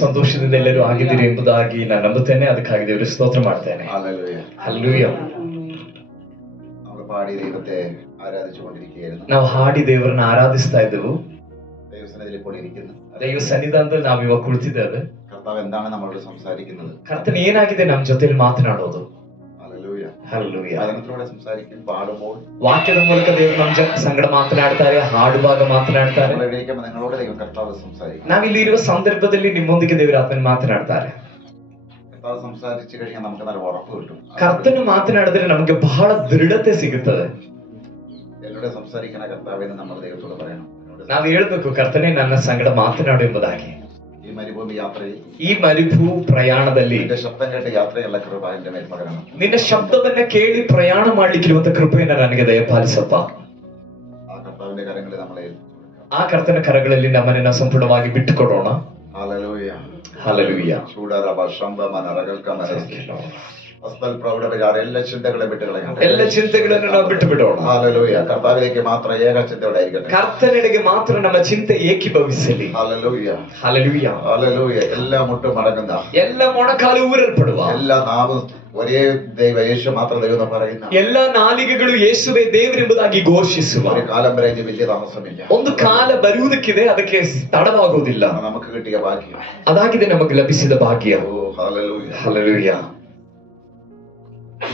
ಸಂತೋಷದಿಂದ ಎಲ್ಲರೂ ಆಗಿದ್ದೀರಿ ಎಂಬುದಾಗಿ ನಾನು ನಂಬುತ್ತೇನೆ. ಅದಕ್ಕಾಗಿ ದೇವರ ಸ್ತೋತ್ರ ಮಾಡ್ತೇನೆ. ಹಲ್ಲೆಲೂಯ. ನಾವು ಹಾಡಿ ದೇವರನ್ನ ಆರಾಧಿಸ್ತಾ ಇದ್ದೆವು. ದೈವ ಸನ್ನಿಧಾನದಲ್ಲಿ ನಾವು ಇವಾಗ ಕುಳಿತಿದ್ದೇವೆ. ಕರ್ತನ ಏನಾಗಿದೆ ನಮ್ಮ ಜೊತೆಲಿ ಮಾತನಾಡೋದು. ವಾಕ್ಯದ ಮೂಲಕ ದೇವರು ನಮ್ಮ ಸಂಗಡ ಮಾತನಾಡ್ತಾರೆ, ಹಾಡುವಾಗ ಮಾತನಾಡ್ತಾರೆ. ನಾವಿಲ್ಲಿ ಇರುವ ಸಂದರ್ಭದಲ್ಲಿ ನಿಮ್ಮೊಂದಿಗೆ ದೇವರ ಆತ್ಮನ ಮಾತನಾಡ್ತಾರೆ. ಕರ್ತನು ಮಾತನಾಡಿದ್ರೆ ನಮಗೆ ಬಹಳ ದೃಢತೆ ಸಿಗುತ್ತದೆ. ನಾವು ಹೇಳ್ಬೇಕು, ಕರ್ತನೆ ನನ್ನ ಸಂಗಡ ಮಾತನಾಡು ಎಂಬುದಾಗಿ. ಈ ಮರುಭೂ ಪ್ರಯಾಣದಲ್ಲಿ ನಿನ್ನ ಶಬ್ದವನ್ನ ಕೇಳಿ ಪ್ರಯಾಣ ಮಾಡ್ಲಿಕ್ಕಿರುವಂತ ಕೃಪೆಯನ್ನ ನನಗೆ ದಯಪಾಲಿಸಪ್ಪ. ಆ ಕರ್ತನ ಕರಗಳಲ್ಲಿ ನಮ್ಮನ್ನ ನಾವು ಸಂಪೂರ್ಣವಾಗಿ ಬಿಟ್ಟು ಕೊಡೋಣ. ಹಲ್ಲೆಲೂಯಾ. ಎಲ್ಲ ಚಿಂತೆಗಳನ್ನು ನಾವು ಬಿಟ್ಟು ಬಿಡೋಣ. ಕರ್ತನಿಗೆ ಮಾತ್ರ ಏಕ ಚಿಂತೆ, ಕರ್ತನೆಡೆಗೆ ಮಾತ್ರ ನಮ್ಮ ಚಿಂತೆ ಏಕೀಭವಿಸಲಿ. ಎಲ್ಲ ಮುಟ್ಟು ಮಡಗಂದ, ಎಲ್ಲ ಮೊಣಕಾಲು ಊರಲ್ಪಡುವ, ಎಲ್ಲ ನಾವು ಒರೇ ದೈವ ಯೇಸು ಮಾತ್ರ ದೈವದ ಪರಗಿನ ಎಲ್ಲ ನಾಲಿಗೆಗಳು ಯೇಸುವೇ ದೇವರೆಂಬುದಾಗಿ ಘೋಷಿಸುವ ಒಂದು ಕಾಲ ಬರುವುದಕ್ಕಿದೆ. ಅದಕ್ಕೆ ತಡವಾಗುವುದಿಲ್ಲ. ನಮಗೆ ಕಿಟ್ಟಿಯ ಭಾಗ್ಯ ಅದಾಗಿದೆ, ನಮಗೆ ಲಭಿಸಿದ ಭಾಗ್ಯ. ಹಲ್ಲೆಲೂಯಾ.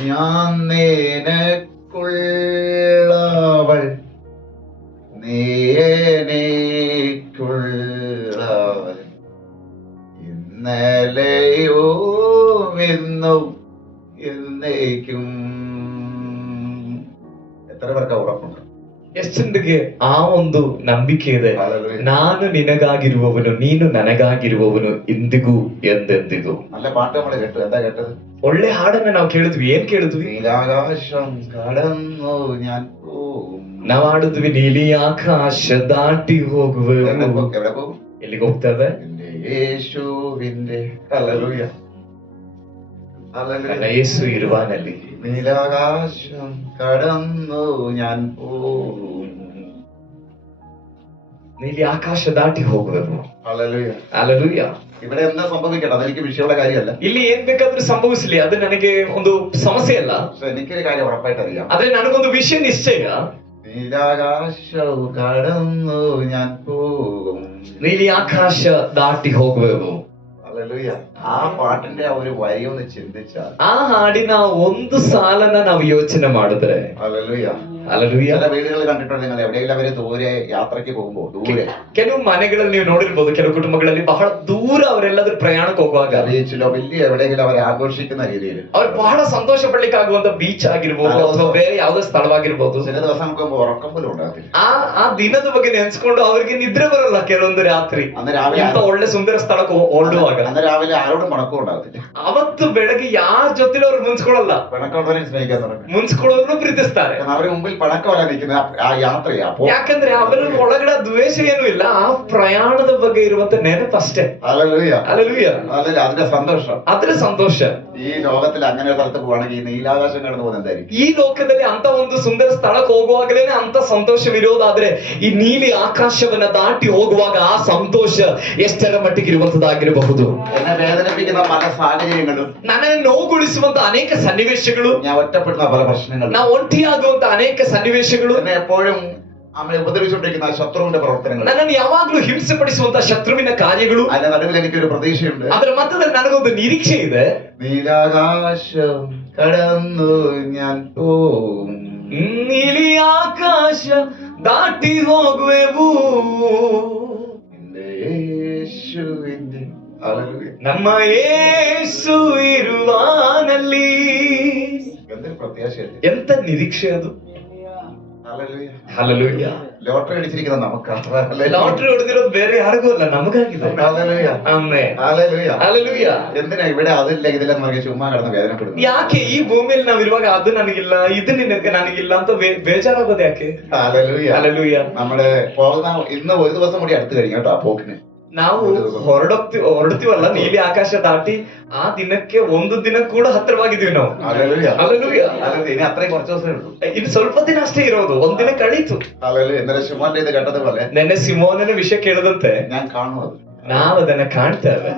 ഞാൻ നിനക്കുള്ളവൾ നീ എനിക്കുള്ളവൾ ഇന്നലെയും ഇന്നും എന്നേക്കും. എത്ര പേർക്ക് ഉറപ്പുണ്ട്? ಎಷ್ಟು ಜನರಿಗೆ ಆ ಒಂದು ನಂಬಿಕೆ ಇದೆ? ನಾನು ನಿನಗಾಗಿರುವವನು, ನೀನು ನನಗಾಗಿರುವವನು ಇಂದಿಗೂ ಎಂದೆಂದಿಗೂ. നല്ല പാട്ട് നമ്മൾ കേട്ടു. എന്താ കേട്ടത്? ಒಳ್ಳೆ ಹಾಡನ್ನ ನಾವು ಕೇಳಿದ್ವಿ. ಏನ್ ಕೇಳಿದ್ವಿ? നീലാകാശം കടന്നു ഞാൻ പോകും. ನಾವು ಆಡಿದ್ವಿ, ನೀಲಿ ಆಕಾಶ ದಾಟಿ ಹೋಗುವೆ. എവിടെ പോകും? ಎಲ್ಲಿಗೆ ಹೋಗ್ತದೆ? യേശുവിന്റെ ನನ್ನ ಯೇಸು ಇರುವಾನಲ್ಲಿ. നീലാകാശം കടന്നു ഞാൻ പോകും. ನೀಲಿ ಆಕಾಶ ದಾಟಿ ಹೋಗುವೆವು. ഹല്ലേലൂയ. ഇവിടെ എന്താ സംഭവിക്കട്ടെ, അതെനിക്ക് വിഷയമുള്ള കാര്യമല്ല. ಇಲ್ಲಿ ಏನ್ ಬೇಕಾದ್ರೂ ಸಂಭವಿಸಲಿ, ಅದು ನನಗೆ ಒಂದು ಸಮಸ್ಯೆ ಅಲ್ಲ. എനിക്കൊരു കാര്യം ഉറപ്പായിട്ട് അറിയാം. ಆದ್ರೆ ನನಗೊಂದು ವಿಷಯ ನಿಶ್ಚಯ. നീലാകാശം കടന്നു ഞാൻ പോകും. ನೀಲಿ ಆಕಾಶ ದಾಟಿ ಹೋಗುವೆವು. ആ പാട്ടിന്റെ ആ ഒരു വരി ഒന്ന് ചിന്തിച്ചാൽ, ಆ ಹಾಡಿನ ಒಂದು ಸಾಲನ್ನ ನಾವು ಯೋಚನೆ ಮಾಡಿದ್ರೆ, ചില വീടുകൾ കണ്ടിട്ടുണ്ട് നിങ്ങൾ, എവിടെയെങ്കിലും അവര് ദൂരെ യാത്രയ്ക്ക് പോകുമ്പോ, ദൂരെ ಕೆಲವು ಮನೆಗಳಲ್ಲಿ ನೀವು ನೋಡಿರ್ಬೋದು, ಕೆಲವು ಕುಟುಂಬಗಳಲ್ಲಿ ಬಹಳ ದೂರ ಅವರೆಲ್ಲಾದ್ರೂ ಪ್ರಯಾಣಕ್ಕೆ ಹೋಗುವಾಗ ബീച്ചിലോ വലിയ എവിടെയെങ്കിലും അവരെ ಆಘೋಷಿക്കുന്ന രീതിയിൽ ಅವ್ರು ಬಹಳ ಸಂತೋಷ ಪಡ್ಲಿಕ್ಕೆ ಆಗುವಂತ ಬೀಚ್ ಆಗಿರ್ಬೋದು ಅಥವಾ ಬೇರೆ ಯಾವುದೇ ಸ್ಥಳವಾಗಿರ್ಬೋದು. ചില ദിവസം നമുക്ക് ഉറക്കം പോലും ഉണ്ടാകത്തിಲ್ಲ. ಆ ದಿನದ ಬಗ್ಗೆ ನೆನ್ಸ್ಕೊಂಡು ಅವ್ರಿಗೆ ನಿದ್ರೆ ಬರಲ್ಲ ಕೆಲವೊಂದು ರಾತ್ರಿ. ಅന്ന് രാവിലെ ಇಂತ ಒಳ್ಳೆ ಸುಂದರ ಸ್ಥಳಕ್ಕೆ ಓಡುವಾಗ അന്ന് രാവിലെ ആരോടും പണക്കം ഉണ്ടാകത്തില്ല. ಅವತ್ತು ಬೆಳಗ್ಗೆ ಯಾರ ಜೊತೆ ಅವ್ರು ಮುನ್ಸ್ಕೊಳಲ್ಲ. പണക്കമുള്ളവരെ സ്നേഹിക്കാൻ തുടങ്ങും. ಮುನ್ಸ್ಕೊಳ್ಳೋರು ಪ್ರೀತಿಸ್ತಾರೆ. ಅವ್ರ മുമ്പിൽ പണക്കമല്ല ನಿൽക്കുന്ന ಆ ಯಾತ್ರೆಯ. ಯಾಕಂದ್ರೆ ಅವರ ಒಳಗಡೆ ದ್ವೇಷ ಏನೂ ಇಲ್ಲ, ಆ ಪ್ರಯಾಣದ ಬಗ್ಗೆ ಇರುವಂತ ನೆನಪಷ್ಟೇ. അതിന്റെ സന്തോഷം, ಅದರ ಸಂತೋಷ. ಈ ಲೋಕത്തിൽ അങ്ങനെ സ്ഥലത്ത് പോവാണെങ്കിൽ നീലാകാശം കടന്നു പോകുന്നത് എന്തായിരിക്കും? ಈ ಲೋಕದಲ್ಲಿ ಅಂತ ಒಂದು ಸುಂದರ ಸ್ಥಳಕ್ಕೆ ಹೋಗುವಾಗಲೇನೆ ಅಂತ ಸಂತೋಷವಿರೋದಾದ್ರೆ ಈ ನೀಲಿ ಆಕಾಶವನ್ನ ದಾಟಿ ಹೋಗುವಾಗ ಆ ಸಂತೋಷ ಎಷ್ಟರ ಮಟ್ಟಿಗೆ ಇರುವಂತದ್ದಾಗಿರಬಹುದು. എന്നെ വേദനിപ്പിക്കുന്ന പല സാഹചര്യങ്ങളും, ನನ್ನನ್ನು ನೋವುಗೊಳಿಸುವಂತ ಅನೇಕ ಸನ್ನಿವೇಶಗಳು, ഞാൻ ഒറ്റപ്പെടുന്ന പല പ്രശ്നങ്ങളും, ನಾವು ಒಂಟಿಯಾಗುವಂತ ಅನೇಕ ಸನ್ನಿವೇಶಗಳು, എന്നെ എപ്പോഴും നമ്മളെ ഉപദ്രവിച്ചുകൊണ്ടിരിക്കുന്ന ശത്രുവിന്റെ പ്രവർത്തനങ്ങൾ, ನನ್ನನ್ನು ಯಾವಾಗ್ಲೂ ಹಿಂಸೆ ಪಡಿಸುವಂತ ಶತ್ರುವಿನ ಕಾರ್ಯಗಳು, അതിന്റെ നടുവിൽ എനിക്കൊരു പ്രതീക്ഷയുണ്ട്. ಅದರ ಮಧ್ಯದಲ್ಲಿ ನನಗೊಂದು ನಿರೀಕ್ಷೆ ಇದೆ. നീലാകാശം കടന്നു ഞാൻ പോകും. ನೀಲಿ ಆಕಾಶ ದಾಟಿ ಹೋಗುವೆವು. യേശുവിന്റെ ನಮ್ಮ ಯೇಸು ಇರುವಾನಲ್ಲಿ. എന്തൊരു പ്രത്യാശയല്ലേ, ಎಂತ ನಿರೀಕ್ಷೆ ಅದು. ഹല്ലേലൂയ. ലോട്ടറി അടിച്ചിരിക്കുന്ന നമുക്കാണ്. ಲಾಟ್ರಿ ಹೊಡೆದಿರೋದು ಬೇರೆ ಯಾರಿಗೂ ಅಲ್ಲ, ನಮಗಾಗಿದೆ. എന്തിനാ ഇവിടെ അതില്ല ഇതില്ലെന്ന് പറഞ്ഞ് ചുമ്മാ കിടന്ന് വേദനപ്പെടുന്നു? ಯಾಕೆ ಈ ಭೂಮಿಯಲ್ಲಿ ನಾವಿರುವಾಗ ಅದು ನನಗಿಲ್ಲ, ಇದು ನನಗಿಲ್ಲ ಅಂತ ಬೇಜಾರಾಗೋದು ಯಾಕೆ? ഹല്ലേലൂയ. നമ്മുടെ പോകുന്ന ഇന്ന് ഒരു ദിവസം കൂടി അടുത്ത് കഴിഞ്ഞു കേട്ടോ ആ പോക്കിന്. ನಾವು ಹೊರಡ್ತೀವಲ್ಲ ನೀಲಿ ಆಕಾಶ ದಾಟಿ, ಆ ದಿನಕ್ಕೆ ಒಂದು ದಿನ ಕೂಡ ಹತ್ತಿರವಾಗಿದ್ದೀವಿ ನಾವು. ഇനി അത്രയും കുറച്ച് ദിവസമേ ഉള്ളൂ. ಇನ್ನು ಸ್ವಲ್ಪ ದಿನ ಅಷ್ಟೇ ಇರೋದು, ಒಂದ್ ದಿನ ಕಳೀತು. ഇന്നലെ ಶಿವಮೊಗ್ಗದ ഇത് കേട്ടതുപോലെ ನೆನ್ನೆ ಸಿಮೋನನ ವಿಷಯ ಕೇಳದಂತೆ ഞാൻ കാണുന്നത് ನಾವದನ್ನ ಕಾಣ್ತೇವೆ.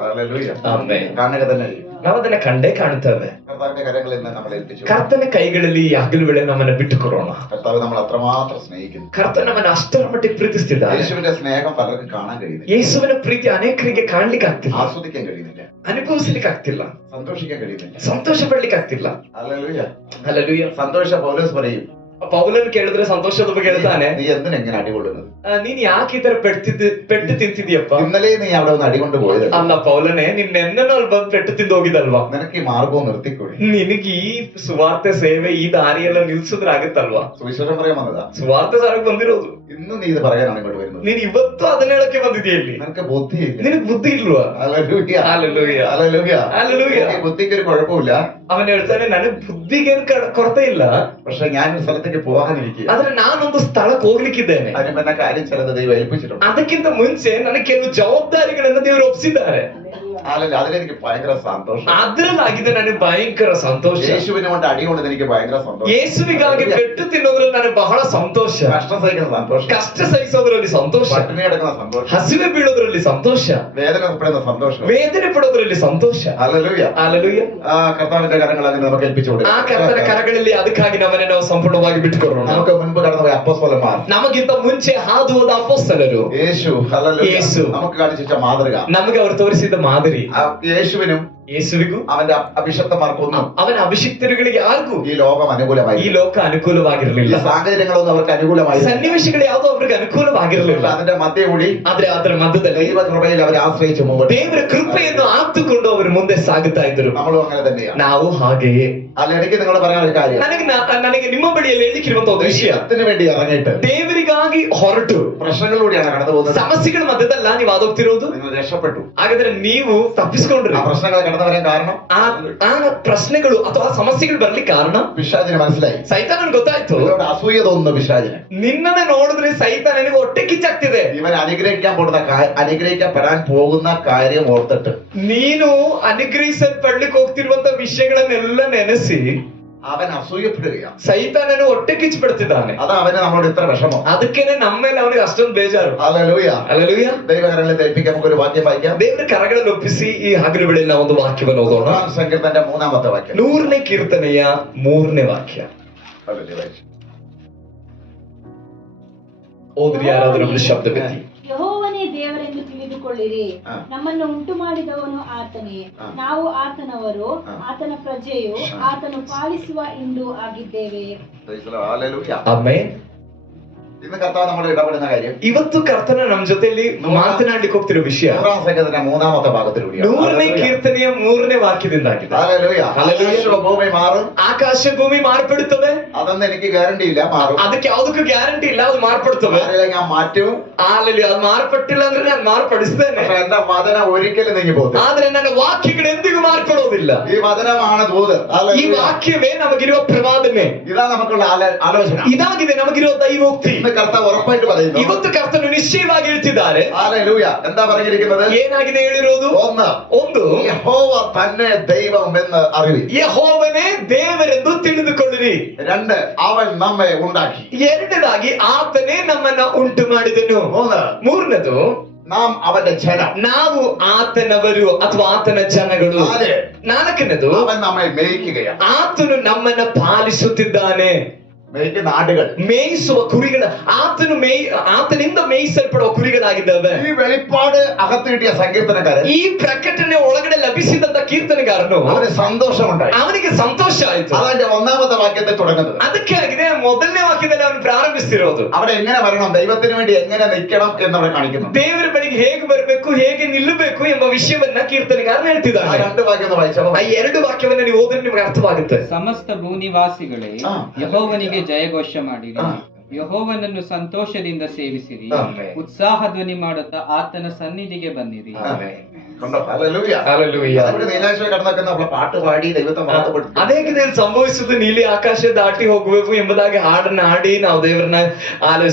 ഹല്ലേലൂയ. ಆಮೆನ್. കാണുക തന്നെ. ನಾವದನ್ನ ಕಂಡೇ ಕಾಣ್ತೇವೆ. കർത്താവിന്റെ കരങ്ങളിൽ നിന്ന് നമ്മൾ ഏൽപ്പിച്ചു. ಕರ್ತನ ಕೈಗಳಲ್ಲಿ ಈ ಹಗಲು ವೇಳೆ ನಮ್ಮನ್ನ ಬಿಟ್ಟು ಕೊಡೋಣ. കർത്താവ് നമ്മൾ അത്രമാത്രം സ്നേഹിക്കുന്നു. ಕರ್ತನ ನಮ್ಮನ್ನ ಅಷ್ಟರ ಮಟ್ಟಿಗೆ ಪ್ರೀತಿಸ್ತಿದ್ದಾನೆ. യേശുവിന്റെ സ്നേഹം പലർക്കും കാണാൻ കഴിയുന്നില്ല. ಯೇಸುವಿನ ಪ್ರೀತಿ ಅನೇಕರಿಗೆ ಕಾಣ್ಲಿಕ್ಕೆ ಆಗ್ತಿಲ್ಲ, ആസ്വദിക്കാൻ കഴിയുന്നില്ല, ಅನುಭವಿಸ್ಲಿಕ್ಕೆ ಆಗ್ತಿಲ್ಲ, സന്തോഷിക്കാൻ കഴിയുന്നില്ല. ಸಂತೋಷ ಪಡ್ಲಿಕ್ಕೆ ಆಗ್ತಿಲ್ಲ. ഹല്ലേലൂയ. ಹಲ್ಲೆಲೂಯ. സന്തോഷ പൗലോസ് പറയും, ಪೌಲನ್ ಕೇಳಿದ್ರೆ ಸಂತೋಷದ ಬಗ್ಗೆ ಹೇಳ್ತಾನೆ, നീ എന്തിനെങ്ങനെ അടികൊള്ളുന്നത്? ನೀನ್ ಯಾಕೆ ಈ ತರ ಪೆಟ್ಟು ತಿಂತಿದ್ಯಪ್ಪ? ഇന്നലെ നീ അവിടെ ഒന്ന് അടികൊണ്ട് പോയത്. ಅಲ್ಲ ಪೌಲನೆ, ನಿನ್ನೆನ್ನೂ ಅಲ್ಲಿ ಬಂದು ಪೆಟ್ಟು ತಿಂದು ಹೋಗಿದಲ್ವಾ? നിനക്ക് ഈ മാർഗവും നിർത്തിക്കൂടി. ನಿನಗೆ ಈ ಸುವಾರ್ತೆ ಸೇವೆ ಈ ದಾರಿಯೆಲ್ಲ ನಿಲ್ಸಿದ್ರೆ ಆಗುತ್ತಲ್ವಾ? സുവിശേഷം പറയാൻ വന്നതാ. ಸುವಾರ್ತೆ ಸಾರಕ್ಕೆ ಬಂದಿರೋದು. ഇന്ന് നീ ഇത് പറയാനാണ് ഇങ്ങോട്ട് വരുന്നത്. ನೀನ್ ಇವತ್ತು ಅದನ್ನ ಹೇಳಕ್ಕೆ ಬಂದಿದ್ಯಾ ಇಲ್ಲಿ? നിനക്ക് ബുദ്ധിയില്ല. ನಿನಗ್ ಬುದ್ಧಿ ಇಲ್ವಾ? ഹല്ലേലൂയ. ഹല്ലേലൂയ. ഹല്ലേലൂയ. ഹല്ലേലൂയ. ഈ ബുദ്ധിക്ക് ഒരു കുഴപ്പമില്ല. ಅವನ್ ಹೇಳ್ತಾನೆ, ನನಗ್ ಬುದ್ಧಿಗೆ ಕೊರತೆ ಇಲ್ಲ, പക്ഷെ ഞാൻ ഒരു സ്ഥലത്തേക്ക് പോകാനിരിക്കുക. ಆದ್ರೆ ನಾನೊಂದು ಸ್ಥಳಕ್ಕೆ ಹೋಗ್ಲಿಕ್ಕಿದ್ದೇನೆ. അതിന് എന്നെ കാര്യം ചിലത് ദൈവം ഏൽപ്പിച്ചിട്ടുണ്ട്. ಅದಕ್ಕಿಂತ ಮುಂಚೆ ನನಗೆ ಕೆಲವು ಜವಾಬ್ದಾರಿಗಳನ್ನ ದೇವರು ಒಪ್ಪಿಸಿದ್ದಾರೆ. അതിലെനിക്ക് ഭയങ്കര സന്തോഷം. ಅದ್ರಲ್ಲಾಗಿದೆ ನನಗೆ ಭಯಂಕರ ಸಂತೋಷ. യേശുവിനെ കൊണ്ട് അടികൊണ്ടത് എനിക്ക് ഭയങ്കര സന്തോഷം. ಯೇಸುವಿಗಾಗಿ ಪೆಟ್ಟು ತಿನ್ನೋದ್ರಲ್ಲಿ ನನಗೆ ಬಹಳ ಸಂತೋಷ. കഷ്ടം സഹിക്കുന്ന സന്തോഷം, ಕಷ್ಟ ಸಹಿಸೋದ್ರಲ್ಲಿ ಸಂತೋಷ, പട്ടിണി കിടക്കുന്ന സന്തോഷം, ಹಸಿವೆ ಬೀಳೋದ್ರಲ್ಲಿ ಸಂತೋಷ, വേദനപ്പെടുന്ന സന്തോഷം, ವೇದನೆ ಪಡೋದ್ರಲ್ಲಿ ಸಂತೋಷ. ഹല്ലേലൂയ. ಹಲ್ಲೆಲೂಯ. ആ കർത്താവിന്റെ കരങ്ങൾ അങ്ങനെ നമുക്ക് ഏൽപ്പിച്ചു ಆ കൊടുക്കാം. ಕರ್ತನ ಕರಗಳಲ್ಲಿ ಅದಕ್ಕಾಗಿ ನಮ್ಮನ್ನ ನಾವು ಸಂಪೂರ್ಣವಾಗಿ ಬಿಟ್ಟುಕೊಡೋಣ. നമുക്ക് മുൻപ് കടന്നുപോയ അപ്പോസ്തലന്മാർ, ನಮಗಿಂತ ಮುಂಚೆ ಹಾದು ಹೋದ ಅಪೊಸ್ತಲರು, യേശു, ഹല്ലേലൂയ, യേശു നമുക്ക് കാണിച്ച മാതൃക, ನಮಗೆ ಅವರು ತೋರಿಸಿದ ಮಾದರಿ. ആ യേശുവിനും ಯೇಸುವಿಗೂ അവന്റെ അഭിഷക്തമാർക്കൊന്നും ಅವನ ಅಭಿಷಿಕ್ತರುಗಳಿಗೆ ಯಾರಿಗೂ ഈ ലോകം അനുകൂലമായി, ಈ ಲೋಕ ഈ ಅನುಕೂಲವಾಗಿರಲಿಲ್ಲ. സാഹചര്യങ്ങളൊന്നും അവർക്ക് അനുകൂലമായി, ಸನ್ನಿವೇಶಗಳು ಯಾವುದೋ ಅವ್ರಿಗೆ ಅನುಕೂಲವಾಗಿರಲಿಲ್ಲ. അതിന്റെ മധ്യ കൂടി ಆದ್ರೆ ಅದರ ಮಧ್ಯದಲ್ಲಿ ദൈവകൃപയിൽ അവരെ ആശ്രയിച്ചു മുമ്പോട്ട്. ದೇವರ ಕೃಪೆಯನ್ನು ಆತುಕೊಂಡು ಅವರು ಮುಂದೆ ಸಾಗುತ್ತಾ ಇದ್ರು. നമ്മളും അങ്ങനെ തന്നെയാണ്. ನಾವು ಹಾಗೆಯೇ. അല്ല, എനിക്ക് നിങ്ങൾ പറയാൻ ഒരു കാര്യം, ನನಗೆ ನಿಮ್ಮ ಬಳಿಯಲ್ಲಿ ಹೇಳಿಕ್ಕಿರುವಂತ ಒಂದು ವಿಷಯ, ദൈവത്തിന് വേണ്ടി ഇറങ്ങിയിട്ട് ದೇವರಿಗಾಗಿ ಹೊರಟು പ്രശ്നങ്ങളിലൂടെയാണ് കടന്നു പോകുന്നത്. ಸಮಸ್ಯೆಗಳ ಮಧ್ಯದಲ್ಲ ನೀವು ಆದೋಗ್ತಿರೋದು. നിങ്ങൾ രക്ഷപ്പെട്ടു. ಹಾಗಾದ್ರೆ ನೀವು ತಪ್ಪಿಸ್ಕೊಂಡ್ರಿ. ആ പ്രശ്നങ്ങൾ കടന്നു വരാൻ കാരണം ಆ ಪ್ರಶ್ನೆಗಳು ಅಥವಾ ಸಮಸ್ಯೆಗಳು ಬರ್ಲಿಕ್ಕೆ ಕಾರಣ പിശാചിന് മനസ്സിലായി. ಸೈತಾನನ್ ಗೊತ್ತಾಯ್ತು. നിങ്ങളോട് അസൂയ തോന്നുന്നു പിശാചിന്. ನಿನ್ನನ್ನ ನೋಡಿದ್ರೆ ಸೈತಾನ ನಿನಗೆ ಹೊಟ್ಟೆ ಕಿಚ್ಚಾಗ್ತಿದೆ. ഇവൻ അനുഗ്രഹിക്കപ്പെടാൻ പോകുന്ന കാര്യം ഓർത്തിട്ട് ನೀನು ಅನುಗ್ರಹಿಸಲ್ಪಡ್ಲಿಕ್ಕೆ ಹೋಗ್ತಿರುವಂತ ವಿಷಯಗಳನ್ನೆಲ್ಲ ನೆನೆಸಿ അവൻ അസൂയപ്പെടുകയാണ്. ಸೈತಾನನು ಹೊಟ್ಟೆ ಕಿಚ್ಚು ಬಿಡ್ತಿದ್ದಾನೆ. അതാ അവന് നമ്മളോട് ഇത്ര വിഷമം. ಅದಕ್ಕೇನೆ ನಮ್ಮ ಮೇಲೆ ಅವನಿಗೆ ಅಷ್ಟೊಂದು ಬೇಜಾರು. ഹല്ലേലൂയ. ಹಲ್ಲೆಲೂಯ. ദൈവകരങ്ങളിൽ ഏൽപ്പിക്കാൻ നമുക്കൊരു വാക്യം വായിക്കാം. ದೇವರ ಕರಗಳಲ್ಲಿ ಒಪ್ಪಿಸಿ ಈ ಹಗಲು ವೇಳೆಯಲ್ಲಿ ನಾವು ಒಂದು ವಾಕ್ಯವನ್ನು ಓದೋಣ. സങ്കീർത്തന്റെ 3-ാമത്തെ വാക്യം. 100ನೇ ಕೀರ್ತನೆಯ 3ನೇ ವಾಕ್ಯ. ಓದ್ರಿ ಯಾರಾದ್ರೂ ಒಂದು ಶಬ್ದ ಬಿತ್ತಿ. ಯೆಹೋವನೇ ದೇವರೆಂದು ತಿಳಿದುಕೊಳ್ಳಿರಿ, ನಮ್ಮನ್ನು ಉಂಟು ಮಾಡಿದವನು ಆತನೇ, ನಾವು ಆತನವರು, ಆತನ ಪ್ರಜೆಯು, ಆತನು ಪಾಲಿಸುವ ಇಂಡು ಆಗಿದ್ದೇವೆ. ಆಮೆನ್. ഇന്ന് കർത്താവ് നമ്മുടെ ഇടപെടുന്ന കാര്യം, ಇವತ್ತು ಕರ್ತನ ನಮ್ಮ ಜೊತೆಯಲ್ಲಿ ಮಾತನಾಡ್ಲಿಕ್ಕೆ ಹೋಗ್ತಿರೋ ವಿಷಯ 100-ാം സങ്കീർത്തനത്തിന്റെ 3-ാമത്തെ ഭാഗത്തിലൂടെയാണ്. 100ನೇ ಕೀರ್ತನೆಯ 3ನೇ ವಾಕ್ಯದಿಂದ ಆಗಿದೆ. ഹല്ലേലൂയ. ഹല്ലേലൂയ. ആകാശവും ഭൂമി മാറും, ಆಕಾಶ ಭೂಮಿ ಮಾರ್ಪಡುತ್ತವೆ. അതൊന്നും എനിക്ക് ഗ്യാരണ്ടി ഇല്ല, മാറും. ಅದಕ್ಕೆ ಯಾವುದಕ್ಕೂ ಗ್ಯಾರಂಟಿ ಇಲ್ಲ, ಅದು ಮಾರ್ಪಡ್ತವೆ. ഞാൻ മാറ്റും. ಅದು ಮಾರ್ಪಟ್ಟಿಲ್ಲ ಅಂದ್ರೆ ನಾನು ಮಾರ್ಪಡಿಸ್ತೇನೆ. പക്ഷെ എന്റെ വചനം ഒരിക്കലും നീങ്ങി പോകും. ಆದ್ರೆ ನನ್ನ ವಾಕ್ಯಗಳು ಎಂದಿಗೂ ಮಾರ್ಪಡೋದಿಲ್ಲ. ഈ വചനമാണ് ദൂത്. ಈ ವಾಕ್ಯವೇ ನಮಗಿರುವ ಪ್ರವಾದನೆ. ഇതാ നമുക്കുള്ള ആലോചന. ಇದಾಗಿದೆ ನಮಗಿರುವ ದೈವೋಕ್ತಿ. ഇന്ന് കർത്താവ് ഉറപ്പായിട്ട് പറയുന്നു. ಇವತ್ತು ಕರ್ತನು ನಿಶ್ಚಯವಾಗಿ ಹೇಳ್ತಿದ್ದಾರೆ. ഹല്ലേലൂയ. എന്താ പറഞ്ഞിരിക്കുന്നത്? ಏನಾಗಿದೆ ಹೇಳಿರೋದು? ಒಂದು, യഹോവ തന്നെ ദൈവമെന്ന് അറിവി. ಯೆಹೋವನೇ ದೇವರೆಂದು ತಿಳಿದುಕೊಳ್ಳಿರಿ. 2, അവൻ നമ്മെ ഉണ്ടാക്കി. ಎರಡನೇದಾಗಿ ಆತನೇ ನಮ್ಮನ್ನ ಉಂಟು ಮಾಡಿದನು. 3, ಮೂರನೇದು നാം അവന്റെ ജനം. ನಾವು ಆತನವರು ಅಥವಾ ಆತನ ಜನಗಳು. 4, ನಾಲ್ಕನೇದು അവൻ നമ്മെ മേയ്ക്കുകയാണ്. ಆತನು ನಮ್ಮನ್ನ ಪಾಲಿಸುತ್ತಿದ್ದಾನೆ. മേയ്ക്കുന്ന ആടുകൾ, ಮೇಯಿಸುವ ಕುರಿಗಳ ಆತನಿಂದ ಮೇಯಿಸಲ್ಪಡುವ ಕುರಿಗಳಾಗಿದ್ದಾವೆ. ഈ വെളിപ്പാട് അകത്ത് കിട്ടിയ സങ്കീർത്തനക്കാരൻ, ಈ ಪ್ರಕಟಣೆ ಒಳಗಡೆ ಲಭಿಸಿದಂತ ಕೀರ್ತನೆಗಾರನು അവന് സന്തോഷമുണ്ടായി. ಅವನಿಗೆ ಸಂತೋಷ ಆಯ್ತು. അതിന്റെ 1-ാമത്തെ വാക്യത്തിൽ തുടങ്ങുന്നത്. ಅದಕ್ಕೆ ಆಗಿದೆ ಮೊದಲನೇ ವಾಕ್ಯದಲ್ಲಿ ಅವನು ಪ್ರಾರಂಭಿಸ್ತಿರೋದು. അവിടെ എങ്ങനെ വരണം, ദൈവത്തിന് വേണ്ടി എങ്ങനെ നിൽക്കണം എന്നവിടെ കാണിക്കുന്നു. ದೇವರ ಬಳಿಗೆ ಹೇಗೆ ಬರಬೇಕು, ಹೇಗೆ ನಿಲ್ಲಬೇಕು ಎಂಬ ವಿಷಯವನ್ನ ಕೀರ್ತನೆಗಾರನು ആ ಹೇಳ್ತಿದ್ದಾನೆ. 2 ವಾಕ್ಯ ഒന്ന് വായിച്ചപ്പോൾ ಆ 2 ವಾಕ್ಯವನ್ನ ನೀವು ಓದಿದ್ರೆ ನಿಮಗೆ ಅರ್ಥವಾಗುತ್ತೆ. ಸಮಸ್ತ ಭೂನಿವಾಸಿಗಳೇ, ಯೆಹೋವನಿಗೆ ಜಯಘೋಷ ಮಾಡಿರಿ, ಯೆಹೋವನನ್ನು ಸಂತೋಷದಿಂದ ಸೇವಿಸಿರಿ, ಉತ್ಸಾಹ ಧ್ವನಿ ಮಾಡುತ್ತಾ ಆತನ ಸನ್ನಿಧಿಗೆ ಬನ್ನಿರಿ. കണ്ടോ? ഹല്ലേലൂയ. ഹല്ലേലൂയ. അവിടെ നീലാശ്വര കടന്നൊക്കെ നമ്മൾ പാട്ട് പാടി ദൈവത്തെ മഹത്വപ്പെടുത്തി. ಅದೇಗೆ ಸಂಭವಿಸುವುದು, ನೀಲಿ ಆಕಾಶ ದಾಟಿ ಹೋಗಬೇಕು ಎಂಬುದಾಗಿ ಹಾಡನ್ನ ಹಾಡಿ ನಾವು ದೇವರನ್ನ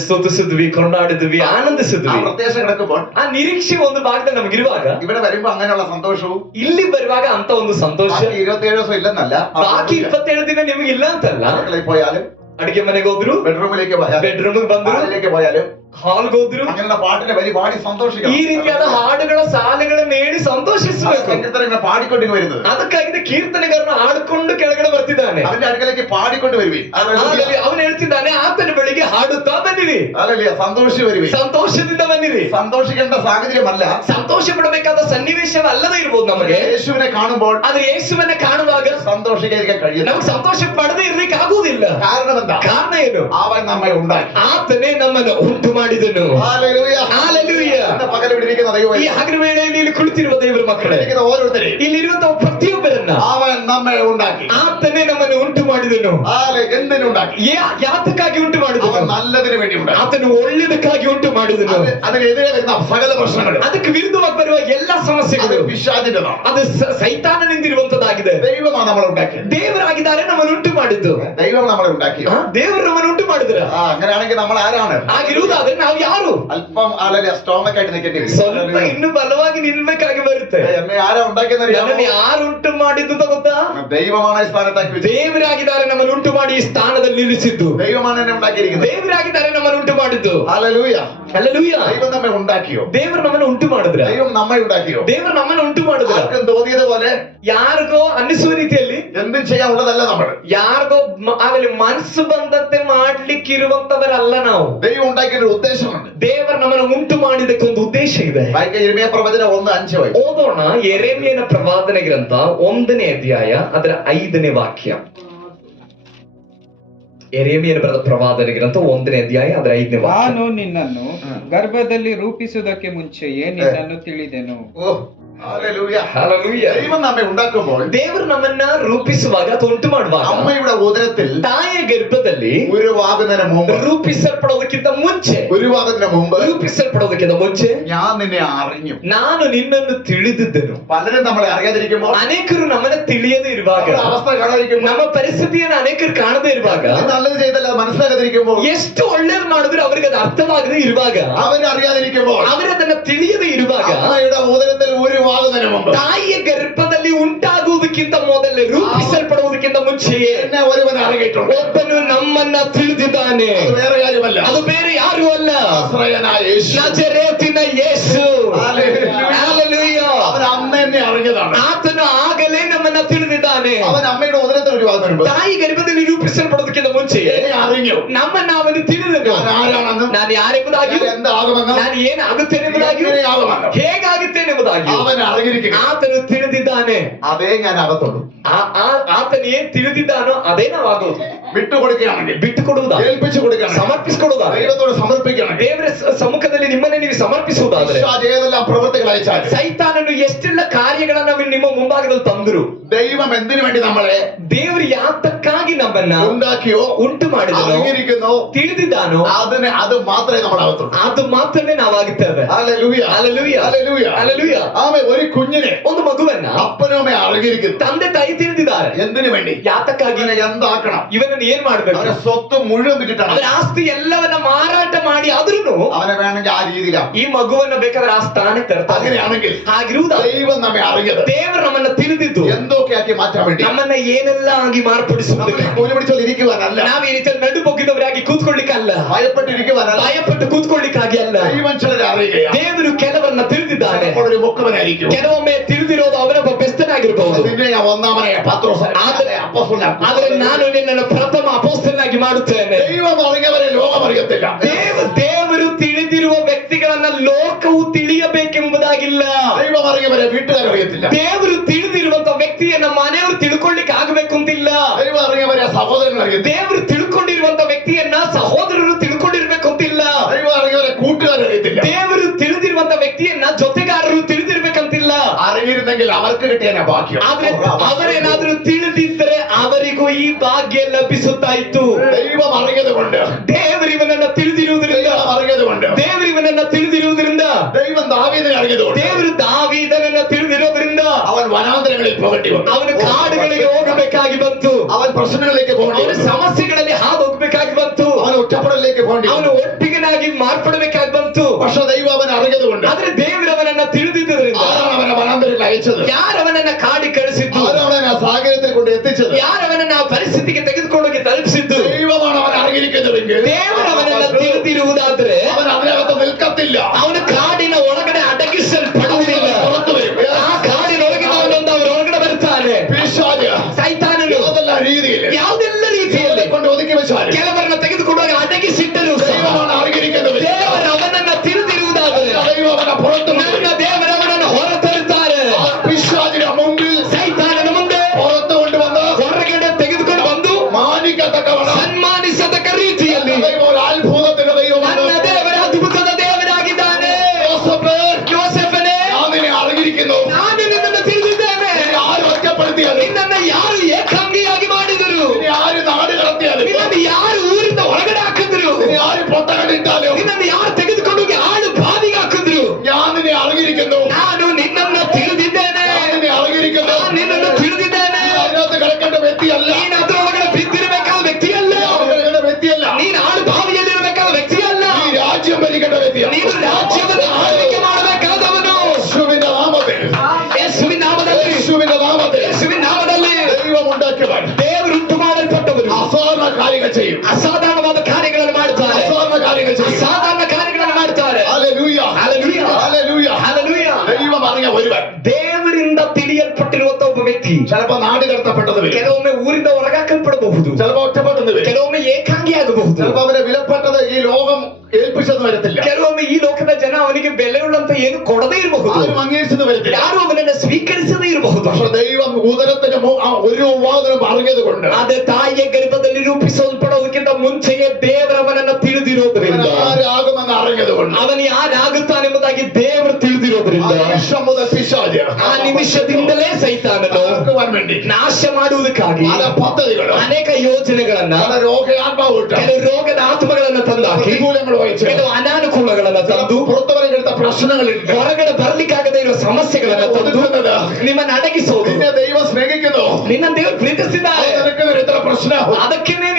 ಸ್ತುತಿಸಿದ್ವಿ, ಕೊಂಡಾಡಿದ್ವಿ, ആ ಆನಂದಿಸಿದ್ವಿ. പ്രത്യാശ കിടക്കുമ്പോൾ ಆ ನಿರೀಕ್ಷೆ ಒಂದು ಭಾಗದಲ್ಲಿ ನಮಗಿರುವಾಗ, ഇവിടെ വരുമ്പോ അങ്ങനെയുള്ള സന്തോഷവും ಇಲ್ಲಿ ಬರುವಾಗ ಅಂತ ಒಂದು ಸಂತೋಷ. ബാക്കി 27 ദിവസം ഇല്ലെന്നല്ല, ಬಾಕಿ 27 ದಿನ ನಿಮಗೆ ಇಲ್ಲ ಅಂತಲ್ಲ. അടുക്കളയിൽ പോയാലും, ಅಡಿಗೆ ಮನೆಗೆ ಹೋದ್ರು, ബെഡ്റൂമിലേക്ക് പോയാലും, ಬೆಡ್ರೂಮ್ ಬಂದ್ರು, ഹാളിലേക്ക് പോയാലും, ಹಾಲ್ಗೋದ್ರು അങ്ങനെയുള്ള പാട്ടിന്റെ വരി പാടി സന്തോഷിക്കണം. ಈ ರೀತಿಯಾದ ಹಾಡುಗಳ ಸಾಲುಗಳನ್ನು ಹೇಳಿ ಸಂತೋಷಿಸಬೇಕು. സംഗീതജ്ഞനെ പാടിക്കൊണ്ടിങ്ങ് വരുന്നത്. ಅದಕ್ಕಾಗಿ ಕೀರ್ತನೆಗಾರನು ಹಾಡಿಕೊಂಡು ಕೆಳಗಡೆ ಬರ್ತಿದ್ದಾನೆ. അവന്റെ അടുക്കലേക്ക് പാടിക്കൊണ്ട് വരുവി. ಅವನು ಹೇಳ್ತಿದ್ದಾನೆ, ಆತನ ಬಳಿಗೆ ಹಾಡುತ್ತಾ ಬನ್ನಿರಿ, സന്തോഷിച്ച് വരുവി, ಸಂತೋಷದಿಂದ ಬನ್ನಿರಿ. സന്തോഷിക്കേണ്ട സാഹചര്യമല്ല, ಸಂತೋಷ ಪಡಬೇಕಾದ ಸನ್ನಿವೇಶವಲ್ಲದೇ ಇರ್ಬೋದು ನಮಗೆ. യേശുവിനെ കാണുമ്പോൾ, ಆದ್ರೆ ಯೇಸುವನ್ನ ಕಾಣುವಾಗ സന്തോഷിക്കാൻ കഴിയും. ನಮ್ಗೆ ಸಂತೋಷ ಪಡದೇ ಇರ್ಲಿಕ್ಕೆ ಆಗುವುದಿಲ್ಲ. കാരണം എന്താ? ಕಾರಣ ಏನು? അവൻ നമ്മെ ഉണ്ടാക്കി, ಆತನೇ ನಮ್ಮನ್ನು ಉಂಟು ಮಾಡಿದನು. ഹല്ലേലൂയ. ಹಲ್ಲೆಲೂಯಾ. പകരം ഇരിക്കുന്ന ദൈവം, ಈ ಹಗಲು ವೇಳೆಯಲ್ಲಿ ಇಲ್ಲಿ ಕುಳಿತಿರುವ ದೇವರ ಮಕ್ಕಳೇ, ഓരോരുത്തരെയും ಇಲ್ಲಿರುವಂತಹ ಪ್ರತಿಯೊಬ್ಬರನ್ನ അവൻ നമ്മെ ഉണ്ടാക്കി, ಆತನೇ ನಮ್ಮನ್ನು ಉಂಟು ಮಾಡಿದನು. എന്തിനുണ്ടാക്കി? ಯಾತಕ್ಕಾಗಿ ಉಂಟು ಮಾಡಿದನು? അവൻ നല്ലതിന് വേണ്ടി ഉണ്ടാക്കി. ಆತನು ಒಳ್ಳೆಯದಕ್ಕಾಗಿ ಉಂಟು ಮಾಡಿದನು. അതിനെതിരെ വരുന്ന സകല പ്രശ്നങ്ങളും, ಅದಕ್ಕೆ ವಿರುದ್ಧವಾಗಿ ಬರುವ ಎಲ್ಲಾ ಸಮಸ್ಯೆಗಳು പിശാചിന്റേതാണ്. ಅದು ಸೈತಾನನಿಂದಿರುವಂತದ್ದಾಗಿದೆ. ദൈവമാണ് നമ്മളെ ഉണ്ടാക്കിയത്. ದೇವರಾಗಿದ್ದಾರೆ ನಮ್ಮನ್ನು ಉಂಟು ಮಾಡಿದ್ದು. ദൈവം നമ്മളെ ഉണ്ടാക്കി. ದೇವರು ನಮ್ಮನ್ನು ಉಂಟು ಮಾಡಿದ್ರ. അങ്ങനെയാണെങ്കിൽ നമ്മൾ ആരാണ്? ಆಗಿರುವುದಾದ್ರೆ ನಾವು ಯಾರು? അല്പം സ്ട്രോങ് ആയിട്ട് നിൽക്കേണ്ടി വരും. ಸ್ವಲ್ಪ ಇನ್ನು ಬಲವಾಗಿ ನಿಲ್ಬೇಕಾಗಿ ಬರುತ್ತೆ. എന്നെ ആരാ ഉണ്ടാക്കിയെന്ന് ನಮ್ಮನ್ನು ಯಾರು ಉಂಟು ಮಾಡಿದ್ದು ಅಂತ ಗೊತ್ತಾ? ദൈവമാണ് ഈ സ്ഥാനത്താക്കി വെച്ചത്. ದೇವರಾಗಿದ್ದಾರೆ ನಮ್ಮನ್ನು ಉಂಟು ಮಾಡಿ ಈ ಸ್ಥಾನದಲ್ಲಿ ನಿಲ್ಲಿಸಿದ್ದು. ദൈവമാണ് എന്നെ ഉണ്ടാക്കിയിരിക്കുന്നത്. ದೇವರಾಗಿದ್ದಾರೆ ನಮ್ಮನ್ನು ಉಂಟು ಮಾಡಿದ್ದು. ഹല്ലേലൂയ. ഹല്ലേലൂയ. ദൈവം നമ്മെ ഉണ്ടാക്കിയോ? ದೇವರು ನಮ್ಮನ್ನು ಉಂಟು ಮಾಡಿದ್ರ. ദൈവം നമ്മെ ഉണ്ടാക്കിയോ? ದೇವರು ನಮ್ಮನ್ನು ಉಂಟು ಮಾಡಿದ್ರ. ആർക്കും തോന്നിയതുപോലെ ಯಾರಿಗೋ ಅನ್ನಿಸುವ ರೀತಿಯಲ್ಲಿ എന്തും ചെയ്യാനുള്ളതല്ല നമ്മൾ. ಯಾರಿಗೋ ಆಮೇಲೆ ಮನಸ್ಸು ಬಂದಂತೆ ಮಾಡ್ಲಿಕ್ಕಿರುವಂತವರಲ್ಲ ನಾವು. ദൈവം ഉണ്ടാക്കിയ ഒരു ഉദ്ദേശമുണ്ട്. ದೇವರು ನಮ್ಮನ್ನು ಉಂಟು ಮಾಡಿದಕ್ಕೆ ಒಂದು ಉದ್ದೇಶ ಇದೆ. യിരെമ്യാ പ്രവചനം 1:5 ಓದೋಣ. ಯೆರೆಮೀಯನ ಪ್ರವಾದನೆ ಗ್ರಂಥ 1ನೇ ಅಧ್ಯಾಯ ಅದರ 5ನೇ ವಾಕ್ಯ. ಯೆರೆಮೀಯನ ಬರೆದ ಪ್ರವಾದನೆ ಗ್ರಂಥ 1ನೇ ಅಧ್ಯಾಯ ಅದರ 5ನೇ ವಾಕ್ಯ. ನಾನು ನಿನ್ನನ್ನು ಗರ್ಭದಲ್ಲಿ ರೂಪಿಸುವುದಕ್ಕೆ ಮುಂಚೆಯೇ ನಿನ್ನನ್ನು ತಿಳಿದೆನು. ഹല്ലേലൂയ. ഹല്ലേലൂയ. ദൈവം നമ്മെ ഉണ്ടാക്കുമ്പോൾ, ದೇವರು ನಮ್ಮನ್ನ ರೂಪಿಸುವಾಗ ಅಥವಾ ಉಂಟು ಮಾಡುವಾಗ, അമ്മയുടെ ഉദരത്തിൽ ತಾಯಿಯ ಗರ್ಭದಲ್ಲಿ ഉരുവാകുന്നതിന് മുമ്പ്, ರೂಪಿಸಲ್ಪಡೋದಕ್ಕಿಂತ ಮುಂಚೆ, ഉരുവാകുന്നതിന് മുമ്പ് ರೂಪಿಸಲ್ಪಡೋದಕ್ಕಿಂತ ಮುಂಚೆ ഞാൻ നിന്നെ അറിഞ്ഞു. ನಾನು ನಿನ್ನನ್ನು ತಿಳಿದಿದ್ದೆನು. പലരും നമ്മളെ അറിയാതിരിക്കുമ്പോൾ, ಅನೇಕರು ನಮ್ಮನ್ನ ತಿಳಿಯದೇ ಇರುವಾಗ, നമ്മുടെ അവസ്ഥ കാണാതിരിക്കുമ്പോൾ, ನಮ್ಮ ಪರಿಸ್ಥಿತಿಯನ್ನು ಅನೇಕರು ಕಾಣದೇ ಇರುವಾಗ, നല്ലത് ചെയ്തല്ല മനസ്സിലാകാതിരിക്കുമ്പോൾ, ಎಷ್ಟು ಒಳ್ಳೇದು ಮಾಡಿದ್ರು ಅವರಿಗೆ ಅದು ಅರ್ಥವಾಗದೇ ಇರುವಾಗ, അവരറിയാതിരിക്കുമ്പോൾ, ಅವರದನ್ನ ತಿಳಿಯದೇ ಇರುವಾಗ, അമ്മയുടെ ഉദരത്തിൽ ഉരുവാകുന്നതിന് മുമ്പ്, ತಾಯಿಯ ಗರ್ಭದಲ್ಲಿ ಉಂಟಾಗುವುದಕ್ಕಿಂತ ಮೊದಲೇ, ರೂಪಿಸಲ್ಪಡುವುದಕ್ಕಿಂತ ಮುಂಚೆಯೇ എന്നെ ഒരുവൻ അറിയിട്ടുണ്ട്. ಒಬ್ಬನು ನಮ್ಮನ್ನ ತಿಳಿದಿದ್ದಾನೆ. അത് വേറെ കാര്യമല്ല, ಅದು ಬೇರೆ ಯಾರು ಅಲ್ಲ, നസറേയനായ യേശു. ನಜರೇತಿನ ಯೇಸು. ഹല്ലേലൂയ. അവൻ അന്ന് എന്നെ അറിഞ്ഞതാണ്. ಆತನು ಆಗಲೇ ನಮ್ಮನ್ನ ತಿಳಿದಿದ್ದಾನೆ. അവൻ അമ്മയുടെ ഉദരത്തിൽ ഉരുവാകുന്നതിന് മുമ്പ്, ತಾಯಿ ಗರ್ಭದಲ್ಲಿ ರೂಪಿಸಲ್ಪಡೋದಕ್ಕಿಂತ ಮುಂಚೆಯೇ എന്നെ അറിഞ്ഞു. ನಮ್ಮನ್ನ ಅವನು ತಿಳಿದನು. ഞാൻ ആരാണെന്നും, ನಾನು ಯಾರೆಂಬುದಾಗಿ, ഞാൻ എന്താകുമെന്നും, ನಾನು ಏನಾಗುತ್ತೇನೆಂಬುದಾಗಿ, എങ്ങനെയാകുമെന്നും ಹೇಗಾಗುತ್ತೇನೆಂಬುದಾಗಿ അവൻ അറിഞ്ഞിരിക്കുന്നു. ಆತನು ತಿಳಿದಿದ್ದಾನೆ. അതേ ഞാൻ അകത്തുള്ളൂ. ಆತನು ಏನ್ ತಿಳಿದಿದ್ದಾನೋ ಅದೇ ನಾವಾಗೋದು. വിട്ടുകൊടുക്കുകയാണെങ്കിൽ, ಬಿಟ್ಟು ಕೊಡುವುದಾ, ഏൽപ്പിച്ചു കൊടുക്കുകയാണെങ്കിൽ, ಸಮರ್ಪಿಸಿಕೊಡುವುದಾ, ദൈവത്തോട് സമർപ്പിക്കുകയാണെങ്കിൽ, ದೇವರ ಸಮ್ಮುಖದಲ್ಲಿ ನಿಮ್ಮನ್ನೇ ನೀವು ಸಮರ್ಪಿಸುವುದಾದ್ರೆ, പിശാച് ഏതെല്ലാം പ്രവൃത്തികൾ അയച്ചാലും, ಸೈತಾನನು ಎಷ್ಟೆಲ್ಲ ಕಾರ್ಯಗಳನ್ನ ನಿಮ್ಮ ಮುಂಭಾಗದಲ್ಲಿ ತಂದರು, ദൈവം എന്തിനു വേണ്ടി നമ്മളെ ದೇವರು ಯಾತಕ್ಕಾಗಿ ನಮ್ಮನ್ನ ഉണ്ടാക്കിയോ, ಉಂಟು ಮಾಡಿದನೋ, അറിഞ്ഞിരിക്കുന്നു, ತಿಳಿದಿದ್ದಾನೋ, അത് മാത്രമേ നമ്മുടെ അകത്തുള്ളൂ. ಅದು ಮಾತ್ರನೇ ನಾವಾಗುತ್ತೇವೆ. ഹല്ലേലൂയ. ഹല്ലേലൂയ. ഹല്ലേലൂയ. ഹല്ലേലൂയ. ആമേൻ. ഒരു കുഞ്ഞിനെ ಒಂದು ಮಗುವನ್ನ അപ്പനും അമ്മയും അറിഞ്ഞിരിക്കുന്നു. ತಂದೆ ತಾಯಿ ತಿಳಿದಿದ್ದಾರೆ. എന്തിനു വേണ്ടി? ಯಾತಕ್ಕಾಗಿ? ഇവനെ എന്താക്കണം? ಇವನನ್ನು ಏನ್ ಮಾಡ್ಬೇಕು? അവന്റെ സ്വത്ത് മുഴുവൻ വിറ്റിട്ടാണ്, ಅವರ ಆಸ್ತಿ ಎಲ್ಲವನ್ನ ಮಾರಾಟ ಮಾಡಿ ಆದ್ರೂ അവനെ വേണമെങ്കിൽ ആ രീതിയിലാണ്. ಈ ಮಗುವನ್ನ ಬೇಕಾದ್ರೆ ಆ ಸ್ಥಾನಕ್ಕೆ ತರ್ತಾರೆ. അങ്ങനെയാണെങ്കിൽ ಹಾಗಿರುವುದ ദൈവം നമ്മെ അറിഞ്ഞത് ದೇವರು ನಮ್ಮನ್ನ ತಿಳಿದಿದ್ದು എന്തൊക്കെ ആക്കി മാറ്റാൻ വേണ്ടി, ನಮ್ಮನ್ನ ಏನೆಲ್ಲ ಆಗಿ ಮಾರ್ಪಡಿಸುವುದಕ್ಕೆ. കൂലി പിടിച്ചോണ്ട് ഇരിക്കുവാനല്ല, ನಾವ್ ಈ ರೀತಿಯಲ್ಲಿ ನಡು ಬೊಗ್ಗಿದವರಾಗಿ ಕೂತ್ಕೊಳ್ಳಿಕ್ಕಲ್ಲ, ഭയപ്പെട്ടിരിക്കുവാനല്ല, ಭಯಪಟ್ಟು ಕೂತ್ಕೊಳ್ಳಿಕ್ಕಾಗಿ ಅಲ್ಲ. ദൈവം ചിലരെ അറിയുകയാണ്. ದೇವರು ಕೆಲವನ್ನ ತಿಳಿದಿದ್ದಾನೆ. ഒരു മുഖവനായിരിക്കും, ಕೆಲವೊಮ್ಮೆ ತಿಳಿದಿರೋದು ಅವನೊಬ್ಬ ಬೆಸ್ತನಾಗಿರ್ಬಹುದು. നിന്നെ ഞാൻ ഒന്നാമനായ പത്രോസ് ಆದ್ರೆ ನಾನು ನಿನ್ನನ್ನು ಪ್ರಥಮ ಅಪೊಸ್ತಲನಾಗಿ ಮಾಡುತ್ತೇನೆ. ദൈവം അറിഞ്ഞവരെ ലോകം അറിയത്തില്ല. ದೇವರು ತಿಳಿದಿರುವ ವ್ಯಕ್ತಿಗಳನ್ನ ಲೋಕವು ತಿಳಿಯಬೇಕೆಂಬುದಾಗಿಲ್ಲ. ദൈവം അറിഞ്ഞവരെ വീട്ടുകാർ അറിയത്തില്ല. ದೇವರು ತಿಳಿದಿರುವಂತ ವ್ಯಕ್ತಿಯನ್ನ ಮನೆಯವರು ತಿಳ್ಕೊಳ್ಳಿಕ್ಕೆ ಆಗಬೇಕು ಅಂತಿಲ್ಲ. ദൈവം അറിഞ്ഞവരെ സഹോദരങ്ങൾ അറിയത്തില്ല. ದೇವರು ತಿಳ್ಕೊಂಡಿರುವಂತ ವ್ಯಕ್ತಿಯನ್ನ ಸಹೋದರರು ತಿಳ್ಕೊಂಡಿರ್ಬೇಕು ಅಂತಿಲ್ಲ. ദൈവം അറിഞ്ഞവരെ കൂട്ടുകാർ അറിയത്തില്ല. ದೇವರು ತಿಳಿದಿರುವಂತ ವ್ಯಕ್ತಿಯನ್ನ ಜೊತೆಗಾರರು ತಿಳಿದಿರ್ಬೇಕಂತಿಲ್ಲ. അറിഞ്ഞിരുന്നെങ്കിൽ അവർക്ക് കിട്ടിയ ഭാഗ്യം. ಆದ್ರೆ ಅವರೇನಾದ್ರೂ ತಿಳಿದಿದ್ರೆ ಅವರಿಗೂ ಈ ಭಾಗ್ಯ ಲಭಿಸುತ್ತಾ ಇತ್ತು. ദൈവം അറിഞ്ഞതുകൊണ്ട്, ದೇವರಿವನನ್ನ ತಿಳಿದಿರುವುದರಿಂದ, ದೇವರಿವನನ್ನ ತಿಳಿದಿರುವುದರಿಂದ, ദൈവം ദാവീദിനെ അറിഞ്ഞതുകൊണ്ട്, ದೇವರು ದಾವೀದನನ್ನ ತಿಳಿದಿರೋದ್ರಿಂದ അവൻ വനാന്തരങ്ങളിൽ പോകേണ്ടി വന്നു. ಅವನು ಕಾಡುಗಳಿಗೆ ಹೋಗಬೇಕಾಗಿ ಬಂತು. അവൻ പ്രശ്നങ്ങളിലേക്ക് പോകേണ്ടി ಅವನ വന്നു. ಸಮಸ್ಯೆಗಳಲ್ಲಿ ಹಾದು ಹೋಗ್ಬೇಕಾಗಿ ಬಂತು. അവൻ ഒറ്റപ്പെടലിലേക്ക് പോകേണ്ടി ಅವನು വന്നു. ಒಟ್ಟಿಗೆನಾಗಿ ಮಾರ್ಪಡಬೇಕಾಗಿ ಬಂತು. പക്ഷെ ദൈവം അവൻ അറിഞ്ഞതുകൊണ്ട്, ಆದ್ರೆ ದೇವರವನನ್ನ ತಿಳಿದಿದ್ದರಿಂದ, ആരാണ് അവനെ വനാന്തരത്തിൽ അയച്ചത്? ಯಾರವನನ್ನ ಕಾಡಿ ಕಳಿಸಿದ್ದು? ആരാണ് അവനെ ആ സാഹചര്യത്തിൽ കൊണ്ട് എത്തിച്ചത്? ಯಾರವನನ್ನ ಆ ಪರಿಸ್ಥಿತಿಗೆ ತೆಗೆದುಕೊಂಡು ತಲುಪಿಸಿದ್ದು? ദൈവമാണ് അവൻ അറിഞ്ഞിരിക്കുന്നതെങ്കിൽ, ದೇವರವನನ್ನ ತಿಳಿದಿರುವುದಾದ್ರೆ അവൻ അതിനെ ಅವನ ಹೊರತು ನನ್ನ ದೇವರವನನ್ನು ಹೊರತರುತ್ತಾರೆ. ಆ ಪಿಶಾಚಿನ ಮುಂದಿಲ್ ಸೈತಾನನ ಮುಂದೆ ಹೊರತು ಕೊಂಡುವന്ന ಹೊರಗಡೆ ತೆಗೆದುಕೊಂಡು ಬಂದು ಮಾನಿಕತಕ್ಕವನ ಸನ್ಮಾನಿಸತಕ್ಕ ರೀತಿಯಲ್ಲಿ ದೈವ ഒരു അത്ഭുതത്തിന്റെ ദൈവമാണ്. ನನ್ನ ದೇವರ ಅದ್ಭುತದ ದೇವರಾಗಿದ್ದಾನೆ. യോസേഫേ, ಯೋಸೇಫನೇ, ഞാൻ നിന്നെ അറിഞ്ഞിരിക്കുന്നു. ನಾನು ನಿನ್ನನ್ನು ತಿಳಿದಿದ್ದೇನೆ. നിന്നെ ആര് ഒറ്റപ്പെടുത്തിയാലും, ನಿನ್ನನ್ನು ಯಾರು ಏಕಾಂಗಿಯಾಗಿ ಮಾಡಿದರು, നിന്നെ ആര് നാട് കടത്തിയാലും, ನಿನ್ನನ್ನು ಯಾರು ಊರಿಂದ ಹೊರಗಡೆ ಹಾಕಿದ್ರು, നിന്നെ ആര് പൊട്ടകണ്ടിട്ടാലും, ನಿನ್ನನ್ನು ಯಾರು ತೆಗೆದುಕೊಂಡು ಹೋಗಿ ಆಳು ಬಾವಿಗೆ ಹಾಕಿದ್ರು, ഞാൻ നിന്നെ അറിഞ്ഞിരിക്കുന്നു. ನಾನು ನಿನ್ನನ್ನು ತಿಳಿದಿದ್ದೇನೆ. ഞാൻ നിന്നെ അറിഞ്ഞിരിക്കുന്നു. ನಾನು ನಿನ್ನನ್ನು ತಿಳಿದಿದ್ದೇನೆ. നീ അതിനകത്ത് കിടക്കേണ്ട വ്യക്തിയല്ല. ನೀನು ಅದರೊಳಗಡೆ ಬಿದ್ದಿರಬೇಕಾದ ವ್ಯಕ್ತಿಯಲ್ಲ. നീ കിടക്കേണ്ട വ്യക്തിയല്ല. ನೀನು ಆಳು ಬಾವಿಯಲ್ಲಿರಬೇಕಾದ ವ್ಯಕ್ತಿಯಲ್ಲ. നീ രാജ്യം ഭരിക്കേണ്ട വ്യക്തിയാണ്. ನೀನು ರಾಜ್ಯವನ್ನು ಆಳ್ವಿಕೆ ಮಾಡಬೇಕಾದವನು. യേശുവിന്റെ നാമത്തിൽ, ಯೇಸುವಿನ ನಾಮದಲ್ಲಿ, യേശുവിന്റെ നാമത്തിൽ ಯೇಸುವಿನ ನಾಮದಲ್ಲಿ ദൈവം ഉണ്ടാക്കിയവൻ ದೇವರುಂಟು ಮಾಡಲ್ಪಟ್ಟವರು അസാധാരണ കാര്യങ്ങൾ ചെയ്യും. ಅಸಾಧಾರಣವಾದ ಕಾರ್ಯಗಳನ್ನು ಮಾಡ್ತಾರೆ. അസാധാരണ കാര്യങ്ങൾ ചെയ്യും. ಅಸಾಧಾರಣ ಕಾರ್ಯಗಳನ್ನು ಮಾಡ್ತಾರೆ. Hallelujah, hallelujah, hallelujah. ഹല്ലേലൂയ. ദൈവം അറിഞ്ഞ ഒരുവൻ ದೇವರಿಂದ ತಿಳಿಯಲ್ಪಟ್ಟಿರುವಂತ ಒಬ್ಬ ವ್ಯಕ್ತಿ ചിലപ്പോ നാട് കടത്തപ്പെട്ടത് വരും. ಕೆಲವೊಮ್ಮೆ ಊರಿಂದ ಹೊರಗಾಕಲ್ಪಡಬಹುದು. ചിലപ്പോ ഒറ്റപ്പെട്ടത് വരും. ಕೆಲವೊಮ್ಮೆ ಏಕಾಂಗಿಯಾಗಬಹುದು. ചിലപ്പോ അവരെ വിലപ്പെട്ടത് ഈ ലോകം ഏൽപ്പിച്ചെന്ന് വരത്തില്ല. ಕೆಲವೊಮ್ಮೆ ಈ ಲೋಕದ ಜನ ಅವನಿಗೆ ಬೆಲೆಯುಳ್ಳಂತ ಏನು ಕೊಡದೇ ಇರಬಹುದು. ആരും അംഗീകരിച്ചെന്ന് വരത്തില്ല. ಯಾರು ಅವನನ್ನ ಸ್ವೀಕರಿಸದೇ ಇರಬಹುದು. പക്ഷെ ദൈവം ഉദരത്തിന് ഒരു വാദനം പറഞ്ഞത് കൊണ്ട് ಆದ್ರೆ ತಾಯಿಯ ಗರ್ಭದಲ್ಲಿ ರೂಪಿಸಲ್ಪಡೋದಕ್ಕಿಂತ ಮುಂಚೆಯೇ ದೇವರವನನ್ನ ತಿಳಿದಿರೋದ್ರಿಂದ, ആരാകുമെന്ന് അറിഞ്ഞത് കൊണ്ട്, ಅವನು ಯಾರಾಗುತ್ತಾನೆಂಬುದಾಗಿ ದೇವರು ತಿಳಿದಿರೋದ್ರಿಂದ, നിമിഷം മുതൽ പിശാച് ಆ ನಿಮಿಷದಿಂದಲೇ ಸೈತಾನನು തകർക്കുവാൻ വേണ്ടി ನಾಶ ಮಾಡುವುದಕ್ಕಾಗಿ പല പദ്ധതികളും ಅನೇಕ ಯೋಜನೆಗಳನ್ನ, പല രോഗാത്മാവ് വിട്ട് ಕೆಲವು ರೋಗದ ಆತ್ಮಗಳನ್ನ ತಂದಾಕಿ, പ്രതികൂലങ്ങൾ വഹിച്ച് ಕೆಲವು ಅನಾನುಕೂಲಗಳನ್ನ ತಂದು, പുറത്തുവരെടുത്ത പ്രശ്നങ്ങളുണ്ട്. ಹೊರಗಡೆ ಬರ್ಲಿಕ್ಕಾಗದೇ ಇರುವ ಸಮಸ್ಯೆಗಳನ್ನ ತಂದು ನಿಮ್ಮನ್ನು ಅಡಗಿಸೋದು. നിന്നെ ദൈവം സ്നേഹിക്കുന്നു. ನಿನ್ನ ದೇವರು ಪ್ರೀತಿಸಿದ್ದಾರೆ. നിനക്ക് ഇത്ര പ്രശ്നം. ಅದಕ್ಕೇನೆ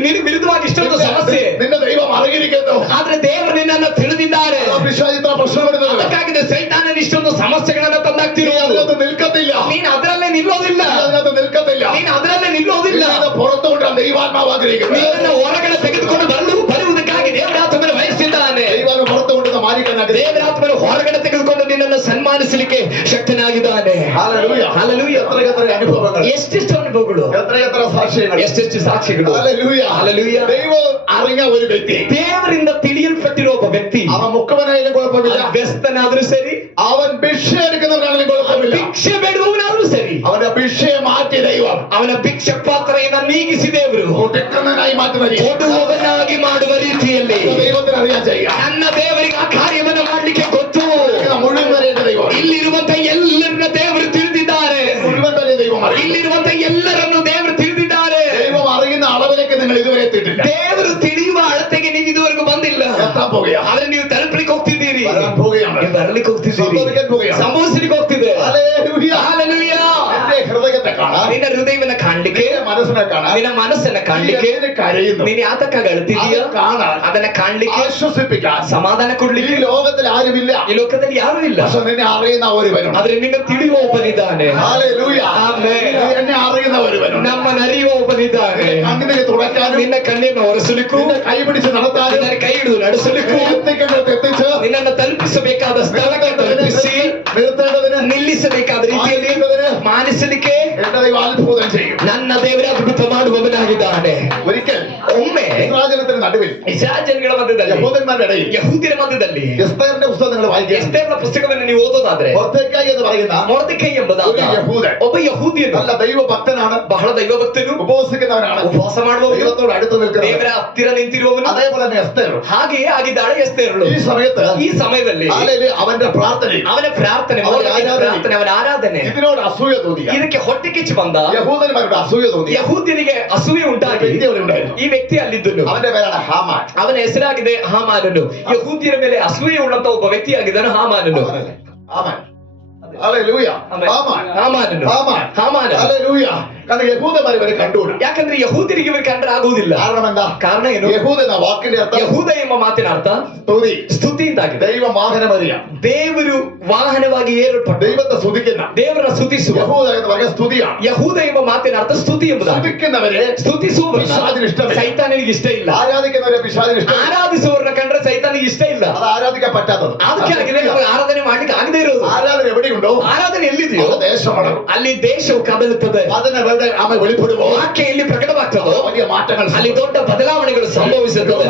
ನಿನಗೆ ವಿರುದ್ಧವಾಗಿ ಇಷ್ಟೊಂದು ಸಮಸ್ಯೆ. നിന്റെ ദൈവം അറിഞ്ഞിരിക്കുന്നു. ಆದ್ರೆ ದೇವರು ನಿನ್ನನ್ನು ತಿಳಿದಿದ್ದಾರೆ. പിശാച് ഇത്ര പ്രശ്നം വരുന്നത് ಅದಕ್ಕಾಗಿದೆ ಸೈತಾನನ ಇಷ್ಟೊಂದು ಸಮಸ್ಯೆಗಳನ್ನ ತಂದಾಕ್ತಿರೋ. അതിനകത്ത് നിൽക്കത്തില്ല. ನೀನು ಅದರಲ್ಲೇ ನಿಲ್ಲೋದಿಲ್ಲ. അതിനകത്ത് നിൽക്കത്തില്ല. ನೀನು ಅದರಲ್ಲೇ ನಿಲ್ಲೋದಿಲ್ಲ. പുറത്തു കൊണ്ടാണ് ദൈവാത്മാവ് ആഗ്രഹിക്കുന്നത്. ನಿನ್ನನ್ನು ಹೊರಗಡೆ ತೆಗೆದುಕೊಂಡು ಬರುವುದಕ್ಕಾಗಿ ದೇವರಾತ್ಮನು ಬಯಸಿದ್ದಾನೆ. ദൈവം പുറത്തു കൊണ്ടുവന്ന് മാനിക്കാൻ ದೇವರಾತ್ಮನು ಹೊರಗಡೆ ತೆಗೆದುಕೊಂಡು ನಿನ್ನನ್ನು ಸನ್ಮಾನಿಸಲಿಕ್ಕೆ ಶಕ್ತನಾಗಿದ್ದಾನೆ. ഹല്ലേലൂയ. ಹಲ್ಲೆಲೂಯ. എത്ര അനുഭവങ്ങൾ, ಎಷ್ಟೆಷ್ಟು ಅನುಭವಗಳು, എത്ര സാക്ഷ്യങ്ങൾ, ಎಷ್ಟೆಷ್ಟು ಸಾಕ್ಷಿಗಳು. ഹല്ലേലൂയ. ഹല്ലേലൂയ. ദൈവം അറിഞ്ഞ ഒരു വ്യക്തി, ದೇವರಿಂದ ತಿಳಿಯಲ್ಪಟ್ಟಿರುವ ಒಬ್ಬ ವ್ಯಕ್ತಿ, അവൻ മുഖവനായാലും കുഴപ്പമില്ല, ವ್ಯಸ್ತನಾದ್ರೂ ಸರಿ, അവൻ ഭിക്ഷ എടുക്കുന്നവനാണെങ്കിലും കുഴപ്പമില്ല, ಭಿಕ್ಷೆ ಬೇಡುವವನಾದ್ರೂ ಸರಿ, അവന്റെ ഭിക്ഷയെ മാറ്റി ദൈവം ಅವನ ಭಿಕ್ಷೆ ಪಾತ್ರೆಯನ್ನ ನೀಗಿಸಿ ದೇವರು കൊടുക്കുന്നതിനായി മാറ്റുന്ന രീതി ಕೊಡುವವನಾಗಿ ಮಾಡುವ ರೀತಿಯಲ್ಲಿ ദൈവത്തിന് അറിയാൻ ചെയ്യുക. ನನ್ನ ದೇವರಿಗೆ ಆ ಕಾರ್ಯವನ್ನು ಮಾಡ್ಲಿಕ್ಕೆ ಗೊತ್ತು. മുഴുവൻ വരേണ്ട ദൈവം, ಇಲ್ಲಿರುವಂತ ಎಲ್ಲರನ್ನ ದೇವರು ತಿಳಿದಿದ್ದಾರೆ. മുഴുവൻ വരെ ദൈവം അറിയും. ಇಲ್ಲಿರುವಂತ ಎಲ್ಲರನ್ನು ದೇವರು ತಿಳಿದಿದ್ದಾರೆ. ദൈവം അറിയുന്ന അളവിലേക്ക് നിങ്ങൾ ഇതുവരെ എത്തിയിട്ടില്ല. ದೇವರು ತಿಳಿಯುವ ಅಳತೆಗೆ ನೀವು ಇದುವರೆಗೂ ಬಂದಿಲ್ಲ. എത്താൻ പോകുകയാണ്, ಆದ್ರೆ ನೀವು ತಲುಪಲಿಕ್ಕೆ ಹೋಗ್ತಿದ್ದೀರಿ, വരാൻ പോവുകയാണ്, ನೀವು ಬರಲಿಕ್ಕೆ ಹೋಗ್ತಿದ್ದೀರಿ, സംഭവിക്കാൻ പോവുകയാണ്. ಸಂಭವಿಸಲಿಕ್ಕೆ ಹೋಗ್ತಿದೆ. ഹല്ലേലൂയ. ಹಲ್ಲೆಲೂಯ. നിന്റെ ഹൃദയത്തെ കാണാൻ, ನಿನ್ನ ಹೃದಯವನ್ನ ಕಾಣ್ಲಿಕ್ಕೆ, നിന്റെ മനസ്സിനെ കാണാൻ, ನಿನ್ನ ಮನಸ್ಸನ್ನ ಕಾಣ್ಲಿಕ್ಕೆ, നീ കരയുന്നു, ನೀನ್ ಯಾತಕ್ಕಾಗಿ ಅಳ್ತಿದೀಯ അത് കാണാൻ, ಅದನ್ನ ಕಾಣ್ಲಿಕ್ಕೆ, ആശ്വസിപ്പിക്കാൻ ಸಮಾಧಾನ ഈ ಕೊಡ್ಲಿಕ್ಕೆ ലോകത്തിൽ ആരുമില്ല. ಈ ಲೋಕದಲ್ಲಿ ಯಾರು ಇಲ್ಲ. പക്ഷെ നിന്നെ അറിയുന്ന ഒരുവനുണ്ട്. ಆದ್ರೆ ನಿನ್ನ ತಿಳಿಯುವ ಒಬ್ಬನಿದ್ದಾನೆ. ഹല്ലേലൂയ. ആമേൻ. എന്നെ അറിയുന്ന ഒരുവനുണ്ട്. ನಮ್ಮನ್ನ ಅರಿಯುವ ಒಬ್ಬನಿದ್ದಾನೆ. കണ്ണിനെ തുടയ്ക്കാനും, ನಿನ್ನ ಕಣ್ಣನ್ನು ಒರೆಸಲಿಕ್ಕೂ, നിന്നെ കൈപിടിച്ച് നടത്താനും, ನಿನ್ನ ಕೈ ಹಿಡಿದು ನಡೆಸಲಿಕ್ಕೂ, എത്തിക്കേണ്ടത് എത്തിച്ച് ನಿನ್ನನ್ನು ತಲುಪಿಸಬೇಕಾದ ಸ್ಥಳಕ್ಕೆ ತಲುಪಿಸಿ, നിർത്തേണ്ടതിന്, ನಿಲ್ಲಿಸಬೇಕಾದ ರೀತಿಯಲ್ಲಿ ಮಾನಿಸಲಿಕ್ಕೆ എന്റെ ദൈവം അത്ഭുതം ചെയ്യും. ನನ್ನ ದೇವರ ಅದ್ಭುತ ಮಾಡುವವನಾಗಿದ್ದಾನೆ. ഒരിക്കൽ ಒಮ್ಮೆ ഇസ്രായേലിന്റെ നടുവിൽ ಇಸ್ರಾಯೇಲ್ ಜನಗಳ ಮಧ್ಯದಲ್ಲಿ, യഹൂദന്മാരുടെ ഇടയിൽ ಯಹೂದ್ಯರ ಮಧ್ಯದಲ್ಲಿ എസ്തേറിന്റെ പുസ്തകം നിങ്ങൾ വായിക്കുക. ಎಸ್ತೇರನ ಪುಸ್ತಕವನ್ನು ನೀವು ಓದೋದಾದ್ರೆ, മൊർദെഖായി എന്ന് പറയുന്ന ಮೊರ್ದೆಕೈ ಎಂಬುದಾದ ഒരു യഹൂദൻ ಒಬ್ಬ ಯಹೂದ್ಯನು, നല്ല ദൈവഭക്തനാണ്, ಬಹಳ ದೈವಭಕ್ತನು, ഉപവസിക്കുന്നവനാണ്, ಉಪವಾಸ ಮಾಡುವವನು, ദൈവത്തോട് അടുത്ത് നിൽക്കുന്നത്. ದೇವರ ಹತ್ತಿರ ನಿಂತಿರುವವನು. അതേപോലെ തന്നെ എസ്തേർ ಹಾಗೆಯೇ ಆಗಿದ್ದಾಳೆ ಎಸ್ತೇರಳು. ഈ സമയത്ത് ಈ ಸಮಯದಲ್ಲಿ അവന്റെ പ്രാർത്ഥനയും ಅವನ ಪ್ರಾರ್ಥನೆ, ಅವನ ಆರಾಧನೆ, ഇതിനോട് അസൂയ തോന്നിയ, ಇದಕ್ಕೆ ಹೊಟ್ಟೆ ಕಿಚ್ಚು ಬಂದ യഹൂദന്മാരുടെ അസൂയ തോന്നിയ ಯಹೂದ್ಯನಿಗೆ ಅಸೂಯೆ ಉಂಟಾಗಿ വ്യക്തി അവിടെ ഉണ്ടായിരുന്നു. ಈ ವ್ಯಕ್ತಿ ಅಲ್ಲಿದ್ದನು. അവന്റെ പേരാണ് ഹാമാൻ. ಅವನ ಹೆಸರಾಗಿದೆ ಹಾಮಾನನು. ಯಹೂದ್ಯರ ಮೇಲೆ ಅಸೂಯೆ ಉಳ್ಳಂತ ಒಬ್ಬ ವ್ಯಕ್ತಿಯಾಗಿದ್ದಾನೆ ಹಾಮಾನನು. ഹാമാൻ. ഹല്ലേലൂയ. ಆಮೆನ್. ഹാമാൻ. ಹಾಮಾನನು. ഹാമാൻ. ಹಾಮಾನ. ഹല്ലേലൂയ. കാരണം യഹൂദന്മാർ ഇവരെ കണ്ടുകൂടാ. ಯಾಕಂದ್ರೆ ಯಹೂದ್ಯರಿಗೆ ಇವರು ಕಂಡ್ರೆ ಆಗುವುದಿಲ್ಲ. കാരണം എന്താ? ಕಾರಣ ಏನು? യഹൂദ എന്ന വാക്കിന്റെ അർത്ഥം ಯಹೂದ ಎಂಬ ಮಾತಿನ ಅರ್ಥ സ്തുതി, ಸ್ತುತಿ ಅಂತಾಗಿದೆ. ദൈവ വാഹനമറിയ, ದೇವರು ವಾಹನವಾಗಿ ಏರ್ಪಟ್ಟ, ദൈവത്തെ സ്തുതിക്കുന്ന, ದೇವರ ಸ್ತುತಿಸುವ. യഹൂദ എന്ന് പറഞ്ഞ സ്തുതിയാണ്. ಯಹೂದ ಎಂಬ ಮಾತಿನ ಅರ್ಥ ಸ್ತುತಿ ಎಂಬುದಾಗಿ. സ്തുതിക്കുന്നവരെ പിശാചിന് ഇഷ്ടമില്ല. ಸೈತಾನಿಗೆ ಇಷ್ಟ ಇಲ್ಲ. ആരാധിക്കുന്നവരെ പിശാചിന് ഇഷ്ടമില്ല. ಆರಾಧಿಸುವವರನ್ನ ಕಂಡ್ರೆ ಸೈತಾನಿಗೆ ಇಷ್ಟ ಇಲ್ಲ. അത് ആരാധിക്കാൻ പറ്റാത്തത്. ಅದಕ್ಕೆ ಆಗಿದೆ ನಮಗೆ ಆರಾಧನೆ ಮಾಡ್ಲಿಕ್ಕೆ ಆಗದೆ ಇರೋದು. ആരാധന എവിടെയുണ്ടോ ಆರಾಧನೆ ಎಲ್ಲಿದೆಯೋ അവിടെ ദേശം അടങ്ങും. ಅಲ್ಲಿ ದೇಶವು ಕದಲುತ್ತದೆ. അതിനെ അവിടെ ആമേ വെളിപ്പെടുവോ ವಾಕ್ಯ ಎಲ್ಲಿ ಪ್ರಕಟವಾಗ್ತದೋ വലിയ മാറ്റങ്ങൾ ಅಲ್ಲಿ ದೊಡ್ಡ ಬದಲಾವಣೆಗಳು ಸಂಭವಿಸುತ್ತದೆ,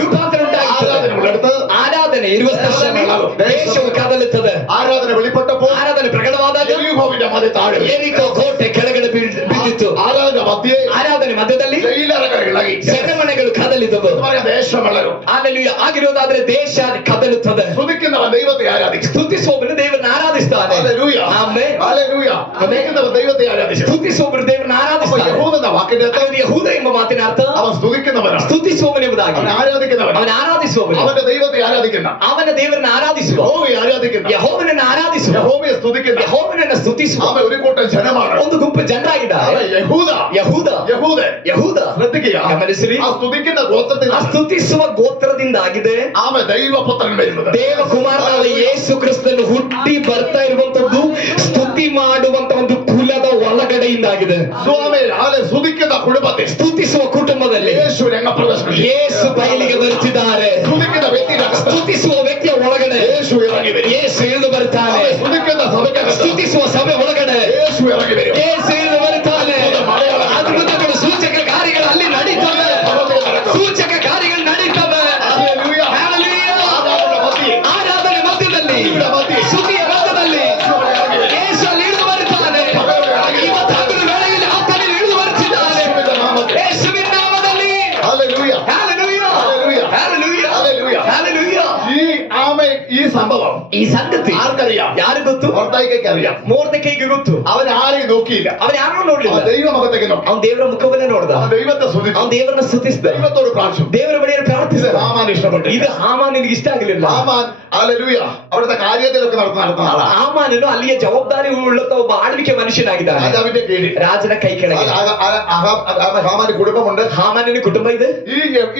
ರೂಪಾಂತರ ಉಂಟಾಗುತ್ತದೆ. ಆರಾಧನೆ ಇರುವ ಸ್ಥಳದಲ್ಲಿ ದೇಶವು ಕದಲುತ್ತದೆ. ആരാധന വെളിപ്പെട്ടപ്പോൾ ಆರಾಧನೆ ಪ್ರಕಟವಾದಾಗ ಯೆರಿಕೋವಿನ ಮನೆ ತಾಳು ಯೆರಿಕೋ ಕೋಟೆ ಕೆಳಗಡೆ ಬಿದ್ದಿತ್ತು. ആരാധന മധ്യേ ಆರಾಧನೆ ಮಧ್ಯದಲ್ಲಿ ജയിലറകൾ ഇളകി ಸೆರೆಮನೆಗಳು ಕದಲಿದವು. ദേശം വളരും. ಹಾಲೆಲೂಯಾ. ಆಗಿರೋದಾದ್ರೆ ದೇಶ ಕದಲುತ್ತದೆ. സ്തുതിക്കുന്നവൻ ദൈവത്തെ ആരാധിക്കും. ಸ್ತುತಿಸುವವನು ದೇವರನ್ನು ಆರಾಧಿಸ್ತಾನೆ. ഹല്ലേലൂയ. ಆಮೆನ್. ഹല്ലേലൂയ. സ്തുതിക്കുന്നവൻ ദൈവത്തെ ആരാധിക്കും. ಸ್ತುತಿಸುವವನು ದೇವರನ್ನು ಆರಾಧಿಸ್ತಾನೆ. യഹൂദ എന്ന വാക്കിന്റെ അർത്ഥം ಅವನು ಯಹೂದ ಎಂಬ ಮಾತಿನ ಅರ್ಥ അവൻ സ്തുതിക്കുന്നവനാണ്. ಸ್ತುತಿಸುವವನೆಂಬುದಾಗಿ. അവൻ ആരാധിക്കുന്നവൻ. ಅವನ ಆರಾಧಿಸುವವನು, അവന്റെ ദൈവത്തെ ആരാധിക്കുന്ന, ಅವನ ದೇವರನ್ನು ಆರಾಧಿಸುವ, യഹോവയെ ആരാധിക്കുന്ന, ಯಹೋವನನ್ನು ಆರಾಧಿಸುವ, യഹോവയെ സ്തുതിക്കുന്ന, ಯಹೋವನನ್ನು ಸ್ತುತಿಸುವ അവൻ ഒരു കൂട്ടം ജനമാണ്. ಒಂದು ಗುಂಪು ಜನರಾಗಿದ್ದಾರೆ. അവൻ യഹൂദ. ಯಹೂದ യഹൂദ. ಯಹೂದ ശ്രദ്ധിക്കുക. ಗಮನಿಸಿರಿ. ആ സ്തുതിക്കുന്ന ഗോത്രത്തിൽ ಆ ಸ್ತುತಿಸುವ ಗೋತ್ರದಿಂದಾಗಿದೆ അവൻ ദൈവപുത്രൻ വരുന്നത്. ದೇವಕುಮಾರನಾದ ಯೇಸು ಕ್ರಿಸ್ತನು ಹುಟ್ಟಿ ಬರ್ತಾ ಇರುವಂತದ್ದು ಸ್ತುತಿ ಮಾಡುವಂತ ಒಂದು ಕುಲದ ಒಳಗಡೆಯಿಂದಾಗಿದೆ. സ്വാമി സ്തുതിക്കുന്ന കുടുംബത്തിൽ ಸ್ತುತಿಸುವ ಕುಟುಂಬದಲ್ಲಿ യേശു രംഗപ്രവേശനം. ಯೇಸು ಬಯಲಿಗೆ ಬರುತ್ತಿದ್ದಾರೆ. സ്തുതിക്കുന്ന വ്യക്തിയുടെ ಸ್ತುತಿಸುವ ವ್ಯಕ್ತಿಯ ಒಳಗಡೆ യേശു ഇറങ്ങി വരും. ಯೇಸು ಇಳಿದು ಬರ್ತಾನೆ. സ്തുതിക്കുന്ന സഭയ്ക്കകത്ത് ಸ್ತುತಿಸುವ ಸಭೆ ಒಳಗಡೆ യേശು ഇറങ്ങി വരും. ಯೇಸು ಇಳಿದು ಬರ್ತಾನೆ. ಅದ್ಭುತಗಳು, ಸೂಚಕ ಕಾರ್ಯಗಳು ಅಲ್ಲಿ ನಡೀತವೆ. ಸೂಚಕ ಕಾರ್ಯಗಳು ನಡೀತವೆ. ഹല്ലേലൂയ. Hallelujah. ആരാധന മധ്യേ ಆರಾಧನೆ ಮಧ್ಯದಲ್ಲಿ, ಸ್ತುತಿಯ ಮಧ್ಯದಲ್ಲಿ ಯೇಸು ಅಲ್ಲಿ ಇಳಿದು ಬರುತ್ತಾನೆ. ಇವತ್ತಾಗಲೂ ವೇಳೆಯಲ್ಲಿ ಆತನು ಇಳಿದು ಬರುತ್ತಿದ್ದಾನೆ. ಯೇಸುವಿನ ನಾಮದಲ್ಲಿ. Hallelujah. Hallelujah. Hallelujah. Hallelujah. Hallelujah. Hallelujah. ഈ സംഭവം ಈ ಸಂಗತಿ ആർക്കറിയാം? ಯಾರು ಗೊತ್ತು? മൊർദെഖായിക്ക് അറിയാം. ಮೊರ್ದೆಕೈಗೆ ಗೊತ್ತು. അവൻ ആരെയും നോക്കിയില്ല. ಅವನು ಯಾರನ್ನೂ അവൻ ನೋಡ್ಲಿಲ್ಲ. ദൈവമുഖത്തേക്ക് നോക്കി. ಅವನು ದೇವರ ಮುಖವನ್ನೇ ನೋಡ್ದ. അവൻ ദൈവത്തെ സ്തുതിച്ചു. ಅವನು ದೇವರನ್ನ ಸ್ತುತಿಸಿದ. ദൈവത്തോട് പ്രാർത്ഥിച്ചു. ದೇವರ ಬಳಿಯಲ್ಲಿ ಪ್ರಾರ್ಥಿಸಿದ. ഹാമാൻ ഇഷ്ടപ്പെട്ടു. ಇದು ಹಾಮಾನಿಗೆ ಇಷ್ಟ ಆಗಲಿಲ್ಲ. ഹാമാൻ ഹല്ലേലൂയ അവിടുത്തെ കാര്യത്തിലൊക്കെ നടത്തുന്ന ആളാണ്. ಹಾಮಾನನು ಅಲ್ಲಿಯ ಜವಾಬ್ದಾರಿ ಉಳ್ಳ ಒಬ್ಬ ಆಳ್ವಿಕೆ ಮನುಷ್ಯನಾಗಿದ್ದಾನೆ. രാജാവിന്റെ കീഴിൽ ರಾಜನ ಕೈ ಕೆಳಗೆ ഹാമാന്റെ കുടുംബമുണ്ട്. ಹಾಮಾನನ ಕುಟುಂಬ ಇದೆ.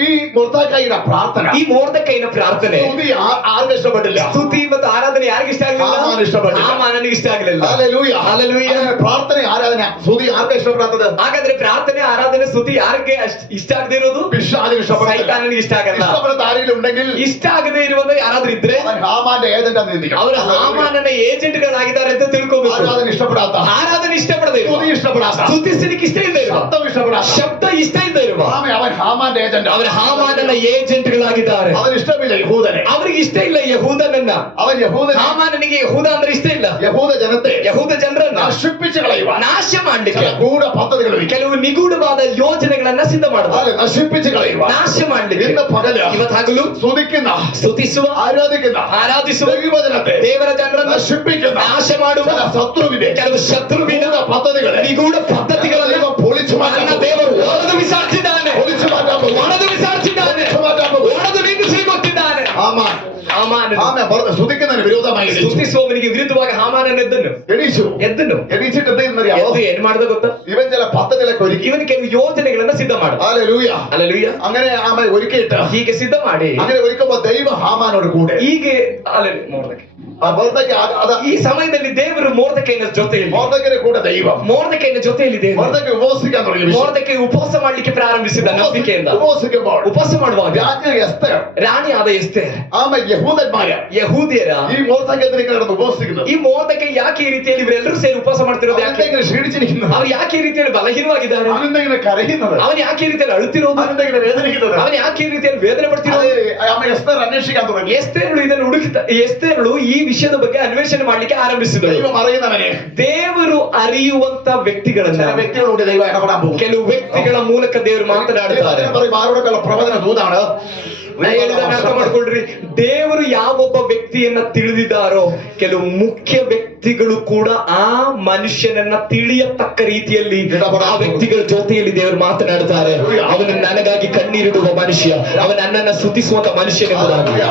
ഈ മൊർദെഖായിയുടെ പ്രാർത്ഥന, ಈ ಮೊರ್ದೆಕೈನ ಪ್ರಾರ್ಥನೆ, സ്തുതി ആർക്കും ഇഷ്ടപ്പെട്ടില്ല. ಸ್ತುತಿ ಮತ್ತು ಆರಾಧನೆ ಯಾರಿಗೆ ಇಷ್ಟ ಹಾಮಾನ್ ಆಗಲಿಲ್ಲ? ಇಷ್ಟಪಟ್ಟಿಲ್ಲ. ಹಾಮಾನನಿಗೆ ಇಷ್ಟ ಆಗಲಿಲ್ಲ. ഹല്ലേലൂയ. Hallelujah. അങ്ങനെ പ്രാർത്ഥന ആരാധന സ്തുതി ആർക്കും ഇഷ്ടപ്പെടാത്തത്? ಹಾಗಾದ್ರೆ ಪ್ರಾರ್ಥನೆ, ಆರಾಧನೆ, ಸ್ತುತಿ ಯಾರಿಗೆ ಇಷ್ಟ ಆಗದೆ ಇರೋದು? പിശാചിന് ഇഷ്ടപ്പെടാത്ത, ಸೈತಾನನಿಗೆ ಇಷ್ಟ ಆಗಲ್ಲ. ഇഷ്ടപ്പെടാത്ത ആരെങ്കിലും ഉണ്ടെങ്കിൽ ಇಷ್ಟ ಆಗದೆ ಇರುವಾಗ ಯಾರಾದ್ರೂ ಇದ್ರೆ അവൻ ഹാമാന്റെ ഏജന്റ് ആണെന്ന് ചിന്തിക്കണം. ಅವರು ಹಾಮಾನನ ಏಜೆಂಟ್ಗಳಾಗಿದ್ದಾರೆ ಅಂತ ತಿಳ್ಕೋಬೇಕು. ആരാധന ഇഷ്ടപ്പെടാത്ത, ಆರಾಧನೆ ಇಷ್ಟಪಡದೆ ಇರುವ, സ്തുതി ഇഷ്ടപ്പെടാത്ത, ಸ್ತುತಿಸಲಿಕ್ಕೆ ಇಷ್ಟ ಇಲ್ಲದೆ ಇರುವ, ശബ്ദം ഇഷ്ടപ്പെടാത്ത, ಶಬ್ದ ಇಷ್ಟ ಇಲ್ಲದೆ ಇರುವ അവൻ ഹാമാന്റെ ഏജന്റ്. ಅವರು ಹಾಮಾನನ ಏಜೆಂಟ್ಗಳಾಗಿದ್ದಾರೆ. അവൻ ഇഷ്ടമില്ല യഹൂദനെ. ಅವರಿಗೆ ಇಷ್ಟ ಇಲ್ಲ ಯಹೂದನನ್ನ. അവൻ യഹൂദനെ, ಹಾಮಾನನಿಗೆ ಯಹೂದ ಅಂದ್ರೆ ಇಷ್ಟ ಇಲ್ಲ. യഹൂദ ജനത്തെ ಯಹೂದ ಜನರನ್ನ നശിപ്പിച്ചു കളയുവാൻ ನಾಶ ಮಾಡ್ಲಿಕ್ಕೆ ചില ഗൂഢ പദ്ധതികൾ ഒരുക്കി. ಕೆಲವು ನಿಗೂಢವಾದ ಯೋಜನೆಗಳನ್ನ ಸಿದ್ಧ ಮಾಡುವ, അവരെ നശിപ്പിച്ചു കളയുവാൻ ನಾಶ ಮಾಡ್ಲಿಕ್ಕೆ ഇന്ന് പകല് ಇವತ್ತಾಗಲೂ സ്തുതിക്കുന്ന, ಸ್ತುತಿಸುವ, ആരാധിക്കുന്ന, ಆರಾಧಿಸುವ, ദൈവജനത്തെ ದೇವರ ಜನರನ್ನ നശിപ്പിക്കുന്ന ನಾಶ ಮಾಡುವ ചില ശത്രുവിന്റെ ಕೆಲವು ಶತ್ರುವಿನ ഗൂഢ പദ്ധതികളെ ನಿಗೂಢ ಪದ್ಧತಿಗಳನ್ನ ദൈവം പൊളിച്ചു മാറ്റാൻ ನನ್ನ ದೇವರು ಒಡೆದು ಬಿಸಾಡ್ತಿದ್ದಾನೆ. പൊളിച്ചു മാറ്റാൻ പോകുന്നു. ಒಡೆದು ಬಿಸಾಡ್ತಿದ್ದಾನೆ. പൊളിച്ചു മാറ്റാൻ പോകുന്നു. ಒಡೆದು ನಿಂದಿಸಿ ಗೊತ್ತಿದ್ದಾನೆ. ആമാൻ ಹಾಮಾನನು സ്തുതിക്കുന്നതിന് വിരോധമായി എണീച്ചു. ಸ್ತುತಿಸುವವನಿಗೆ ವಿರುದ್ಧವಾಗಿ ಹಾಮಾನನ ಎದ್ದನು. എണീച്ചു. ಎದ್ದು എണീച്ചിട്ട് എന്തെന്നറിയാമോ? ಏನ್ ಮಾಡ್ದ ಗೊತ್ತಾ? ഇവൻ ചില പദ്ധതികളൊക്കെ ഒരുക്കി. ಇವನು ಕೆಲವು ಯೋಜನೆಗಳನ್ನ ಸಿದ್ಧ ಮಾಡ. ഹല്ലേലൂയ. ಅಲ್ಲೂಯ್ಯ. അങ്ങനെ ആമൻ ഒരുക്കിയിട്ട് ಹೀಗೆ ಸಿದ್ಧ ಮಾಡಿ അങ്ങനെ ഒരുക്കുമ്പോ ദൈവ ഹാമാനോട് കൂടെ ಹೀಗೆ ಮೊರ್ದೆಕೈ മൊർദെഖായി ಈ ಸಮಯದಲ್ಲಿ ದೇವರು ಮೊರ್ದೆಕೈನ ಜೊತೆಯಲ್ಲಿ, മൊർദെഖായിയുടെ കൂടെ ദൈവം ಮೊರ್ದೆಕೈನ ಜೊತೆಯಲ್ಲಿ ದೇವರು മൊർദെഖായി ഉപവസിക്കാൻ തുടങ്ങി. ಮೊರ್ದೆಕೈ ಉಪವಾಸ ಮಾಡ್ಲಿಕ್ಕೆ ಪ್ರಾರಂಭಿಸಿದ ನಂಬಿಕೆಯಿಂದ. ഉപവസിക്കുമ്പോൾ ಉಪವಾಸ ಮಾಡುವಾಗ രാജ്ഞി എസ്തർ, ರಾಣಿಯಾದ ಎಸ್ತೇರ್, ആമൻ യഹൂദന്മാര് ಯಹೂದ್ಯರ ഈ മൊർദെഖായിലേക്ക് നടന്ന് ഉപവസിക്കുന്നത്. ಈ ಮೊರ್ದೆಕೈ ಯಾಕೆ ಈ ರೀತಿಯಲ್ಲಿ ಇವರೆಲ್ಲರೂ ಸೇರಿ ಉಪವಾಸ ಮಾಡ್ತಿರೋದು ಯಾಕೆ? അവനെന്തെങ്കിലും ക്ഷീണിച്ചിരിക്കുന്നത്, ಅವ್ರು ಯಾಕೆ ಈ ರೀತಿಯಲ್ಲಿ ಬಲಹೀನವಾಗಿದ್ದಾರೆ? അവനെന്തെങ്കിലും കരയുന്നത്, ಅವನು ಯಾಕೆ ಈ ರೀತಿಯಲ್ಲಿ ಅಳುತ್ತಿರೋದು? അവനെന്തെങ്കിലും വേദനിക്കുന്നത്. ಅವನು ಯಾಕೆ ಈ ರೀತಿಯಲ್ಲಿ ವೇದನೆ അത് ಪಡ್ತಿರೋದು? ആമൻ എസ്തർ അന്വേഷിക്കാൻ തുടങ്ങി. ಎಸ್ತೇರಳು ಇದನ್ನು ಎಸ್ತೇರಳು ಈ ವಿಷಯದ ಬಗ್ಗೆ ಅನ್ವೇಷಣೆ ಮಾಡ್ಲಿಕ್ಕೆ ಆರಂಭಿಸಿದಳು. ദൈവം അറിയുന്നവനെ, ದೇವರು ಅರಿಯುವಂತ ವ್ಯಕ್ತಿಗಳನ್ನ, ചില വ്യക്തികളോട് ദൈവം ഇടപെടാൻ പോകും. ಕೆಲವು ವ್ಯಕ್ತಿಗಳ ಮೂಲಕ ದೇವರು ಮಾತನಾಡುತ್ತಾರೆ. പറയും ആരോടൊക്കെയുള്ള പ്രവചന ദൂതാണ്. ನಾ ಹೇಳಿದ್ದನ್ನ ಅರ್ಥ ಮಾಡ್ಕೊಳ್ರಿ. ದೇವರು ಯಾವೊಬ್ಬ ವ್ಯಕ್ತಿಯನ್ನ ತಿಳಿದಿದ್ದಾರೋ ಕೆಲವು ಮುಖ್ಯ ವ್ಯಕ್ತಿಗಳು ಕೂಡ ಆ ಮನುಷ್ಯನನ್ನ ತಿಳಿಯತಕ್ಕ ರೀತಿಯಲ್ಲಿ ಆ ವ್ಯಕ್ತಿಗಳ ಜೊತೆಯಲ್ಲಿ ದೇವರು ಮಾತನಾಡುತ್ತಾರೆ. ಅವನು ನನಗಾಗಿ ಕಣ್ಣೀರಿಡುವ ಮನುಷ್ಯ, ಅವನ ನನ್ನನ್ನ ಸ್ತುತಿಸುವಂತ ಮನುಷ್ಯನೆಂಬುದಾಗಿ.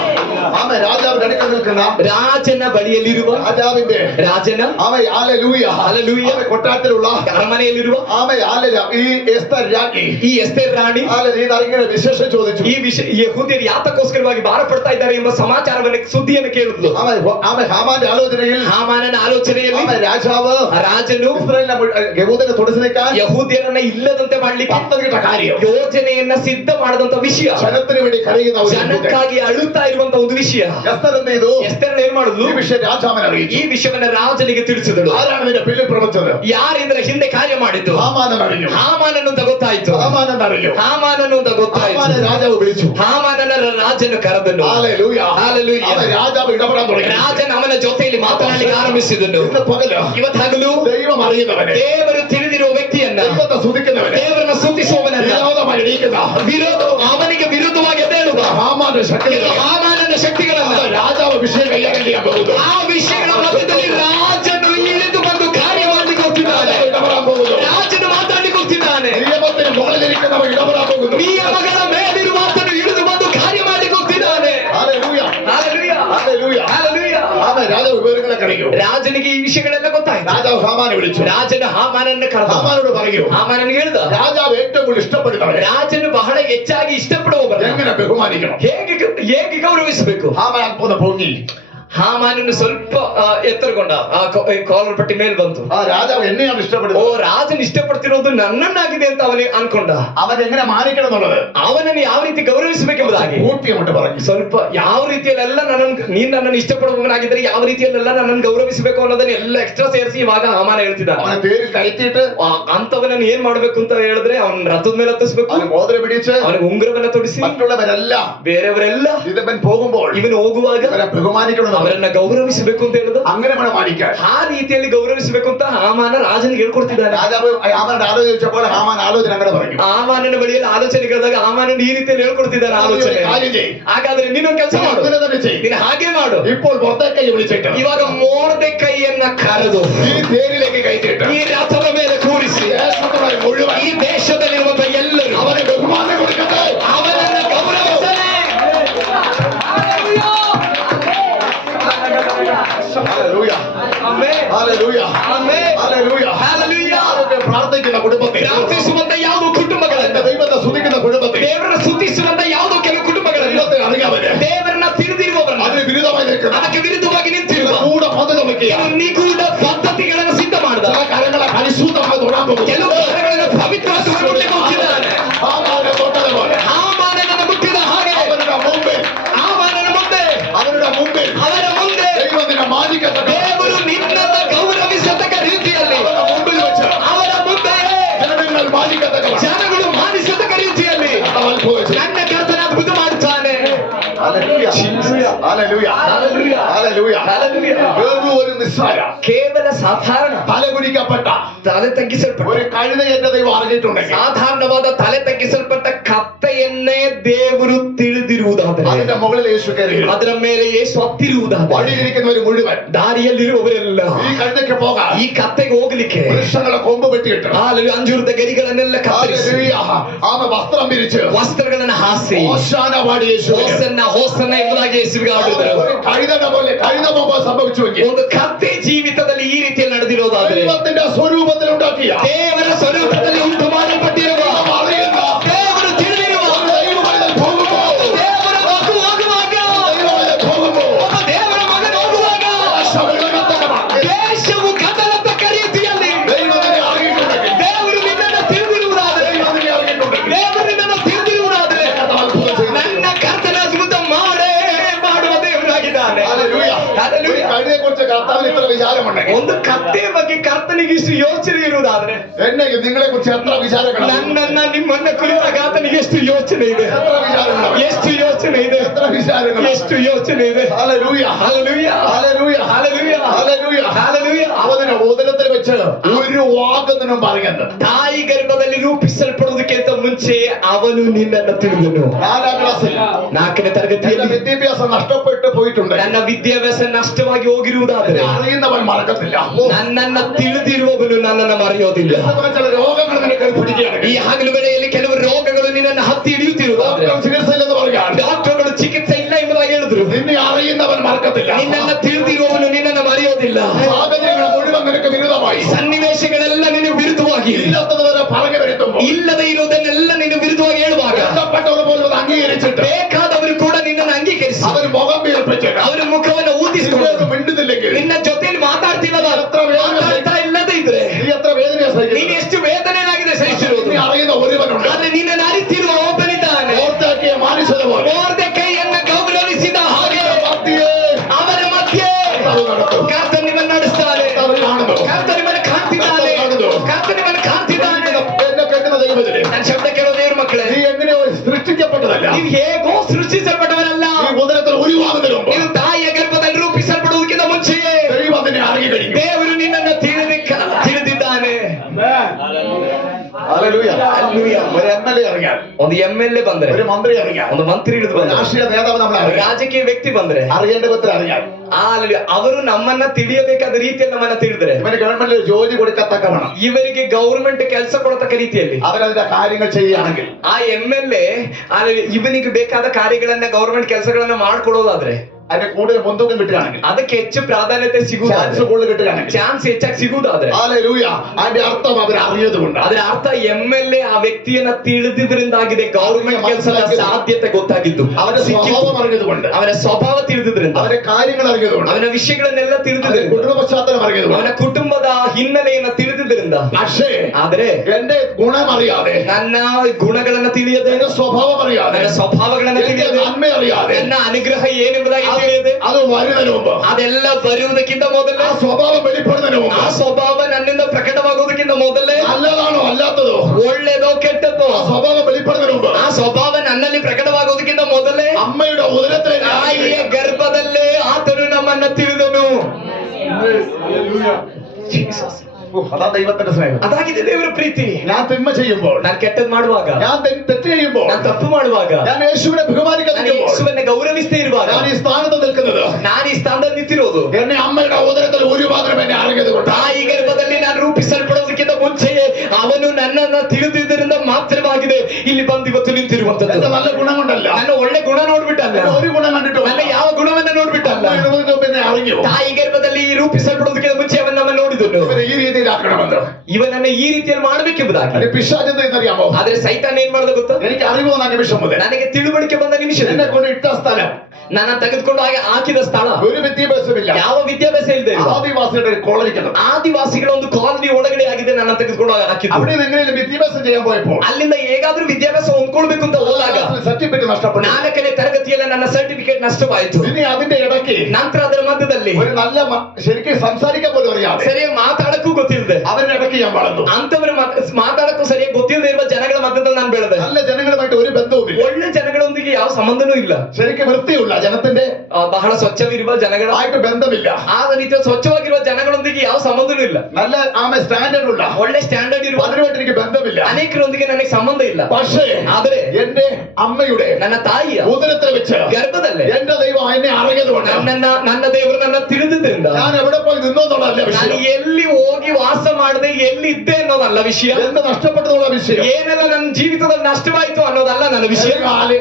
ആമൻ രാജാവിന്റെ അടുക്കൽ നിൽക്കുന്ന ರಾಜನ ಬಳಿಯಲ್ಲಿರುವ രാജാവിന്റെ ರಾಜನ ആമൻ ഹല്ലേലൂയ ഹല്ലേലൂയ ആമൻ കൊട്ടാരത്തിലുള്ള ಅರಮನೆಯಲ್ಲಿರುವ ആമൻ ഹല്ലേലൂയ ഈ എസ്തർ രാജ്ഞി ಈ ಎಸ್ತೇರ್ ರಾಣಿ ഹല്ലേലൂയ ഇങ്ങനെ വിശേഷം ചോദിച്ചു. ಈ ವಿಷಯ ಯಹೂದ್ಯರು ಯಾತಕ್ಕೋಸ್ಕರವಾಗಿ ಭಾರ ಪಡ್ತಾ ಇದ್ದಾರೆ ಎಂಬ ಸಮಾಚಾರವನ್ನು, ಸುದ್ದಿಯನ್ನು ಕೇಳಿದ್ಲು. ಆಮೇಲೆ ಹಾಮಾನ ಆಲೋಚನೆಯಲ್ಲಿ ಹಾಮಾನನ ಆಲೋಚನೆಯಲ್ಲಿ രാജാവ് ರಾಜನು യഹൂദനെ തുടച്ചിലേക്കാൻ ಯಹೂದ್ಯರನ್ನ ಇಲ್ಲದಂತೆ ಮಾಡ್ಲಿಕ್ಕೆ പദ്ധതിയിട്ട കാര്യം ಯೋಜನೆಯನ್ನ ಸಿದ್ಧ ಮಾಡದಂತ ವಿಷಯ, ജനത്തിന് വേണ്ടി കരയുന്ന ഒരു ಜನಕ್ಕಾಗಿ ಅಳುತ್ತಾ ಇರುವಂತ ಒಂದು ವಿಷಯ. എസ്തർ എന്ത് ചെയ്തു? ಎಸ್ತರ್ ಏನ್ ಮಾಡಿದ್ಲು? ഈ ವಿಷಯ രാജാവിനെ അറിയിച്ചു. ಈ ವಿಷಯವನ್ನ ರಾಜನಿಗೆ ತಿಳಿಸಿದಳು. ആരാണ് ഇതിന്റെ പിന്നിൽ പ്രവർത്തിച്ചത്? ಯಾರಿಂದ್ರ ಹಿಂದೆ ಕಾರ್ಯ ಮಾಡಿದ್ದು? ഹാമാനൻ അറിഞ്ഞു. ಹಾಮಾನನು ಅಂತ ಗೊತ್ತಾಯ್ತು. ഹാമാനൻ അറിഞ്ഞു. ಹಾಮಾನನು ಅಂತ ಗೊತ್ತಾಯ್ತು. ഹാമാനെ രാജാവ് വിളിച്ചു. ಹಾಮಾನನ ರಾಜನು ಕರೆದನು. ഹല്ലേലൂയ. ಹಲ್ಲೆಲೂಯ. അവൻ രാജാവ് ഇടപെടാൻ തുടങ്ങി. ರಾಜನ ಅವನ ಜೊತೆಯಲ್ಲಿ ಮಾತನಾಡಲಿಕ್ಕೆ ಆರಂಭಿಸಿದನು. ഇന്ന് പകല് ಇವತ್ತು ಹಗಲು ദൈവം അറിയുന്നവനെ, ದೇವರು ತಿಳಿದಿರುವ ವ್ಯಕ್ತಿಯನ್ನ, ദൈവത്തെ സ്തുതിക്കുന്നവനെ, ದೇವರನ್ನ ಸ್ತುತಿಸುವವನನ್ನ വിരോധമായി എണീക്കുന്ന ಅವನಿಗೆ ವಿರುದ್ಧವಾಗಿ ಎದ್ದೇಳುವ ഹാമാന്റെ ശക്തികൾ, ಹಾಮಾನನ ಶಕ್ತಿಗಳನ್ನ രാജാവ് വിഷയം കൈകാര്യം ചെയ്യാൻ പോകുന്നു. ಆ ವಿಷಯಗಳ ಮಧ್ಯದಲ್ಲಿ ರಾಜನು ಇಳಿದು ಬಂದು ಕಾರ್ಯ ಮಾಡಲಿಕ್ಕೆ ಹೋಗ್ತಿದ್ದಾನೆ. ഇടപെടാൻ പോകുന്നു. ರಾಜನು ಮಾತಾಡ್ಲಿಕ್ಕೆ ಹೋಗ್ತಿದ್ದಾನೆ. നിയമത്തിന് മുകളിലിരിക്കുന്നവർ ഇടപെടാൻ പോകുന്നു. ನಿಯಮಗಳ ಮೇಲಿರುವ ಆತನು ಇಳಿದು ಬಂದು ಕಾರ್ಯ ಮಾಡಲಿಕ್ಕೆ ಹೋಗ್ತಿದ್ದಾನೆ. ഹല്ലേലൂയ. ಹಲ್ಲೆಲೂಯ. ഹല്ലേലൂയ. ಹಲ್ಲೆಲೂಯ. ആമേൻ. രാജാവ് വിവരങ്ങളൊക്കെ അറിഞ്ഞു. ರಾಜನಿಗೆ ಈ ವಿಷಯಗಳೆಲ್ಲ ಗೊತ್ತಾಯ್ತು. രാജാവ് ഹാമാനെ വിളിച്ചു. ರಾಜನ ಹಾಮಾನನ್ನ ಕರೆದ. ഹാമാനോട് പറയൂ, ಹಾಮಾನನಿಗೆ ಹೇಳ್ದ, രാജാവ് ഏറ്റവും കൂടുതൽ ഇഷ്ടപ്പെടുന്നവരെ ರಾಜನು ಬಹಳ ಹೆಚ್ಚಾಗಿ ಇಷ್ಟಪಡುವವರ എങ്ങനെ ബഹുമാനിക്കണം? ಹೇಗೆ ಗೌರವಿಸಬೇಕು? ഹാമാൻ അത്ഭുതം പൊങ്ങി. ಹಾಮಾನನು ಸ್ವಲ್ಪ ಎತ್ತರಗೊಂಡ, ಆ ಕಾಲರ್ ಪಟ್ಟಿ ಮೇಲೆ ಬಂತು. ആ രാജാവ് എന്നെയാണ് ಓ, ഇഷ്ടപ്പെടുന്നത്. ರಾಜನ್ ಇಷ್ಟಪಡ್ತಿರೋದು ನನ್ನನ್ನಾಗಿದೆ ಅಂತ ಅವನಿಗೆ ಅನ್ಕೊಂಡ. അവൻ എങ്ങനെ മാനിക്കണം എന്നുള്ളത് ಅವನನ್ನು ಯಾವ ರೀತಿ ಗೌರವಿಸಬೇಕೆಂಬುದಾಗಿ ഊട്ടിയമിട്ട് പറഞ്ഞു. ಸ್ವಲ್ಪ ಯಾವ ರೀತಿಯಲ್ಲೆಲ್ಲ ನೀನ್ ನನ್ನನ್ನು ಇಷ್ಟಪಡುವವನಾಗಿದ್ದರೆ ಯಾವ ರೀತಿಯಲ್ಲೆಲ್ಲ ನನ್ನನ್ನು ಗೌರವಿಸಬೇಕು ಅನ್ನೋದನ್ನ ಎಲ್ಲ ಎಕ್ಸ್ಟ್ರಾ ಸೇರಿಸಿ ಇವಾಗ ಹಾಮಾನ ಹೇಳ್ತಿದ್ದಾನೆ. അവനെ തേരിൽ കയറ്റിയിട്ട് ಅಂತವನನ್ನು ಏನ್ ಮಾಡ್ಬೇಕು ಅಂತ ಹೇಳಿದ್ರೆ ಅವನ ರಥದ ಮೇಲೆ ಹತ್ತಿಸ್ಬೇಕು, അവന് മോതിരം പിടിച്ച് ಅವನಿಗೆ ಉಂಗುರವನ್ನ ತೊಡಿಸಿ, മറ്റുള്ളവരെല്ലാം ಬೇರೆಯವರೆಲ್ಲ ഇവൻ പോകുമ്പോൾ ಇವನು ಹೋಗುವಾಗ ഇവരെ ബഹുമാനിക്കണം. ಅವರನ್ನ ಗೌರವಿಸಬೇಕು ಅಂತ ಹೇಳಿದ. അങ്ങനെ വേണം മാനിക്കാൻ. ಆ ರೀತಿಯಲ್ಲಿ ಗೌರವಿಸಬೇಕು ಅಂತ ಹಾಮಾನ ರಾಜನಿಗೆ ಹೇಳ್ಕೊಡ್ತಿದ್ದಾನೆ. രാജാവ് ഹാമാനോട് ആലോചിച്ചപ്പോൾ ഹാമാൻ ആലോചന അങ്ങനെ പറഞ്ഞു. ಹಾಮಾನನ ಬಳಿಯಲ್ಲಿ ಆಲೋಚನೆ ಕೇಳಿದಾಗ ಹಾಮಾನನ ಈ ರೀತಿಯಲ್ಲಿ ಹೇಳ್ಕೊಡ್ತಿದ್ದಾನೆ ಆಲೋಚನೆ. കാര്യം ചെയ്യ്. ಹಾಗಾದ್ರೆ ನೀನೊಂದು ಕೆಲಸ ಮಾಡು, അങ്ങനെ തന്നെ ചെയ്യ്. ನೀನು ಹಾಗೆ ಮಾಡು. ഇപ്പോൾ മൊർദെഖായി വിളിച്ചിട്ട് ಇವಾಗ ಮೊರ್ದೆಕೈಯನ್ನ ಕರೆದು ഈ തേരിലേക്ക് കയറ്റിയിട്ട് ಈ ರಥದ ಮೇಲೆ ಕೂರಿಸಿ ദേശത്തുള്ള മുഴുവൻ ಈ ದೇಶದಲ್ಲಿರುವಂತಹ ಎಲ್ಲರೂ അവനെ ബഹുമാനം കൊടുക്കട്ടെ. ಅವನನ್ನ ಗೌರವಿಸಲೇ. Hallelujah. Amen. Hallelujah. Amen. Hallelujah. Hallelujah. ആരൊക്കെ പ്രാർത്ഥിക്കുന്ന കുടുംബത്തിൽ, ಪ್ರಾರ್ಥಿಸುವಂತ ಯಾವುದೋ ಕುಟುಂಬಗಳನ್ನ, ദൈവത്തെ സ്തുതിക്കുന്ന കുടുംബത്തിൽ, ದೇವರನ್ನ ಸ್ತುತಿಸುವಂತ ಯಾವುದೋ ಕೆಲವು ಕುಟುಂಬಗಳನ್ನ, ദൈവത്തെ അറിയാവര് ದೇವರನ್ನ ತಿಳಿದಿರುವವರನ್ನ, അതിന് വിരുദ്ധമായി നിൽക്കുന്ന ಅದಕ್ಕೆ ವಿರುದ್ಧವಾಗಿ ನಿಂತಿರುವ കൂടെ പദ്ധതി വെക്കുക. ಕೆಲವು ನಿಗೂಢ ಪದ್ಧತಿಗಳನ್ನು ಸಿದ್ಧ ಮಾಡಿದ, ചില കാര്യങ്ങളെ പരിശുദ്ധമായി തൊടാൻ പോകും. ಕೆಲವು ಕಾರ್ಯಗಳನ್ನು ಪವಿತ್ರವಾಗಿ ಮುಟ್ಟಿಗೆ ಹೋಗ್ತಿದ್ದಾನೆ. ഹാമാനെ തൊട്ടതുപോലെ ಹಾಮಾನನನ್ನು ಮುಟ್ಟಿದ ಹಾಗೆ അവരുടെ മുമ്പിൽ, ಹಾಮಾನನ ಮುಂದೆ, അവരുടെ മുമ്പിൽ ಅವರ ಮುಂದೆ ദൈവം നിന്നെ മാനിക്കത്തക്ക, ದೇವರು ನಿನ್ನನ್ನು ಗೌರವಿಸತಕ್ಕ ರೀತಿಯಲ್ಲಿ, അവരുടെ മുമ്പിൽ വെച്ച് ಅವರ ಮುಂದೆ ജനങ്ങൾ മാനിക്കത്തക്ക ಜನಗಳು ಮಾನಿಸತಕ್ಕ ರೀತಿಯಲ್ಲಿ അത്ഭുതം ചെയ്യും. ನನ್ನ ಕರ್ತನ ಅದ್ಭುತ ಮಾಡುತ್ತಾನೆ. Hallelujah. Hallelujah. Hallelujah. Hallelujah. Hallelujah. വെറും ഒരു നിസ്സാര ಕೇವಲ ಸಾಧಾರಣ തലകുനിക്കപ്പെട്ട ತಲೆ ತಗ್ಗಿಸಲ್ಪಟ್ಟ, ഒരു കഴുത എന്റെ ദൈവം അറിഞ്ഞിട്ടുണ്ടെങ്കിൽ ಸಾಧಾರಣವಾದ ತಲೆ ತಗ್ಗಿಸಲ್ಪಟ್ಟ ಕತ್ತೆಯನ್ನೇ ದೇವರು ತಿಳಿದಿರುವುದಾದರೆ, അതിന്റെ മുകളിൽ യേശു കയറി ಅದರ ಮೇಲೆ ಯೇಸು ಹತ್ತಿರುವುದಾದರೆ, വഴിയിലിരിക്കുന്നവർ മുഴുവൻ ದಾರಿಯಲ್ಲಿರುವವರೆಲ್ಲ ഈ കഴുതയ്ക്ക് പോകാൻ ಈ ಕತ್ತೆಗೆ ಹೋಗ್ಲಿಕ್ಕೆ വൃക്ഷങ്ങളെ കൊമ്പ് വെട്ടിയിട്ട് ಅಂಜೂರದ ಗರಿಗಳನ್ನೆಲ್ಲ ಕತ್ತರಿಸಿ ഹല്ലേലൂയ. ആമ വസ്ത്രം വിരിച്ച് ವಸ್ತ್ರಗಳನ್ನ ಹಾಸಿ ഓശാന പാടി യേശു ಹೋಸನ್ನ ಎಂಬುದಾಗಿ ಯೇಸುವಿಗೆ ಆಡಿದರು. ഒരു കഴുതയുടെ പോലെ കഴുത മുമ്പ് സംഭവിച്ചുവെങ്കിൽ ಒಂದು ಕತ್ತೆ ಜೀವಿತದಲ್ಲಿ ಈ ರೀತಿಯಲ್ಲಿ ನಡೆದಿರೋದಾದ್ರೆ, ദൈവത്തിന്റെ സ്വരൂപത്തിൽ ഉണ്ടാക്കിയ ದೇವರ ಸ್ವರೂಪದಲ್ಲಿ ಉಂಟು ಮಾಡಲ್ಪಟ್ಟಿರುವ, അറിയുന്ന ದೇವರು ತಿಳಿದಿರುವ, ദൈവമൈതൽ പോകുമ്പോൾ, ದೇವರ ಮಗು ಹೋಗುವಾಗ, ദൈവമൈതൽ പോകുമ്പോൾ ಒಬ್ಬ ದೇವರ ಮಗನು ಹೋಗುವಾಗ ದೇಶವು ಕದಲತಕ್ಕ ರೀತಿಯಲ್ಲಿ ദൈവത്തിനെ അറിയിട്ടുണ്ടെങ്കിൽ, ದೇವರು ನಿನ್ನನ್ನು ತಿಳಿದಿರುವುದಾದರೆ, ദൈവത്തിനെ അറിയിട്ടുണ്ടെങ്കിൽ ದೇವರು ನಿನ್ನನ್ನು ತಿಳಿದಿರುವುದಾದರೆ, അത്ഭുതം ചെയ്യും. ನನ್ನ ಕರ್ತನ ಅದ್ಭುತ ಮಾಡುವ ದೇವರಾಗಿದ್ದಾನೆ. ഹല്ലേലൂയ. ഒരു ഹല്ലേലൂയ. കഴുതയെ കുറിച്ച് കർത്താവിന് ഇത്ര വിചാരമുണ്ടെങ്കിൽ, ಒಂದು ಕತ್ತೆ ಬಗ್ಗೆ ಕರ್ತನಿಗೆ ಇಷ್ಟು ಯೋಚನೆ ಇರುವುದಾದ್ರೆ, എന്നെ നിങ്ങളെ കുറിച്ച് എത്ര വിചാരങ്ങളാണ്? ನನ್ನನ್ನ ನಿಮ್ಮನ್ನ ಕುರಿತಾಗ ಆತನಿಗೆ ಎಷ್ಟು ಯೋಚನೆ ಇದೆ, എത്ര വിചാരങ്ങളാണ്? ಎಷ್ಟು ಯೋಚನೆ ಇದೆ, എത്ര വിചാരങ്ങളാണ്? ಎಷ್ಟು ಯೋಚನೆ ಇದೆ. Hallelujah. Hallelujah. Hallelujah. Hallelujah. Hallelujah. Hallelujah. അവനെ ഉദരത്തിൽ വെച്ച് ഒരു വാക്കൊന്നും പറയുന്നത്. ತಾಯಿ ಗರ್ಭದಲ್ಲಿ ರೂಪಿಸಲ್ಪಡುವುದಕ್ಕಿಂತ ಮುಂಚೆ ಅವನು ನಿನ್ನನ್ನು ತಿಳಿದನು. 4ാം ക്ലാസ്സിൽ 4ನೇ എന്റെ ತರಗತಿಯಲ್ಲಿ വിദ്യാഭ്യാസം നഷ്ടപ്പെട്ടു പോയിട്ടുണ്ട്. ನನ್ನ ವಿದ್ಯಾಭ್ಯಾಸ ನಷ್ಟವಾಗಿ ಹೋಗಿರುವುದಾದರೆ, അറിയുന്നവൻ മറക്കത്തില്ല. ನನ್ನನ್ನ ತಿಳಿದಿರುವವನು ನನ್ನನ್ನು ಮರೆಯೋದಿಲ್ಲ. ചില രോഗങ്ങൾ നിനക്ക് പിടിക്കുകയാണ്. ಈ ಹಗಲು ವೇಳೆಯಲ್ಲಿ ಕೆಲವು ರೋಗಗಳು ನಿನ್ನನ್ನು ಹತ್ತಿ ಹಿಡಿಯುತ್ತಿರುವುದಾದ್ರೆ, ചികിത്സ ഇല്ലെന്ന് പറയാൻ ಡಾಕ್ಟರ್ಗಳು ಚಿಕಿತ್ಸೆ ಇಲ್ಲ ಎಂಬುದಾಗಿ ಹೇಳಿದ್ರು. നിന്നെ അറിയുന്നവൻ മറക്കത്തില്ല. ನಿನ್ನನ್ನ ತಿಳಿದಿರುವವನು ನಿನ್ನನ್ನು ಮರೆಯೋದಿಲ್ಲ. സാഹചര്യങ്ങൾ മുഴുവൻ നിനക്ക് വിരുദ്ധമായി, ಸನ್ನಿವೇಶಗಳೆಲ್ಲ ನಿನ್ನ ವಿರುದ್ಧವಾಗಿ, ഇല്ലാത്തത് വരെ പറഞ്ഞു വരുത്തുമ്പോൾ, ಇಲ್ಲದೆ ಇರುವುದನ್ನೆಲ್ಲ ನಿನ್ನ ವಿರುದ್ಧವಾಗಿ ಹೇಳುವಾಗ, ബന്ധപ്പെട്ടവർ പോലും അത് അംഗീകരിച്ചിട്ട് ಬೇಕಾದವರು ಕೂಡ ನಿನ್ನನ್ನು ಅಂಗೀಕರಿಸಿ അവർ മുഖം വീർപ്പിച്ചിട്ട് ಅವರ ಮುಖವನ್ನು മിണ്ടുന്നില്ലെങ്കിൽ, ನಿನ್ನ ಜೊತೆಯಲ್ಲಿ ಮಾತಾಡ್ತಿಲ್ಲದ എത്ര വേദന ಮಾತಾಡ್ತಾ ಇಲ್ಲದೆ ಇದ್ರೆ നീ എത്ര വേദനയാ ನೀನು സഹിക്കുന്നത്? ಎಷ್ಟು ವೇದನೆಯಾಗಿದೆ ಸಹಿಸಿರುವುದು. നീ അറിയുന്ന ഒരുവനുണ്ട്. ಆದ್ರೆ ನಿನ್ನನ್ನು ಅರಿತಿರುವ ಒಬ್ಬನಿದ್ದಾನೆ. മോർദെഖായിയെ മാനിച്ചത് പോലെ ಮೊರ್ದೆಕೈಯನ್ನು ಗೌರವಿಸಿದ ಹಾಗೆ മധ്യേ ಅವರ ಮಧ್ಯೆ ಕರ್ತನು ನಿಮ್ಮನ್ನು ನಡೆಸ್ತಾನೆ. കർത്താവ് കാണുന്നു. ಕರ್ತನು ನಿಮ್ಮನ್ನು ಕಾಣ್ತಿದ್ದಾನೆ. ಕರ್ತನು ನಿಮ್ಮನ್ನು ಕಾಣ್ತಿದ್ದಾನೆ. എന്നെ കേൾക്കുന്ന ദൈവത്തിലെ, ನನ್ನ ಶಬ್ದ ಕೇಳೋ ದೇವ್ರ ಮಕ್ಕಳೇ, നീ എങ്ങനെയോ സൃഷ്ടിക്കപ്പെട്ടതല്ല. ನೀವು ಹೇಗೋ ಸೃಷ್ಟಿಸಲ್ಪಟ್ಟವರಲ್ಲ. നീ ഉദരത്തിൽ ഉരുവാകുന്നതിന് മുമ്പ് ನೀವು ತಾಯಿಯ ಗರ್ಭದಲ್ಲಿ ರೂಪಿಸಲ್ಪಡುವುದಕ್ಕಿಂತ ಮುಂಚೆಯೇ ദൈവം നിന്നെ അറിഞ്ഞു കഴിഞ്ഞു. ದೇವರು ನಿನ್ನನ್ನು ತಿಳಿದಿದ್ದಾನೆ. ഹല്ലേലൂയ. ഒരു MLA അറിയാൻ, ಒಂದು MLA ಬಂದ್ರೆ, ഒരു മന്ത്രി അറിയാൻ, ಒಂದು ಮಂತ್ರಿ ಹಿಡಿದು ഒരു ಬಂದ್ರೆ, രാഷ്ട്രീയ നേതാവ് നമ്മളെ അറിയാൻ, ರಾಜಕೀಯ ವ್ಯಕ್ತಿ ಬಂದ್ರೆ, അറിയേണ്ട വിധത്തിൽ അറിയാൻ, ಅವರು ನಮ್ಮನ್ನ ತಿಳಿಯಬೇಕಾದ ರೀತಿಯಲ್ಲಿ ನಮ್ಮನ್ನ ತಿಳಿದ್ರೆ, ഇവന് ഗവൺമെന്റിൽ ഒരു ജോലി കൊടുക്കത്തക്കവണ്ണം ಇವರಿಗೆ ಗೌರ್ಮೆಂಟ್ ಕೆಲಸ ಕೊಡತಕ್ಕ ರೀತಿಯಲ್ಲಿ അവരതിന്റെ കാര്യങ്ങൾ ചെയ്യുകയാണെങ്കിൽ, ಆ MLA ಇವನಿಗೆ ಬೇಕಾದ ಕಾರ್ಯಗಳನ್ನ ಗೌರ್ಮೆಂಟ್ ಕೆಲಸಗಳನ್ನ ಮಾಡ್ಕೊಡೋದಾದ್ರೆ, അതിന് കൂടുതൽ മുൻതൂക്കം കിട്ടുകയാണെങ്കിൽ, ಅದಕ್ಕೆ ಹೆಚ್ಚು ಪ್ರಾಧಾನ್ಯತೆ ചാൻസ് ಸಿಗುವುದಾದ್ರೆ, കൂടുതൽ കിട്ടുകയാണെങ്കിൽ, ಚಾನ್ಸ್ ಹೆಚ್ಚಾಗಿ ಸಿಗುವುದಾದ್ರೆ, ഹല്ലേലൂയ, അതിന്റെ അർത്ഥം അവർ അറിഞ്ഞതുകൊണ്ട്. ಅದರ ಅರ್ಥ MLA ಆ ವ್ಯಕ್ತಿಯನ್ನ ತಿಳಿದಿದ್ರಿಂದಾಗಿದೆ ಗೌರ್ಮೆಂಟ್ ಕೆಲಸದ ಸಾಧ್ಯತೆ ಗೊತ್ತಾಗಿದ್ದು. അവന്റെ സ്വഭാവം അറിഞ്ഞതുകൊണ്ട്, ಅವನ ಸ್ವಭಾವ ತಿಳಿದಿದ್ರಿಂದ, അവന്റെ കാര്യങ്ങൾ അറിഞ്ഞതുകൊണ്ട്, ಅವನ ವಿಷಯಗಳನ್ನೆಲ್ಲ അവന്റെ ತಿಳಿದಿದ್ರಿಂದ, കുടുംബ പശ്ചാത്തലം അറിഞ്ഞതുകൊണ്ട്. ಅವನ ಕುಟುಂಬದ ಹಿನ್ನೆಲೆಯನ್ನ ತಿಳಿದಿದ್ರಿಂದ, പക്ഷേ ಆದ್ರೆ എന്റെ ഗുണം അറിയാതെ, ನನ್ನ ಗುಣಗಳನ್ನ ತಿಳಿಯದೆ, എന്റെ സ്വഭാവം അറിയാതെ, ನನ್ನ ಸ್ವಭಾವಗಳನ್ನ എന്റെ ತಿಳಿಯದೆ, നന്മ അറിയാതെ, ನನ್ನ ಅನುಗ್ರಹ ಏನೆಂಬುದಾಗಿ ತಿಳಿಯದೆ, അത് വരുന്നതിന് മുമ്പ്, ಅದೆಲ್ಲ ಬರುವುದಕ್ಕಿಂತ ಮೊದಲೇ, ആ സ്വഭാവം വെളിപ്പെടുന്നതിന് മുമ്പ്, ಆ ಸ್ವಭಾವ ನನ್ನಿಂದ ಪ್ರಕಟವಾಗುವುದಕ್ಕಿಂತ ಮೊದಲೇ, നല്ലതാണോ അല്ലാത്തതോ, ಒಳ್ಳೆದೋ ಕೆಟ್ಟದೋ, ആ സ്വഭാവം വെളിപ്പെടുന്നതിന് മുമ്പ്, ಆ ಸ್ವಭಾವ ನನ್ನಲ್ಲಿ ಪ್ರಕಟವಾಗುವುದಕ್ಕಿಂತ ಮೊದಲೇ അമ്മയുടെ ഉദരത്തിലെ ತಾಯಿಯ ಗರ್ಭದಲ್ಲೇ ಆತನು ನಮ್ಮನ್ನ ತಿಳಿದನು. അതാ ദൈവത്തിന്റെ സ്നേഹം. ಅದಾಗಿದೆ ದೇವರ ಪ್ರೀತಿ. ഞാൻ തിന്മ ചെയ്യുമ്പോൾ, ನಾನು ಕೆಟ್ಟದ್ ಮಾಡುವಾಗ, ഞാൻ തെറ്റ് ചെയ്യുമ്പോൾ, ನಾನು ತಪ್ಪು ಮಾಡುವಾಗ, ഞാൻ യേശുവിനെ ನಾನು ബഹുമാനിക്കുമ്പോൾ, ಯೇಸುವನ್ನ ಗೌರವಿಸದೇ ಇರುವಾಗ, ഞാൻ ഈ സ്ഥാനത്ത് നിൽക്കുന്നത് ನಾನು ಈ ಸ್ಥಾನದಲ್ಲಿ ನಿಂತಿರೋದು എന്നെ അമ്മയുടെ ഉദരത്തിൽ ഒരു മാത്രം എന്നെ അറിഞ്ഞത് കൊണ്ട്. ತಾಯಿ ಗರ್ಭದಲ್ಲಿ ನಾನು ರೂಪಿಸಲ್ಪಡೋದಕ್ಕಿಂತ ಮುಂಚೆಯೇ ಅವನು ನನ್ನನ್ನ ತಿಳಿದಿದ್ದರಿಂದ ಮಾತ್ರವಾಗಿದೆ ಇಲ್ಲಿ ಬಂದು ಇವತ್ತು ನಿಂತಿರುವಂತದ್ದು. എന്റെ നല്ല ഗുണം കൊണ്ടല്ല, ನನ್ನ ಒಳ್ಳೆ ಗುಣ ನೋಡ್ಬಿಟ್ಟಲ್ಲ, എന്റെ ഒരു ഗുണം കണ്ടിട്ട് ನನ್ನ ಯಾವ ಗುಣವನ್ನ ನೋಡ್ಬಿಟ್ಟಲ್ಲ, എന്നെ അറിഞ്ഞു. ತಾಯಿ ಗರ್ಭದಲ್ಲಿ ರೂಪಿಸಲ್ಪಡೋದಕ್ಕಿಂತ ಮುಂಚೆ ಅವನ್ ನಮ್ಮ ನೋಡಿದನು. ഇവരെ ഈ രീതിയിലാക്കണമെന്ന് ಇವನನ್ನ ಈ ರೀತಿಯಲ್ಲಿ ಮಾಡಬೇಕೆಂಬುದಾಗಿ. അതിന് പിശാചെന്ത് എന്നറിയാമോ? ಆದ್ರೆ ಸೈತಾನ್ ಏನ್ ಮಾಡ್ದ ಗೊತ್ತಾ? എനിക്ക് അറിവ് വന്ന നിമിഷം മുതൽ, ನನಗೆ ತಿಳುವಳಿಕೆ ಬಂದ ನಿಮಿಷ എന്നെ കൊണ്ട് ഇട്ട സ്ഥലം, ನನ್ನ ತೆಗೆದುಕೊಂಡು ಹಾಕಿದ ಸ್ಥಳ ഒരു വിദ്യാഭ്യാസമില്ല, ಯಾವ ವಿದ್ಯಾಭ್ಯಾಸ ಇಲ್ಲದೆ ആദിവാസിയുടെ ഒരു കോളനിക്കത്, ಆದಿವಾಸಿಗಳ ಒಂದು ಕಾಲನಿ ಒಳಗಡೆ ಆಗಿದೆ ನನ್ನ ತೆಗೆದುಕೊಂಡು ಹಾಕಿದ್ದು. അവിടെ നിന്ന് എങ്ങനെയും വിദ്യാഭ്യാസം ചെയ്യാൻ പോയപ്പോൾ ಅಲ್ಲಿಂದ ಹೇಗಾದ್ರೂ ವಿದ್ಯಾಭ್ಯಾಸ ಹೊಂದ್ಕೊಳ್ಬೇಕು ಅಂತ ಹೋದಾಗ സർട്ടിഫിക്കറ്റ് നഷ്ടപ്പെട്ടു. 4ನೇ ತರಗತಿಯಲ್ಲಿ ನನ್ನ ಸರ್ಟಿಫಿಕೇಟ್ ನಷ್ಟವಾಯಿತು. പിന്നെ അതിന്റെ ഇടയ്ക്ക് ನಂತರ ಅದರ ಮಧ್ಯದಲ್ಲಿ ഒരു നല്ല ശരിക്കും സംസാരിക്കാൻ പോലും അറിയാതെ ಸರಿಯಾಗಿ ಮಾತಾಡಕ್ಕೂ ಗೊತ್ತಿಲ್ಲದೆ അവരുടെ ഇടയ്ക്ക് ഞാൻ വളർന്നു. ಅಂತವರ ಮಾತಾಡಕ್ಕೂ ಸರಿಯಾಗಿ ಗೊತ್ತಿಲ್ಲದೆ ಇರುವ ಜನಗಳ ಮಧ್ಯದಲ್ಲಿ ನಾನು ಬೆಳೆದೆ. നല്ല ജനങ്ങളുമായിട്ട് ഒരു ബന്ധവുമില്ല, ಒಳ್ಳೆ ಜನಗಳೊಂದಿಗೆ ಯಾವ ಸಂಬಂಧನೂ ಇಲ್ಲ, ശരിക്കും വൃത്തിയുള്ള ജനത്തിന്റെ ಬಹಳ ಸ್ವಚ್ಛವಿರುವ ಜನಗಳ ആയിട്ട് ബന്ധമില്ല, ಆ ರೀತಿಯ ಸ್ವಚ್ಛವಾಗಿರುವ ಜನಗಳೊಂದಿಗೆ ಯಾವ ಸಂಬಂಧನೂ ಇಲ್ಲ, നല്ല സ്റ്റാൻഡേർഡ് ഉള്ള ಒಳ್ಳೆ ಸ್ಟ್ಯಾಂಡರ್ಡ್ ಇರುವ പലരുമായിട്ട് എനിക്ക് ബന്ധമില്ല. ಅನೇಕರೊಂದಿಗೆ ನನಗೆ ಸಂಬಂಧ ಇಲ್ಲ. പക്ഷേ ಆದ್ರೆ എന്റെ അമ്മയുടെ ನನ್ನ ತಾಯಿಯ ഉദരത്തിൽ വെച്ച് ಗರ್ಭದಲ್ಲೇ എന്റെ ദൈവം എന്നെ അറിഞ്ഞതുകൊണ്ട് ನನ್ನ ದೇವರು ನನ್ನ ತಿಳಿದಿದ್ದರಿಂದ ഞാൻ എവിടെ പോയി നിന്നോന്നുള്ളതല്ല ನಾನು വിഷയം, ಎಲ್ಲಿ ಹೋಗಿ ವಾಸ ಮಾಡದೆ ಎಲ್ಲಿ ಇದ್ದೆ ಅನ್ನೋದಲ್ಲ ವಿಷಯ, എന്ത് നഷ്ടപ്പെട്ടതുള്ള വിഷയം, ಏನೆಲ್ಲ ನನ್ನ ಜೀವಿತದಲ್ಲಿ ನಷ್ಟವಾಯಿತು ಅನ್ನೋದಲ್ಲ ನನ್ನ ವಿಷಯ.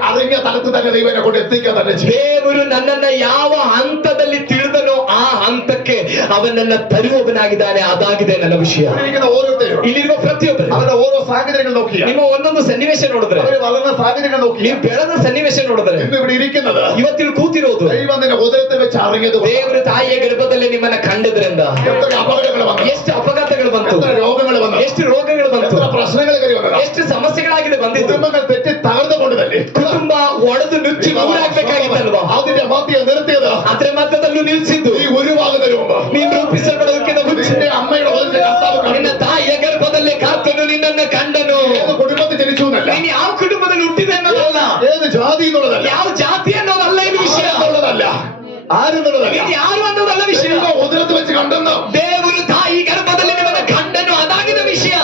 അറിഞ്ഞ തലത്ത് തന്നെ ദൈവം എന്നെ കൊണ്ട് എത്തിക്കാൻ തന്നെ ചെയ്യും. ದೇವರು ನನ್ನನ್ನ ಯಾವ ಹಂತದಲ್ಲಿ ತಿಳಿದನೋ ಆ ಹಂತಕ್ಕೆ ಅವನನ್ನ ತರುವವನಾಗಿದ್ದಾನೆ. ಅದಾಗಿದೆ ನನ್ನ ವಿಷಯ. ഇരിക്കുന്ന ഓരോരുത്തരും ಇಲ್ಲಿರುವ ಪ್ರತಿಯೊಬ್ಬರು അവരുടെ ഓരോ സാഹചര്യങ്ങൾ നോക്കിയാൽ, ನಿಮ್ಮ ಒಂದೊಂದು ಸನ್ನಿವೇಶ ನೋಡಿದ್ರೆ, അവര് വളർന്ന സാഹചര്യങ്ങൾ നോക്കി ನೀವು ಬೆಳೆದ ಸನ್ನಿವೇಶ ನೋಡಿದ್ರೆ, ഇന്ന് ഇവിടെ ഇരിക്കുന്നത് ಇವತ್ತಿಲ್ ಕೂತಿರೋದು ദൈവം നിന്റെ ഉദരത്തിൽ വെച്ച് അറിഞ്ഞത് കൊണ്ട്. ದೇವರು ತಾಯಿಯ ಗರ್ಭದಲ್ಲಿ ನಿಮ್ಮನ್ನ ಕಂಡದ್ರಿಂದ എത്ര അപകടങ്ങൾ വന്നു, ಎಷ್ಟು ಅಪಘಾತಗಳು ಬಂತು, എത്ര രോഗങ്ങൾ വന്നു, ಎಷ್ಟು ರೋಗಗಳು ಬಂತು, എത്ര പ്രശ്നങ്ങൾ കയറി വന്നത്, ಎಷ್ಟು ಸಮಸ್ಯೆಗಳಾಗಿದೆ ಬಂದಿದ್ದು. കുടുംബങ്ങൾ തെറ്റി തകർന്നുകൊണ്ട് തന്നെ ಕುಟುಂಬ ಒಡೆದು ನುಚ್ಚಿ ನೂರಾಗ್ಬೇಕಾಗಿತ್ತಲ್ವಾ, അതിന്റെ മധ്യ നിർത്തിയത് ಅದ್ರ ಮಧ್ಯದಲ್ಲೂ ನಿಲ್ಸಿದ್ದು ഈ ഉരുവാകുന്നതിന് മുമ്പ് ನೀನು ರೂಪಿಸಲ್ಪಡೋದಕ್ಕಿಂತ ಮುಂಚೆ നിന്റെ അമ്മയുടെ ഉദരത്തിൽ കർത്താവ് ನಿನ್ನ കണ്ടു. ತಾಯಿಯ ಗರ್ಭದಲ್ಲಿ ಕಾತನು ನಿನ್ನನ್ನ ಕಂಡನು. ഏത് കുടുംബത്തിൽ ജനിച്ചു എന്നല്ല, ನೀನು ಯಾವ ಕುಟುಂಬದಲ್ಲಿ ಹುಟ್ಟಿದೆ ಅನ್ನೋದಲ್ಲ, ഏത് ജാതി എന്നുള്ളതല്ല, ಯಾವ ಜಾತಿ ಅನ್ನೋದಲ್ಲ ಇದು ವಿಷಯ, എന്നുള്ളതല്ല, ആരെന്നുള്ളതല്ല, ನೀನು ಯಾರು ಅನ್ನೋದಲ್ಲ ವಿಷಯ. ദൈവം ഉദരത്തിൽ വെച്ച് കണ്ടെന്ന് ದೇವರು ತಾಯಿ ಗರ್ಭದಲ್ಲಿ ನಿಮ್ಮನ್ನ ಕಂಡನು. ಅದಾಗಿದೆ ವಿಷಯ.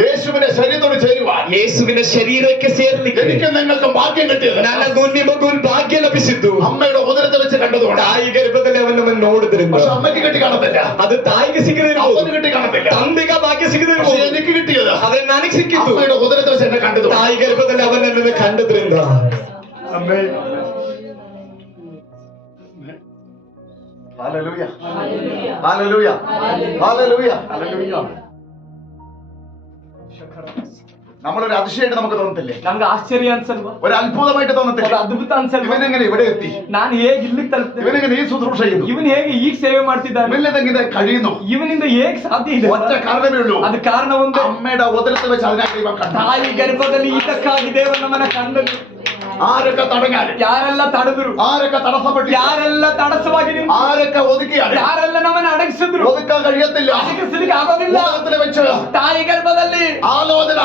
യേശുവിന്റെ ശരീരത്തോട് ചേരുവാൻ ಯೇಸುವಿನ ಶರೀರಕ್ಕೆ ಸೇರ್ಲಿಕ್ಕೆ എനിക്ക് നിങ്ങൾക്ക് ഭാഗ്യം കിട്ടിയത് ನನಗೂ ನಿಮಗೂ ಭಾಗ್ಯ ಲಭಿಸಿದ್ದು അമ്മയുടെ ഉദരത്തിൽ വെച്ച് കണ്ടതുകൊണ്ട്. ತಾಯಿ ಗರ್ಭದಲ್ಲಿ ಅವನನ್ನು ನೋಡಿದ್ರಿಂದ. പക്ഷെ അമ്മയ്ക്ക് കിട്ടി കാണത്തില്ല, ಅದು ತಾಯಿಗೆ ಸಿಗದೇ ಇರಬಹುದು, അപ്പന് കിട്ടി കാണത്തില്ല, ತಂದೆಗೆ ಭಾಗ್ಯ ಸಿಗದೇ പക്ഷെ ಇರಬಹುದು. എനിക്ക് കിട്ടിയത് ಆದ್ರೆ ನನಗೆ ಸಿಕ್ಕಿದ್ದು അമ്മയുടെ ഉദരത്തിൽ വെച്ച് എന്നെ കണ്ടത്. ತಾಯಿ ಗರ್ಭದಲ್ಲಿ ಅವನನ್ನು ಕಂಡದ್ರಿಂದ. Hallelujah, hallelujah, hallelujah, hallelujah. നമ്മളൊരു അതിശയമായിട്ട് നമുക്ക് തോന്നത്തില്ലേ? ನಮ್ಗೆ ಆಶ್ಚರ್ಯ ಅನ್ಸಲ್ವಾ? ഒരു അത്ഭുതമായിട്ട് ಒಂದು തോന്നത്തില്ലേ? ಅದ್ಭುತ ಅನ್ಸಲ್ವಾ? ഇവനെങ്ങനെ ഇവിടെ എത്തി? ನಾನು ಹೇಗೆ ಇಲ್ಲಿಗೆ ತಲುಪ್ತೇನೆ? ഇവനെങ്ങനെ ഈ ശുശ്രൂഷ ചെയ്യുന്നു? ಇವನು ಹೇಗೆ ಈಗ ಸೇವೆ ಮಾಡ್ತಿದ್ದಾನೆ? ഇവനെങ്ങനെ കഴിയുന്നു? ಇವನಿಂದ ಹೇಗೆ ಸಾಧ್ಯ ಇದೆ? ഒറ്റ കാരണമേ ഉള്ളൂ. ಅದು ಕಾರಣ ಒಂದೇ, അമ്മയുടെ ഉദരത്തിൽ വെച്ച് അതിനായിട്ട് ഇവൻ കണ്ടു. ತಾಯಿ ಗರ್ಭದಲ್ಲಿ ಇದಕ್ಕಾಗಿ ದೇವರು ನಮ್ಮನ್ನ ಕಂಡನು. ആരൊക്കെ തടഞ്ഞാലും, ಯಾರೆಲ್ಲ ತಡೆದ್ರು, ആരൊക്കെ തടസ്സപ്പെട്ടു, ಯಾರೆಲ್ಲ ತಡಸವಾಗಿ ನಿಂತು, ആരൊക്കെ ഒതുക്കിയാലും ಯಾರೆಲ್ಲ ನಮ್ಮನ್ನ ಅಡಗಿಸಿದ್ರು, ഒതുക്കാൻ കഴിയത്തില്ല. ಅಡಗಿಸಲಿಕ್ಕೆ ಆಗೋದಿಲ್ಲ. ഉദരത്തിൽ വെച്ച് ತಾಯಿ ಗರ್ಭದಲ್ಲಿ ആലോചന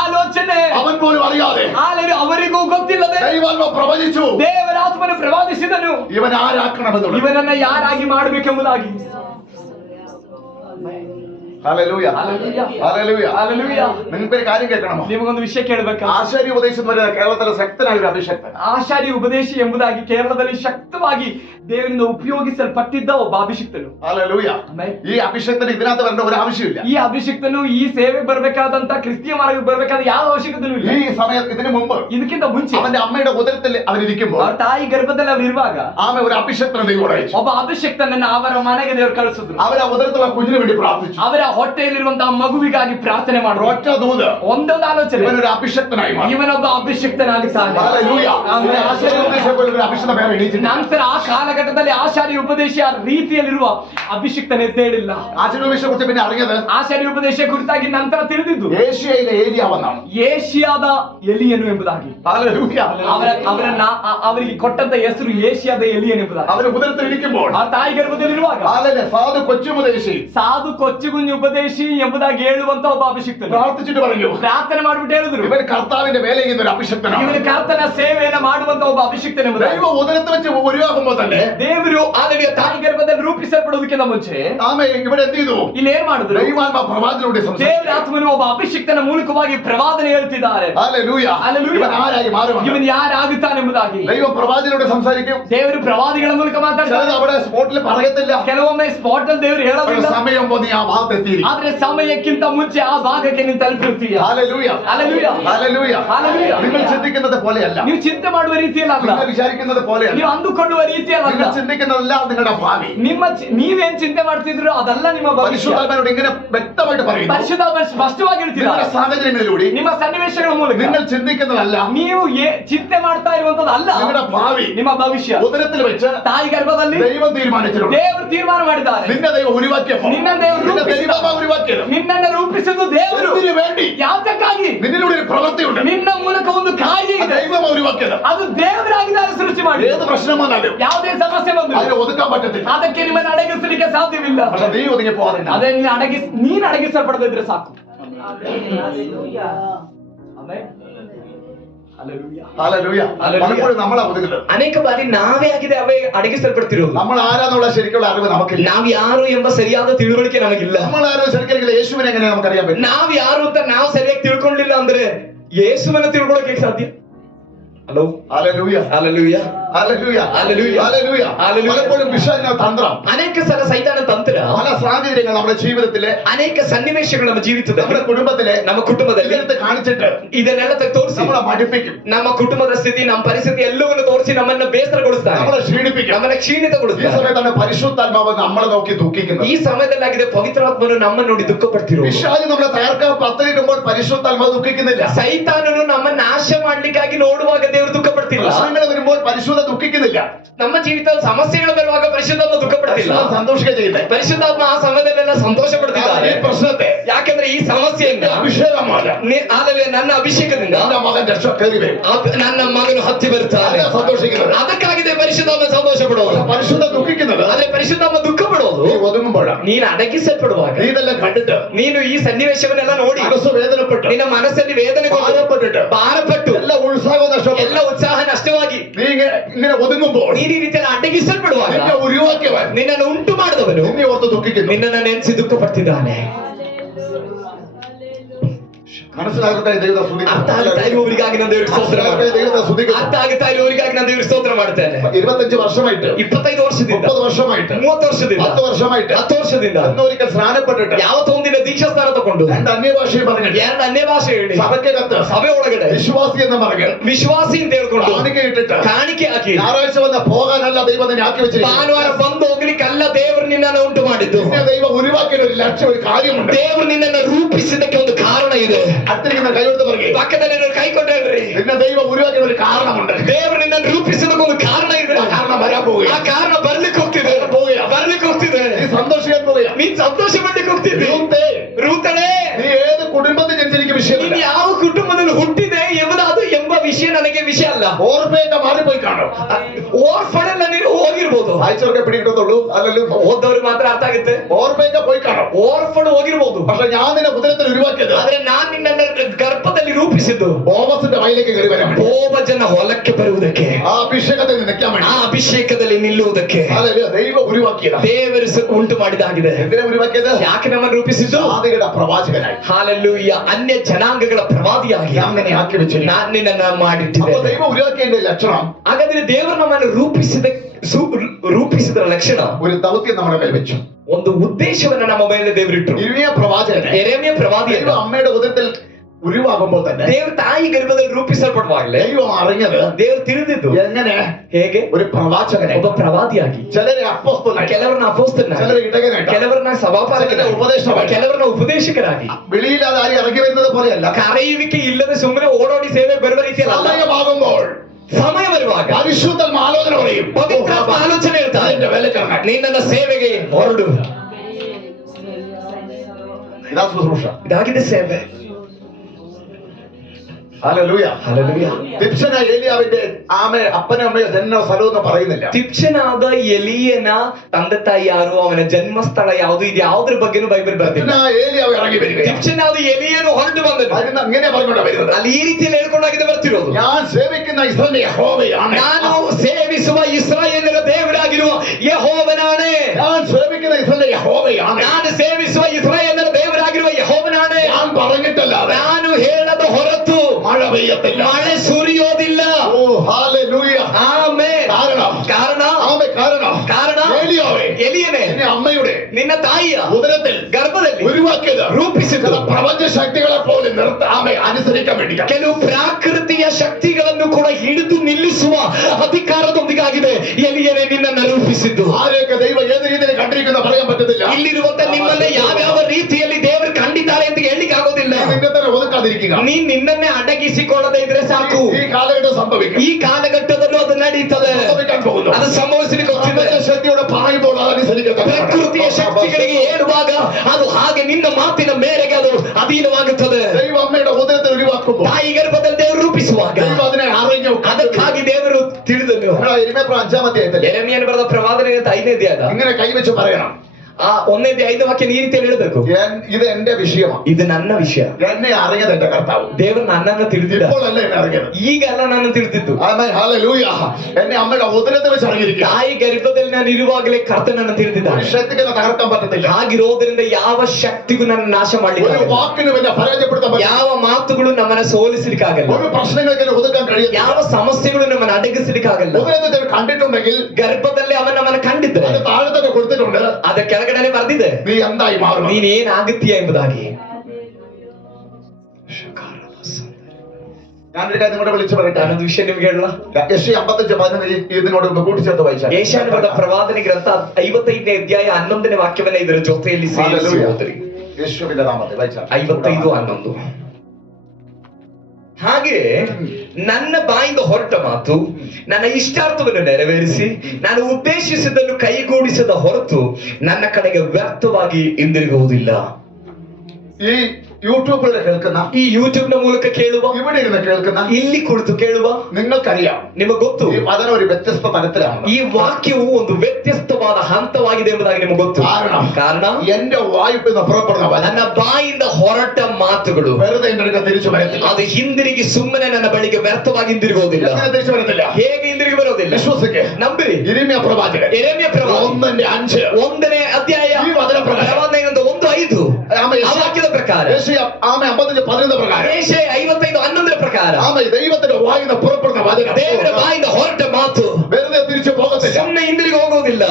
ಆಲೋಚನೆ അവൻ പോലും അറിയാതെ ಅವರಿಗೂ ಗೊತ್ತಿಲ್ಲದೆ ദൈവാത്മ പ്രവചിച്ചു. ದೇವರ ಆತ್ಮನು ಪ್ರವಾದಿಸಿದನು, ഇവൻ ആരാക്കണമെന്നുള്ളത്. ಇವನನ್ನ ಯಾರಾಗಿ ಮಾಡಬೇಕೆಂಬುದಾಗಿ. Hallelujah, hallelujah, hallelujah, hallelujah. നിങ്ങൾക്കൊരു കാര്യം കേൾക്കണമോ? ನಿಮಗೊಂದು ವಿಷಯ ಕೇಳಬೇಕಾ? ആശാരി ഉപദേശം എന്ന് പറയുന്നത് കേരളത്തിലെ ശക്തനായ ഒരു അഭിഷക്തൻ. ಆಶಾರಿ ಉಪದೇಶಿ ಎಂಬುದಾಗಿ ಕೇರಳದಲ್ಲಿ ಶಕ್ತವಾಗಿ ದೇವರಿಂದ ಉಪಯೋಗಿಸಲ್ಪಟ್ಟಿದ್ದ ಒಬ್ಬ ಅಭಿಷಿಕ್ತನು. ഹല്ലേലൂയ. ಆಮೆನ್. ഈ അഭിഷക്തന് ഇതിനകത്ത് വരേണ്ട ഒരു ആവശ്യമില്ല. ಈ ಅಭಿಷಿಕ್ತನು ಈ ಸೇವೆಗೆ ಬರ್ಬೇಕಾದಂತ ಕ್ರಿಸ್ತಿಯ ಮಾರ್ಗಕ್ಕೆ ಬರ್ಬೇಕಾದ ಯಾವ ಅವಶ್ಯಕತೆನೂ ಇಲ್ಲ. ഈ സമയത്ത് ഇതിനു മുമ്പ് ಇದಕ್ಕಿಂತ ಮುಂಚೆ അവന്റെ അമ്മയുടെ ഉദരത്തിൽ അവനിരിക്കുമ്പോൾ ಅವ್ರ ತಾಯಿ ಗರ್ಭದಲ್ಲಿ ಅವ್ರು ಇರುವಾಗ ആമ ഒരു അഭിഷക്തനെ ദൈവം അയച്ചു. ಒಬ್ಬ ಅಭಿಷಿಕ್ತನನ್ನ ಅವರ ಮನೆಗೆ ದೇವರು ಕಳಿಸಿದ್ರು. അവൻ ആ ഉദരത്തിലുള്ള കുഞ്ഞിന് വേണ്ടി പ്രാർത്ഥിച്ചു. ಅವರ ಹೊಟ್ಟೆಯಲ್ಲಿರುವಂತಹ ಮಗುವಿಗಾಗಿ ಪ್ರಾರ್ಥನೆ ಮಾಡಿದ್ರು. ഒറ്റ ദൂത് ಒಂದೊಂದು ಆಲೋಚನೆ, ഇവനൊരു അഭിഷക്തനായി മാറി. ಇವನೊಬ್ಬ ಅಭಿಷಿಕ್ತನಾಗುತ್ತಾನೆ. ഹല്ലേലൂയ. ಆಮೆನ್. ഈ ആശാരി ഉപദേശം പോലെ ഒരു അഭിഷക്ത പേര് എണീറ്റില്ല. ನಂತರ ಆ ಕಾಲಘಟ್ಟದಲ್ಲಿ ಆಚಾರ್ಯ ಉಪದೇಶ ರೀತಿಯಲ್ಲಿರುವ ಅಭಿಷಿಕ್ತನ ಎದ್ದೇಳಿಲ್ಲ. ആശാരി ഉപദേശത്തെ കുറിച്ച് പിന്നെ അറിഞ്ഞത് ಆಚಾರ್ಯ ಉಪದೇಶ ಕುರಿತಾಗಿ ನಂತರ ತಿಳಿದಿದ್ದು ഏഷ്യയിലെ ഏലിയാവെന്നാണ്. ಏಷ್ಯಾದ ಎಲಿಯನು ಎಂಬುದಾಗಿ. ഹല്ലേലൂയ. ಅವರಿಗೆ ಕೊಟ್ಟಂತ ಹೆಸರು ಏಷ್ಯಾದ ಎಲಿಯನ್ ಎಂಬುದಾಗಿ. അവന് ഉദരത്തിൽ ഇരിക്കുമ്പോൾ ಆ ತಾಯಿ ಗರ್ಭದಲ್ಲಿರುವಾಗ ഹല്ലേലൂയ, സാധു കൊച്ചുപദേശി ಸಾಧು ಕೊಚ್ಚುಗುಂಜು ಉಪದೇಶಿ ಎಂಬುದಾಗಿ ಹೇಳುವಂತ ಒಬ್ಬ ಅಭಿಷಿಕ್ತನು പ്രാർത്ഥിച്ചിട്ട് പറഞ്ഞു, ಪ್ರಾರ್ಥನೆ ಮಾಡಿಬಿಟ್ಟು ಹೇಳಿದ್ರು, ഇവൻ കർത്താവിന്റെ വേല ചെയ്യുന്ന ഒരു അഭിഷക്തനാണ്. ಇವನು ಕರ್ತನ ಸೇವೆಯನ್ನ ಮಾಡುವಂತ ಒಬ್ಬ ಅಭಿಷಿಕ್ತನೆಂಬುದಾಗಿ. ദൈവം ഉദരത്തിൽ വെച്ച് ഉരുവാകുമ്പോൾ തന്നെ ದೇವರು ಆದಳಿಯ ತಾಯಿ ಗರ್ಭದಲ್ಲಿ ರೂಪಿಸಲ್ಪಡುವುದಕ್ಕಿಂತ ಮುಂಚೆ ആമ ഇവിടെ എന്ത് ചെയ്തു? ಇಲ್ಲಿ ಏನ್ ಮಾಡಿದ್ರು? ദൈവാത്മ പ്രവാചകനോട് സംസാരിച്ചു. ದೇವರ ಆತ್ಮನು ಒಬ್ಬ ಅಭಿಷಿಕ್ತನ ಮೂಲಕವಾಗಿ ಪ್ರವಾದನೆ ಹೇಳ್ತಿದ್ದಾರೆ. ഹല്ലേലൂയ. ഹല്ലേലൂയ. ഇവൻ ആരായി മാറും? ಇವನು ಯಾರಾಗುತ್ತಾನೆಂಬುದಾಗಿ ദൈവം പ്രവാചകനോട് സംസാരിക്കും. ದೇವರು ಪ್ರವಾದಿಗಳ ಮೂಲಕ ചിലത് ಮಾತಾಡ್ತಾರೆ. അവിടെ സ്പോട്ടിൽ പറയത്തില്ല. ಕೆಲವೊಮ್ಮೆ ಸ್ಪಾಟ್ ಅಲ್ಲಿ ದೇವರು ഒരു ಹೇಳೋದಿಲ್ಲ. സമയം നീ ആ ഭാഗത്തെത്തിയിരിക്കും. ಆದ್ರೆ ಸಮಯಕ್ಕಿಂತ ಮುಂಚೆ ಆ ಭಾಗಕ್ಕೆ ನೀನು ತಲುಪಿರ್ತೀಯ. Hallelujah, hallelujah, hallelujah. ഹല്ലേലൂയ. നിങ്ങൾ ചിന്തിക്കുന്നത് പോലെയല്ല, ನೀವು ಚಿಂತೆ ಮಾಡುವ ರೀತಿಯಲ್ಲ, നിങ്ങൾ വിചാരിക്കുന്നത് പോലെയല്ല, ನೀವು ಅಂದುಕೊಳ್ಳುವ ರೀತಿಯಲ್ಲ. നിങ്ങൾ ചിന്തിക്കുന്നതെല്ലാം നിങ്ങളുടെ ഭാവി. ನೀವೇನ್ ಚಿಂತೆ ಮಾಡ್ತಿದ್ರು ಅದಲ್ಲ ನಿಮ್ಮ ಭವಿಷ್ಯ. പരിശുദ്ധാത്മാവിനോട് ഇങ്ങനെ വ്യക്തമായിട്ട് പറയുന്നു. ಪರಿಶುದ್ಧಾತ್ಮ ಸ್ಪಷ್ಟವಾಗಿ ಹೇಳ್ತಿದ್ದಾರೆ. നിങ്ങളുടെ സാഹചര്യങ്ങളിലൂടെ ನಿಮ್ಮ ಸನ್ನಿವೇಶಗಳ ಮೂಲಕ നിങ്ങൾ ചിന്തിക്കുന്നതല്ല, ನೀವು ಚಿಂತೆ ಮಾಡ್ತಾ ಇರುವಂತದ್ದಲ್ಲ നിങ്ങളുടെ ഭാവി. ನಿಮ್ಮ ಭವಿಷ್ಯ ഉദരത്തിൽ വെച്ച് ತಾಯಿ ಗರ್ಭದಲ್ಲಿ ദൈവം തീരുമാനിച്ചിട്ടുണ്ട്. ದೇವರು ತೀರ್ಮಾನ ಮಾಡಿದ್ದಾರೆ. നിന്റെ ദൈവം ഉരുവാക്കിയപ്പോൾ ನಿನ್ನ ದೇವರು നിന്റെ ദൈവമാ ഉരുവാക്കിയത് ನಿನ್ನನ್ನ ರೂಪಿಸಿದ್ದು ದೇವರು. എന്തിനു വേണ്ടി? ಯಾತಕ್ಕಾಗಿ? നിന്നിലൂടെ ഒരു പ്രവൃത്തിയുണ്ട്. ನಿನ್ನ ಮೂಲಕ ಒಂದು ಕಾರ್ಯ ആ ಇದೆ. ദൈവമാ ഉരുവാക്കിയത്. ಅದು ದೇವರಾಗಿದ್ದಾರೆ ಸೃಷ್ಟಿ ಮಾಡಿ. ഏത് പ്രശ്നം വന്നാലും ಯಾವುದೇ ಸಮಸ್ಯೆ ಬಂದ್ರು അതിനെ ഒതുക്കാൻ പറ്റത്തില്ല. ಅದಕ್ಕೆ ನಿಮ್ಮನ್ನು ಅಡಗಿಸಲಿಕ್ಕೆ ಸಾಧ್ಯವಿಲ್ಲ. പക്ഷെ നീ ഒതുങ്ങി പോകാറില്ല. ಅದೇ ನೀನು ಅಡಗಿಸಲ್ಪಡದಿದ್ರೆ ಸಾಕು. ഹല്ലേലൂയ. പലപ്പോഴും നമ്മളാ ഒതുങ്ങുന്നത്. ಅನೇಕ ಬಾರಿ ನಾವೇ ಆಗಿದೆ ಅವೇ ಅಡಗಿಸಲ್ಪಡ್ತಿರೋದು. നമ്മൾ ആരാന്നുള്ള ശരിക്കുള്ള അറിവ് നമുക്കില്ല. ನಾವ್ ಯಾರು ಎಂಬ ಸರಿಯಾದ ತಿಳುವಳಿಕೆ ನಮಗಿಲ್ಲ. നമ്മൾ ആരും ശരിക്കും യേശുവിനെ എങ്ങനെ നമുക്കറിയാൻ പറ്റും? ನಾವ್ ಯಾರು ಅಂತ ನಾವು ಸರಿಯಾಗಿ ತಿಳ್ಕೊಳ್ಳಿಲ್ಲ ಅಂದ್ರೆ ಯೇಸುವನ್ನ ತಿಳ್ಕೊಳ್ಳೋಕೆ ಸಾಧ್ಯ? Hello, hallelujah, hallelujah, hallelujah, hallelujah, hallelujah. Hallelujah. പലപ്പോഴും പിശാചിന്റെ തന്ത്രം, ಅನೇಕ ಸಲ ಸೈತಾನ ತಂತ್ರ, പല സാഹചര്യങ്ങൾ നമ്മുടെ ജീവിതത്തിലെ, ಅನೇಕ ಸನ್ನಿವೇಶಗಳು ನಮ್ಮ ಜೀವಿತದಲ್ಲಿ, നമ്മുടെ കുടുംബത്തിലെ, ನಮ್ಮ ಕುಟುಂಬದಲ್ಲಿ ഇതെടുത്ത് കാണിച്ചിട്ട് ಇದನ್ನೆಲ್ಲ ತೋರಿಸಿ നമ്മളെ മടിപ്പിക്കും, ನಮ್ಮ ಕುಟುಂಬದ ಸ್ಥಿತಿ, ನಮ್ಮ ಪರಿಸ್ಥಿತಿ ಎಲ್ಲವನ್ನು ತೋರಿಸಿ ನಮ್ಮನ್ನ ಬೇಸರಗೊಳಿಸ್ತಾರೆ, നമ്മളെ ക്ഷീണിപ്പിക്കും. ನಮ್ಮನ್ನ ഈ ಕ್ಷೀಣಿತಗೊಳಿಸ್ತಾರೆ. സമയത്താണ് പരിശുദ്ധാത്മാവ് നമ്മളെ നോക്കി ദുഃഖിക്കുന്നത്. ಈ ಸಮಯದಲ್ಲಾಗಿದೆ ಪವಿತ್ರಾತ್ಮನು ನಮ್ಮನ್ನು ನೋಡಿ ದುಃಖ ಪಡ್ತಿರೋದು. പിശാച് നമ്മളെ തകർക്കാൻ പദ്ധതിയിടുമ്പോൾ പരിശുദ്ധാത്മാവ് ദുഃഖിക്കുന്നില്ല. ಸೈತಾನನು ನಮ್ಮನ್ನ ನಾಶ ಮಾಡ್ಲಿಕ್ಕಾಗಿ ನೋಡುವಾಗ ದೇವರು ದುಃಖ ಪಡ್ತಿಲ್ಲ. പ്രശ്നങ്ങൾ വരുമ്പോൾ പരിശുദ്ധ ദുഃഖിക്കുന്നില്ല. ನಮ್ಮ ಜೀವಿತದಲ್ಲಿ ಸಮಸ್ಯೆಗಳು ಬರುವಾಗ ಪರಿಶುದ್ಧಾತ್ಮ ದುಃಖ ಪಡ್ತಿಲ್ಲ. പരിശുദ്ധ സന്തോഷിക്കുക ചെയ്യുന്നത്. ಪರಿಶುದ್ಧಾತ್ಮ ಆ ಸಮಯದಲ್ಲೆಲ್ಲ ಸಂತೋಷ ഈ ಪಡ್ತಿದ್ದಾರೆ. പ്രശ്നത്തെ ಯಾಕಂದ್ರೆ ಈ ಸಮಸ್ಯೆಯಿಂದ അഭിഷേകമാണ് ಆದರೆ ನನ್ನ ಅಭಿಷೇಕದಿಂದ എന്റെ മകൻ രക്ഷ കയറി വരും. ನನ್ನ ಮಗನು ಹತ್ತಿ ಬರ್ತಾನೆ. അതാ സന്തോഷിക്കുന്നത്. ಅದಕ್ಕಾಗಿದೆ ಪರಿಶುದ್ಧಾತ್ಮ ಸಂತೋಷ ಪಡೋದು. പരിശുദ്ധ ദുഃഖിക്കുന്നത് ಆದ್ರೆ ಪರಿಶುದ್ಧಾತ್ಮ ದುಃಖ ಪಡೋದು നീ ഒതുങ്ങുമ്പോഴാണ്. ನೀನು ಅಡಗಿಸಲ್ಪಡುವಾಗ. നീ ഇതെല്ലാം കണ്ടിട്ട് ನೀನು ಈ ಸನ್ನಿವೇಶವನ್ನೆಲ್ಲ ನೋಡಿ മനസ്സ് വേദനപ്പെട്ട് ನಿನ್ನ ಮನಸ್ಸಲ್ಲಿ ವೇದನೆಗೊಂಡು ഭാരപ്പെട്ടിട്ട് ಭಾರಪಟ್ಟು എല്ലാ ഉത്സാഹവും നഷ്ടപ്പെട്ടു ಎಲ್ಲ ಉತ್ಸಾಹ ನಷ್ಟವಾಗಿ നീ ഇങ്ങനെ ഒതുങ്ങുമ്പോൾ ನೀನು ಈ ರೀತಿಯಲ್ಲಿ ಅಡಗಿಸಲ್ಪಡುವಾಗ നിന്നെ ഉരുവാക്കിയവൻ ನಿನ್ನನ್ನು ಉಂಟು ಮಾಡಿದವನು നിന്നെ ഓർത്ത് ദുഃഖിക്കുന്നു. ನಿನ್ನನ್ನು ನೆನೆಸಿ ದುಃಖ ಪಡ್ತಿದ್ದಾನೆ. മനസ്സിലാകട്ടെ ദൈവത്തെ സ്തുതിക്കുന്നു. ಅರ್ಥ ಆಗ್ತಾ ಇರುವವರಿಗಾಗಿ ನಾನು ದೇವರಿಗೆ ಸ್ತೋತ್ರ മനസ്സിലാകട്ടെ ಮಾಡ್ತೇನೆ. ദൈവത്തെ സ്തുതിക്കുന്നു. ಅರ್ಥ ಆಗ್ತಾ ಇರುವವರಿಗಾಗಿ ನಾನು ದೇವರಿಗೆ ಸ್ತೋತ್ರ ಮಾಡ್ತೇನೆ. 25 വർഷമായിട്ട് 25 ವರ್ಷದಿಂದ 30 വർഷമായിട്ട് 30 ವರ್ಷದಿಂದ 10 വർഷമായിട്ട് 10 ವರ್ಷದಿಂದ അന്നൊരിക്കൽ സ്നാനപ്പെട്ടിട്ട് ಯಾವತ್ತೋ ಒಂದಿನ ದೀಕ್ಷಾ ಸ್ನಾನ ತಗೊಂಡು 2 അന്യഭാഷയും പറഞ്ഞിട്ട് 2 ಅನ್ಯ ಭಾಷೆ ಹೇಳಿ സഭയ്ക്കകത്ത് ಸಭೆ ಒಳಗಡೆ വിശ്വാസി എന്ന് പറഞ്ഞ് ವಿಶ್ವಾಸಿ ಅಂತ ಹೇಳ್ಕೊಂಡು കാണിക്കയിട്ടിട്ട് ಕಾಣಿಕೆ ಹಾಕಿ ഞായറാഴ്ച വന്ന് പോകാനല്ല ദൈവം നിന്നെ ആക്കി വെച്ചിരിക്കുന്നത്. ಭಾನುವಾರ ಬಂದು ಹೋಗಿ ಆಗ್ಲಿಕ್ಕಲ್ಲ ದೇವರು ನಿನ್ನನ್ನು ಉಂಟು ಮಾಡಿದ್ದು. നിന്നെ ദൈവം ഉരുവാക്കിയ ഒരു ലക്ഷ്യം, ഒരു കാര്യമുണ്ട്. ದೇವರು ನಿನ್ನನ್ನು ರೂಪಿಸಿದ್ದಕ್ಕೆ ಒಂದು ಕಾರಣ ಇದೆ. അടുത്തിരിക്കുന്ന കൈയോട് പറയും, ಪಕ್ಕದಲ್ಲಿ ಕೈ ಕೊಟ್ಟೇನ್ರಿ, നിന്നെ ദൈവം ഉരുവാക്കിയ ഒരു കാരണമുണ്ട്. ದೇವರು ನಿನ್ನನ್ನು ರೂಪಿಸಿದಕ್ಕೆ ಒಂದು ಕಾರಣ ಇದೆ. ആ കാരണം വരാൻ പോവുക, ಆ ಕಾರಣ ಬರ್ಲಿಕ್ಕೆ ಹೋಗ್ತಿದೆ, പോവുക, ಬರ್ಲಿಕ್ಕೆ ಹೋಗ್ತಿದೆ. നീ സന്തോഷിക്കാൻ പോവുക. ನೀನ್ ಸಂತೋಷ ಪಡ್ಲಿಕ್ಕೆ ಹೋಗ್ತಿದ್ದೆ. ರೂತೆ, ರೂತಳೆ, നീ ഏത് കുടുംബത്തിൽ ജനിച്ചെനിക്ക് വിഷയമില്ല. ನೀನ್ ಯಾವ ಕುಟುಂಬದಲ್ಲಿ ಹುಟ್ಟಿದೆ ಎಂಬುದು ಎಂಬ ವಿಷಯ ನನಗೆ ವಿಷಯ ಅಲ್ಲ. ഓർമ്മയൊക്കെ മാറിപ്പോയി കാണും. ಓರ್ಫಣೆಲ್ಲ ನೀನು ಹೋಗಿರ್ಬೋದು, വായിച്ചവർക്ക് പിടികിട്ടത്തുള്ളൂ, അല്ലെങ്കിൽ ಓದವ್ರಿಗೆ ಮಾತ್ರ ಅರ್ಥ ಆಗುತ್ತೆ. ഓർമ്മയൊക്കെ പോയി കാണും. ಓರ್ಫಣ್ ಹೋಗಿರ್ಬೋದು, പക്ഷെ ഞാൻ നിന്നെ ഉദരത്തിൽ ഉരുവാക്കിയത് ಆದ್ರೆ ನಾನ್ ನಿನ್ನನ್ನು ಗರ್ಭದಲ್ಲಿ ರೂಪಿಸಿದ್ದು ബോവസിന്റെ വയലേക്ക് കയറി വരാൻ വേണ്ടി, ಜನ ಹೊಲಕ್ಕೆ ಬರುವುದಕ್ಕೆ, ആ അഭിഷേകത്തിൽ നിൽക്കാൻ വേണ്ടി, ಆ ಅಭಿಷೇಕದಲ್ಲಿ ನಿಲ್ಲುವುದಕ್ಕೆ ഹല്ലേലൂയ, ദൈവം ഉരുവാക്കിയതാ. ದೇವರು ಉಂಟು ಮಾಡಿದಾಗಿದೆ. എന്തിനാ ഉരുവാക്കിയത്? ಯಾಕೆ ನಮ್ಮನ್ನು ರೂಪಿಸಿದ್ದು? ജാതികളുടെ പ്രവാചകനായി, ಹಾಲೆಲೂಯ, ಅನ್ಯ ಜನಾಂಗಗಳ ಪ್ರವಾದಿಯಾಗಿ ഞാൻ നിന്നെ ആക്കി വെച്ചിരിക്കുന്നു. ನಾನ್ ನಿನ್ನನ್ನ ಮಾಡಿಟ್ಟಿದ್ದೆ. അപ്പൊ ദൈവം ഉരുവാക്കിയതിന്റെ ലക്ഷണം, ಹಾಗಾದ್ರೆ ದೇವರು ನಮ್ಮನ್ನು ರೂಪಿಸಿದ ಲಕ್ಷಣ, ഒരു ദൗത്യം നമ്മുടെ മേൽ വെച്ചു. ಒಂದು ಉದ್ದೇಶವನ್ನ ನಮ್ಮ ಮೇಲೆ ದೇವರಿಟ್ಟರು. ഇരിമിയ പ്രവാചകനെ ಯೆರೆಮೀಯ ಪ್ರವಾದಿ ദൈവം അമ്മയുടെ ഉദരത്തിൽ ഉരുവാകുമ്പോൾ തന്നെ ದೇವರು ತಾಯಿ ಗರ್ಭದಲ್ಲಿ ರೂಪಿಸಲ್ಪಡುವಾಗಲೇ ദൈവം അറിഞ്ഞത് ದೇವರು ತಿಳಿದಿದ್ದು എങ്ങനെ ಹೇಗೆ ഒരു പ്രവാചകനെ, ಒಬ್ಬ ಪ್ರವಾದಿಯಾಗಿ, ചിലരെ അപ്പോസ്തലനായി, ಕೆಲವರನ್ನ ಅಪೊಸ್ತಲನಾಗಿ, ചിലരെ ഇടകനായിട്ട്, ಕೆಲವರನ್ನ ಸಭಾಪಾಲಕರಾಗಿ, ചിലരെ ഉപദേഷ്ടാവായി, ಕೆಲವರನ್ನ ಉಪದೇಶಕರಾಗಿ, വെളിയില്ലാതെ ആരും ഇറങ്ങി വരുന്നത് പോലെയല്ല. ಕರೆಯುವಿಕೆ ಇಲ್ಲದೆ ಸುಮ್ಮನೆ ಓಡೋಡಿ ಸೇವೆ ಬರುವ ರೀತಿಯಲ್ಲ. സമയമാകുമ്പോൾ ಸಮಯ ಬರುವಾಗ പരിശുദ്ധ ആലോചന പറയും, ಪವಿತ್ರಾತ್ಮ ಆಲೋಚನೆ ಇರ್ತಾರೆ, എന്റെ വേലക്കാരനായി, ನಿನ್ನ ಸೇವೆಗೆ ಹೊರಡು. ഇതാ ശുശ്രൂഷ, ಇದಾಗಿದೆ ಸೇವೆ. ഹല്ലേലൂയ. ಹಲ್ಲೆಲೂಯ. തിപ്സന ഏലിയാവിന്റെ അപ്പനും അമ്മയോ ജന്മ സ്ഥലവും ഒന്നും പറയുന്നില്ല. ತಿಪ್ಸನಾದ ಎಲಿಯನ ತಂದೆ ತಾಯಿ ಯಾರು, ಅವನ ಜನ್ಮಸ್ಥಳ ಯಾವುದು, ಇದು ಯಾವುದ್ರ ಬಗ್ಗೆನೂ ಬೈಬಲ್ ಬರ್ತಿಲ್ಲ. ഏലിയാവ് ഇറങ്ങി വരിക, ತಿಪ್ಸನಾದ എലിಯನು ಹೊರಟು ಬಂದನು. വരുന്ന അങ്ങനെ പറഞ്ഞുകൊണ്ടാ വരുന്നത്, ಅಲ್ಲಿ ಈ ರೀತಿಯಲ್ಲಿ ಹೇಳ್ಕೊಂಡಾಗಿದೆ ಬರ್ತಿರೋದು. ഞാൻ സേവിക്കുന്ന ഇസ്രായേലിന്റെ യഹോവയാണ്, ನಾನು ಸೇವಿಸುವ ಇಸ್ರಾಯೇಲರ ದೇವರಾಗಿರುವ ಯೆಹೋವನಾಣೆ. ഞാൻ സേവിക്കുന്ന ഇസ്രായേലിന്റെ യഹോവയാണ്, ನಾನು ಸೇವಿಸುವ ಇಸ್ರಾಯೇಲರ ದೇವರಾಗಿರುವ ಯೆಹೋವನಾಣೆ. ഞാൻ പറഞ്ഞിട്ടല്ലാതെ ನಾನು ಹೇಳದ ಹೊರತು മഴ പെയ്യത്തില്ല, ಮಳೆ ಸುರಿಯೋದಿಲ್ಲ. ഓ ഹല്ലേലൂയ. ಆಮೆನ್. കാരണം ಕಾರಣ ഏലിയാവേ, ಎಲಿಯನೇ, നിന്നെ അമ്മയുടെ ನಿನ್ನ ತಾಯಿಯ ഉദരത്തിൽ ಗರ್ಭದಲ್ಲಿ ഉരുവാക്കിയത് ರೂಪಿಸಿದ್ದು ചില പ്രപഞ്ച ശക്തികളെ പോലെ അനുസരിക്കാൻ വേണ്ടി, ಕೆಲವು ಪ್ರಾಕೃತಿಯ ಶಕ್ತಿಗಳನ್ನು ಕೂಡ ಹಿಡಿದು ನಿಲ್ಲಿಸುವ ಅಧಿಕಾರದೊಂದಿಗಾಗಿದೆ ಎಲಿಯನೇ ನಿನ್ನನ್ನು ರೂಪಿಸಿದ್ದು. ആരെയൊക്കെ ദൈവം ഏത് രീതിയിൽ കണ്ടിരിക്കുന്ന പറയാൻ പറ്റത്തില്ല. ಇಲ್ಲಿರುವಂತ ನಿಮ್ಮನ್ನೇ ಯಾವ್ಯಾವ ರೀತಿಯಲ್ಲಿ ದೇವರು ಕಂಡಿದ್ದಾರೆ ಅಂತ ಹೇಳಿಕ್ಕೆ ಆಗೋದಿಲ್ಲ. നിന്നെ തന്നെ ഒതുക്കാതിരിക്കുക, ನೀನ್ ನಿನ್ನನ್ನೇ ಅಡಗಿಸಿಕೊಳ್ಳದೆ ಇದ್ರೆ ಸಾಕು. ഈ കാലഘട്ടം സംഭവിക്കും, ಈ ಕಾಲಘಟ್ಟದಲ್ಲೂ ಅದು ನಡೀತದೆ, സംഭവിക്കാൻ പോകുന്നു. ಅದು ಸಂಭವಿಸಲಿಕ್ಕೆ ಹೋಗ್ತಿದೆ. പ്രപഞ്ച ശക്തിയോടെ പറയുമ്പോൾ അതനുസരിക്കട്ടെ. ಪ್ರಕೃತಿಯ ಶಕ್ತಿಗಳಿಗೆ ಹೇಳುವಾಗ ಅದು ಹಾಗೆ ನಿನ್ನ ಮಾತಿನ ಮೇರೆಗೆ ಅದು ಅಧೀನವಾಗುತ್ತದೆ. ദൈവം അമ്മയുടെ ഉദരത്തിൽ ഉരുവാക്കുമ്പോൾ ತಾಯಿ ಗರ್ಭದಲ್ಲಿ ದೇವರು ರೂಪಿಸುವಾಗ ദൈവം അതിനെ അറിഞ്ഞു. ಅದಕ್ಕಾಗಿ ದೇವರು ತಿಳಿದನು. എരിമേപ്ര 5-ാം അധ്യായത്തിൽ ಯೆರೆಮೀಯನು ಬರೆದ ಪ್ರವಾದನೆ 5ನೇ ಅಧ್ಯಾಯ ഇങ്ങനെ കൈവച്ച് പറയണം, ಆ 1ನೇ 5 ವಾಕ್ಯ ಈ ರೀತಿಯಲ್ಲಿ ಹೇಳಬೇಕು, ഇത് എന്റെ വിഷയമാണ്, ಇದು ನನ್ನ ವಿಷಯ. എന്നെ അറിഞ്ഞത് എന്റെ കർത്താവ്. ದೇವರು ನನ್ನನ್ನು ತಿಳಿದಿದ್ದ, ഇപ്പോഴല്ല എന്നെ അറിഞ്ഞത്, ಈಗಲ್ಲ ನಾನು ತಿಳಿದಿದ್ದು. ആമേൻ, ഹല്ലേലൂയ. എന്നെ അമ്മയുടെ ഉദരത്തിൽ വെച്ച് അറിഞ്ഞിരിക്കുക. ತಾಯಿ ಗರ್ಭದಲ್ಲಿ ನಾನು ಇರುವಾಗಲೇ ಕರ್ತನನ್ನು ತಿಳಿದಿದ್ದಾನೆ. ഒരു ശക്തിക്ക് എന്നെ തകർക്കാൻ പറ്റത്തില്ല, ಹಾಗಿರೋದ್ರಿಂದ ಯಾವ ಶಕ್ತಿಗೂ ನನ್ನ ನಾಶ ഒരു ಮಾಡ್ಲಿಕ್ಕೆ, വാക്കിനും എന്നെ പരാജയപ്പെടുത്താൻ പറ്റില്ല, ಯಾವ ಮಾತುಗಳು ನಮ್ಮನ್ನ ಸೋಲಿಸಲಿಕ್ಕಾಗಲ್ಲ, ഒരു പ്രശ്നങ്ങൾക്ക് എന്നെ ഒതുക്കാൻ കഴിയില്ല. ಯಾವ ಸಮಸ್ಯೆಗಳು ನಮ್ಮನ್ನ ಅಡಗಿಸಲಿಕ್ಕಾಗಲ್ಲ. ഉദരത്തിൽ കണ്ടിട്ടുണ്ടെങ്കിൽ ಗರ್ಭದಲ್ಲಿ ಅವನ್ ನಮ್ಮನ್ನ ಕಂಡಿದ್ರೆ അത് താഴെ തന്നെ കൊടുത്തിട്ടുണ്ട്, ಅದ ಕೆಳಗಡೆ ಬರ್ದಿದೆ, നീ എന്തായി മാറും, ನೀನ್ ಏನಾಗುತ್ತೀಯ ಎಂಬುದಾಗಿ. ഞാനൊരു കാര്യം കൂടെ വിളിച്ചു പറയട്ടെ. ನಾನೊಂದು ವಿಷಯ ನಿಮ್ಗೆ ಹೇಳಲ್ಲ. യെശയ്യാ 55:11 ഇതിനോട് കൂട്ടിച്ചേർത്ത് വായിച്ചാൽ, ಏಷಾಯನ ಬರೆದ ಪ್ರವಾದನೆ ಗ್ರಂಥ 55ನೇ ಅಧ್ಯಾಯ 11ನೇ ವಾಕ್ಯವನ್ನ ಇದರ ಜೊತೆಯಲ್ಲಿ ಸೇರಿಸಿ ಓದಿರಿ. യേശുവിന്റെ നാമത്തിൽ വായിച്ചാൽ 55:11. ಹಾಗೆ ನನ್ನ ಬಾಯಿಂದ ಹೊರಟ ಮಾತು ನನ್ನ ಇಷ್ಟಾರ್ಥವನ್ನು ನೆರವೇರಿಸಿ ನಾನು ಉದ್ದೇಶಿಸಿದ್ದನ್ನು ಕೈಗೂಡಿಸದ ಹೊರತು ನನ್ನ ಕಡೆಗೆ ವ್ಯರ್ಥವಾಗಿ ಹಿಂದಿರುಗುವುದಿಲ್ಲ. ഈ യൂട്യൂബിലൂടെ കേൾക്കുന്ന, ಈ ಯೂಟ್ಯೂಬ್ ನ ಮೂಲಕ ಕೇಳುವ, ഇവിടെ ഇരുന്ന് കേൾക്കുന്ന, ಇಲ್ಲಿ ಕುಳಿತು ಕೇಳುವ നിങ്ങൾക്കറിയാം ನಿಮಗೆ ಗೊತ್ತು ഈ വചനം ഒരു വ്യത്യസ്ത തലത്തിലാണ്. ಈ ವಾಕ್ಯವು ಒಂದು ವ್ಯತ್ಯಸ್ತವಾದ ಹಂತವಾಗಿದೆ ಎಂಬುದಾಗಿ ನಿಮಗೆ ಗೊತ್ತು. ಕಾರಣ എന്റെ വായ്പിൽ നിന്ന് പുറപ്പെടുന്ന വചനം ನನ್ನ ಬಾಯಿಂದ ಹೊರಟ ಮಾತುಗಳು വെറുതെ എന്റെ അടുക്ക തിരിച്ചു വരത്തില്ല. ಅದು ಹಿಂದಿರುಗಿ ಸುಮ್ಮನೆ ನನ್ನ ಬಳಿಗೆ ವ್ಯರ್ಥವಾಗಿ ಹಿಂದಿರುಗೋದಿಲ್ಲ. എങ്ങനെ തിരിച്ചു വരത്തില്ല? ಹೇಗೆ ಹಿಂದಿರುಗಿ ಬರೋದಿಲ್ಲ? വിശ്വസിക്ക്, ನಂಬಿರಿ. യിരെമ്യാ പ്രവാചകൻ ಯೆರೆಮೀಯ ಪ್ರವಾದನೆ 1:5 1ನೇ ಅಧ್ಯಾಯ ಈ ವಚನ ಪ್ರಕಾರ ಪ್ರವಾದನೆ 1:5 ಆ ವಾಕ್ಯದ ಪ್ರಕಾರ, യെശയ്യാ 55:11 പ്രകാരം, ಯೆಶಾಯ 55:11 ಪ್ರಕಾರ ദൈവത്തിന്റെ വായിന്ന് പുറപ്പെടുന്ന വചനം ದೇವರ ಬಾಯಿಂದ ಹೊರಟ ಮಾತು വെറുതെ തിരിച്ചു പോകത്തില്ല. ಸುಮ್ಮನೆ ಹಿಂದಿರುಗಿ ಹೋಗುವುದಿಲ್ಲ.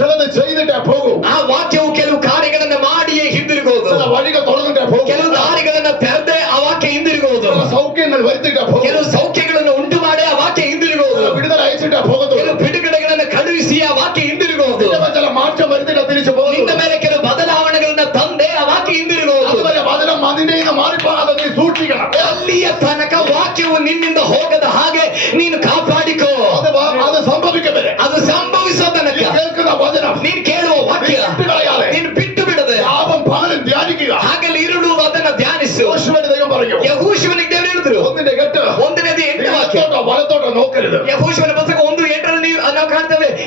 ചിലത് ചെയ്തിട്ടേ പോകൂ, ಆ ವಾಕ್ಯವು ಕೆಲವು ಕಾರ್ಯಗಳನ್ನ ಮಾಡಿಯೇ ಹಿಂದಿರುಗೋದು, ചില വഴികൾ തുറന്നിട്ടേ പോകും, ಕೆಲವು ದಾರಿಗಳನ್ನ ತೆರೆದೇ ಆ ವಾಕ್ಯ ಹಿಂದಿರುಗೋದು, ചില സൗഖ്യങ്ങൾ വരുത്തിട്ടേ പോകും, ಕೆಲವು ಸೌಖ್ಯಗಳನ್ನು ಉಂಟು ಮಾಡಿ ಆ ವಾಕ್ಯ ಹಿಂದಿರುಗೋದು, വിടുതല അയച്ചിട്ടേ പോകത്തുള്ളൂ, ಕೆಲವು ಬಿಡುಗಡೆಗಳನ್ನು ಕಳುಹಿಸಿ ಆ ವಾಕ್ಯ ಹಿಂದಿರುಗೋದು, ചില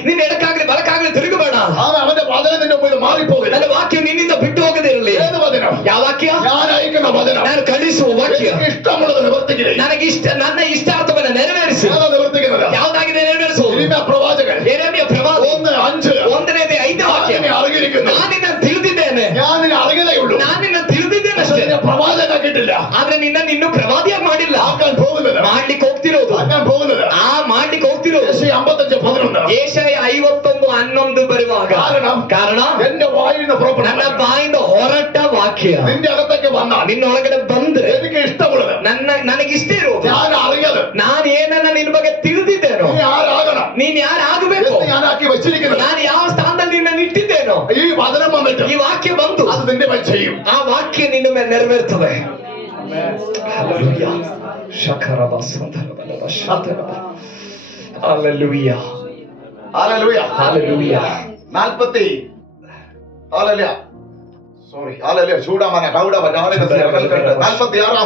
ನಿನ್ನ ಎಡಕ್ಕಾಗ್ಲಿ ಬಲಕ್ಕಾಗ್ಲಿ ತಿರುಗಬೇಡ. ആമേ അവന്റെ വചനം നിന്റെ മുമ്പിൽ മാറിപ്പോകരുത്. ನನ್ನ ವಾಕ್ಯ ನಿನ್ನಿಂದ ಬಿಟ್ಟು ಹೋಗದೇ ಇರಲಿ. ഏത് വചനം? ಯಾವ ವಾಕ್ಯ? ഞാൻ അയക്കുന്ന വചനം. ನಾನು ಕಳಿಸುವ ವಾಕ್ಯ. എനിക്ക് ഇഷ്ടമുള്ളത് നിവർത്തിക്കില്ലേ? ನನಗೆ ನನ್ನ ಇಷ್ಟಾರ್ಥವನ್ನ ನೆರವೇರಿಸು. ഏതാ നിവർത്തിക്കുന്നത്? ಯಾವ್ದಾಗಿದೆ ನೆರವೇರಿಸು? ഇരിമ്യാ പ്രവാചകൻ ಯೆರೆಮೀಯ ಪ್ರವಾದಿ 1:5 ಒಂದನೇದೇ 5 ವಾಕ್ಯ. നിന്നെ അറിഞ്ഞിരിക്കുന്നു. ನಾನು ನಿನ್ನ ತಿಳಿದಿದ್ದೇನೆ. ഞാൻ നിന്നെ അറിയതേ ഉള്ളൂ. ನಾನು ನಿನ್ನ ತಿಳಿದಿದ್ದೇನೆ പക്ഷേ ಅಷ್ಟೇ. നിന്നെ പ്രവാചകനാക്കിയിട്ടില്ല. ಆದ್ರೆ ನಿನ್ನ ಇನ್ನೂ ಪ್ರವಾದಿಯಾಗಿ ಮಾಡಿಲ್ಲ. ആക്കാൻ പോകുന്നത്. ಮಾಡ್ಲಿಕ್ಕೆ ಹೋಗ್ತಿರೋದು. ആക്കാൻ പോകുന്നത്. ಮಾಡ್ಲಿಕ್ಕೆ ಹೋಗ್ತಿರೋದು. യെശയ്യാ 55:11. ಯೆಶಾಯ 51:11 ಬರುವಾಗ ಕಾರಣ എന്റെ വായിൽ നിന്ന് ನನ್ನ പുറപ്പെടുന്ന ಬಾಯಿಂದ ಹೊರಟ ವಾಕ್ಯ നിന്റെ അകത്തേക്ക് വന്നാൽ ನಿನ್ನ ಒಳಗಡೆ ಬಂದ್ರೆ എനിക്ക് ഇഷ്ടമുള്ളത് ನನಗಿಷ್ಟ ಇರೋದು. ഞാൻ അറിയത് ನಾನು ಏನನ್ನ ನಿನ್ನ ಬಗ್ಗೆ ತಿಳಿದಿದ್ದೇನೋ, നീ ആരാകണം ನೀನ್ ಯಾರಾಗಬೇಕು, എന്ന് ഞാനാക്കി വെച്ചിരിക്കുന്നത്. ನಾನು ಯಾವ ಸ್ಥಾನದಲ್ಲಿ ನಿನ್ನ ಇಟ್ಟಿದ್ದೇನೋ, ഈ വചനം വന്നിട്ട് ಈ ವಾಕ್ಯ ಬಂದು അത് നിന്റെ മേൽ ചെയ്യും. ಆ ವಾಕ್ಯ ನಿನ್ನ ಮೇಲೆ ನೆರವೇರ್ತದೆ. ಹಲ್ಲೆಲೂಯಾ. ಶಕರಬ ಸಂತರಬಲಬ ಶಾತರಬ. Hallelujah. Hallelujah. Hallelujah. 40 hallelujah. Sorry hallelujah. ചൂടാമന കൗഡമ 46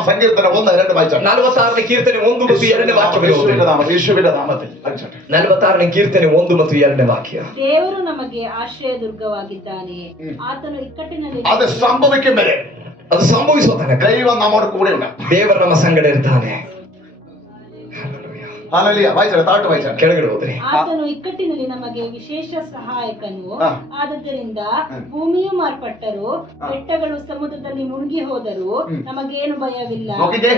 സങ്കീർത്തനം 1-2 വായിച്ചാൽ 46ನೇ ಕೀರ್ತನೆ 1 ಮತ್ತು 2ನೇ ವಾಕ್ಯಗಳು ಓದಿ. യേശുവിന്റെ നാമത്തിൽ വായിച്ചാട്ടെ. 46ನೇ ಕೀರ್ತನೆ 1 ಮತ್ತು 2ನೇ ವಾಕ್ಯ. ದೇವರು ನಮಗೆ ಆಶ್ರಯ ದುರ್ಗವಾಗಿದ್ದಾನೆ, ಆತನು ಇಕ್ಕಟ್ಟಿನಲ್ಲಿ അത് സംഭവിക്കും വരെ ಅದು ಸಂಭವಿಸುವ ತನಕ ദൈവം നമ്മോട് കൂടെ ഉണ്ട്. ದೇವರು ನಮ್ಮ ಸಂಗಡ ಇರ್ತಾನೆ. ഹല്ലേലൂയ. വായിച്ചാട്ടെ, താഴോട്ട് വായിച്ചാട്ടെ. ಕೆಳಗಡೆ ಹೋದ್ರೆ ಆತನು ಇಕ್ಕಟ್ಟಿನಲ್ಲಿ ನಮಗೆ ವಿಶೇಷ ಸಹಾಯಕನು. ಹಾ. ಆದುದರಿಂದ ಭೂಮಿಯು ಮಾರ್ಪಟ್ಟರು, ಬೆಟ್ಟಗಳು ಸಮುದ್ರದಲ್ಲಿ ಮುಳುಗಿ ಹೋದರು, ನಮಗೇನು ಭಯವಿಲ್ಲ. നോക്കിക്കേ,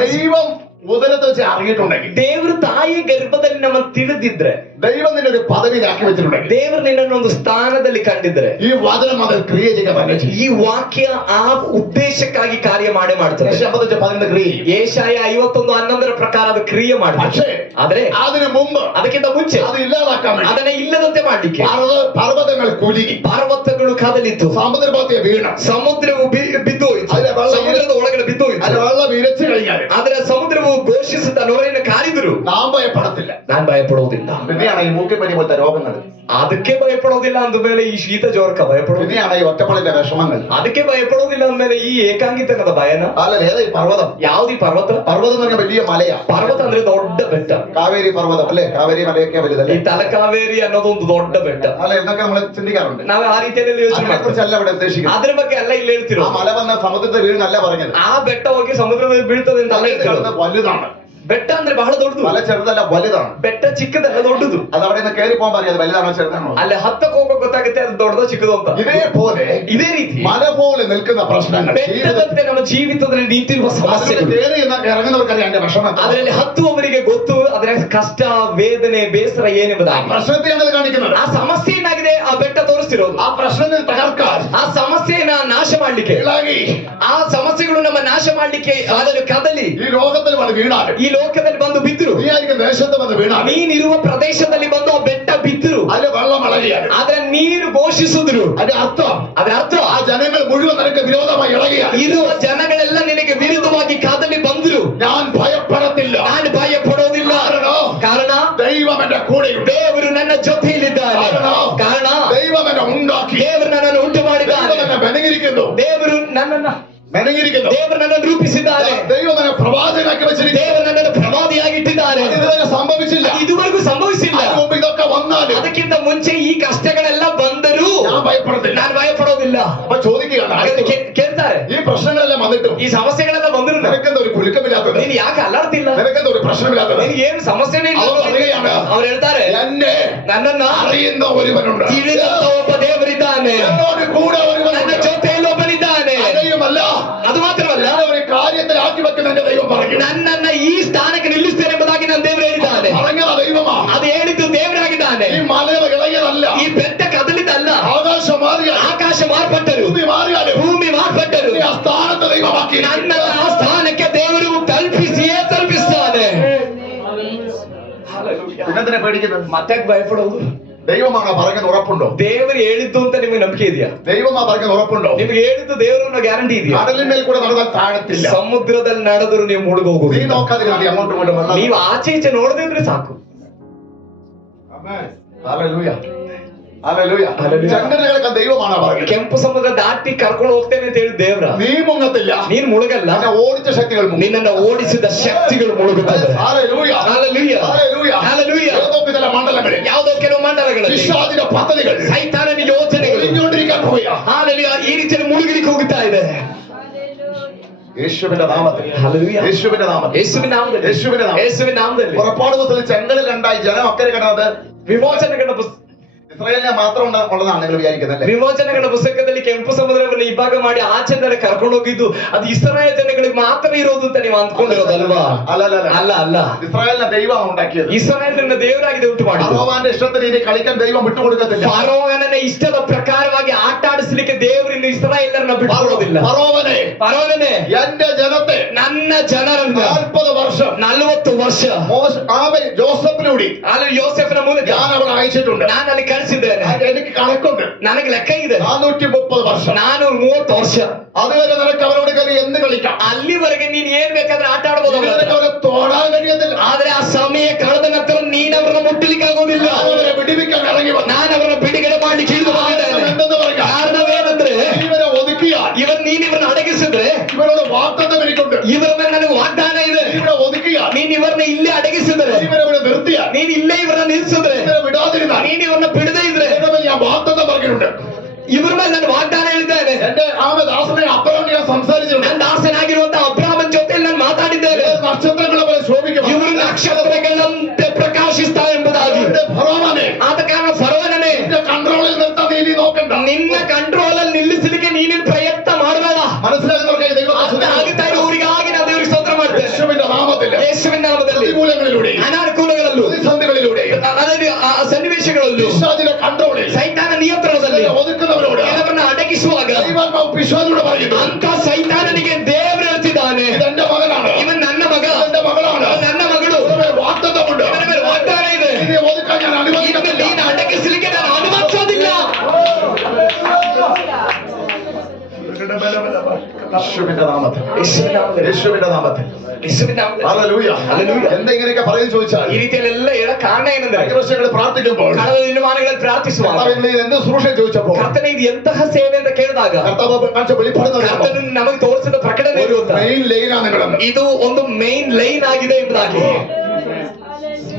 ദൈവം ഉദരത്തിൽ വെച്ച് അറിഞ്ഞിട്ടുണ്ടെങ്കിൽ, ದೇವರು ತಾಯಿ ಗರ್ಭದಲ್ಲಿ ನಮ್ಮ ತಿಳಿದಿದ್ರೆ, ദൈവം നിന്നെ ഒരു പദവിയിലാക്കി വെച്ചിട്ടുണ്ടെങ്കിൽ, ದೇವರು ನಿನ್ನನ್ನು ಒಂದು ಸ್ಥಾನದಲ್ಲಿ ಕಂಡಿದ್ರೆ, ഈ വചനം അത് ക്രിയ ചെയ്യുക തന്നെ ചെയ്യും. ಈ ವಾಕ್ಯ ಆ ಉದ್ದೇಶಕ್ಕಾಗಿ ಕಾರ್ಯ ಮಾಡೇ ಮಾಡ್ತದೆ. 55:12 ക്രിയ ചെയ്യും. ಯೆಶಾಯ 51:11 ಪ್ರಕಾರ ಅದು ಕ್ರಿಯೆ ಮಾಡ್ತದೆ. പക്ഷേ ಆದ್ರೆ അതിനു മുമ്പ് ಅದಕ್ಕಿಂತ ಮುಂಚೆ അത് ഇല്ലാതാക്കാൻ വേണ്ടി ಅದನ್ನ ಇಲ್ಲದಂತೆ ಮಾಡ್ಲಿಕ್ಕೆ പർവ്വതങ്ങൾ കുലുങ്ങി, ಪರ್ವತಗಳು ಕದಲಿತ್ತು, സമുദ്രഭാഗത്തെ വീണ, ಸಮುದ್ರವು ಬಿದ್ದೋಯ್ತು, അതിലെ വെള്ളം ಸಮುದ್ರದ ಒಳಗಡೆ ಬಿದ್ದೋಯ್ತು. അതിലെ വെള്ളം ഇരച്ചു കഴിഞ്ഞാൽ ಆದ್ರೆ ಸಮುದ್ರವು ಘೋಷಿಸುತ್ತ ನೊರೆಯನ್ನು ಕಾರಿದ್ರು, നാം ഭയപ്പെടത്തില്ല. ನಾನ್ ಭಯಪಡೋದಿಲ್ಲ. പിന്നെയാണ് ഈ മൂക്കിപ്പനി പോലത്തെ രോഗങ്ങൾ, ಅದಕ್ಕೆ ಭಯಪಡೋದಿಲ್ಲ ಅಂದ್ಮೇಲೆ ಈ ಶೀತ ಜ್ವರಕ್ಕೆ ಭಯಪಡೋದಿಲ್ಲ, പിന്നെയാണ് ഈ ഒറ്റപ്പളിന്റെ വിഷമങ്ങൾ. ಅದಕ್ಕೆ ಭಯಪಡೋದಿಲ್ಲ ಅಂದ್ಮೇಲೆ ಈ ಏಕಾಂಗಿತನದ ಭಯನ. അല്ല, ഏതാ ഈ പർവ്വതം? ಯಾವ್ದು ಈ ಪರ್ವತ? പർവ്വതം എന്ന് പറഞ്ഞാൽ വലിയ മലയാ. ಪರ್ವತ ಅಂದ್ರೆ ದೊಡ್ಡ ಬೆಟ್ಟ. കാവേരി പർവ്വതം അല്ലേ? കാവേരി മലയൊക്കെ ಈ വലുതല്ലേ? ತಲಕಾವೇರಿ ಅನ್ನೋದು ಒಂದು ದೊಡ್ಡ ಬೆಟ್ಟ. അല്ല, എന്നൊക്കെ നമ്മൾ ചിന്തിക്കാറുണ്ട്. ನಾವು ಆ ರೀತಿಯಲ್ಲಿ ಯೋಚನೆ ಮಾಡ್ತೀವಿ. അതിനെക്കുറിച്ചല്ല ഇവിടെ ഉദ്ദേശിക്കുന്നത്. ಅದ್ರ ಬಗ್ಗೆ ಎಲ್ಲ ಇಲ್ಲಿ ಹೇಳ್ತಿರೋ. ആ മല വന്ന സമുദ്രത്തെ വീഴുന്നല്ല പറഞ്ഞത്. ಆ ಬೆಟ್ಟ ಹೋಗಿ ಸಮುದ್ರದಲ್ಲಿ ಬೀಳ್ತದೆ ಅಂತ ಅಲ್ಲ ಹೇಳ್ತಿರೋದು. വലുതാണ്. ಬೆಟ್ಟ ಅಂದ್ರೆ ಬಹಳ ದೊಡ್ಡದು. മല ചെറുതല്ല, വലുതാണ്. ಬೆಟ್ಟ ಚಿಕ್ಕದಲ್ಲ, ದೊಡ್ಡದು. അത് അവിടെ നിന്ന് കയറി പോകാൻ പറയാം, അത് വലുതാണോ ചെറുതാണോ. ಅಲ್ಲಿ ಹತ್ತಕ್ಕೆ ಹೋಗೋ ಗೊತ್ತಾಗುತ್ತೆ ಅದು ದೊಡ್ಡದೋ ಚಿಕ್ಕದೋ ಅಂತ. ഇതേപോലെ ಇದೇ ರೀತಿ മല പോലെ നിൽക്കുന്ന പ്രശ്നങ്ങൾ, ಬೆಟ್ಟದಂತೆ ನಮ್ಮ ಜೀವಿತದಲ್ಲಿ ನಿಂತಿರುವ ಸಮಸ್ಯೆಗಳು, കയറി ഇറങ്ങുന്നവർക്കറിയാം അതിന്റെ വിഷമം. ಅದರಲ್ಲಿ ಹತ್ತುವವರಿಗೆ ಗೊತ್ತು ಅದರ ಕಷ್ಟ, ವೇದನೆ, ಬೇಸರ ಏನೆಂಬುದಾಗಿ. പ്രശ്നത്തെയാണ് അത് കാണിക്കുന്നത്. ಆ ಸಮಸ್ಯೆ ಏನಾಗಿದೆ, ಆ ಬೆಟ್ಟ ತೋರಿಸ್ತಿರೋದು. ആ പ്രശ്നത്തെ തകർക്കാൻ, ಆ ಸಮಸ್ಯೆಯನ್ನ ನಾಶ ಮಾಡ್ಲಿಕ್ಕೆ, ഇളകി ಆ ಸಮಸ್ಯೆಗಳು ನಮ್ಮ ನಾಶ ಮಾಡ್ಲಿಕ್ಕೆ ಅದನ್ನು ಕದಲಿ ഈ ലോകത്തിൽ വന്ന് വീണാലും, ಈ ಲೋಕದಲ್ಲಿ ಬಂದು ಬಿದ್ರು, നീ ആയിരിക്കും ദേശത്ത് വന്ന് വീണാലും, ನೀನಿರುವ ಪ್ರದೇಶದಲ್ಲಿ ಬಂದು ಆ ಬೆಟ್ಟ ಬಿದ್ರು, അതിൽ വെള്ളം ഇളകിയാലും, ಆದ್ರೆ ನೀರು ಘೋಷಿಸಿದ್ರು, അതിന്റെ അർത്ഥം ಅದರ ಅರ್ಥ ആ ജനങ്ങൾ മുഴുവൻ നിനക്ക് വിരോധമായി ഇളകിയാൽ, ಇರುವ ಜನಗಳೆಲ್ಲ ನಿನಗೆ ವಿರುದ್ಧವಾಗಿ ಕದಲಿ ಬಂದ್ರು, ഞാൻ ഭയപ്പെടത്തില്ല. ನಾನು ಭಯ ಪಡೋದಿಲ್ಲ. ಕಾರಣ ദൈവം എന്റെ കൂടെയുണ്ട്. ದೇವರು ನನ್ನ ಜೊತೆಯಲ್ಲಿದ್ದಾನೆ. ಕಾರಣ ദൈവം എന്നെ ഉണ്ടാക്കി. ದೇವರು ನನ್ನನ್ನು ಉಂಟು ദൈവം ಮಾಡಿದ್ದಾನೆ. എന്നെ മെനങ്ങിരിക്കുന്നു. ದೇವರು ನನ್ನನ್ನು മെനങ്ങിരിക്കുന്നു. ದೇವರು ನನ್ನನ್ನು ರೂಪಿಸಿದ್ದಾನೆ. ദൈവം എന്നെ പ്രവാചകനാക്കി വെച്ചിരിക്കുന്നു. ದೇವರು ನನ್ನನ್ನು ಪ್ರವಾದಿಯಾಗಿಟ್ಟಿದ್ದಾನೆ. ഇതുവരെ സംഭവിച്ചില്ല. ಇದುವರೆಗೂ ಸಂಭವಿಸಿಲ್ಲ. അതിനു മുമ്പ് ഇതൊക്കെ വന്നാലും ಅದಕ್ಕಿಂತ ಮುಂಚೆ ಈ ಕಷ್ಟಗಳೆಲ್ಲ ಬಂದರೂ ഞാൻ ഭയപ്പെടത്തില്ല. ನಾನು ಭಯ ಪಡೋದಿಲ್ಲ. അപ്പൊ ചോദിക്കുകയാണ്, ಹಾಗಾದ್ರೆ ಕೇಳ್ತಾರೆ, ഈ പ്രശ്നങ്ങളെല്ലാം വന്നിട്ടും ಈ ಸಮಸ್ಯೆಗಳೆಲ್ಲ ಬಂದ್ರು നിനക്കെന്താ ഒരു കുലുക്കമില്ലാത്തത്? ನೀನು ಯಾಕೆ ಅಲ್ಲಾಡ್ತಿಲ್ಲ? നിനക്കെന്താ ഒരു പ്രശ്നമില്ലാത്തത്? ನಿನಗೆ ಏನು ಸಮಸ್ಯೆನೇ ಇಲ್ಲ. ಅವರು പറയുകയാണ്, ಅವ್ರು ಹೇಳ್ತಾರೆ, എന്നെ ನನ್ನನ್ನ അറിയുന്ന ഒരുവനുണ്ട്. ತಿಳಿದಂತ ಒಬ್ಬ ದೇವರಿದ್ದಾನೆ, എന്നോട് കൂടെ ನನ್ನ ഒരുവനുണ്ട്. ಜೊತೆಯಲ್ಲಿ ಒಬ್ಬನಿದ್ದಾನೆ. ദൈവമല്ല, ಅದು ಮಾತ್ರವಲ್ಲ, എന്നെ ഒരു കാര്യത്തിലാക്കി വെക്കുന്ന എന്റെ ദൈവം പറഞ്ഞു. ನನ್ನನ್ನ ಈ ಸ್ಥಾನಕ್ಕೆ ನಿಲ್ಲಿಸ್ತೇನೆ ಎಂಬುದಾಗಿ ನನ್ನ ದೇವರು ಹೇಳಿದ್ದಾನೆ. പറഞ്ഞത് ദൈവമാ. ಅದು ಹೇಳಿದ್ದು ದೇವರಾಗಿದ್ದಾನೆ. ഈ മലയുടെ ഇളകിയതല്ല. ಈ ಬೆಟ್ಟ ಕದಲಿದ್ದಲ್ಲ. ആകാശം മാറിയാലും, ಆಕಾಶ ಮಾರ್ಪಟ್ಟರು, ഭൂമി മാറിയാലും, ಭೂಮಿ ಮಾರ್ಪಟ್ಟರು, ആ സ്ഥാനത്ത് ദൈവമാക്കി. ನನ್ನ ಆ ಸ್ಥಾನಕ್ಕೆ ದೇವರು ತಲುಪಿಸಿಯೇ ತಲುಪಿಸ್ತಾನೆ. പിന്നെന്തിനെ പേടിക്കുന്നത്? ಮತ್ತೆ ಭಯಪಡೋದು? ദൈവമാണോ പറഞ്ഞത് ഉറപ്പുണ്ടോ? ದೇವರು ಹೇಳಿದ್ದು ಅಂತ ನಿಮಗೆ ನಂಬಿಕೆ ಇದೆಯಾ? ദൈവമാ പറഞ്ഞത് ഉറപ്പുണ്ടോ? ನಿಮ್ಗೆ ಹೇಳಿದ್ದು ದೇವರನ್ನ ಗ್ಯಾರಂಟಿ ಇದೆಯಾ? കടലിന്മേൽ കൂടെ നടന്നാൽ താഴത്തില്ല. ಸಮುದ್ರದಲ್ಲಿ ನಡೆದ್ರು ನೀವು ಮುಳುಗೋಗುದು. നീ നോക്കാതിരുന്നാ മതി, അങ്ങോട്ടും ഇങ്ങോട്ടും വെള്ളം. ನೀವು ಆಚೆ ಈಚೆ ನೋಡದೇ ಇದ್ರೆ ಸಾಕು. ഹല്ലേലൂയ. ഹല്ലേലൂയ. ഹല്ലേലൂയ. ചെങ്കടലൊക്കെ ദൈവമാണ് പറയുന്നത്. ಕೆಂಪು ಸಮುದ್ರ ದಾಟಿ ಕರ್ಕೊಂಡು ಹೋಗ್ತೇನೆ ಅಂತ ಹೇಳಿ ದೇವ್ರ. നീ മുങ്ങത്തില്ല, ನೀನ್ ಮುಳುಗಲ್ಲ, നിന്നെ ഓടിച്ച ശക്തികൾ മുങ്ങും. ನಿನ್ನನ್ನ ಓಡಿಸಿದ ಶಕ್ತಿಗಳು ಮುಳುಗುತ್ತವೆ. ഹല്ലേലൂയ. ഹല്ലേലൂയ. ഹല്ലേലൂയ. ഹല്ലേലൂയ. ഏതോ ചില മണ്ഡലങ്ങളിൽ ಯಾವುದೋ ಕೆಲವು ಮಂಡಲಗಳಲ್ಲಿ പിശാചിന്റെ പദ്ധതികൾ ಸೈತಾನನ ಯೋಜನೆಗಳು ഒളിഞ്ഞുകൊണ്ടിരിക്കാൻ പോവുകയാ. ಹಾಲೆಲೂಯ ಈ ರೀತಿಯಲ್ಲಿ ಮುಳುಗಲಿಕ್ಕೆ ಹೋಗ್ತಾ ಇದೆ. യേശുവിന്റെ നാമത്തിൽ, ഹല്ലേലൂയ. യേശുവിന്റെ നാമത്തിൽ, ಯೇಸುವಿನ ನಾಮದಲ್ಲಿ, യേശുവിന്റെ നാമത്തിൽ. ಯೇಸುವಿನ ನಾಮದಲ್ಲಿ പുറപ്പാട് പുസ്തകത്തിൽ ചെങ്കടൽ രണ്ടായി ജനം അക്കരെ കണ്ടത് ವಿಮೋಚನೆಗಳ ಪುಸ್ತಕ ഇസ്രായേലിനെ മാത്രം ഉള്ളതാണ് നിങ്ങൾ വിചാരിക്കുന്നത്. ವಿಮೋಚನೆಗಳ ಪುಸ್ತಕದಲ್ಲಿ ಕೆಂಪು ಸಮುದ್ರವನ್ನು ಇಬ್ಬಾಗ ಮಾಡಿ ಆಚೆಂದರೆ ಕರ್ಕೊಂಡು ಹೋಗಿದ್ದು ಅದು ಇಸ್ರಾಯೇಲ್ ಜನಗಳಿಗೆ ಮಾತ್ರ ಇರೋದು ಅಂತ ನೀವು ಅಂದ್ಕೊಂಡಿರೋದಲ್ವಾ? ಅಲ್ಲ ಅಲ್ಲ, ഇസ്രായേലിനെ ദൈവം ഉണ്ടാക്കിയത്. ಇಸ್ರಾಯೇಲಿನ ದೇವರಾಗಿದೆ ಉಂಟು ಮಾಡಿದ್ದು. ഫറവോന്റെ ഇഷ്ടത്തിന് ഇനി കളിക്കാൻ ദൈവം വിട്ടുകൊടുക്കത്തില്ല. ಫರೋವನ ಇಷ್ಟದ ಪ್ರಕಾರವಾಗಿ ಆಟ ಆಡಿಸಲಿಕ್ಕೆ ದೇವರಿಂದ ಇಸ್ರಾಯೇಲರನ್ನ ಬಿಟ್ಟುಕೊಡೋದಿಲ್ಲ. ಫರೋವನೇ എന്റെ ജനത്തെ ನನ್ನ ಜನರನ್ನ 40 വർഷം 40 ವರ್ಷ ജോസഫിലൂടെ ಅಲ್ಲಿ ಯೋಸೆಫನ ಮೂಲಕ ഞാൻ അവിടെ അയച്ചിട്ടുണ്ട്. ನಾನು ಅಲ್ಲಿ ಕಳಿಸಿದ್ದೇನೆ. എനിക്ക് കണക്കുണ്ട്. ನನಗೆ ಲೆಕ್ಕ ಇದೆ. 430 വർഷം 430 ವರ್ಷ. അതുവരെ നിനക്ക് അവരോട് കളി എന്ത് കളിക്കാം. ಅಲ್ಲಿವರೆಗೆ ನೀನ್ ಏನ್ ಬೇಕಾದ್ರೆ ಆಟ ಆಡಬಹುದು. നിനക്ക് അവരെ തൊടാൻ കഴിയത്തില്ല. ಆದ್ರೆ ಆ ಸಮಯ ಕಳೆದ ನಂತರ ನೀನ್ ಅವರನ್ನ ಮುಟ್ಟಲಿಕ್ಕೆ ಆಗೋದಿಲ್ಲ. അവരെ വിടിവിക്കാൻ ഇറങ്ങി വന്നു. ನಾನು ಅವರನ್ನ ಬಿಡುಗಡೆ ಮಾಡ್ಲಿಕ್ಕೆ ಇಳಿದು ಬಂದಿದ್ದೇನೆ. എന്തെന്ന് പറയാം, ಕಾರಣವೇನೆಂದ್ರೆ ഇവരെ ഒതുക്കിയാൽ ನೀನ್ ಇವರನ್ನ ಅಡಗಿಸಿದ್ರೆ ഇവരോട് വാഗ്ദത്തം എനിക്കുണ്ട്. ಇವರ ಮೇಲೆ ನನಗೆ ವಾಗ್ದಾನ ಇದೆ. ഇവരെ ഒതുക്കിയാൽ ನೀನ್ ಇವರನ್ನ ಇಲ್ಲೇ ಅಡಗಿಸಿದ್ರೆ, ഇവരെ ഇവിടെ നിർത്തിയാൽ ನೀನ್ ಇಲ್ಲೇ ಇವರನ್ನ ನಿಲ್ಸಿದ್ರೆ, ഇവരെ വിടാതിരുന്നാൽ ನೀನ್ ಇವರನ್ನ ಬಿಡದೇ ಇದ್ರೆ ഇവരുടെ മേൽ ഞാൻ വാഗ്ദത്തം പറഞ്ഞിട്ടുണ്ട്. ಇವ್ರ ಮೇಲೆ ನಾನು ವಾಗ್ದಾನ ಹೇಳಿದ್ದೇನೆ. എന്റെ ദാസനെ അബ്രഹാമിനെ ഞാൻ സംസാരിച്ചിട്ടുണ്ട്. ನನ್ನ ದಾಸನಾಗಿರುವಂತಹ ಅಬ್ರಹಾಮನ ಜೊತೆಯಲ್ಲಿ ನಾನು ಮಾತಾಡಿದ್ದೇನೆ. നക്ഷത്രങ്ങളെ പോലെ ശോഭിക്കും. ಇವರು ನಕ್ಷತ್ರಗಳಂತೆ ಪ್ರಕಾಶಿಸ್ತಾ ಎಂಬುದಾಗಿ. ഫറവോനെ ಆದ ಕಾರಣ ಫರೋವನೇ നിന്റെ കൺട്രോളിൽ നിർത്താൻ നീ നോക്കണ്ട. ನಿನ್ನ ಕಂಟ್ರೋಲ್ ಅಲ್ಲಿ ನಿಲ್ಲಿಸಲಿಕ್ಕೆ ನೀನೇನು ಪ್ರಯತ್ನ ಮಾಡಬೇಡ. മനസ്സിലാക്കുന്നവർക്കായി ദൈവത്തെ ಅಂತ സ്തുതിക്കുന്നു. ಆಗ್ತಾ ಇರುವವರಿಗಾಗಿ ನಾವು ದೇವರಿಗೆ ಸ್ತೋತ್ರ ಮಾಡ್ತೇವೆ. യേശുവിന്റെ നാമത്തിൽ ಯೇಸುವಿನ ನಾಮದಲ್ಲಿ പ്രതികൂലങ്ങളിലൂടെ ಅನಾನುಕೂಲಗಳಲ್ಲೂ പ്രതിസന്ധികളിലൂടെ ಅದರಲ್ಲಿ ಆ ಸನ್ನಿವೇಶಗಳಲ್ಲೂ പിശാചിന്റെ കൺട്രോളിൽ ಸೈತಾನ ನಿಯಂತ್ರಣದಲ್ಲಿ ഒതുക്കുന്നവരോട് ಕೆಲವರನ್ನ ಅಡಗಿಸುವಾಗ ദൈവാത്മാവ് പിശാചിനോട് പറയുന്നു, ಅಂತ ಸೈತಾನನಿಗೆ ದೇವರು ಹೇಳ್ತಿದ್ದಾನೆ, ഇതെന്റെ മകനാണ്, ಇವನ್ ನನ್ನ ಮಗ, ഇതെന്റെ മകളാണ്, ಇವನ್ ನನ್ನ ಮಗಳು, ഇവരുടെ മേൽ വാഗ്ദത്തമുണ്ട്. ಇವನ ಮೇಲೆ ವಾಗ್ದಾನ ಇದೆ. ഇതിനെ ഒതുക്കാൻ ഞാൻ ಇನ್ನು അനുവദിക്കത്തില്ല. ನೀನು ಅಡಗಿಸಲಿಕ್ಕೆ ನಾನು ಅನುಮತಿಸೋದಿಲ್ಲ. യേശുവിന്റെ നാമത്തിൽ, ಯೇಸುವಿನ ನಾಮದಲ್ಲಿ, യേശുവിന്റെ നാമത്തിൽ. ಯೇಸುವಿನ ನಾಮದಲ್ಲಿ. ഹല്ലേലൂയ. ഹല്ലേലൂയ. എന്താ ഇങ്ങനെയൊക്കെ പറയുന്നത് ചോദിച്ചാൽ, ಈ ರೀತಿಯಲ್ಲೆಲ್ಲ ಹೇಳ ಕಾರಣ ಏನಂದ್ರೆ കഴിഞ്ഞ വർഷങ്ങൾ പ്രാർത്ഥിക്കുമ്പോൾ ಕಳೆದ ದಿನಮಾನಗಳಲ್ಲಿ ಪ್ರಾರ್ಥಿಸುವಾಗ കർത്താവ് എന്ത് ശുശ്രൂഷ ചോദിച്ചപ്പോൾ ಕರ್ತನೆ ಇದು ಎಂತಹ ಸೇವೆ ಅಂತ ಕೇಳಿದಾಗ കർത്താവ് കാണിച്ച വെളിപ്പെടുന്നത് ಕರ್ತನು ನಮಗೆ ತೋರಿಸಿದ ಪ್ರಕಟಣೆ ഒരു ಇರುವಂತ മെയിൻ ലൈനാണ് നിങ്ങളെന്ന്. ಇದು ಒಂದು ಮೈನ್ ಲೈನ್ ಆಗಿದೆ ಎಂಬುದಾಗಿ.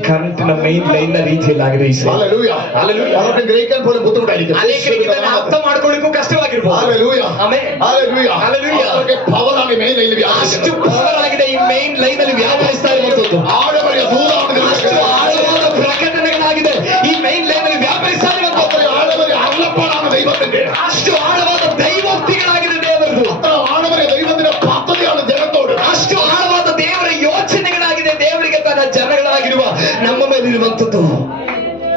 ಕರೆಂಟಿನ ಮೈನ್ ಲೈನ್ ನ ರೀತಿಯಲ್ಲಾಗಿದೆ ಈ ಸೇವೆ. ഹല്ലേലൂയ. ഹല്ലേലൂയ. പലർക്കും ഗ്രഹിക്കാൻ പോലും ബുദ്ധിമുട്ടായിരിക്കും. ಅನೇಕರಿಗೆ ಇದನ್ನ ಅರ್ಥ ಮಾಡ್ಕೊಳ್ಳಿಕ್ಕೂ ಕಷ್ಟವಾಗಿರ್ಬೋದು. ഹല്ലേലൂയ. ಆಮೆನ್. ഹല്ലേലൂയ. ഹല്ലേലൂയ. അത്രയ്ക്ക് പവറാണ് മെയിൻ ലൈനിൽ ಅಷ್ಟು വ്യാപിക്കുന്നത്. ಪವರ್ ಆಗಿದೆ ಈ ಮೈನ್ ಲೈನ್ ಅಲ್ಲಿ ವ್ಯಾಪರಿಸ್ತಾ ಇರುವಂತದ್ದು. ആഴമേറിയ ദൂതമാണ് ಅಷ್ಟು നിൽക്കുന്നത്. ಆಳವಾದ ಪ್ರಕಟಣೆಗಳಾಗಿದೆ ಈ ಮೈನ್ ಲೈನ್ ಅಲ್ಲಿ ವ್ಯಾಪರಿಸ್ತಾ ಇರುವಂತದ್ದು. അത്രയും ആഴമേറിയ അരുളപ്പാടാണ് ദൈവത്തിന്റെ. ಅಷ್ಟು ಆಳವಾದ ದೈವೋಕ್ತಿಗಳಾಗಿದೆ ದೇವರದು. അത്ര ആഴമേറിയ ദൈവത്തിന്റെ പദ്ധതിയാണ് ജനത്തോട്. ಅಷ್ಟು ಆಳವಾದ ದೇವರ ಯೋಚನೆಗಳಾಗಿದೆ ದೇವರಿಗೆ ತನ್ನ ಜನಗಳಾಗಿರುವ ನಮ್ಮ ಮೇಲಿರುವಂತದ್ದು.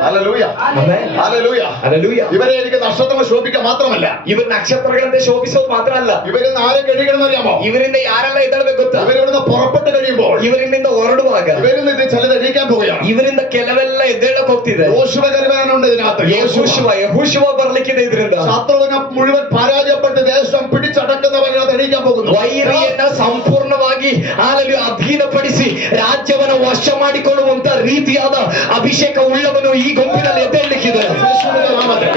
ഹല്ലേലൂയ. ಆಮೆನ್. ഹല്ലേലൂയ. ഹല്ലേലൂയ. ഇവരെ എനിക്ക് നക്ഷത്രങ്ങൾ ശോഭിക്കാൻ മാത്രമല്ല, ಇವರು ನಕ್ಷತ್ರಗಳಂತೆ ಶೋಭಿಸೋದು ಮಾತ್ರ ಅಲ್ಲ, ഇവരിന്ന് ആരെ കഴിയണമെന്ന് അറിയാമോ? ಇವರಿಂದ ಯಾರೆಲ್ಲ ಎದ್ದೇಳಬೇಕು ಗೊತ್ತಾ? ഇവരിവിടുന്ന് പുറപ്പെട്ട് കഴിയുമ്പോൾ ಇವರಿಂದ ಹೊರಡುವಾಗ ഇവരിൽ ഇത് ചിലത് എണീക്കാൻ പോവുകയാണ്. ಇವರಿಂದ ಕೆಲವೆಲ್ಲ ಎದ್ದೇಳಕ್ ಹೋಗ್ತಿದೆ. യോശുവ കരുവാനുണ്ട് ഇതിനകത്ത്. ಯೆಹೋಶುವ ಬರ್ಲಿಕ್ಕಿದೆ ಇದರಿಂದ. ശത്രുവിനെ മുഴുവൻ പരാജയപ്പെട്ട് ദേശം പിടിച്ചടക്കുന്നവരത് എണീക്കാൻ പോകുന്നു. ವೈರಿಯನ್ನ ಸಂಪೂರ್ಣವಾಗಿ ಆಲಲ್ಲಿ ಅಧೀನಪಡಿಸಿ ರಾಜ್ಯವನ್ನ ವಶ ಮಾಡಿಕೊಳ್ಳುವಂತ ರೀತಿಯಾದ ಅಭಿಷೇಕ ಉಳ್ಳವನು ಈ ಗುಂಪಿನಲ್ಲಿ ಎದ್ದೇಳಲಿಕ್ಕಿದೆ.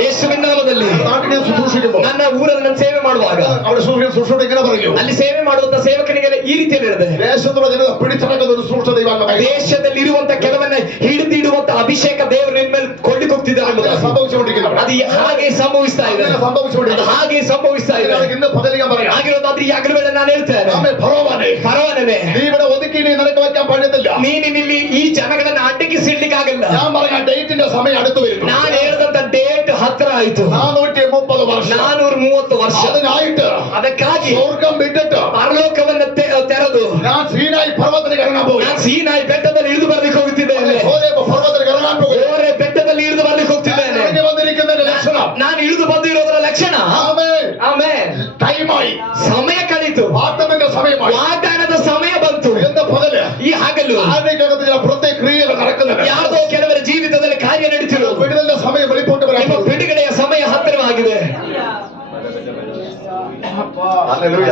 ಯೇಸುವಿನ ನಾಮದಲ್ಲಿ. നാട്ടിൽ ഞാൻ ശുശ്രൂഷിക്കുമ്പോൾ ನನ್ನ ಊರಲ್ಲಿ ನಾನು ಸೇವೆ ಮಾಡುವಾಗ അവിടെ ശുശ്രൂഷ ഇങ്ങനെ പറയൂ, ಅಲ್ಲಿ ಸೇವೆ ಮಾಡುವಂತ ಸೇವಕನಿಗೆ ಈ ರೀತಿಯಲ್ಲಿ ಹೇಳಿದೆ, ദേശത്തുള്ള ജനത പിടിച്ചടക്കുന്ന ഒരു ശുശ്രൂഷ ദൈവാത്മാവ് ದೇಶದಲ್ಲಿ ಇರುವಂತ ಕೆಲವನ್ನ ಹಿಡಿದಿಡುವಂತ ಅಭಿಷೇಕ ದೇವರು ನಿನ್ನ ಮೇಲೆ ಕೊಳ್ಳಿಕೊಗ್ತಿದ್ದಾರೆ ಎಂಬುದಾಗಿ. സംഭവിച്ചുകൊണ്ടിരിക്കുന്നത്. ಅದು ಹಾಗೆ ಸಂಭವಿಸ್ತಾ ಇದೆ. ಅದು സംഭവിച്ചുകൊണ്ടിരിക്കുന്നത്. ಹಾಗೆ ಸಂಭವಿಸ್ತಾ ಇದೆ. ഇന്ന് പകൽ ഞാൻ പറയാം, ಆಗಿರೋದಾದ್ರೆ ಈ ಹಗಲು ವೇಳೆ ನಾನು ಹೇಳ್ತೇನೆ, ആമേൻ. ഫറവോനെ, ಫರೋವನೇ, നീ ഇവിടെ ഒതുക്കി നീ നിനക്ക് വെക്കാൻ പറ്റത്തില്ല. ನೀನಿಲ್ಲಿ ಈ ಜನಗಳನ್ನ ಅಡ್ಡಗಿಸಿಡ್ಲಿಕ್ಕಾಗಲ್ಲ. ഞാൻ പറഞ്ഞ ഡേറ്റിന്റെ സമയം അടുത്ത് വരുന്നു. ನಾನು ಹೇಳಿದಂತ ಡೇಟ್ ಹತ್ರ ಆಯ್ತು. 430 വർഷം 430 ವರ್ಷ. അതിനായിട്ട് ಅದಕ್ಕಾಗಿ സ്വർഗം വിട്ടിട്ട് ಪರಲೋಕವನ್ನ ತೆರೆದು ഞാൻ സീനായി പർവ്വതത്തിൽ ഇറങ്ങാൻ പോകും. ನಾನು ಸೀನಾಯಿ ಬೆಟ್ಟದಲ್ಲಿ ಇಳಿದು ಬರ್ಲಿಕ್ಕೆ ಹೋಗುತ್ತಿದ್ದೇನೆ. പർവ്വതത്തിൽ ഇറങ്ങാൻ പോകും. ಓರೆ ಬೆಟ್ಟದಲ್ಲಿ ಇಳಿದು ಬರ್ಲಿಕ್ಕೆ ಹೋಗ್ತಿದ್ದೇನೆ. ഇറങ്ങി വന്നിരിക്കുന്നതിന്റെ ലക്ഷണം, ನಾನು ಇಳಿದು ಬಂದಿರೋದರ ಲಕ್ಷಣ ആമേൻ. ಆಮೇಲೆ ടൈമായി, ಸಮಯ ಕಳೀತು, വാഗ്ദാനത്തിന്റെ സമയമായി. ವಾಗ್ದಾನದ ಸಮಯ ಬಂತು. എന്താ പകല് ಈ ಹಗಲು ആരുടെക്കകത്ത് ചില പ്രത്യേക ക്രിയകൾ നടക്കുന്നുണ്ട്. ಯಾರ್ದೋ ಕೆಲವರ ಜೀವಿತದಲ್ಲಿ ಕಾರ್ಯ ನಡೀತಿರೋದು. വിടുതലിന്റെ സമയം വെളിപ്പോട്ട് വരാൻ ನಿಮ್ಮ പോകുന്നു. ಬಿಡುಗಡೆಯ ಸಮಯ ಹತ್ತಿರವಾಗಿದೆ. ഹല്ലേലൂയ.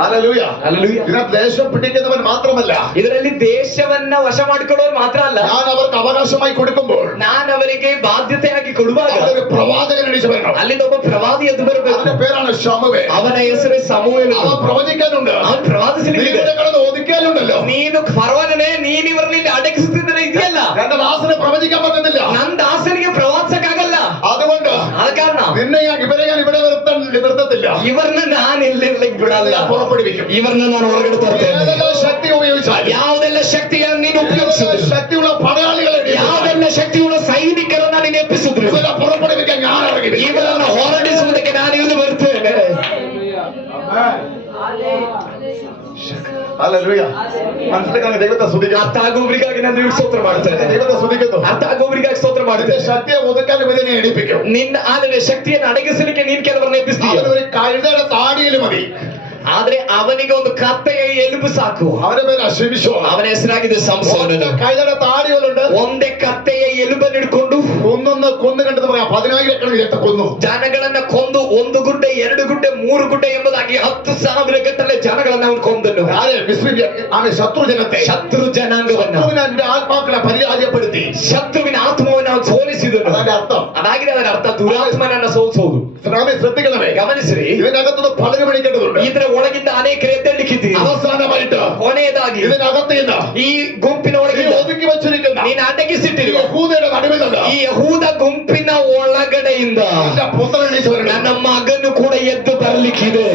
ഹല്ലേലൂയ. Hallelujah. ഇതിനകത്ത് ദേശം പിടിക്കുന്നവൻ മാത്രമല്ല, ಇದರಲ್ಲಿ ದೇಶವನ್ನ ವಶ ಮಾಡಿಕೊಳ್ಳೋರು ಮಾತ್ರ ಅಲ್ಲ, ഞാൻ അവർക്ക് അവകാശമായി കൊടുക്കുമ്പോൾ ನಾನು ಅವರಿಗೆ ಬಾಧ್ಯತೆಯಾಗಿ ಕೊಡುವಾಗ ഒരു പ്രവാചകൻ എണീച്ചു വരണം. ಅಲ್ಲಿಂದ ಒಬ್ಬ ಪ್ರವಾದಿ ಎದ್ದು ಬರಬೇಕು. അവന്റെ പേരാണ് ശമൂവേൽ. ಅವನ ಹೆಸರು ಸಮುವೇಲ್. അവൻ പ്രവചിക്കാനുണ്ട്. ಅವನು ಪ್ರವಾದಿಸಲಿಕ್ಕೆ നീ ഇവിടെ കിടന്ന് ഒതുക്കിയാലുണ്ടല്ലോ, ನೀನು ಫರೋವನೇ ನೀನು ಇವರಲ್ಲಿ ಅಡಗಿಸುತ್ತಿದ್ದರೆ ಇದೆಯಲ್ಲ, എന്റെ ദാസനെ പ്രവചിക്കാൻ പറ്റുന്നില്ല. ನನ್ನ ದಾಸನಿಗೆ ಪ್ರವಾದಿಸಕ್ಕಾಗಲ್ಲ. അതുകൊണ്ട് ಆದ ಕಾರಣ നിന്നെ ഇവരെ ഞാൻ ഇവിടെ നിർത്തത്തില്ല. ಇವರನ್ನ ನಾನು ಇಲ್ಲಿರ್ಲಿಕ್ಕೆ ಬಿಡಲ್ಲ, ഞാൻ പുറപ്പെടുവിക്കും. ಇವರನ್ನ ನಾನು ಹೊರಗಡೆ ತರ್ತೇನೆ. ഏതെല്ലാം ശക്തി ഉപയോഗിച്ചാൽ, ಯಾವುದೆಲ್ಲ ಶಕ್ತಿಯನ್ನು ನೀನು ಉಪಯೋಗಿಸಿದ್ರು, ശക്തിയുള്ള പടയാളികളെ ಯಾವುದೆಲ್ಲ ಶಕ್ತಿಯುಳ್ಳ ಸೈನಿಕರನ್ನ ನೀನು ಎಪ್ಪಿಸಿದ್ರು, ഇവരെ പുറപ്പെടുവിക്കാൻ ഞാൻ ഇറങ്ങി വരും. ಇವರನ್ನು ಹೊರಡಿಸುವುದಕ್ಕೆ ನಾನು ಇಳಿದು ಬರ್ತೇನೆ. ഹല്ലേലൂയ. മനസ്സിലാക്കാൻ ദൈവത്തെ സ്തുതിക്കാം. ಅರ್ಥ ಆಗುವವರಿಗಾಗಿ ನಾನು ನಿನಗೆ ಸ್ತೋತ್ರ ಮಾಡ್ತೇನೆ. ദൈവത്തെ സ്തുതിക്കുന്നു. ಅರ್ಥ ಆಗುವವರಿಗಾಗಿ ಸ್ತೋತ್ರ നിന്റെ ಮಾಡ್ತೇನೆ. ശക്തിയെ ഒതുക്കാൻ ഇവരെ എണിപ്പിക്കും. ನಿನ್ನ ಆದರೆ ಶಕ್ತಿಯನ್ನು ಅಡಗಿಸಲಿಕ್ಕೆ ನೀನ್ ಕೆಲವರನ್ನ ಎಬ್ಬಿಸ್ತೀಯ. അവന് ഒരു കഴുതയുടെ താടിയിൽ മതി. ಆದ್ರೆ ಅವನಿಗೆ ಒಂದು ಕತ್ತೆಯ ಎಲುಬು ಸಾಕು. അവന്റെ പേര് ശിംശോൻ. ಅವನ ಹೆಸರಾಗಿದೆ ಸಂಸೋನನು. കഴുതയുടെ താടികളുണ്ട്. ಒಂದೇ ಕತ್ತೆಯ ಎಲುಬನ್ನು ಹಿಡ್ಕೊಂಡು കൊന്നു കണ്ടെന്ന് പറയാം. 10,000 രക്തം കൊന്നു. ಜನಗಳನ್ನ ಕೊಂದು 1 ಗುಡ್ಡೆ 2 ಗುಡ್ಡೆ 3 ಗುಡ್ಡೆ ಎಂಬುದಾಗಿ 10,000 ಗಟ್ಟಲೆ ಜನಗಳನ್ನ ಅವನು ಕೊಂದನು. ആമേ ശത്രു ജനത്തെ, ಶತ್ರು ಜನಾಂಗವನ್ನ, ശത്രുവിന്റെ ആത്മാക്കളെ പരാജയപ്പെടുത്തി ಶತ್ರುವಿನ ಆತ್ಮವನ್ನು ಅವನು ಸೋಲಿಸಿದನು. അതിന്റെ അർത്ഥം. ಅದಾಗಿದೆ ಅದರ ಅರ್ಥ, ದುರಾತ್ಮನನ್ನ ಸೋಲಿಸೋದು. ആമേ ശ്രദ്ധിക്കണമേ. ಗಮನಿಸಿರಿ, ഇതിനകത്തുനിന്ന് പലരും എണീക്കേണ്ടതുണ്ട്. ಇದರ ಒಳಗಿಂದ ಅನೇಕರು ಎದ್ದೇಳಿಕ್ಕಿದ್ದೀರಿ. അവസാനമായിട്ട് ಕೊನೆಯದಾಗಿ ഇതിനകത്ത് നിന്ന് ಈ ಗುಂಪಿನ നീ ಒಳಗಿಂದ ഒതുക്കി വെച്ചിരിക്കുന്ന ನೀನು ಅಡಗಿಸಿಟ್ಟಿರುವ യഹൂദയുടെ നടുവിൽ നിന്ന് ಈ ಯಹೂದ ಗುಂಪಿನ ಒಳಗಡೆಯಿಂದ എന്റെ പുത്രൻ എണീച്ചു വരണം. ನನ್ನ ಮಗನು ಕೂಡ ಎದ್ದು ಬರ್ಲಿಕ್ಕಿದೆ.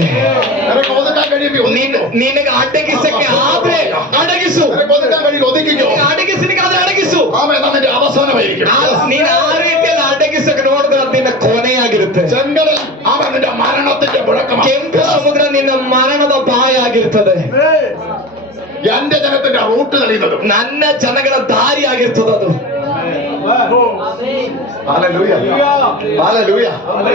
നിനക്ക് ഒതുക്കാൻ കഴിയുമെങ്കിൽ ഒതുക്കിക്കോ. ನಿನಗೆ ಅಡಗಿಸಕ್ಕೆ ಆದ್ರೆ ಅಡಗಿಸು, നിനക്ക് ഒതുക്കാൻ കഴിയും ഒതുക്കിക്കോ. ನಿನಗೆ ಅಡಗಿಸಲಿಕ್ಕೆ ಆದ್ರೆ ಅಡಗಿಸು. ആമേ നിന്റെ അവസാനമായിരിക്കും. ನೀನು ಆ ರೀತಿಯಲ್ಲಿ ಅಡಗಿಸಕ್ಕೆ ನೋಡಿದ್ರೆ ಅದು ನಿನ್ನ ಕೊನೆಯಾಗಿರುತ್ತೆ. ചെങ്കടൽ ആമേ നിന്റെ മരണത്തിന്റെ മുഴക്കമാണ്. ಕೆಂಪು ಸಮುದ್ರ ನಿನ್ನ ಮರಣದ ಬಾಯ ಆಗಿರ್ತದೆ. എന്റെ ജനത്തിന്റെ റൂട്ട് തെളിയുന്നത് ನನ್ನ ಜನಗಳ ದಾರಿ ಆಗಿರ್ತದೆ ಅದು. ഹല്ലേലൂയ. ഹല്ലേലൂയ.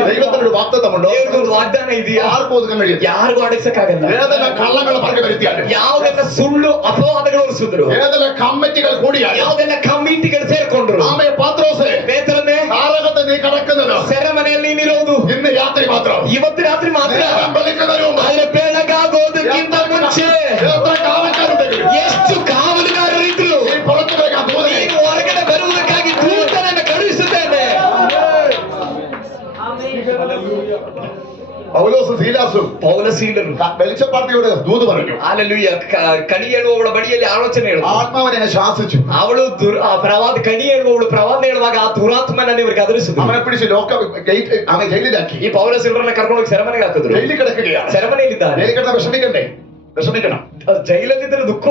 ദൈവത്തിനൊരു വാഗ്ദത്തമുണ്ടോ? ದೇವ್ರಿಗೊಂದು ವಾಗ್ದಾನ ಇದೆಯಾ? ആർക്കും ഒതുക്കാൻ കഴിയും. ಯಾರಿಗೂ ಅಡಗಿಸಕ್ಕಾಗಲ್ಲ. ഏതെല്ലാം കള്ളങ്ങൾ പറഞ്ഞു വരുത്തിയാലും, ಯಾವುದೆಲ್ಲ ಸುಳ್ಳು ಅಪವಾದಗಳು ಹೊರಿಸಿದ್ರು, ഏതെല്ലാം കമ്മിറ്റികൾ കൂടിയാലും, ಯಾವುದೆಲ್ಲ ಕಮಿಟಿಗಳು ಸೇರ್ಕೊಂಡ್ರು, ആമേ പത്രോസേ, ಪೇತ್ರನೇ താരകത്തെ നീ കടക്കുന്നത് ಸೆರೆಮನೆಯಲ್ಲಿ ನೀನಿರೋದು ഇന്ന് രാത്രി മാത്രം. ಇವತ್ತು ರಾತ್ರಿ ಮಾತ್ರ. നേരം വെളുക്കുന്നതിന് മുമ്പ് ಆದ್ರೆ ಬೆಳಗಾಗೋದಕ್ಕಿಂತ ಮುಂಚೆ എത്ര കാവൽക്കാരുണ്ടെങ്കിലും ಎಷ್ಟು ಕಾವಲುಗಾರರಿದ್ರು, നീ പുറത്തു വരാൻ ദൂതനെ ನೀನು ಹೊರಗಡೆ ಬರುವುದಕ್ಕಾಗಿ ದೂತನನ್ನು ಕಳುಹಿಸುತ್ತೇನೆ. പൗലോസും സീലാസും ಪೌಲ ಸೀಲರು വെളിച്ചപ്പാർട്ടിയോട് ദൂത് പറഞ്ഞു. ಹಾಲೆಲೂಯ. ಕಣಿ ಹೇಳುವವಳ ಬಳಿಯಲ್ಲಿ ಆಲೋಚನೆ ಹೇಳು. ആത്മാവിനെ ശാസിച്ചു. ಅವಳು ಪ್ರವಾದ ಕಣಿ ಹೇಳುವವಳು ಪ್ರವಾದ ಹೇಳುವಾಗ ಆ ದುರಾತ್ಮನನ್ನು ಇವರಿಗೆ ಅದರಿಸಿದ್ರು. അവനെ പിടിച്ച് അവനെ ജയിലിലാക്കി. ಈ ಪೌಲ ಸೀಲರನ್ನ ಕರ್ಕೊಂಡು ಹೋಗಿ ಸೆರೆಮನೆಗೆ ಹಾಕಿದ್ರು. ജയിലിൽ കിടക്കുകയാണ്. ಸೆರೆಮನೆಯಲ್ಲಿದ್ದಾರೆ. ജയിലിൽ കിടന്ന വിഷമിക്കണം. ಜೈಲಲ್ಲಿದ್ದರೆ ದುಃಖ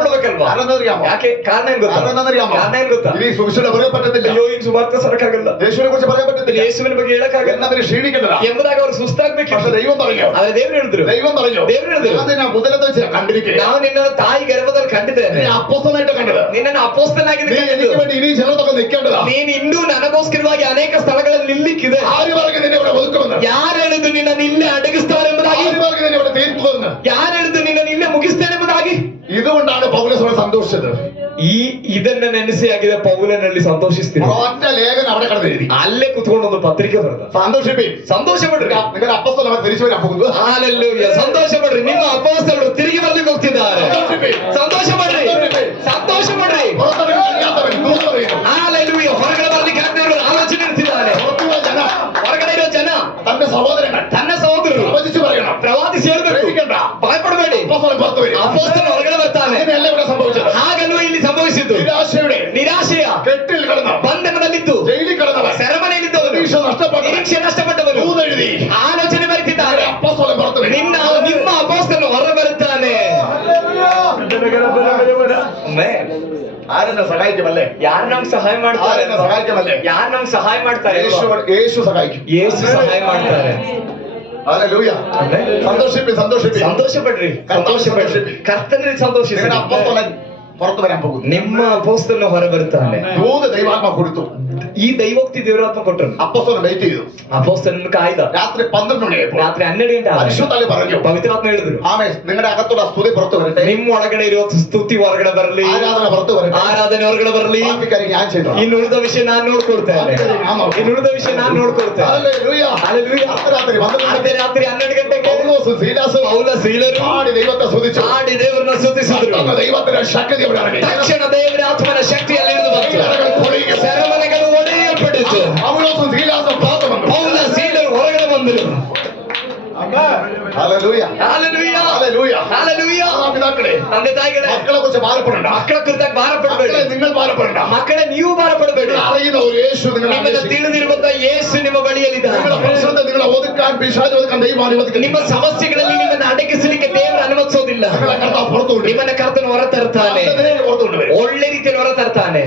ಪಡಬೇಕಲ್ವಾ? ആരെന്നറിയാമോ? ಯಾಕೆ? ಕಾರಣ ಏನ್ ಗೊತ್ತಾ? ആരെന്നറിയാമോ? ಕಾರಣ ಏನ್ ಗೊತ್ತಾ? ഇനി സുവിശേഷം പറയാൻ പറ്റത്തില്ല. ಅಯ್ಯೋ ಇನ್ ಸುವಾರ್ತೆ ಸರಕಾಗಲ್ಲ, യേശുവിനെ കുറിച്ച് പറയാൻ പറ്റത്തില്ല. ಯೇಸುವಿನ ಬಗ್ಗೆ ಹೇಳಕ್ಕಾಗಲ್ಲ എന്നവര് ക്ഷീണിക്കേണ്ടതാ. ಎಂಬುದಾಗಿ ಅವ್ರು ಸುಸ್ತಾಗ್ಬೇಕು. പക്ഷെ ദൈവം പറഞ്ഞു. ಆದ್ರೆ ದೇವ್ರು ಹೇಳಿದ್ರು, ദൈവം പറഞ്ഞു, ದೇವ್ರು ಹೇಳಿದ್ರು, ഞാൻ മുതലത്തെ വെച്ച് കണ്ടിരിക്കുക. ನಾವು ನಿನ್ನ ತಾಯಿ ಗರ್ಭದಲ್ಲಿ ಕಂಡಿದ್ದೇನೆ, നീ അപ്പോസ്തലനായിട്ട് കണ്ടത്. ನಿನ್ನನ್ನು ಅಪೊಸ್ತಲನಾಗಿ നീ എനിക്ക് വേണ്ടി ഇനി ചിലതൊക്കെ നിൽക്കേണ്ടതാ. ನೀನು ಇನ್ನೂ ನನಗೋಸ್ಕರವಾಗಿ ಅನೇಕ ಸ್ಥಳಗಳಲ್ಲಿ ನಿಲ್ಲಿಕ್ಕಿದೆ. ആര് പറഞ്ഞു നിന്നെ ഇവിടെ ഒതുക്കുമെന്ന്? ಯಾರು ಹೇಳಿದ್ದು ನಿನ್ನನ್ನು ಇಲ್ಲೇ ಅಡಗಿಸ್ತಾರೆ ಎಂಬುದಾಗಿ? ആര് പറഞ്ഞു നിന്നെ ഇവിടെ തീർക്കുമെന്ന്? ಯಾರು ಹೇಳಿದ್ದು ನಿನ್ನನ್ನು ಇಲ್ಲೇ ಮುಗಿಸ್ತೇನೆ ಎಂಬುದಾಗಿ? ഇതുകൊണ്ടാണ് പൗലോസ് സന്തോഷിച്ചത്. ಇದನ್ನ ನೆನೆಸಿಯಾಗಿದೆ ಪೌಲನಲ್ಲಿ ಸಂತೋಷಿಸ್ತೀನಿ. ഒറ്റ ലേഖനം അവിടെ കടന്നെഴുതി. ಅಲ್ಲೇ ಕುತ್ಕೊಂಡು ಒಂದು ಪತ್ರಿಕೆ ಬರೆದ. സന്തോഷിപ്പീൻ. ಸಂತೋಷ ಪಡ್ರಿ. നിങ്ങളുടെ അപ്പോസ്തലന്മാർ തിരിച്ചു വരാൻ പോകുന്നു. ಹಾಲೆಲೂಯ. ಸಂತೋಷ ಪಡ್ರಿ. ನಿಮ್ಮ ಅಪೊಸ್ತಲರು ತಿರುಗಿ ಬರ್ಲಿಕ್ಕೆ ಹೋಗ್ತಿದ್ದಾರೆ. ಸಂತೋಷ ಪಡ್ರಿ. ಸಂತೋಷ ಪಡ್ರಿ. പുറത്തിറങ്ങാൻ കഴിയാത്തവൻ ദൂത് പറയുന്നു. ಹಾಲೆಲೂಯ. ಹೊರಗಡೆ ಬರ್ಲಿಕ್ಕೆ ಆಗದೆ ಆಲೋಚನೆ ಇರ್ತಿದ್ದಾರೆ. പുറത്തുള്ള ജനം, ಹೊರಗಡೆ ಇರೋ ಜನ തന്റെ സഹോദരങ്ങൾ ತನ್ನ ಸಹೋದರರು പ്രവചിച്ചു പറയണം. ಪ್ರವಾದಿಸಿ ಹೇಳ್ಬೇಕು, പേടിക്കണ്ട. ಭಯಪಡಬೇಡಿ. അപ്പോസ്തലൻ പുറത്തു വരും. ಅಪೊಸ್ತಲ ಹೊರಗಡೆ ಬರ್ತಾನೆ. അങ്ങനെയല്ല ഇവിടെ സംഭവിച്ചത്. ಹಾಗಲ್ವ ಇಲ್ಲಿ ಸಂಭವಿಸಿದ್ದು? നിരാശയുടെ ನಿರಾಶೆಯ കെട്ടിൽ കിടന്ന, ಬಂಧನದಲ್ಲಿದ್ದು, ജയിലിൽ കിടന്നവൻ, ಸೆರೆಮನೆಯಲ್ಲಿದ್ದವರು, പ്രതീക്ഷ നഷ്ടപ്പെട്ടു, ನಿರೀಕ್ಷೆ ನಷ್ಟಪಟ್ಟವರು ദൂതെഴുതി ಆಲೋಚನೆ ಬರೆದಿದ್ದಾರೆ. അപ്പോസ്തലൻ പുറത്തു വരും. ನಿಮ್ಮ ಅಪೊಸ್ತಲನು ಹೊರ ಬರುತ್ತಾನೆ. ആരെന്നെ സഹായിക്കുമല്ലേ? ಯಾರು ನಮ್ಗೆ ಸಹಾಯ ಮಾಡ್ತಾರೆ? ആരെന്നെ സഹായിക്കുമല്ലേ? ಯಾರು ನಮ್ಗೆ ಸಹಾಯ ಮಾಡ್ತಾರೆ? യേശു സഹായിക്കും. ಯೇಸು ಸಹಾಯ ಮಾಡ್ತಾರೆ. ഹല്ലേലൂയ. സന്തോഷിപ്പി. ಸಂತೋಷ ಪಡ್ರಿ. ಸಂತೋಷ ಪಡ್ರಿ. ಕರ್ತನಲ್ಲಿ ಸಂತೋಷಿಸಿ. നിങ്ങളുടെ അപ്പോസ്തലൻ പുറത്തു വരാൻ പോകുന്നു. ನಿಮ್ಮ ಅಪೊಸ್ತಲನು ಹೊರಬರುತ್ತಾನೆ. ദൂത് ദൈവാത്മ കൊടുത്തു. ಈ ದೈವೋಕ್ತಿ ದೇವರಾತ್ಮ ಕೊಟ್ಟರು. അപ്പോസ്തലൻ വെയിറ്റ് ചെയ്തു. ಅಪೊಸ್ತಲನು ಕಾಯ್ದ. രാത്രി 12 മണിയായപ്പോൾ ರಾತ್ರಿ 12 ಗಂಟೆ ಆದಾಗ പരിശുദ്ധാത്മാവ് പറഞ്ഞു, ಪವಿತ್ರಾತ್ಮ ಹೇಳಿದ್ರು, ആമേൻ, നിങ്ങളുടെ അകത്തുള്ള സ്തുതി പുറത്തു വരട്ടെ, ನಿಮ್ಮ ಒಳಗಡೆ ಇರುವ ಸ್ತುತಿ ಹೊರಗಡೆ ಬರಲಿ, ആരാധന പുറത്തു വരട്ടെ, ಆರಾಧನೆ ಹೊರಗಡೆ ಬರಲಿ. ബാക്കി കാര്യം ഞാൻ ചെയ്തോളാം. ಇನ್ನು ಉಳಿದ ವಿಷಯ ನಾನು ನೋಡ್ಕೊಳ್ತೇನೆ. ಇನ್ನು ಉಳಿದ ವಿಷಯ ನಾನು ನೋಡ್ಕೊಳ್ತೇನೆ. ഹല്ലേലൂയ. ಹಲ್ಲೆಲೂಯಾ. അർദ്ധരാത്രി 12 ಅರ್ಧ ರಾತ್ರಿ 12 ಗಂಟೆಗೆ പൗലോസും ശീലാസും ಪೌಲ ಸೀಲರು ആടി ദൈവത്തെ സ്തുതിച്ചു. ಆಡಿ ದೇವರನ್ನ ಸ್ತುತಿಸಿದರು. ദൈവത്തിന്റെ ശക്തി അവിടെ ഇറങ്ങി. ತಕ್ಷಣ ದೇವರ ಆತ್ಮನ ಶಕ್ತಿ ಅಲ್ಲಿ ಇಳಿದು ಬಂತು. ಸೆರೆಮನೆಗಳು ಒಡೆಯಲ್ಪಟ್ಟಿತು. പൗലോസും ശീലാസും പുറത്തു വന്നു. ಪೌಲ ಸೀಲರು ಹೊರಗಡೆ ಬಂದರು. ഹല്ലേലൂയ. ಹಲ್ಲೆಲೂಯಾ. ഹല്ലേലൂയ. ಹಲ್ಲೆಲೂಯಾ. മാതാപിതാക്കളെ, ತಂದೆ ತಾಯಿಗಳೇ, മക്കളെ കുറിച്ച് ഭാരപ്പെടണ്ട. ಮಕ್ಕಳ ಕುರಿತಾಗಿ ಭಾರಪಡಬೇಡಿ. മക്കളെ നിങ്ങൾ ഭാരപ്പെടണ്ട. ಮಕ್ಕಳೇ ನೀವು ಭಾರಪಡಬೇಡಿ. അറിയുന്ന ഒരു യേശു നിങ്ങൾ ನಿಮಗೆ ತಿಳಿದಿರುವಂತಹ ಯೇಸು ನಿಮ್ಮ ಬಳಿಯಲ್ಲಿದ್ದಾನೆ. നിങ്ങളുടെ പ്രശ്നത്തെ നിങ്ങളെ ഒതുക്കാൻ പിശാച് ഒതുക്കാൻ ദൈവം അനുവദിക്കുന്നു. ನಿಮ್ಮ ಸಮಸ್ಯೆಗಳಲ್ಲಿ ನಿಮ್ಮನ್ನು ಅಡಗಿಸಲಿಕ್ಕೆ ದೇವರು ಅನುಮತಿಸೋದಿಲ್ಲ. നിങ്ങളെ കർത്താവ് പുറത്തു കൊണ്ടുവരും. ನಿಮ್ಮನ್ನ ಕರ್ತನು ಹೊರ ತರ್ತಾನೆ. പുറത്തു കൊണ്ടുവരും. ಒಳ್ಳೆ ರೀತಿಯಲ್ಲಿ ಹೊರ ತರ್ತಾನೆ.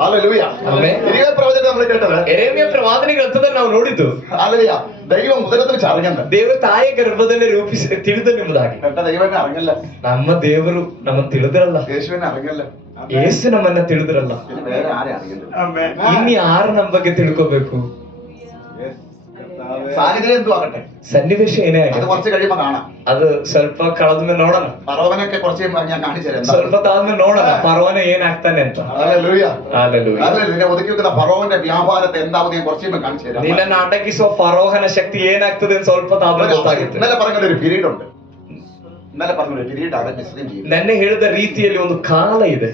ഹല്ലേലൂയ. ആമേൻ. ഇരിയ പ്രവചനം നമ്മൾ കേട്ടത്. ಯೆರೆಮೀಯ ಪ್ರವಾದನೆ ಗ್ರಂಥದಲ್ಲಿ ನಾವು ನೋಡಿದ್ದು, ഹല്ലേലൂയ. ദൈവം ഉദരത്തിൽ ചറിഞ്ഞത്. ದೇವರು ತಾಯಿಯ ಗರ್ಭದಲ್ಲಿ ರೂಪಿಸಿ ತಿಳಿದ ನಿಮ್ಮದಾಗಿ. കേട്ട ദൈവനെ അറിഞ്ഞല്ല. ನಮ್ಮ ದೇವರು ನಮ್ಮನ್ನು ತಿಳಿದಿರಲ್ಲ. യേശുവിനെ അറിഞ്ഞല്ല. ಯೇಸು ನಮ್ಮನ್ನ ತಿಳಿದಿರಲ್ಲ. പിന്നെ വേറെ ആരെ അറിയില്ല. ಇನ್ನು ಯಾರು ನಮ್ಮ ಬಗ್ಗೆ ತಿಳ್ಕೋಬೇಕು? സാഹചര്യം എന്തു ആകട്ടെ, ಸನ್ನಿವೇಶ ಏನೇ അത് ಆಗಿದೆ, കുറച്ച് കഴിയുമ്പോ കാണാം. ಅದು ಸ್ವಲ್ಪ ಕಳೆದ್ಮೇಲೆ ನೋಡೋಣ. ഫറവനൊക്കെ കുറച്ച് കഴിയുമ്പോ ഞാൻ കാണിച്ചു തരാം. ಸ್ವಲ್ಪ ತಾದ್ಮೇಲೆ ನೋಡೋಣ ಪರವನ ಏನಾಗ್ತಾನೆ ಅಂತ. ഹല്ലേലൂയ. ಹಲ್ಲೆಲೂಯಾ. ഹല്ലേലൂയ. നിന്നെ ഒതുക്കി വെക്കുന്ന ഫറവന്റെ വ്യാപാരത്തെ എന്താവും ഞാൻ കുറച്ച് കഴിയുമ്പോ കാണിച്ചു തരാം. ನಿನ್ನನ್ನು ಅಡಗಿಸುವ ಫರೋಹನ ಶಕ್ತಿ ಏನಾಗ್ತದೆ ಅಂತ ಸ್ವಲ್ಪ ತಾದ್ಮೇಲೆ ಗೊತ್ತಾಗುತ್ತೆ. ഇന്നലെ പറഞ്ഞൊരു പീരീഡ് ഉണ്ട്. ഇന്നലെ പറഞ്ഞൊരു പീരീഡ് ആണ് മിസ്ലിം ജീവിതം. ನೆನ್ನೆ ಹೇಳಿದ ರೀತಿಯಲ್ಲಿ ಒಂದು ಕಾಲ ಇದೆ.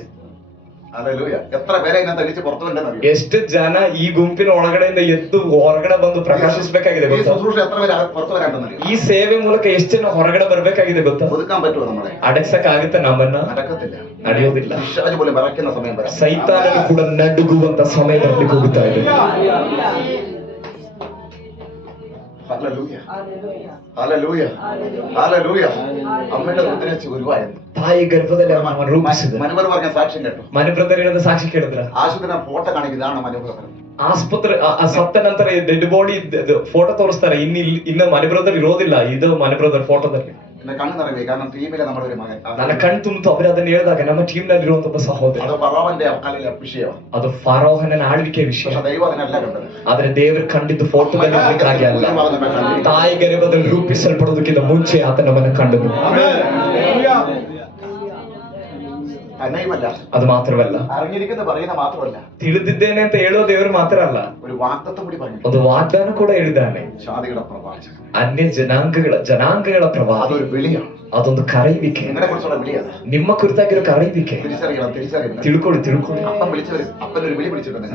ഹല്ലേലൂയ. എത്ര പേരെ ഇതിനകത്ത് അടിച്ച് പുറത്തു വരേണ്ടത്. ಎಷ್ಟು ಜನ ಈ ಗುಂಪಿನ ಒಳಗಡೆಯಿಂದ ಎದ್ದು ಹೊರಗಡೆ ಬಂದು ಪ್ರಕಾಶಿಸಬೇಕಾಗಿದೆ ഈ ಗೊತ್ತಾ? ശുശ്രൂഷ എത്ര പേര് പുറത്തു വരാണ്ടെന്നറിയോ? ಈ ಸೇವೆ ಮೂಲಕ ಎಷ್ಟು ಜನ ಹೊರಗಡೆ ಬರ್ಬೇಕಾಗಿದೆ ಗೊತ್ತಾ? ഒതുക്കാൻ പറ്റുമോ നമ്മളെ? ಅಡಗಿಸಕ್ ಆಗುತ್ತೆ ನಮ್ಮನ್ನ? നടക്കത്തില്ല. ನಡೆಯೋದಿಲ್ಲ. പിശാച് പോലും വിറയ്ക്കുന്ന സമയം വരാം. ಸೈತಾನನು ಕೂಡ ನಡುಗುವಂತ ಸಮಯ ಬರ್ಲಿಕ್ಕೆ ಹೋಗುತ್ತಾ ಇದೆ. ഹല്ലേലൂയ. ഹല്ലേലൂയ. ഹല്ലേലൂയ. അമ്മയുടെ ഉദരച്ച് ഗുരുവായിരുന്നു. ತಾಯಿ ಗರ್ಭದಲ್ಲಿ ಅವನ ರೂಪಿಸಿದ. മനുവർ പറഞ്ഞ സാക്ഷ്യം കേട്ടു. ಮನುಬ್ರದರ್ ಹೇಳಿದ ಸಾಕ್ಷಿ ಕೇಳಿದ್ರ? ആശുപത്രി ഫോട്ടോ കാണിക്കും. ഇതാണ് മനുവർ പറഞ്ഞത്. ಆಸ್ಪತ್ರೆ ಸತ್ತ ನಂತರ ಡೆಡ್ ಬಾಡಿ ಫೋಟೋ ತೋರಿಸ್ತಾರೆ. ಇನ್ನು ಮನುಬ್ರದರ್ ಇರೋದಿಲ್ಲ. ಇದು ಮನುಬ್ರದರ್ ಫೋಟೋದಲ್ಲಿ എന്റെ കണ്ണ് നിറവേ. കാരണം ടീമിലെ നമ്മുടെ ഒരു മകൻ. ನನ್ನ ಕಣ್ ತುಂಬಿತು. ಅವರು ಅದನ್ನ ಹೇಳಿದಾಗ ನಮ್ಮ ಟೀಮ್ ನಲ್ಲಿ ಇರುವಂತ ಒಬ್ಬ ಸಹೋದರ. അത് ഫറവന്റെ കലയിലെ വിഷയമാണ്. ಅದು ಫರೋಹನ ಆಳ್ವಿಕೆ ವಿಷಯ. പക്ഷെ ദൈവം അതിനല്ല കണ്ടത്. ಆದ್ರೆ ದೇವರು ಕಂಡಿದ್ದು ಫೋಟೋದಲ್ಲಿ ಇರ್ಲಿಕ್ಕಾಗಿ ಅಲ್ಲ. ತಾಯಿ ಗರ್ಭದಲ್ಲಿ ರೂಪಿಸಲ್ಪಡೋದಕ್ಕಿಂತ ಮುಂಚೆ ಆತ ನಮ್ಮನ್ನು ಕಂಡನು. തന്നെയുമല്ല, ಅದು ಮಾತ್ರವಲ್ಲ, അറിഞ്ഞിരിക്കുന്ന പറയുന്ന മാത്രമല്ല, ತಿಳಿದಿದ್ದೇನೆ ಅಂತ ಹೇಳೋ ದೇವರು ಮಾತ್ರ ಅಲ್ಲ, ഒരു വാഗ്ദത്തം കൂടി പറഞ്ഞു. ಒಂದು ವಾಗ್ದಾನ ಕೂಡ ಹೇಳಿದ್ದಾನೆ. ജാതികളുടെ പ്രവാചകൻ, ಅನ್ಯ ಜನಾಂಗಗಳ ಪ್ರವಾದಿ. അതൊരു വിളിയാണ്. ಅದೊಂದು ಕರೆಯುವಿಕೆ. നിങ്ങളെ കുറിച്ചുള്ള വിളിയാണ്. ನಿಮ್ಮ ಕುರಿತಾಗಿರೋ ಕರೆಯುವಿಕೆ. തിരിച്ചറിയണം. ತಿಳ್ಕೊಳ್ಳಿ. അപ്പം വിളിച്ചവര് അപ്പനൊരു വിളി വിളിച്ചിട്ടുണ്ട്.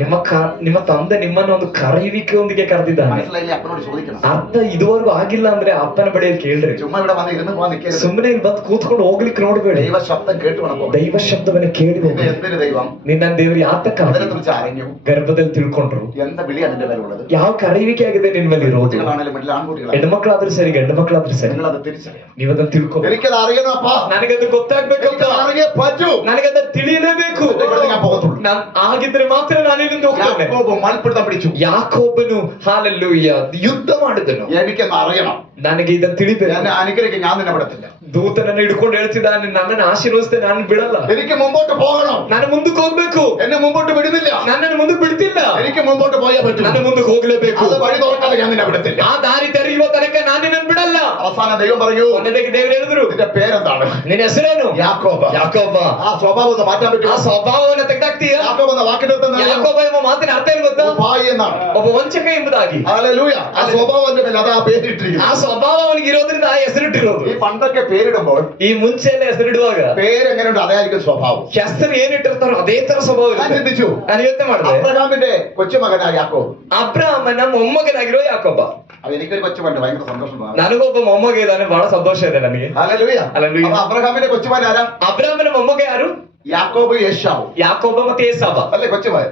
ನಿಮ್ಮ ತಂದೆ ನಿಮ್ಮನ್ನ ಒಂದು ಕರೆಯುವಿಕೆಯೊಂದಿಗೆ ಕರೆದಿದ್ದಾನೆ. മനസ്സിലായില്ലേ? അപ്പനോട് ചോദിക്കണം. ಅರ್ಥ ಇದುವರೆಗೂ ಆಗಿಲ್ಲ ಅಂದ್ರೆ ಅಪ್ಪನ ಬಳಿಯಲ್ಲಿ ಕೇಳ್ರಿ. ചുമ്മാ ഇവിടെ വന്ന് ഇരുന്ന് പോകാൻ നിൽക്കരുത്. ಸುಮ್ಮನೆ ಇಲ್ಲಿ ಬಂದು ಕೂತ್ಕೊಂಡು ಹೋಗ್ಲಿಕ್ಕೆ ನೋಡ್ಬೇಡಿ. ദൈവ ശബ്ദം കേട്ട് വേണം പോകാൻ. ದೈವ ಶಬ್ದವನ್ನ ಕೇಳಿ ಹೋಗಿ. എന്തിന് ദൈവം ನಿನ್ನ ದೇವರು ಯಾತಕ್ಕ അതിനെ കുറിച്ച് അറിഞ്ഞു? ಗರ್ಭದಲ್ಲಿ ತಿಳ್ಕೊಂಡ್ರು. എന്താ വിളി അതിന്റെ പേരുള്ളത്? ಯಾವ ಕರೆಯುವಿಕೆ ಆಗಿದೆ ನಿನ್ ಮೇಲೆ ಇರೋದು. കുട്ടികളാണെങ്കിലും വീട്ടിൽ ആൺകുട്ടികളാണ്. ಹೆಣ್ಮಕ್ಳಾದ್ರೂ ಸರಿ, ಗಂಡು ಮಕ್ಕಳಾದ್ರೂ ಸರಿ, നിങ്ങളത് തിരിച്ചറിയണം. ನೀವದನ್ನ ತಿಳ್ಕೊ. എനിക്കത് അറിയണಪ್ಪ. ನನಗದು ಗೊತ್ತಾಗ್ಬೇಕಪ್ಪ. എനിക്കത് അറിയേ പറ്റൂ. ನನಗದ ತಿಳಿಯಲೇಬೇಕು. ഞാൻ പോകത്തുള്ളൂ. ನಾನ್ ಆಗಿದ್ರೆ ಮಾತ್ರ ನಾನು ಇಲ್ಲಿಂದ ಹೋಗ್ತೇನೆ. യാക്കോബ് മൽപിടുത്തം പിടിച്ചു. ಯಾಕೋಬನು ಹಾಲೆಲೂಯ ಯುದ್ಧ ಮಾಡಿದನು. എനിക്കെന്ന് അറിയണം. ನನಗೆ ಇದನ್ನ ತಿಳಿಬೇಕು. എന്നെ അനുഗ്രഹിക്കാൻ ഞാൻ നിന്നെ വിടത്തില്ല. ದೂತನನ್ನು ಹಿಡ್ಕೊಂಡು ಹೇಳ್ತಿದ್ದಾನೆ, ನನ್ನನ್ನು ಆಶೀರ್ವದಿಸ್ತೇನೆ, ನಾನು ಬಿಡಲ್ಲ. എനിക്ക് മുമ്പോട്ട് പോകണം. ನಾನು ಮುಂದಕ್ಕೆ ಹೋಗ್ಬೇಕು. എന്നെ മുമ്പോട്ട് വിടുന്നില്ല. ನನ್ನನ್ನು ಮುಂದಕ್ಕೆ ಬಿಡ್ತಿಲ್ಲ. എനിക്ക് മുമ്പോട്ട് പോയേ പറ്റൂ. ನಾನು ಮುಂದಕ್ಕೆ ಹೋಗ್ಲೇಬೇಕು. അത് വഴി തുറക്കാതെ ഞാൻ നിന്നെ വിടത്തില്ല. ಆ ದಾರಿ ತೆರೆಯುವ ತನಕ ನಾನು ನಿನ್ನನ್ನು ಬಿಡಲ್ಲ. അവസാനം ദൈവം പറയൂ, ಕೊನೆಗೆ ದೇವರು ಹೇಳಿದ್ರು, നിന്റെ പേരെന്താണ്? ನಿನ್ನ ಹೆಸರೇನು? യാക്കോബ്. ಯಾಕೋಬ. ആ സ്വഭാവം ഒന്ന് മാറ്റാൻ ಆ പറ്റുമോ? ಸ್ವಭಾವವನ್ನು ತೆಗೆದಾಕ್ತೀಯ? യാക്കോബ് എന്ന വാക്കിന്റെ അർത്ഥം എന്താണ്? ಯಾಕೋಬ ಎಂಬ ಮಾತಿನ ಅರ್ಥ ಏನು ಗೊತ್ತಾ? ഉപായി എന്നാണ്. ಒಬ್ಬ ವಂಚಕ ಎಂಬುದಾಗಿ. ഹല്ലേലൂയ. ആ സ്വഭാവത്തിന്റെ മേലെ അതാ പേരിട്ടിരിക്കുന്നത്. ಆ ಸ್ವಭಾವ ಅವನಿಗೆ ಇರೋದ್ರಿಂದ ಆ ಹೆಸರಿಟ್ಟಿರೋದು. ഈ പണ്ടൊക്കെ പേരിടുമ്പോൾ ಈ ಮುಂಚೆ ಎಲ್ಲ ಹೆಸರಿಡುವಾಗ പേരെങ്ങനെയുണ്ട് അതായിരിക്കും സ്വഭാവം. ಹೆಸರು ಏನಿಟ್ಟಿರ್ತಾರೋ ಅದೇ ತರ ಸ್ವಭಾವ ഞാൻ ಇರುತ್ತೆ. ചിന്തിച്ചു, ನಾನು ಯೋಚನೆ ಮಾಡಿದೆ, അബ്രഹാമിന്റെ കൊച്ചുമകനായ യാക്കോബ്. ಅಬ್ರಾಹ್ಮನ ಮೊಮ್ಮಗನಾಗಿರೋ ಯಾಕೋಬ. അപ്പൊ എനിക്കൊരു കൊച്ചുമകനുണ്ട്, ഭയങ്കര സന്തോഷം. ನನಗೊಬ್ಬ ಮೊಮ್ಮಗ ಇದ್ದಾನೆ, ಬಹಳ ಸಂತೋಷ ಇದೆ ನನಗೆ. ഹല്ലേലൂയ. ഹല്ലേലൂയ. അപ്പൊ അബ്രഹാമിന്റെ കൊച്ചുമകൻ ആരാ? ಅಬ್ರಾಹ್ಮನ ಮೊಮ್ಮಗ ಯಾರು? യാക്കോബ്, യേശാവ്. ಯಾಕೋಬ ಮತ್ತೆ ಏಸಾವ അല്ലേ കൊച്ചുമകൻ?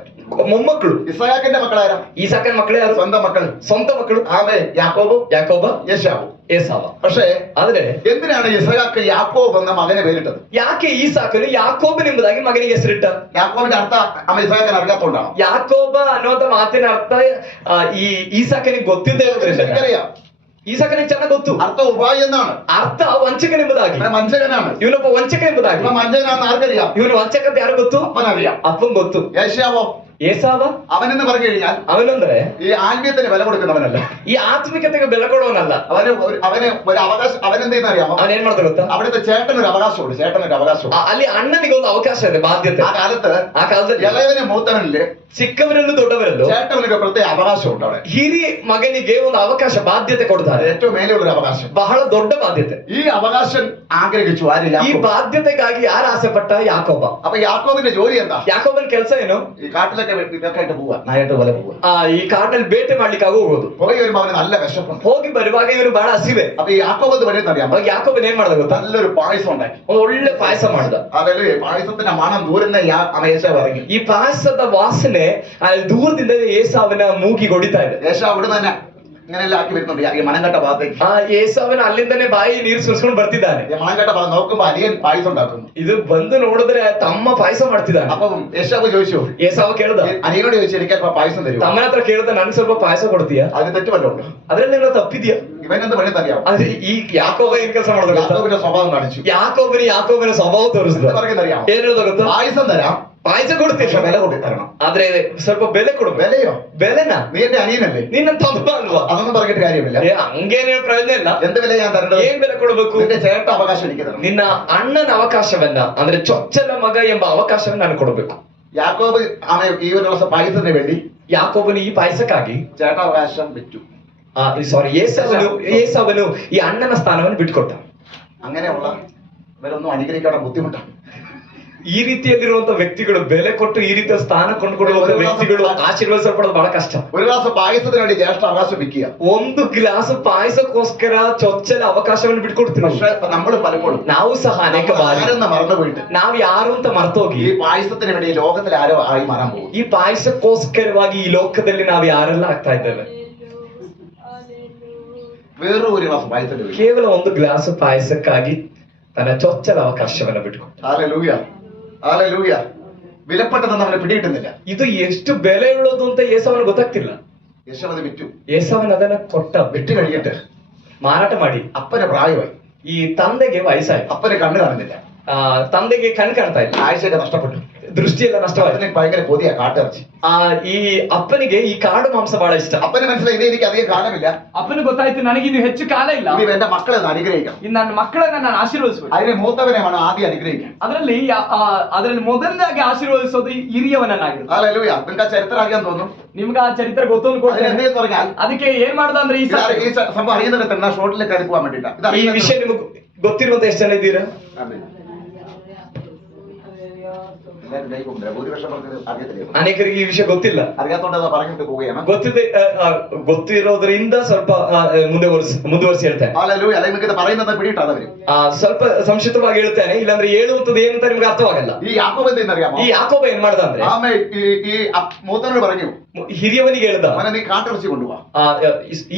ಮೊಮ್ಮಕ್ಕಳು. ഇസ്ഹാക്കിന്റെ മക്കളാരാ? ಈಸಾಕನ ಮಕ್ಕಳು ಯಾರು? സ്വന്തം മക്കൾ. ಸ್ವಂತ ಮಕ್ಕಳು. ആമേ, യാക്കോബും ಯಾಕೋಬ, യേശാവും. ಏಸಾವ. പക്ഷേ ಆದ್ರೆ എന്തിനാണ് ഇസ്ഹാക്ക് യാക്കോബ് എന്ന മകനെ പേരിട്ടത്? ಯಾಕೆ ಈಸಾಕನು ಯಾಕೋಬನ್ ಎಂಬುದಾಗಿ ಮಗನಿಗೆ ಹೆಸರಿಟ್ಟ? യാക്കോബിന്റെ അർത്ഥം അമ്മ ഇസ്ഹാക്കിന് അറിയാത്തോണ്ടാണ്. ಯಾಕೋಬ ಅನ್ನೋದ ಮಾತಿನ ಅರ್ಥ ಈ ಈಸಾಕನಿಗೆ ಗೊತ್ತಿದ್ದೇ ಇರೋದ್ರಿಂದ. എനിക്കറിയാം. ಈಸಾಕನಿಗೆ ಚೆನ್ನಾಗಿ ಗೊತ್ತು അർത്ഥ ഉപായി എന്നാണ്. ಅರ್ಥ ವಂಚಕನೆಂಬುದಾಗಿ. അവൻ വഞ്ചകനാണ്. ಇವನೊಬ್ಬ ವಂಚಕ ಎಂಬುದಾಗಿ. ഇവൻ വഞ്ചകനാണെന്ന് ആർക്കറിയാം? ಇವನು ವಂಚಕ ಅಂತ ಯಾರು ಗೊತ್ತು? അപ്പനറിയാം. ಅಪ್ಪನ್ ಗೊತ್ತು. ഏശാവോ? ಏಸಾವ അവനെന്ന് പറഞ്ഞു കഴിഞ്ഞാൽ ಅವನಂದ್ರೆ ഈ ആത്മീയത്തിന് വില കൊടുക്കുന്നവനല്ല. ಈ ಆತ್ಮಿಕತೆಗೆ ಬೆಲೆ ಕೊಡುವನಲ್ಲ. അവന് ഒരു അവകാശം. അവനെന്ത് ചെയ്യുന്നറിയാമോ? ಅವನ್ ಏನ್ ಮಾಡ್ತಾರೆ ಗೊತ್ತಾ? അവിടുത്തെ ചേട്ടനൊരു അവകാശമുണ്ട്. ചേട്ടനൊരു അവകാശമുണ്ട്. ಅಲ್ಲಿ ಅಣ್ಣನಿಗೆ ಒಂದು ಅವಕಾಶ ಇದೆ, ಬಾಧ್ಯತೆ. ആ കാലത്ത് ಆ ಕಾಲದಲ್ಲಿ ഇളയവന് മൂത്തവനില്ലേ ಚಿಕ್ಕವರಲ್ಲೂ ದೊಡ್ಡವರಲ್ಲೂ ചേട്ടനൊരു പ്രത്യേക അവകാശമുണ്ട് അവിടെ. ಹಿರಿಯ ಮಗನಿಗೆ ಒಂದು ಅವಕಾಶ, ಬಾಧ್ಯತೆ ಕೊಡ್ತಾರೆ. ഏറ്റവും മേലെയുള്ള ഒരു അവകാശം. ಬಹಳ ದೊಡ್ಡ ಬಾಧ್ಯತೆ. ഈ അവകാശം ആഗ്രഹിച്ചു ആരില്ല. ಈ ಬಾಧ್ಯತೆಗಾಗಿ ಯಾರು ಆಸೆ ಪಟ್ಟ? ಯಾಕೋಬ. അപ്പൊ യാക്കോബിന്റെ ജോലി എന്താ? ಯಾಕೋಬನ್ ಕೆಲಸ ಏನು? ഈ കാട്ടിലൊക്കെ ഇതൊക്കെ ആയിട്ട് പോവാ, നായായിട്ട് പോലെ പോവാ. ಈ ಕಾಡಿನಲ್ಲಿ ಬೇಟೆ ಮಾಡ್ಲಿಕ್ಕಾಗ ಹೋಗೋದು. പോയി വരുമ്പോ അവന് നല്ല വിശപ്പുണ്ട്. ಹೋಗಿ ಬರುವಾಗ ಇವನು ಬಹಳ ಹಸಿವೆ. അപ്പൊ ഈ യാക്കോബ് എന്ന് പറയുന്നത് അറിയാമോ? ಅವಾಗ ಯಾಕೋಬನ್ ಏನ್ ಮಾಡ್ದ ಗೊತ್ತಾ? നല്ലൊരു പായസം ഉണ്ടാക്കി. ಒಂದು ಒಳ್ಳೆ ಪಾಯಸ ಮಾಡ್ದ. അതല്ലേ പായസത്തിന്റെ മണം ദൂരം ഏശാവ് ഇറങ്ങി. ಈ ಪಾಯಸದ ವಾಸನೆ ಅಲ್ಲಿ ದೂರದಿಂದ ಏಸಾವನ ಮೂಗಿಗೆ ಹೊಡಿತಾ ಇದೆ. ഏശാവ് അവിടെ തന്നെ ഇങ്ങനെല്ലാം ആക്കി വരുന്നുണ്ട് ഈ മണംകെട്ട ഭാഗത്തേക്ക്. ಏಸಾವನ ಅಲ್ಲಿಂದನೇ ಬಾಯಿ ನೀರು ಸುರಿಸ್ಕೊಂಡು ಬರ್ತಿದ್ದಾನೆ. ഈ മണംകെട്ട ഭാഗം നോക്കുമ്പോ അനിയൻ പായസം ഉണ്ടാക്കുന്നു. ಇದು ಬಂದು ನೋಡಿದ್ರೆ ತಮ್ಮ ಪಾಯಸ ಮಾಡ್ತಿದ್ದಾನೆ. അപ്പൊ ഏശാവ് ചോദിച്ചു, ಏಸಾವ ಕೇಳ್ದ, അനിയനോട് ചോദിച്ചു എനിക്ക് അല്പം പായസം തരുമോ? ತಮ್ಮನ ಹತ್ರ ಕೇಳ್ದ, ನನ್ಗೆ ಸ್ವಲ್ಪ ಪಾಯಸ ಕೊಡ್ತೀಯಾ? അതിന് തെറ്റ് വല്ലതും ഉണ്ടോ? ಅದ್ರಲ್ಲಿ ಏನೋ ತಪ್ಪಿದ್ಯಾ? ഇവനെന്ത് പണിയെന്ന് അറിയാമോ? ಆದ್ರೆ ಈ ಯಾಕೋಬ ಏನ್ ಕೆಲಸ ಮಾಡೋದು ಗೊತ್ತಾ? യാക്കോബിന്റെ സ്വഭാവം കാണിച്ചു. ಯಾಕೋಬನ ಸ್ವಭಾವ ತೋರಿಸ್ದ. എന്ത് പറയുന്നത് അറിയാമോ? ಏನ್ ಹೇಳೋದು ಗೊತ್ತಾ? പായസം തരാം, ಪಾಯಸ പക്ഷെ ಕೊಡ್ತೀನಿ, വില കൊണ്ടു തരണം. ಆದ್ರೆ ಸ್ವಲ್ಪ ಬೆಲೆ ಕೊಡ್ಬೇಕು. വിലയോ? ಬೆಲೆನಾ? നീ എന്റെ അനിയനല്ലേ? ನಿನ್ನ ತಮ್ಮ ಅಲ್ವಾ? അതൊന്നും പറഞ്ഞിട്ട് കാര്യമില്ല. ಹಂಗೇನೇ ಪ್ರಯೋಜನ ಇಲ್ಲ. എന്ത് വില ഞാൻ തരേണ്ടത്? ಏನ್ ಬೆಲೆ ಕೊಡ್ಬೇಕು? നിന്റെ ചേട്ട അവകാശം എനിക്ക് തരണം. ನಿನ್ನ ಅಣ್ಣನ ಅವಕಾಶವನ್ನ, ಅಂದ್ರೆ ಚೊಚ್ಚಲ ಮಗ ಎಂಬ ಅವಕಾಶವನ್ನ ನಾನು ಕೊಡ್ಬೇಕು. യാക്കോബ് അവൻ ഈ ഒരു ദിവസം പായസത്തിന് വേണ്ടി ಯಾಕೋಬನು ಈ ಪಾಯಸಕ್ಕಾಗಿ ചേട്ടാവകാശം വിറ്റു. ಸಾರಿ ಏಸವನು ಈ ಅಣ್ಣನ ಸ್ಥಾನವನ್ನು ಬಿಟ್ಕೊಟ್ಟ. അങ്ങനെയുള്ള ഇവരൊന്നും അനുഗ്രഹിക്കാൻ ബുദ്ധിമുട്ടാണ്. ಈ ರೀತಿಯಲ್ಲಿರುವಂತ ವ್ಯಕ್ತಿಗಳು, ಬೆಲೆ ಕೊಟ್ಟು ಈ ರೀತಿಯ ಸ್ಥಾನ ಕೊಂಡುಕೊಳ್ಳುವಂತ ವ್ಯಕ್ತಿಗಳು ಆಶೀರ್ವದಿಸಲ್ಪಡೋದು ಬಹಳ ಕಷ್ಟ. ഒരു ഗ്ലാസ് പായസത്തിന് വേണ്ടി ജ്യേഷ്ഠ അവകാശം വിൽക്കുക. ಒಂದು ಗ್ಲಾಸ್ ಪಾಯಸಕ್ಕೋಸ್ಕರ ಚೊಚ್ಚಲ ಅವಕಾಶವನ್ನು ಬಿಟ್ಕೊಡ್ತೀವಿ. പക്ഷെ നമ്മൾ പലപ്പോഴും ನಾವು ಸಹ ಅನೇಕ ಬಾರಿ ആരെന്ന് മറന്നുപോയിട്ട് ನಾವು ಯಾರು ಅಂತ ಮರ್ತೋಗಿ ഈ പായസത്തിന് വേണ്ടി ഈ ലോകത്തിൽ ആരോ ആയി മാറാൻ പോകും. ಈ ಪಾಯಸಕ್ಕೋಸ್ಕರವಾಗಿ ಈ ಲೋಕದಲ್ಲಿ ನಾವು ಯಾರೆಲ್ಲ ಆಗ್ತಾ ಇದ್ದೇವೆ. വേറൊരു ഒരു ഗ്ലാസ് പായസത്തിന് വേണ്ടി. ಕೇವಲ ಒಂದು ಗ್ಲಾಸ್ ಪಾಯಸಕ್ಕಾಗಿ ತನ್ನ ಚೊಚ್ಚಲ ಅವಕಾಶವನ್ನ ಬಿಟ್ಕೊಟ್ಟ. Hallelujah, hallelujah. വിലപ്പെട്ടതെന്ന് അവനെ പിടികിട്ടുന്നില്ല. ಇದು ಎಷ್ಟು ಬೆಲೆ ಉಳ್ಳೋದು ಅಂತ ಏಸವನ ಗೊತ್ತಾಗ್ತಿಲ್ಲ. യേശവത് വിറ്റു. ಏಸವನ ಅದನ್ನ ಕೊಟ್ಟ. വിറ്റ് കഴിഞ്ഞിട്ട് ಮಾರಾಟ ಮಾಡಿ അപ്പന് പ്രായമായി. ಈ ತಂದೆಗೆ ವಯಸ್ಸಾಯ್ತು. അപ്പന് കണ്ണ് കാണുന്നില്ല. ತಂದೆಗೆ ಕಣ್ ಕಾಣ್ತಾ ಇಲ್ಲ, കാഴ്ചയൊക്കെ നഷ്ടപ്പെട്ടു. ದೃಷ್ಟಿಯೆಲ್ಲ ನಷ್ಟವಾಯ್ತು. അപ്പന് ഭയങ്കര കൊതിയാ കാട്ടിറച്ചി. ಈ ಅಪ್ಪನಿಗೆ ಈ ಕಾಡು ಮಾಂಸ ಬಹಳ ಇಷ್ಟ. അപ്പന് മനസ്സിലായി ഇനി എനിക്ക് അധികം കാലമില്ല, ಅಪ್ಪನಿಗೆ ಗೊತ್ತಾಯ್ತು ನನಗಿನ್ನು ಹೆಚ್ಚು ಕಾಲ ಇಲ್ಲ, ഇനി എന്റെ മക്കളെ ഒന്ന് അനുഗ്രഹിക്കണം. ಇನ್ನು ನನ್ನ ಮಕ್ಕಳನ್ನ ನಾನು ಆಶೀರ್ವದಿಸಬೇಕು. അതിന് മൂത്തവനെ വേണം ആദ്യം അനുഗ്രഹിക്കാൻ. ಅದರಲ್ಲಿ ಮೊದಲನೇದಾಗಿ ಆಶೀರ್ವದಿಸೋದು ಹಿರಿಯವನನ್ನಾಗಿರುತ್ತೆ. ഹല്ലേലൂയ. നിങ്ങൾക്ക് ആ ചരിത്രം അറിയാൻ തോന്നും. ನಿಮ್ಗೆ ಆ ಚರಿತ್ರೆ ಗೊತ್ತು അതിന് ಅನ್ಕೊಳ್ತೇನೆ. എന്തെന്ന് പറഞ്ഞാൽ ಅದಕ್ಕೆ ಏನ್ ಮಾಡ್ದ ಅಂದ್ರೆ ಈ ഈ സംഭവം അറിയുന്നിടത്ത് ഷോട്ടിലേക്ക് കയറി പോകാൻ വേണ്ടിട്ടാ. ഇത് ಈ ವಿಷಯ ನಿಮಗೆ ಗೊತ್ತಿರುವಂತ ಎಷ್ಟು ಜನ ಇದ್ದೀರಾ? എല്ലാവരും കൈ കൊണ്ടുവരാ. ഭൂരിപക്ഷം പറഞ്ഞത് അറിയത്തില്ല. ಅನೇಕರಿಗೆ ಈ ವಿಷಯ ಗೊತ್ತಿಲ್ಲ. അറിയാത്തോണ്ട് അത് പറഞ്ഞിട്ട് പോവുകയാണ്. ಗೊತ್ತಿರೋದ್ರಿಂದ ಸ್ವಲ್ಪ ಮುಂದುವರಿಸಿ ಹೇಳ್ತೇನೆ. ഹല്ലേലൂയ. അല്ലെങ്കിൽ നിങ്ങൾക്ക് ഇത് പറയുന്നത് പിടിയിട്ടാതവരും. ಸ್ವಲ್ಪ ಸಂಕ್ಷಿಪ್ತವಾಗಿ ಹೇಳ್ತೇನೆ, ಇಲ್ಲಾಂದ್ರೆ ಹೇಳುವಂತದ್ದು ಏನಂತ ನಿಮ್ಗೆ ಅರ್ಥವಾಗಲ್ಲ. ഈ യാക്കോബ് എന്തെന്നറിയാമോ? ಈ ಯಾಕೋಬ ಏನ್ ಮಾಡ್ದ ಅಂದ್ರೆ, ആമേ ഈ മൂത്തവനോട് പറഞ്ഞു, ಹಿರಿಯವನಿಗೆ ಹೇಳ್ದ, അവനെ നീ കാട്ടിറച്ചി കൊണ്ടുപോവാ,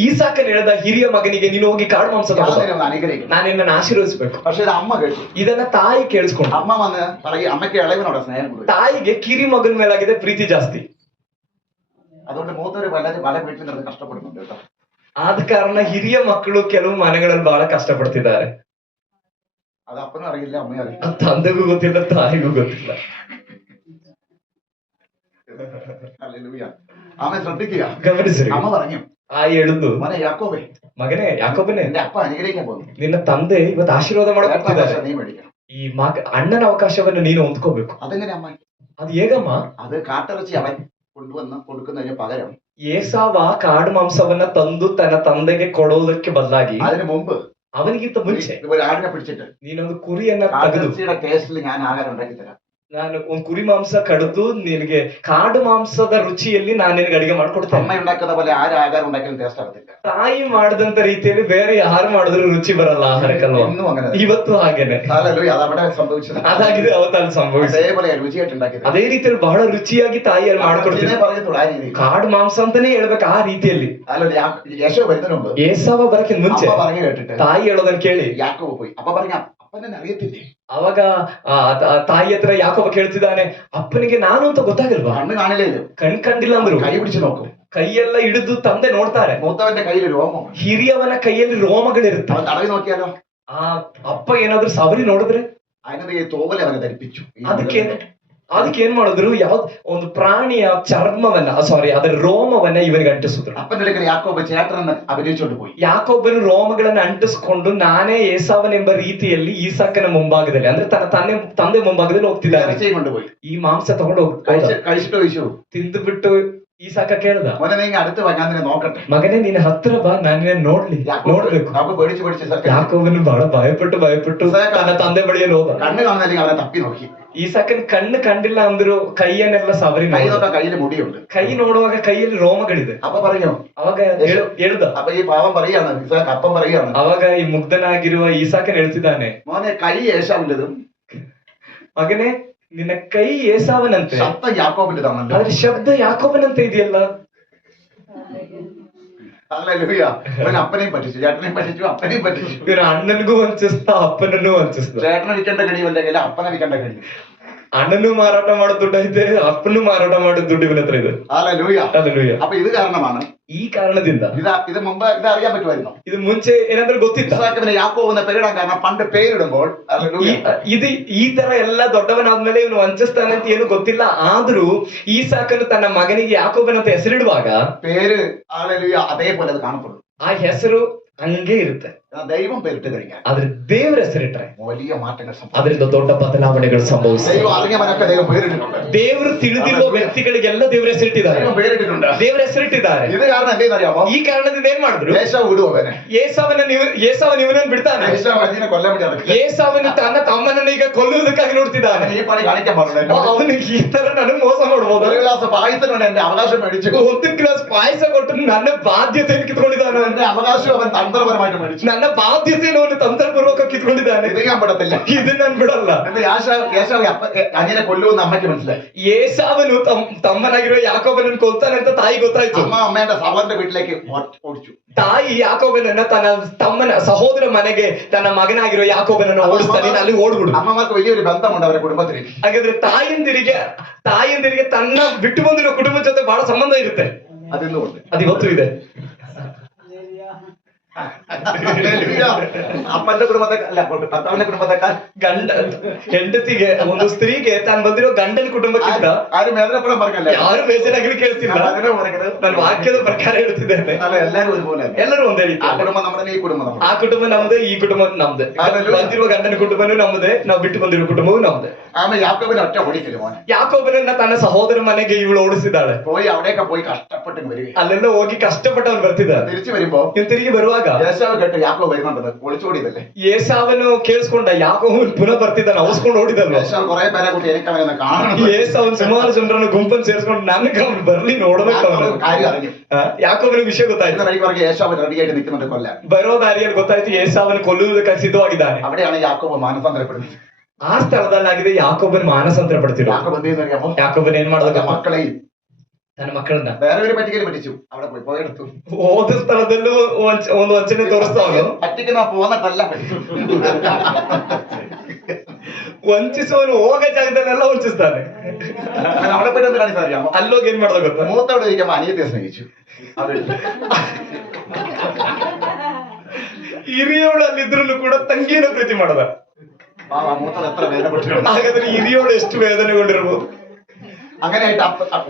ಈಸಾಕನ್ ಹೇಳ್ದ ಹಿರಿಯ ಮಗನಿಗೆ, ನೀನು ಹೋಗಿ ಕಾಡು ಮಾಂಸ ತಗೊಂಡು ಬಾ. ഒന്ന് അനുഗ്രഹിക്കണം. ನಾನು ನಿನ್ನನ್ನು ಆಶೀರ್ವದಿಸಬೇಕು. പക്ഷെ ഇത് അമ്മ കേട്ടു. ಇದನ್ನ ತಾಯಿ ಕೇಳಿಸ್ಕೊಂಡು, അമ്മ വന്ന് പറയും അമ്മയ്ക്ക് ഇളയവനോട് സ്നേഹം കൊടുക്കും. ತಾಯಿಗೆ ಕಿರಿ ಮಗನ ಮೇಲಾಗಿದೆ ಪ್ರೀತಿ ಜಾಸ್ತಿ. അതുകൊണ്ട് മൂത്തവര് പലരും പല വീട്ടിൽ നിന്ന് കഷ്ടപ്പെടുന്നുണ്ട് കേട്ടോ. ಆದ ಕಾರಣ ಹಿರಿಯ ಮಕ್ಕಳು ಕೆಲವು ಮನೆಗಳಲ್ಲಿ ಬಹಳ ಕಷ್ಟಪಡ್ತಿದ್ದಾರೆ. അത് അപ്പനും അറിയില്ല, അമ്മയും അറിയില്ല. ತಂದೆಗೂ ಗೊತ್ತಿಲ್ಲ, ತಾಯಿಗೂ ಗೊತ್ತಿಲ್ಲ. ഹല്ലേലൂയ. ആമേ ശ്രദ്ധിക്കുക. ಗಮನಿಸ್ರಿ, അമ്മ പറഞ്ഞു, ಎಳುದು, മോനെ യാക്കോബേ, ಮಗನೇ ಯಾಕೋಬನೇ, എന്റെ ಅಪ್ಪ അനുഗ്രഹിക്കാൻ പോകുന്നു. ನಿನ್ನ ತಂದೆ ಇವತ್ತು ಆಶೀರ್ವಾದ ಮಾಡಕ್ ಹೋಗ್ತಿದ್ದಾರೆ. നീ മേടിക്കണം. ಈ ಅಣ್ಣನ ಅವಕಾಶವನ್ನು ನೀನು ಹೊಂದ್ಕೋಬೇಕು. അതെങ്ങനെ അമ്മ? ಅದು ಹೇಗಮ್ಮ? അത് കാട്ടിറച്ചി അവൻ കൊണ്ടുവന്ന് കൊടുക്കുന്നതിന് പകരം ಏಸಾವ ಕಾಡು ಮಾಂಸವನ್ನ ತಂದು ತನ್ನ ತಂದೆಗೆ ಕೊಡೋದಕ್ಕೆ ಬದಲಾಗಿ, അതിനു മുമ്പ് ಅವನಿಗಿಂತ ಮುಂಚೆ ഒരു ആടിനെ പിടിച്ചിട്ട് ನೀನೊಂದು ಕುರಿಯನ್ನ ತೆಗೆದು, കാട്ടിറച്ചിയുടെ ടേസ്റ്റിൽ ഞാൻ ആഹാരം ഉണ്ടാക്കി തരാം. ನಾನು ಒಂದು ಕುರಿ ಮಾಂಸ ಕಡಿದು ನಿನಗೆ ಕಾಡು ಮಾಂಸದ ರುಚಿಯಲ್ಲಿ ನಾನು ನಿನಗೆ ಅಡಿಗೆ ಮಾಡ್ಕೊಡ್ತೇನೆ. അമ്മ ഉണ്ടാക്കുന്ന പോലെ ആരും ആഹാരം ഉണ്ടാക്കിയാലും ടേസ്റ്റ് ആകത്തില്ല. ತಾಯಿ ಮಾಡಿದಂತ ರೀತಿಯಲ್ಲಿ ಬೇರೆ ಯಾರು ಮಾಡಿದ್ರು ರುಚಿ ಬರಲ್ಲ ಆಹಾರಕ್ಕಲ್ವಾ? ഇന്നും അങ്ങനെ തന്നെ. ಇವತ್ತು ಹಾಗೇನೆ ഹല്ലേലൂയ. അതവിടെ സംഭവിച്ചത്. ಅದಾಗಿದೆ, ಅವತ್ತಲ್ಲಿ ಸಂಭವಿಸಿದೆ. അതേപോലെ രുചിയായിട്ട് ഉണ്ടാക്കിയത്. ಅದೇ ರೀತಿಯಲ್ಲಿ ಬಹಳ ರುಚಿಯಾಗಿ ತಾಯಿಯಲ್ಲಿ ಮಾಡ್ಕೊಡ್ತೀನಿ. ഇതിനെ പറയത്തുള്ളൂ ആ രീതിയിൽ. ಕಾಡು ಮಾಂಸ ಅಂತಾನೆ ಹೇಳ್ಬೇಕು ಆ ರೀತಿಯಲ್ಲಿ. അല്ല യേശോ വരുന്നതിന് മുമ്പ് ಏಸಾವ ಬರಕ್ಕೆ ಮುಂಚೆ അമ്മ പറഞ്ഞു കേട്ടിട്ട് ತಾಯಿ ಹೇಳೋದನ್ನ ಕೇಳಿ യാക്കോബ് പോയി. അപ്പ പറഞ്ഞ അപ്പനെ അറിയത്തില്ലേ? ಅವಾಗ ತಾಯಿ ಹತ್ರ ಯಾಕೋಬ ಕೇಳ್ತಿದ್ದಾನೆ, ಅಪ್ಪನಿಗೆ ನಾನು ಅಂತ ಗೊತ್ತಾಗಲ್ವಾ? കണ്ണ് കാണില്ലേ? ಕಂಡಿಲ್ಲ ಅಂದ್ರು കൈ പിടിച്ച് നോക്കും. ಕೈಯೆಲ್ಲ ಹಿಡಿದು ತಂದೆ ನೋಡ್ತಾರೆ. മൂത്തവന്റെ കയ്യിൽ രോമം, ಹಿರಿಯವನ ಕೈಯಲ್ಲಿ ರೋಮಗಳಿರುತ್ತೆ. അവൻ തടവി നോക്കിയാലോ? ಆ ಅಪ್ಪ ಏನಾದ್ರು ಸವರಿ ನೋಡಿದ್ರೆ അതിനത് ഈ തോവലെ അവനെ ധരിപ്പിച്ചു. ಅದಕ್ಕೆ ಏನ್ ಮಾಡಿದ್ರು, ಯಾವ್ದು ಒಂದು ಪ್ರಾಣಿಯ ಚರ್ಮವನ್ನ ಅದರ ರೋಮವನ್ನ ಇವನಿಗೆ ಅಂಟಿಸಿದ್ರು. അപ്പന്റെ അടുക്കൽ യാക്കോബ് ചേട്ടനെന്ന് അഭിനയിച്ചോണ്ട് പോയി. ಯಾಕೊಬ್ಬನು ರೋಮಗಳನ್ನ ಅಂಟಿಸ್ಕೊಂಡು ನಾನೇ ಏಸಾವನೆಂಬ ರೀತಿಯಲ್ಲಿ ಈಸಾಕನ ಮುಂಭಾಗದಲ್ಲಿ, ಅಂದ್ರೆ ತನ್ನ ತಂದೆ ಮುಂಭಾಗದಲ್ಲಿ ಹೋಗ್ತಿದ್ದಾನೆ. ഇറച്ചിയും കൊണ്ടുപോയി. ಈ ಮಾಂಸ ತಗೊಂಡು കഴിച്ചിട്ട് ചോദിച്ചു, ತಿಂದು ಬಿಟ್ಟು ಈಸಾಕ ಕೇಳ್ದ, മോനെ നീ അടുത്ത് വാ, ഞാൻ നിന്നെ നോക്കട്ടെ. ಮಗನೇ ನೀನ್ ಹತ್ರ ಬಾ, ನಾನು ನೋಡ್ಬೇಕು. അപ്പൊ പേടിച്ച് ಯಾಕೊಬ್ಬನು ಬಹಳ ಭಯಪಟ್ಟು ತನ್ನ ತಂದೆ ಬಳಿಯಲ್ಲಿ ಹೋದ. കണ്ണ് കാണുന്നില്ലെങ്കിൽ അവനെ തപ്പി നോക്കി. ಈಸಾಕನ್ ಕಣ್ಣು ಕಂಡಿಲ್ಲ ಅಂದ್ರು ಕೈಯನ್ನೆಲ್ಲ ಸವರಿ കൈ നോക്കാൻ കയ്യിൽ മുടിയുണ്ട്. ಕೈ ನೋಡುವಾಗ ಕೈಯಲ್ಲಿ ರೋಮಗಳಿದೆ. അപ്പൊ പറഞ്ഞു, ಅವಾಗ ಹೇಳ್ದ. അപ്പൊ ഈ പാവം പറയാണ്, അപ്പം പറയാണ്, ಅವಾಗ ಈ ಮುಗ್ಧನಾಗಿರುವ ಈಸಾಕನ್ ಹೇಳ್ತಿದ್ದಾನೆ, മോനെ കൈ ഏശാവിൻ്റെതും ಮಗನೇ ನಿನ್ನ ಕೈ ಏಸಾವನಂತೆ, ശബ്ദം യാക്കോബിൻ്റെതാണല്ലോ. ಅದ್ರ ಶಬ್ದ ಯಾಕೋಬನಂತೆ ಇದೆಯಲ್ಲ. ഹല്ലേലൂയ. അവൻ അപ്പനെയും പറ്റിച്ചു, ചേട്ടനെയും പറ്റിച്ചു, അപ്പനെയും പറ്റിച്ചു. ಇವ್ರ ಅಣ್ಣನಿಗೂ ವಂಚಿಸ್ತಾ ಅಪ್ಪನನ್ನು ವಂಚಿಸ್ತಾ. ചേട്ടനെ വിൽക്കേണ്ട കഴിയുമല്ല, അപ്പനെ വിൽക്കേണ്ട കഴിയും. ಅಣ್ಣನು ಮಾರಾಟ ಮಾಡೋ ದುಡ್ಡು ಐತೆ, ಅಪ್ಪನು ಮಾರಾಟ ಮಾಡೋ ದುಡ್ಡು ಇವನ ಹತ್ರ ಇದೆ. ഹല്ലേലൂയ. ಹಲ್ಲೆಲೂಯ. അപ്പൊ ഇത് കാരണമാണ്, ಈ ಕಾರಣದಿಂದ ഇത് മുമ്പ് ഇത് അറിയാൻ പറ്റുമായിരുന്നു. ಇದು ಮುಂಚೆ ಏನಾದ್ರೂ ಗೊತ್ತಿತ್ತ? ഇസ്ഹാക്കിനെ യാക്കോബ് എന്ന പേരിടാൻ കാരണം പണ്ട് പേരിടുമ്പോൾ ಇದು ಈ ತರ ಎಲ್ಲ ದೊಡ್ಡವನಾದ್ಮೇಲೆ ಇವನು ವಂಚಿಸ್ತಾನೆ ಅಂತ ಏನು ಗೊತ್ತಿಲ್ಲ. ಆದ್ರೂ ಈಸಾಕನು ತನ್ನ ಮಗನಿಗೆ ಯಾಕೋಬನಂತ ಹೆಸರಿಡುವಾಗ പേര് ഹല്ലേലൂയ അതേപോലെ അത് കാണപ്പെടും. ಆ ಹೆಸರು ಹಂಗೆ ಇರುತ್ತೆ. ദൈവം പേരിട്ട് കഴിഞ്ഞാൽ ಆದ್ರೆ ದೇವರ ಹೆಸರಿಟ್ರೆ വലിയ മാറ്റങ്ങൾ സംഭവിക്കും. ಅದರಿಂದ ದೊಡ್ಡ ಬದಲಾವಣೆಗಳು ಸಂಭವಿಸ್ತವೆ. ദൈവം അറിഞ്ഞവനൊക്കെ ദൈവം പേരിട്ടിട്ടുണ്ട്. ದೇವರು ತಿಳಿದಿರುವ ವ್ಯಕ್ತಿಗಳಿಗೆಲ್ಲ ದೇವರ ಹೆಸರಿಟ್ಟಿದ್ದಾರೆ. ദൈവം പേരിട്ടിട്ടുണ്ട്. ದೇವರ ಹೆಸರಿಟ್ಟಿದ್ದಾರೆ. ഇത് കാരണം എന്തെന്നറിയാമോ? ಈ ಕಾರಣದಿಂದ ಏನ್ ಮಾಡಿದ್ರು? ഏശാവ് വിടുവോ അവനെ? ಏಸಾವನ ಇವನನ್ನು ಬಿಡ್ತಾನೆ. ഏശാവ് അതിനെ കൊല്ലാൻ വേണ്ടി നടക്കുക. ಏಸಾವನು ತನ್ನ ತಮ್ಮನನ್ನ ಈಗ ಕೊಲ್ಲುವುದಕ್ಕಾಗಿ ನೋಡ್ತಿದ್ದಾನೆ. ഈ പണി കാണിക്കാൻ പാടില്ല. ಅವನಿಗೆ ಈ ತರ ನನಗೆ ಮೋಸ ಮಾಡ್ಬೋದು. ഒരു ഗ്ലാസ് പായസം കൊണ്ട് എന്റെ അവകാശം മേടിച്ചു. ಒಂದು ಗ್ಲಾಸ್ ಪಾಯಸ ಕೊಟ್ಟು ನನ್ನ ಬಾಧ್ಯತೆಯನ್ನು ಕಿತ್ಕೊಂಡಿದ್ದಾನೆ. എന്റെ അവകാശം അവൻ തന്ത്രപരമായിട്ട് മേടിച്ചു. ನನ್ನ ಬಾಧ್ಯತೆಯನ್ನು ಅವನು ತಂತ್ರಪೂರ್ವಕ ಕಿತ್ಕೊಂಡಿದ್ದಾನೆ. ഇത് ഞാൻ പെടത്തില്ല. ಇದು ನಾನು ಬಿಡಲ್ಲ. ഏശാവ് അങ്ങനെ കൊല്ലുമെന്ന് അമ്മയ്ക്ക് മനസ്സിലായി. ಏಸಾವನು ತಮ್ಮನಾಗಿರೋ ಯಾಕೋಬನನ್ನು ಕೊಲ್ತಾನೆ ಅಂತ ತಾಯಿ ಗೊತ್ತಾಯ್ತು. അമ്മയുടെ സഹോദരന്റെ വീട്ടിലേക്ക് ഓടിച്ചു. ತಾಯಿ ಯಾಕೋಬನನ್ನ ತನ್ನ ತಮ್ಮನ ಸಹೋದರ ಮನೆಗೆ ತನ್ನ ಮಗನಾಗಿರೋ ಯಾಕೋಬನನ್ನ ಓಡಿಸ್ತಾನೆ, ಅಲ್ಲಿ ಓಡ್ಬಿಡು. അമ്മമാർക്ക് വലിയൊരു ബന്ധമുണ്ട് അവരുടെ കുടുംബത്തിലേക്ക്. ಹಾಗಾದ್ರೆ ತಾಯಂದಿರಿಗೆ ತನ್ನ ಬಿಟ್ಟು ಬಂದಿರೋ ಕುಟುಂಬದ ಜೊತೆ ಬಹಳ ಸಂಬಂಧ ಇರುತ್ತೆ. അതെന്തുകൊണ്ട്? ಅದು ಇವತ್ತು ಇದೆ. അപ്പന്റെ കുടുംബത്തെ അല്ല, ഭർത്താവിന്റെ കുടുംബത്തെക്കാൾ ಗಂಡ ಹೆಂಡತಿಗೆ, ಒಂದು ಸ್ತ್ರೀಗೆ ತಾನು ಬಂದಿರೋ ಗಂಡನ ಕುಟುಂಬಕ್ಕಿಂತ ആരും വേദനപ്പെടാൻ പറഞ്ഞല്ല. ಯಾರು ಬೇಜಾರಾಗಲಿ ಕೇಳ್ತಿಲ್ಲ. ನಾನು ವಾಕ್ಯದ ಪ್ರಕಾರ ಹೇಳ್ತಿದ್ದೇನೆ. അല്ല, എല്ലാരും ഒരുപോലെ. ಎಲ್ಲರೂ ಒಂದೇ ರೀತಿ. ആ കുടുംബം നമ്മുടെ, ഈ കുടുംബം നമ്മുടെ. ಆ ಕುಟುಂಬ ನಮ್ದೆ, ಈ ಕುಟುಂಬ ನಮ್ದೆ. ಬಂದಿರುವ ಗಂಡನ ಕುಟುಂಬನೂ ನಮ್ದೆ, ನಾವು ಬಿಟ್ಟು ಬಂದಿರುವ ಕುಟುಂಬವೂ ನಮ್ದೆ. ആമേ യാക്കോബിനെ ഒറ്റ ഓടിക്കില്ല മോനെ. ಯಾಕೋಬನನ್ನ ತನ್ನ ಸಹೋದರ ಮನೆಗೆ ಇವಳು ಓಡಿಸಿದ್ದಾಳೆ. പോയി അവിടെയൊക്കെ പോയി കഷ്ടപ്പെട്ട് വരിക. ಅಲ್ಲೆಲ್ಲ ಹೋಗಿ ಕಷ್ಟಪಟ್ಟವನು ಬರ್ತಿದ್ದಾನೆ. തിരിച്ചു വരുമ്പോ ಇವ್ನು ತಿರುಗಿ ಬರುವಾಗ ഏശാവ് കേട്ട് യാക്കോബ് വരുന്നുണ്ടത്, ഒളിച്ചോടിയതല്ലേ. ಏಸಾವನು ಕೇಳಿಸ್ಕೊಂಡ, ಯಾಕೋಬನು ಪುನಃ ಬರ್ತಿದ್ದಾನೆ, ಅವಸ್ಕೊಂಡು ಓಡಿದಲ್ವ. ഏശാവ് കുറെ പേരെ കൂട്ടി എനിക്ക് അവനെ കാണണം. ಏಸಾವನ್ ಸುಮಾರು ಜನರನ್ನು ಗುಂಪನ್ನು ಸೇರಿಸ್ಕೊಂಡು ನನಗೆ ಅವನು ಬರ್ಲಿ ನೋಡ್ಬೇಕು. യാക്കോബ് കാര്യം അറിഞ്ഞു. ಯಾಕೋಬನ ವಿಷಯ ಗೊತ್ತಾಯ್ತು. ഇന്ന് വഴിക്ക് പറഞ്ഞ ഏശാവ് റെഡിയായിട്ട് നിൽക്കുന്നുണ്ട് കൊല്ലാൻ. ಬರೋ ದಾರಿಯಲ್ಲಿ ಗೊತ್ತಾಯ್ತು ಏಸಾವನು ಕೊಲ್ಲುವುದಕ್ಕೆ ಸಿದ್ಧವಾಗಿದ್ದಾನೆ. അവിടെയാണ് യാക്കോബ് മാനസാന്തരപ്പെടുന്നത്. ಆ ಸ್ಥಳದಲ್ಲಾಗಿದೆ ಯಾಕೋಬನ್ ಮಾನಸಾಂತರ ಪಡ್ತಿರೋ. യാക്കോബ് എന്ത് ചെയ്യുന്നറിയാമോ? ಯಾಕೋಬನ್ ಏನ್ ಮಾಡೋದು? മക്കളെയും ತನ್ನ ಮಕ್ಕಳನ್ನ വേറെ ഒരു പറ്റിക്കല് പറ്റിച്ചു. അവിടെ പോയി പോയെടുത്തു. ಹೋದ ಸ್ಥಳದಲ್ಲೂ ಒಂದು ವಂಚನೆ ತೋರಿಸ್ತಾವನು. പറ്റിക്കുന്ന പോന്നിട്ടല്ല പറ്റിച്ചു. ವಂಚಿಸುವನು ಹೋಗ ಜಾಗದಲ್ಲೆಲ್ಲ ವಂಚಿಸ್ತಾನೆ. അങ്ങനെ അവിടെ പോയിട്ട് എന്ത് കാണിച്ചാൽ അറിയാമോ? ಅಲ್ಲೋಗಿ ಏನ್ ಮಾಡೋದು ಗೊತ್ತಾ? മൂത്തവിടെ ഇരിക്കുമ്പോ അനിയത്തെ സ്നേഹിച്ചു. ಹಿರಿಯೋಳು ಅಲ್ಲಿದ್ರು ಕೂಡ ತಂಗಿನ ಪ್ರೀತಿ ಮಾಡದ. മൂത്തത് എത്ര വേദന പെട്ടിട്ടുണ്ട്. ಹಾಗಾದ್ರೆ ಹಿರಿಯೋಳು ಎಷ್ಟು ವೇದನೆಗೊಂಡಿರ್ಬೋದು. അങ്ങനെയായിട്ട്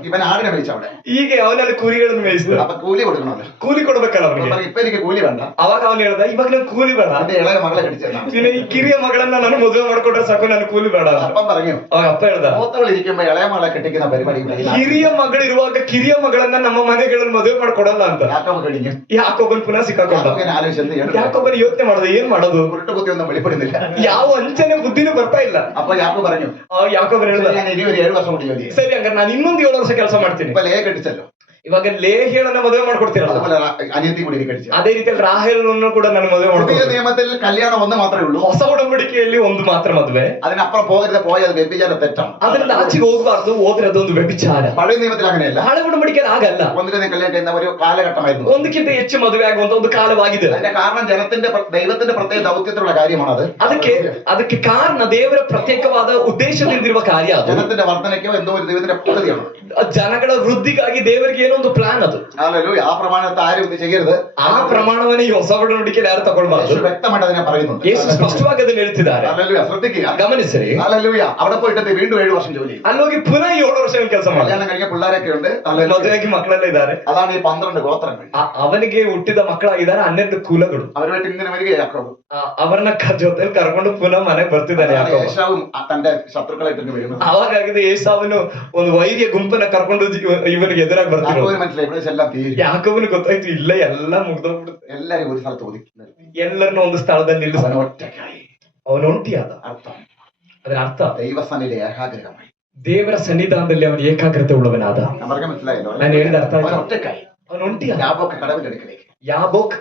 ഇവൻ ആടിനെ മേയിച്ചു അവിടെ. ಹೀಗೆ ಅವನಲ್ಲಿ ಕುರಿಗಳನ್ನು ಮೇಯಿಸಿದ. അപ്പൊ കൂലി കൊടുക്കണമല്ലോ. ಕೂಲಿ ಕೊಡ್ಬೇಕಲ್ಲ ಅವನಿಗೆ. ഇപ്പൊ എനിക്ക് കൂലി വേണ്ട. ಅವಾಗ ಅವನು ಹೇಳ್ದ, ಇವಾಗ ನನ್ ಕೂಲಿ ಬೇಡ, എന്റെ ഇളയ മകളെ കടിച്ചെന്നാണ്. ನೀನು ಈ ಕಿರಿಯ ಮಗಳನ್ನ ನಾನು ಮದುವೆ ಮಾಡ್ಕೊಟ್ರೆ ಸಾಕು, ನನ್ ಕೂಲಿ ಬೇಡ. അപ്പം പറഞ്ഞു, ಅವಾಗ ಅಪ್ಪ ಹೇಳ್ದ, മൂത്തവൾ ഇരിക്കുമ്പോ ഇളയ മകളെ കെട്ടിക്കുന്ന പരിപാടി ಹಿರಿಯ ಮಗಳಿರುವಾಗ ಕಿರಿಯ ಮಗಳನ್ನ ನಮ್ಮ ಮನೆಗಳಲ್ಲಿ ಮದುವೆ ಮಾಡ್ಕೊಡಲ್ಲ ಅಂತ. യാക്കോബ് കഴിഞ്ഞു. ಯಾಕೋಬನ್ ಪುನಃ ಸಿಕ್ಕಾಕೊಂಡ. ആലോചിച്ച് എന്ത് ചെയ്യണം? ಯಾಕೋಬನ್ ಯೋಚನೆ ಮಾಡೋದು, ಏನ್ ಮಾಡೋದು? ഉരുട്ടുകുത്തി ഒന്നും വെളിപ്പെടുന്നില്ല. ಯಾವ ಅಂಚನೆ ಬುದ್ಧಿನೂ ಬರ್ತಾ ಇಲ್ಲ. അപ്പൊ യാക്കോബ് പറഞ്ഞു, ಯಾಕೋಬನ್ ಹೇಳ್ದ, ഞാൻ ഇനി ഒരു 7 വർഷം കൂടി ജോലി ചെയ്യും. ಸರಿ ಹಂಗಾರೆ ನಾನು ಇನ್ನೊಂದು 7 ವರ್ಷ ಕೆಲಸ ಮಾಡ್ತೀನಿ. ഇപ്പൊ ലേ കെട്ടിച്ചല്ലോ. ಇವಾಗ ಲೇಹೇಳನ್ನ ಮದುವೆ ಮಾಡ್ಕೊಡ್ತೀರಲ್ಲ, അതുപോലെ അനിയത്തി കൂടി കടിച്ചു. ಅದೇ ರೀತಿಯಲ್ಲಿ ರಾಹೇಲನ್ನು ಕೂಡ ನಾನು ಮದುವೆ പുതിയ ಮಾಡ್ತೀನಿ. നിയമത്തിൽ കല്യാണം ഒന്ന് മാത്രമേ ഉള്ളൂ. ಹೊಸ ಒಡಂಬಡಿಕೆಯಲ್ಲಿ ಒಂದು ಮಾತ್ರ ಮದುವೆ. അതിനപ്പുറം പോകരുത്, പോയത് വ്യഭിചാര തെറ്റാണ്. ಅದ್ರಿಂದ ಆಚೆಗೆ ಹೋಗಬಾರ್ದು, ಹೋದ್ರೆ ಅದೊಂದು ವ್ಯಭಿಚಾರ. പഴയ നിയമത്തിൽ അങ്ങനെയല്ല. ಹಳೆ ಒಡಂಬಡಿಕೆಯಲ್ಲಿ ಆಗಲ್ಲ. ഒന്നിനെ കല്യാണം ചെയ്യുന്ന ഒരു കാലഘട്ടമായിരുന്നു. ಒಂದಕ್ಕಿಂತ ಹೆಚ್ಚು ಮದುವೆ ಆಗುವಂತ ಒಂದು ಕಾಲವಾಗಿದೆ. അതിന്റെ കാരണം ദൈവത്തിന്റെ പ്രത്യേക ദൗത്യത്തിലുള്ള കാര്യമാണത്. ಅದಕ್ಕೆ ಕಾರಣ ದೇವರ ಪ್ರತ್ಯೇಕವಾದ ಉದ್ದೇಶದಿಂದಿರುವ ಕಾರ್ಯ. ಅದು ജനത്തിന്റെ വർധനയ്ക്കോ എന്തോ ഒരു ദൈവത്തിന്റെ പദ്ധതിയാണ്. ಜನಗಳ ವೃದ್ಧಿಗಾಗಿ ದೇವರಿಗೆ ಏನೋ ಒಂದು ಪ್ಲಾನ್ ಅದು. ഹല്ലേലൂയ. ആ പ്രമാണത്തെ ആരും ഇത് ചെയ്യരുത്. ಆ ಪ್ರಮಾಣವನ್ನ ಈ ಹೊಸ ಒಡಂಬಡಿಕೆಯಲ್ಲಿ ಯಾರು ತಗೊಳ್ಬಾರ್ದು. യേശു വ്യക്തമായിട്ട് അതിനെ പറയുന്നുണ്ട്. ಯೇಸು ಸ್ಪಷ್ಟವಾಗಿ ಅದನ್ನು ಹೇಳ್ತಿದ್ದಾರೆ. ഹല്ലേലൂയ. ശ്രദ്ധിക്കുക, ಗಮನಿಸಿರಿ. ഹല്ലേലൂയ. അവിടെ പോയിട്ട് വീണ്ടും 7 വർഷം ജോലി ചെയ്യും. ಅಲ್ಲಿ ಹೋಗಿ ಪುನಃ 7 ವರ್ಷ ಕೆಲಸ ಮಾಡಿ കല്യാണം കഴിഞ്ഞ പിള്ളേരൊക്കെ ഉണ്ട്. ಮದುವೆಯಾಗಿ ಮಕ್ಕಳೆಲ್ಲ ಇದ್ದಾರೆ. അതാണ് ഈ 12 ഗോത്രങ്ങൾ. ಅವನಿಗೆ ಹುಟ್ಟಿದ ಮಕ್ಕಳಾಗಿದ್ದಾರೆ 12 ಕುಲಗಳು. അവരുമായിട്ട് ഇങ്ങനെ വരിക യാക്കോബ്. ಅವರನ್ನ ಜೊತೆಲಿ ಕರ್ಕೊಂಡು ಪುನಃ ಮನೆಗೆ ಬರ್ತಿದ್ದಾನೆ ಯಾಕೋಬ. യേശാവും തന്റെ ശത്രുക്കളായിട്ട് വരുന്നത്. ಅವಾಗಾಗಿದೆ ಏಸಾವನು ಒಂದು ವೈರಿಯ ಗುಂಪನ್ನ ಕರ್ಕೊಂಡು ಇವನಿಗೆ ಎದುರಾಗಿ ಬರ್ತಿರೋ. യാക്കോബിന് മനസ്സിലായി ഇവിടെ എല്ലാം തീരും. ಯಾಕೋಬನಿಗೆ ಗೊತ್ತಾಯ್ತು ಇಲ್ಲ ಎಲ್ಲ ಮುಗ್ದೋಗ್ಬಿಡುತ್ತೆ. എല്ലാരും ഒരു സ്ഥലത്ത് ഒതുക്കി ಎಲ್ಲರನ್ನ ಒಂದು ಸ್ಥಳದಲ್ಲಿ ನಿಲ್ಲಿಸ ഒറ്റക്കായി. ಅವನು ಒಂಟಿಯಾದ. അർത്ഥം ಅದರ ಅರ್ಥ ദൈവസന്നിധിയിലെ ഏകാഗ്രമായി. ದೇವರ ಸನ್ನಿಧಾನದಲ್ಲಿ ಅವನು ಏಕಾಗ್ರತೆ ಉಳ್ಳವನಾದ. ഞാൻ പറഞ്ഞ മനസ്സിലായല്ലോ. ನಾನು ಹೇಳಿದ ಅರ್ಥ അവൻ ಆಯ್ತಾ? ഒറ്റക്കായി. ಅವನು ಒಂಟಿಯಾದ. യാബോക്ക് കടവിലെടുക്കലേക്ക് ಯಾಬೋಕ್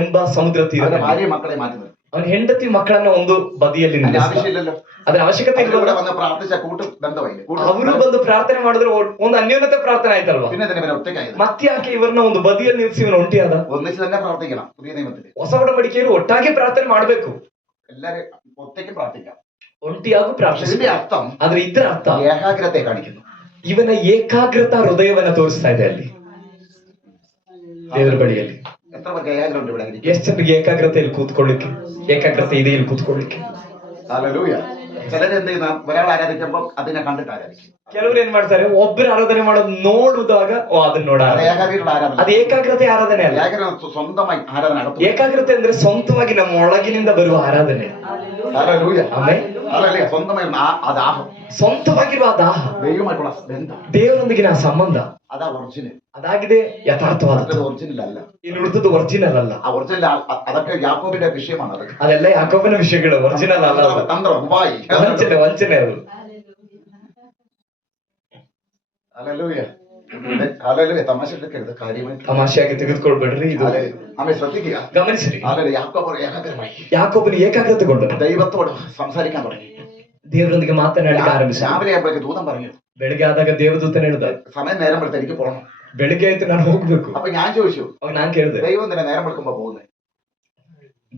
ಎಂಬ ಸಮುದ್ರ അവന്റെ ತೀರದಲ್ಲಿ ഭാര്യ മക്കളെ മാറ്റി നിർത്തി. ಅವನ ಹೆಂಡತಿ ಮಕ್ಕಳನ್ನ ಒಂದು ಬದಿಯಲ್ಲಿ അതിന്റെ ನಿಲ್ಲಿಸಿದ. ആവശ്യമില്ലല്ലോ. ಅದರ ಅವಶ್ಯಕತೆ ഇവിടെ ಇಲ್ವಲ್ಲ. വന്ന് പ്രാർത്ഥിച്ച കൂട്ടു ബന്ധമായില്ലേ. ಅವರು ಬಂದು ಪ್ರಾರ್ಥನೆ ಮಾಡಿದ್ರೆ ಒಂದು ಅನ್ಯೋನ್ಯತೆ ಪ್ರಾರ್ಥನೆ ಆಯ್ತಲ್ವಾ. പിന്നെ തന്നെ ഒറ്റക്കായത്. ಮತ್ತೆ ಯಾಕೆ ಇವರನ್ನ ಒಂದು ಬದಿಯಲ್ಲಿ ನಿಲ್ಲಿಸಿ ಇವನು ಒಂಟಿಯಾದ? ഒന്നിച്ച് തന്നെ പ്രാർത്ഥിക്കണം. പുതിയ നിയമത്തിൽ ಹೊಸ ಒಡಂಬಡಿಕೆಯಲ್ಲಿ ಒಟ್ಟಾಗಿ ಪ್ರಾರ್ಥನೆ ಮಾಡಬೇಕು. എല്ലാരും ഒറ്റയ്ക്കും പ്രാർത്ഥിക്കാം. ಒಂಟಿಯಾಗೂ പക്ഷെ ಪ್ರಾರ್ಥಿಸಿ. ഇതിന്റെ അർത്ഥം ಆದ್ರೆ ಇದರ ಅರ್ಥ ഏകാഗ്രത്തെ കാണിക്കുന്നു. ಇವನ ಏಕಾಗ್ರತಾ ಹೃದಯವನ್ನ ತೋರಿಸ್ತಾ ಇದೆ ಅಲ್ಲಿ ದೇವರ ಬಳಿಯಲ್ಲಿ. എത്ര പേർക്ക് ഏകാഗ്രം ഉണ്ട് ഇവിടെ? ಎಷ್ಟು ಜನರಿಗೆ ಏಕಾಗ್ರತೆಯಲ್ಲಿ ಕೂತ್ಕೊಳ್ಳಿಕ್ಕೆ ಏಕಾಗ್ರತೆ ಇದೆ ಇಲ್ಲಿ ಕೂತ್ಕೊಳ್ಳಿಕ್ಕೆ. ഹല്ലേലൂയ. ചിലര് എന്ത് ചെയ്യുന്ന ഒരാൾ ആരാധിക്കുമ്പോൾ അതിനെ കണ്ടിട്ട് ആരാധിക്കും. ಕೆಲವರು ಏನ್ ಮಾಡ್ತಾರೆ, ಒಬ್ಬರು ಆರಾಧನೆ ಮಾಡೋದು ನೋಡುವಾಗ ಅದನ್ನ ನೋಡ. അത് ഏകാഗ്രതയുടെ ആരാധന. ಅದು ಏಕಾಗ್ರತೆ ಆರಾಧನೆ ಅಲ್ಲ. ഏകാഗ്രം സ്വന്തമായി ആരാധന നടത്തും. ಏಕಾಗ್ರತೆ ಅಂದ್ರೆ ಸ್ವಂತವಾಗಿ ನಮ್ಮ ಒಳಗಿನಿಂದ ಬರುವ ಆರಾಧನೆ. ഹല്ലേലൂയ. ಆಮೇಲೆ ഹല്ലേലൂയ. സ്വന്തമായി ആ ദാഹം, ಸ್ವಂತವಾಗಿರುವ ಆ ದಾಹ, ദൈവമായിട്ടുള്ള ബന്ധം, ದೇವರೊಂದಿಗಿನ ಆ ಸಂಬಂಧ, അതാ ഒറിജിനൽ. ಅದಾಗಿದೆ ಯಥಾರ್ಥವಾದದ್ದು. ഒറിജിനൽ അല്ല. ಇನ್ನು ಉಳಿದದ್ದು ಒರಿಜಿನಲ್ ಅಲ್ಲ. ആ ഒറിജിനൽ അതൊക്കെ യാക്കോബിന്റെ വിഷയമാണ്. അത് ಅದೆಲ್ಲ ಯಾಕೋಬನ ವಿಷಯಗಳು, ಒರಿಜಿನಲ್ ಅಲ್ಲ. ಅದು തന്ത്രം, ഉപായി. ವಂಚನೆ ಅದು. ഹല്ലേലൂയ. ഹല്ലേലൂയ. തമാശ എടുക്കരുത്, കാര്യമായി ತಮಾಷೆಯಾಗಿ ತೆಗೆದುಕೊಳ್ಬೇಡ್ರಿ ಇದು. നമ്മെ ശ്രദ്ധിക്കുക. ಗಮನಿಸಿರಿ. ഹല്ലേലൂയ. യാക്കോബ് ഏകാഗ്രമായി ಯಾಕೋಬನು ಏಕಾಗ್ರತೆಗೊಂಡನು. ദൈവത്തോട് സംസാരിക്കാൻ തുടങ്ങി. ದೇವರೊಂದಿಗೆ ಮಾತನಾಡಲಿಕ್ಕೆ ಆರಂಭಿಸಿ. രാവിലെ ആകുമ്പോഴേക്ക് ദൂതൻ പറഞ്ഞു, ಬೆಳಿಗ್ಗೆ ಆದಾಗ ದೇವದೂತನ ಹೇಳಿದ, സമയം നേരം എടുത്ത് എനിക്ക് പോകണം. ಬೆಳಿಗ್ಗೆ ಆಯ್ತು ನಾನು ಹೋಗ್ಬೇಕು. അപ്പൊ ഞാൻ ചോദിച്ചു, ಅವಾಗ ನಾನ್ ಕೇಳಿದೆ, ദൈവം തന്നെ നേരം എടുക്കുമ്പോ പോകുന്നത്?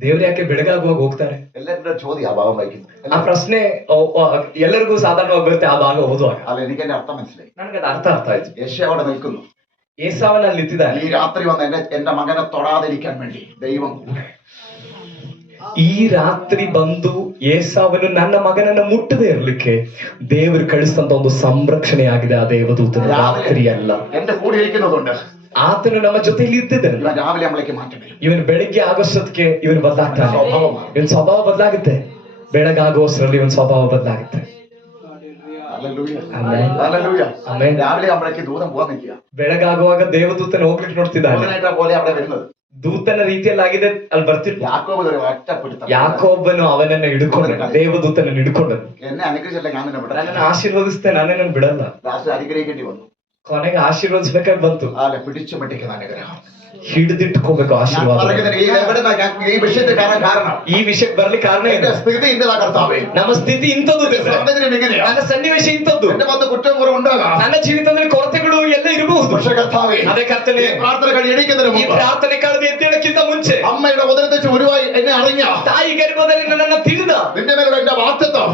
ದೇವ್ರು ಯಾಕೆ ಬೆಳಗಾಗುವಾಗ ಹೋಗ್ತಾರೆ? എല്ലാവരുടെ ചോദ്യം ആ ഭാഗം വായിക്കുന്നു. ಆ ಪ್ರಶ್ನೆ ಎಲ್ಲರಿಗೂ ಸಾಧಾರಣವಾಗಿ ಬರುತ್ತೆ ಆ ಭಾಗ ಓದುವಾಗ. അല്ല, എനിക്ക് എന്റെ അർത്ഥം മനസ്സിലായി. ನನಗೆ ಅದು ಅರ್ಥ ಆಯ್ತು. യേശു അവിടെ നിൽക്കുന്നു. ಏಸಾವನ ಅಲ್ಲಿ ನಿಂತಿದ್ದಾನೆ. ഈ രാത്രി വന്ന് എന്റെ മകനെ തൊടാതിരിക്കാൻ വേണ്ടി ദൈവം കൂടെ. ಈ ರಾತ್ರಿ ಬಂದು ಏಸಾವನು ನನ್ನ ಮಗನನ್ನ ಮುಟ್ಟದೆ ಇರ್ಲಿಕ್ಕೆ ದೇವರು ಕಳಿಸಿದಂತ ಒಂದು ಸಂರಕ್ಷಣೆಯಾಗಿದೆ ಆ ದೇವದೂತನ. ರಾತ್ರಿ ಅಲ್ಲ, എന്റെ കൂടെ ഇരിക്കുന്നതുകൊണ്ട് ಆತನು ನಮ್ಮ ಜೊತೆಯಲ್ಲಿ ಇದ್ದಿದ್ದಾನೆ. ഇവൻ രാവിലെ നമ്മളേക്ക് മാറ്റം വരും. ಇವನು ಬೆಳಿಗ್ಗೆ ಆಗೋಷ್ಟೊತ್ತಿಗೆ ಇವನು ಬದಲಾಗ್ತಾನೆ. ಇವನ್ ಸ್ವಭಾವ ಬದಲಾಗುತ್ತೆ. ಬೆಳಗಾಗೋಷ್ಟರಲ್ಲಿ ಇವನ್ ಸ್ವಭಾವ ಬದಲಾಗುತ್ತೆ. ഹല്ലേലൂയ. ಆಮೆನ್. ഹല്ലേലൂയ. ಆಮೆನ್. രാവിലെ ആകുമ്പോഴേക്ക് ദൂതൻ പോകാൻ നിൽക്കുക. ಬೆಳಗಾಗುವಾಗ ದೇವದೂತನ ಹೋಗ್ಲಿಕ್ಕೆ ನೋಡ್ತಿದ್ದಾನೆ. ദൂതനായിട്ടാ പോലെ അവിടെ വരുന്നത്. ದೂತನ ರೀತಿಯಲ್ಲಿ ಆಗಿದೆ ಅಲ್ಲಿ ಬರ್ತಿದ್ದ. യാക്കോബ് ഒരു ഒറ്റ പിടുത്തം. ಯಾಕೋಬನು ಅವನನ್ನ ಹಿಡ್ಕೊಂಡ, ದೇವದೂತನ ಹಿಡ್ಕೊಂಡನು. എന്നെ അനുഗ്രഹിച്ചില്ല, ഞാൻ നിന്നെ വിടാം. ನನ್ನನ್ನು ಆಶೀರ್ವದಿಸ್ತೇನೆ, ನಾನೇನನ್ನು ಬಿಡಲ್ಲ. ലാസ്റ്റ് അനുഗ്രഹിക്കേണ്ടി വന്നു. ಕೊನೆಗೆ ಆಶೀರ್ವದಿಸ್ಬೇಕಾಗಿ ಬಂತು. അല്ലെ, പിടിച്ചു മട്ടിക്കുന്ന അനുഗ്രഹം. ಹಿಡಿದಿಟ್ಕೋಬೇಕು ഞാൻ ಆಶೀರ್ವಾದ. പറയുന്നത് ഈ വിഷയത്തെ കാരണം ಈ ವಿಷಯಕ್ಕೆ ಬರ್ಲಿಕ್ಕೆ ಕಾರಣ എന്റെ ಏನು? സ്ഥിതി ഇന്നതാ കർത്താവേ. ನಮ್ಮ ಸ್ಥಿತಿ ಇಂಥದ್ದು ದೇವ್ರೆ. സാഹചര്യം എങ്ങനെയാ? ನನ್ನ ಸನ್ನಿವೇಶ ಇಂಥದ್ದು. എന്റെ വന്ന് കുറ്റം കുറവുണ്ടാകാം. ನನ್ನ ಜೀವಿತದಲ್ಲಿ ಕೊರತೆಗಳು ಎಲ್ಲ ಇರಬಹುದು. പക്ഷേ കർത്താവേ, ಅದೇ ಕರ್ತನೆ, ഈ പ്രാർത്ഥന കഴിഞ്ഞ് എണീക്കുന്നതിന് ಈ മുമ്പ് ಪ್ರಾರ್ಥನೆ ಕಳೆದು ಎದ್ದೇಳಕ್ಕಿಂತ ಮುಂಚೆ അമ്മയുടെ ഉദരത്തിൽ ഉരുവായി എന്നെ അറിഞ്ഞ ತಾಯಿ ಗರ್ಭದಲ್ಲಿ ನನ್ನನ್ನು ತಿಳಿದ നിന്റെ മേലുള്ള എന്റെ വാക്തത്വം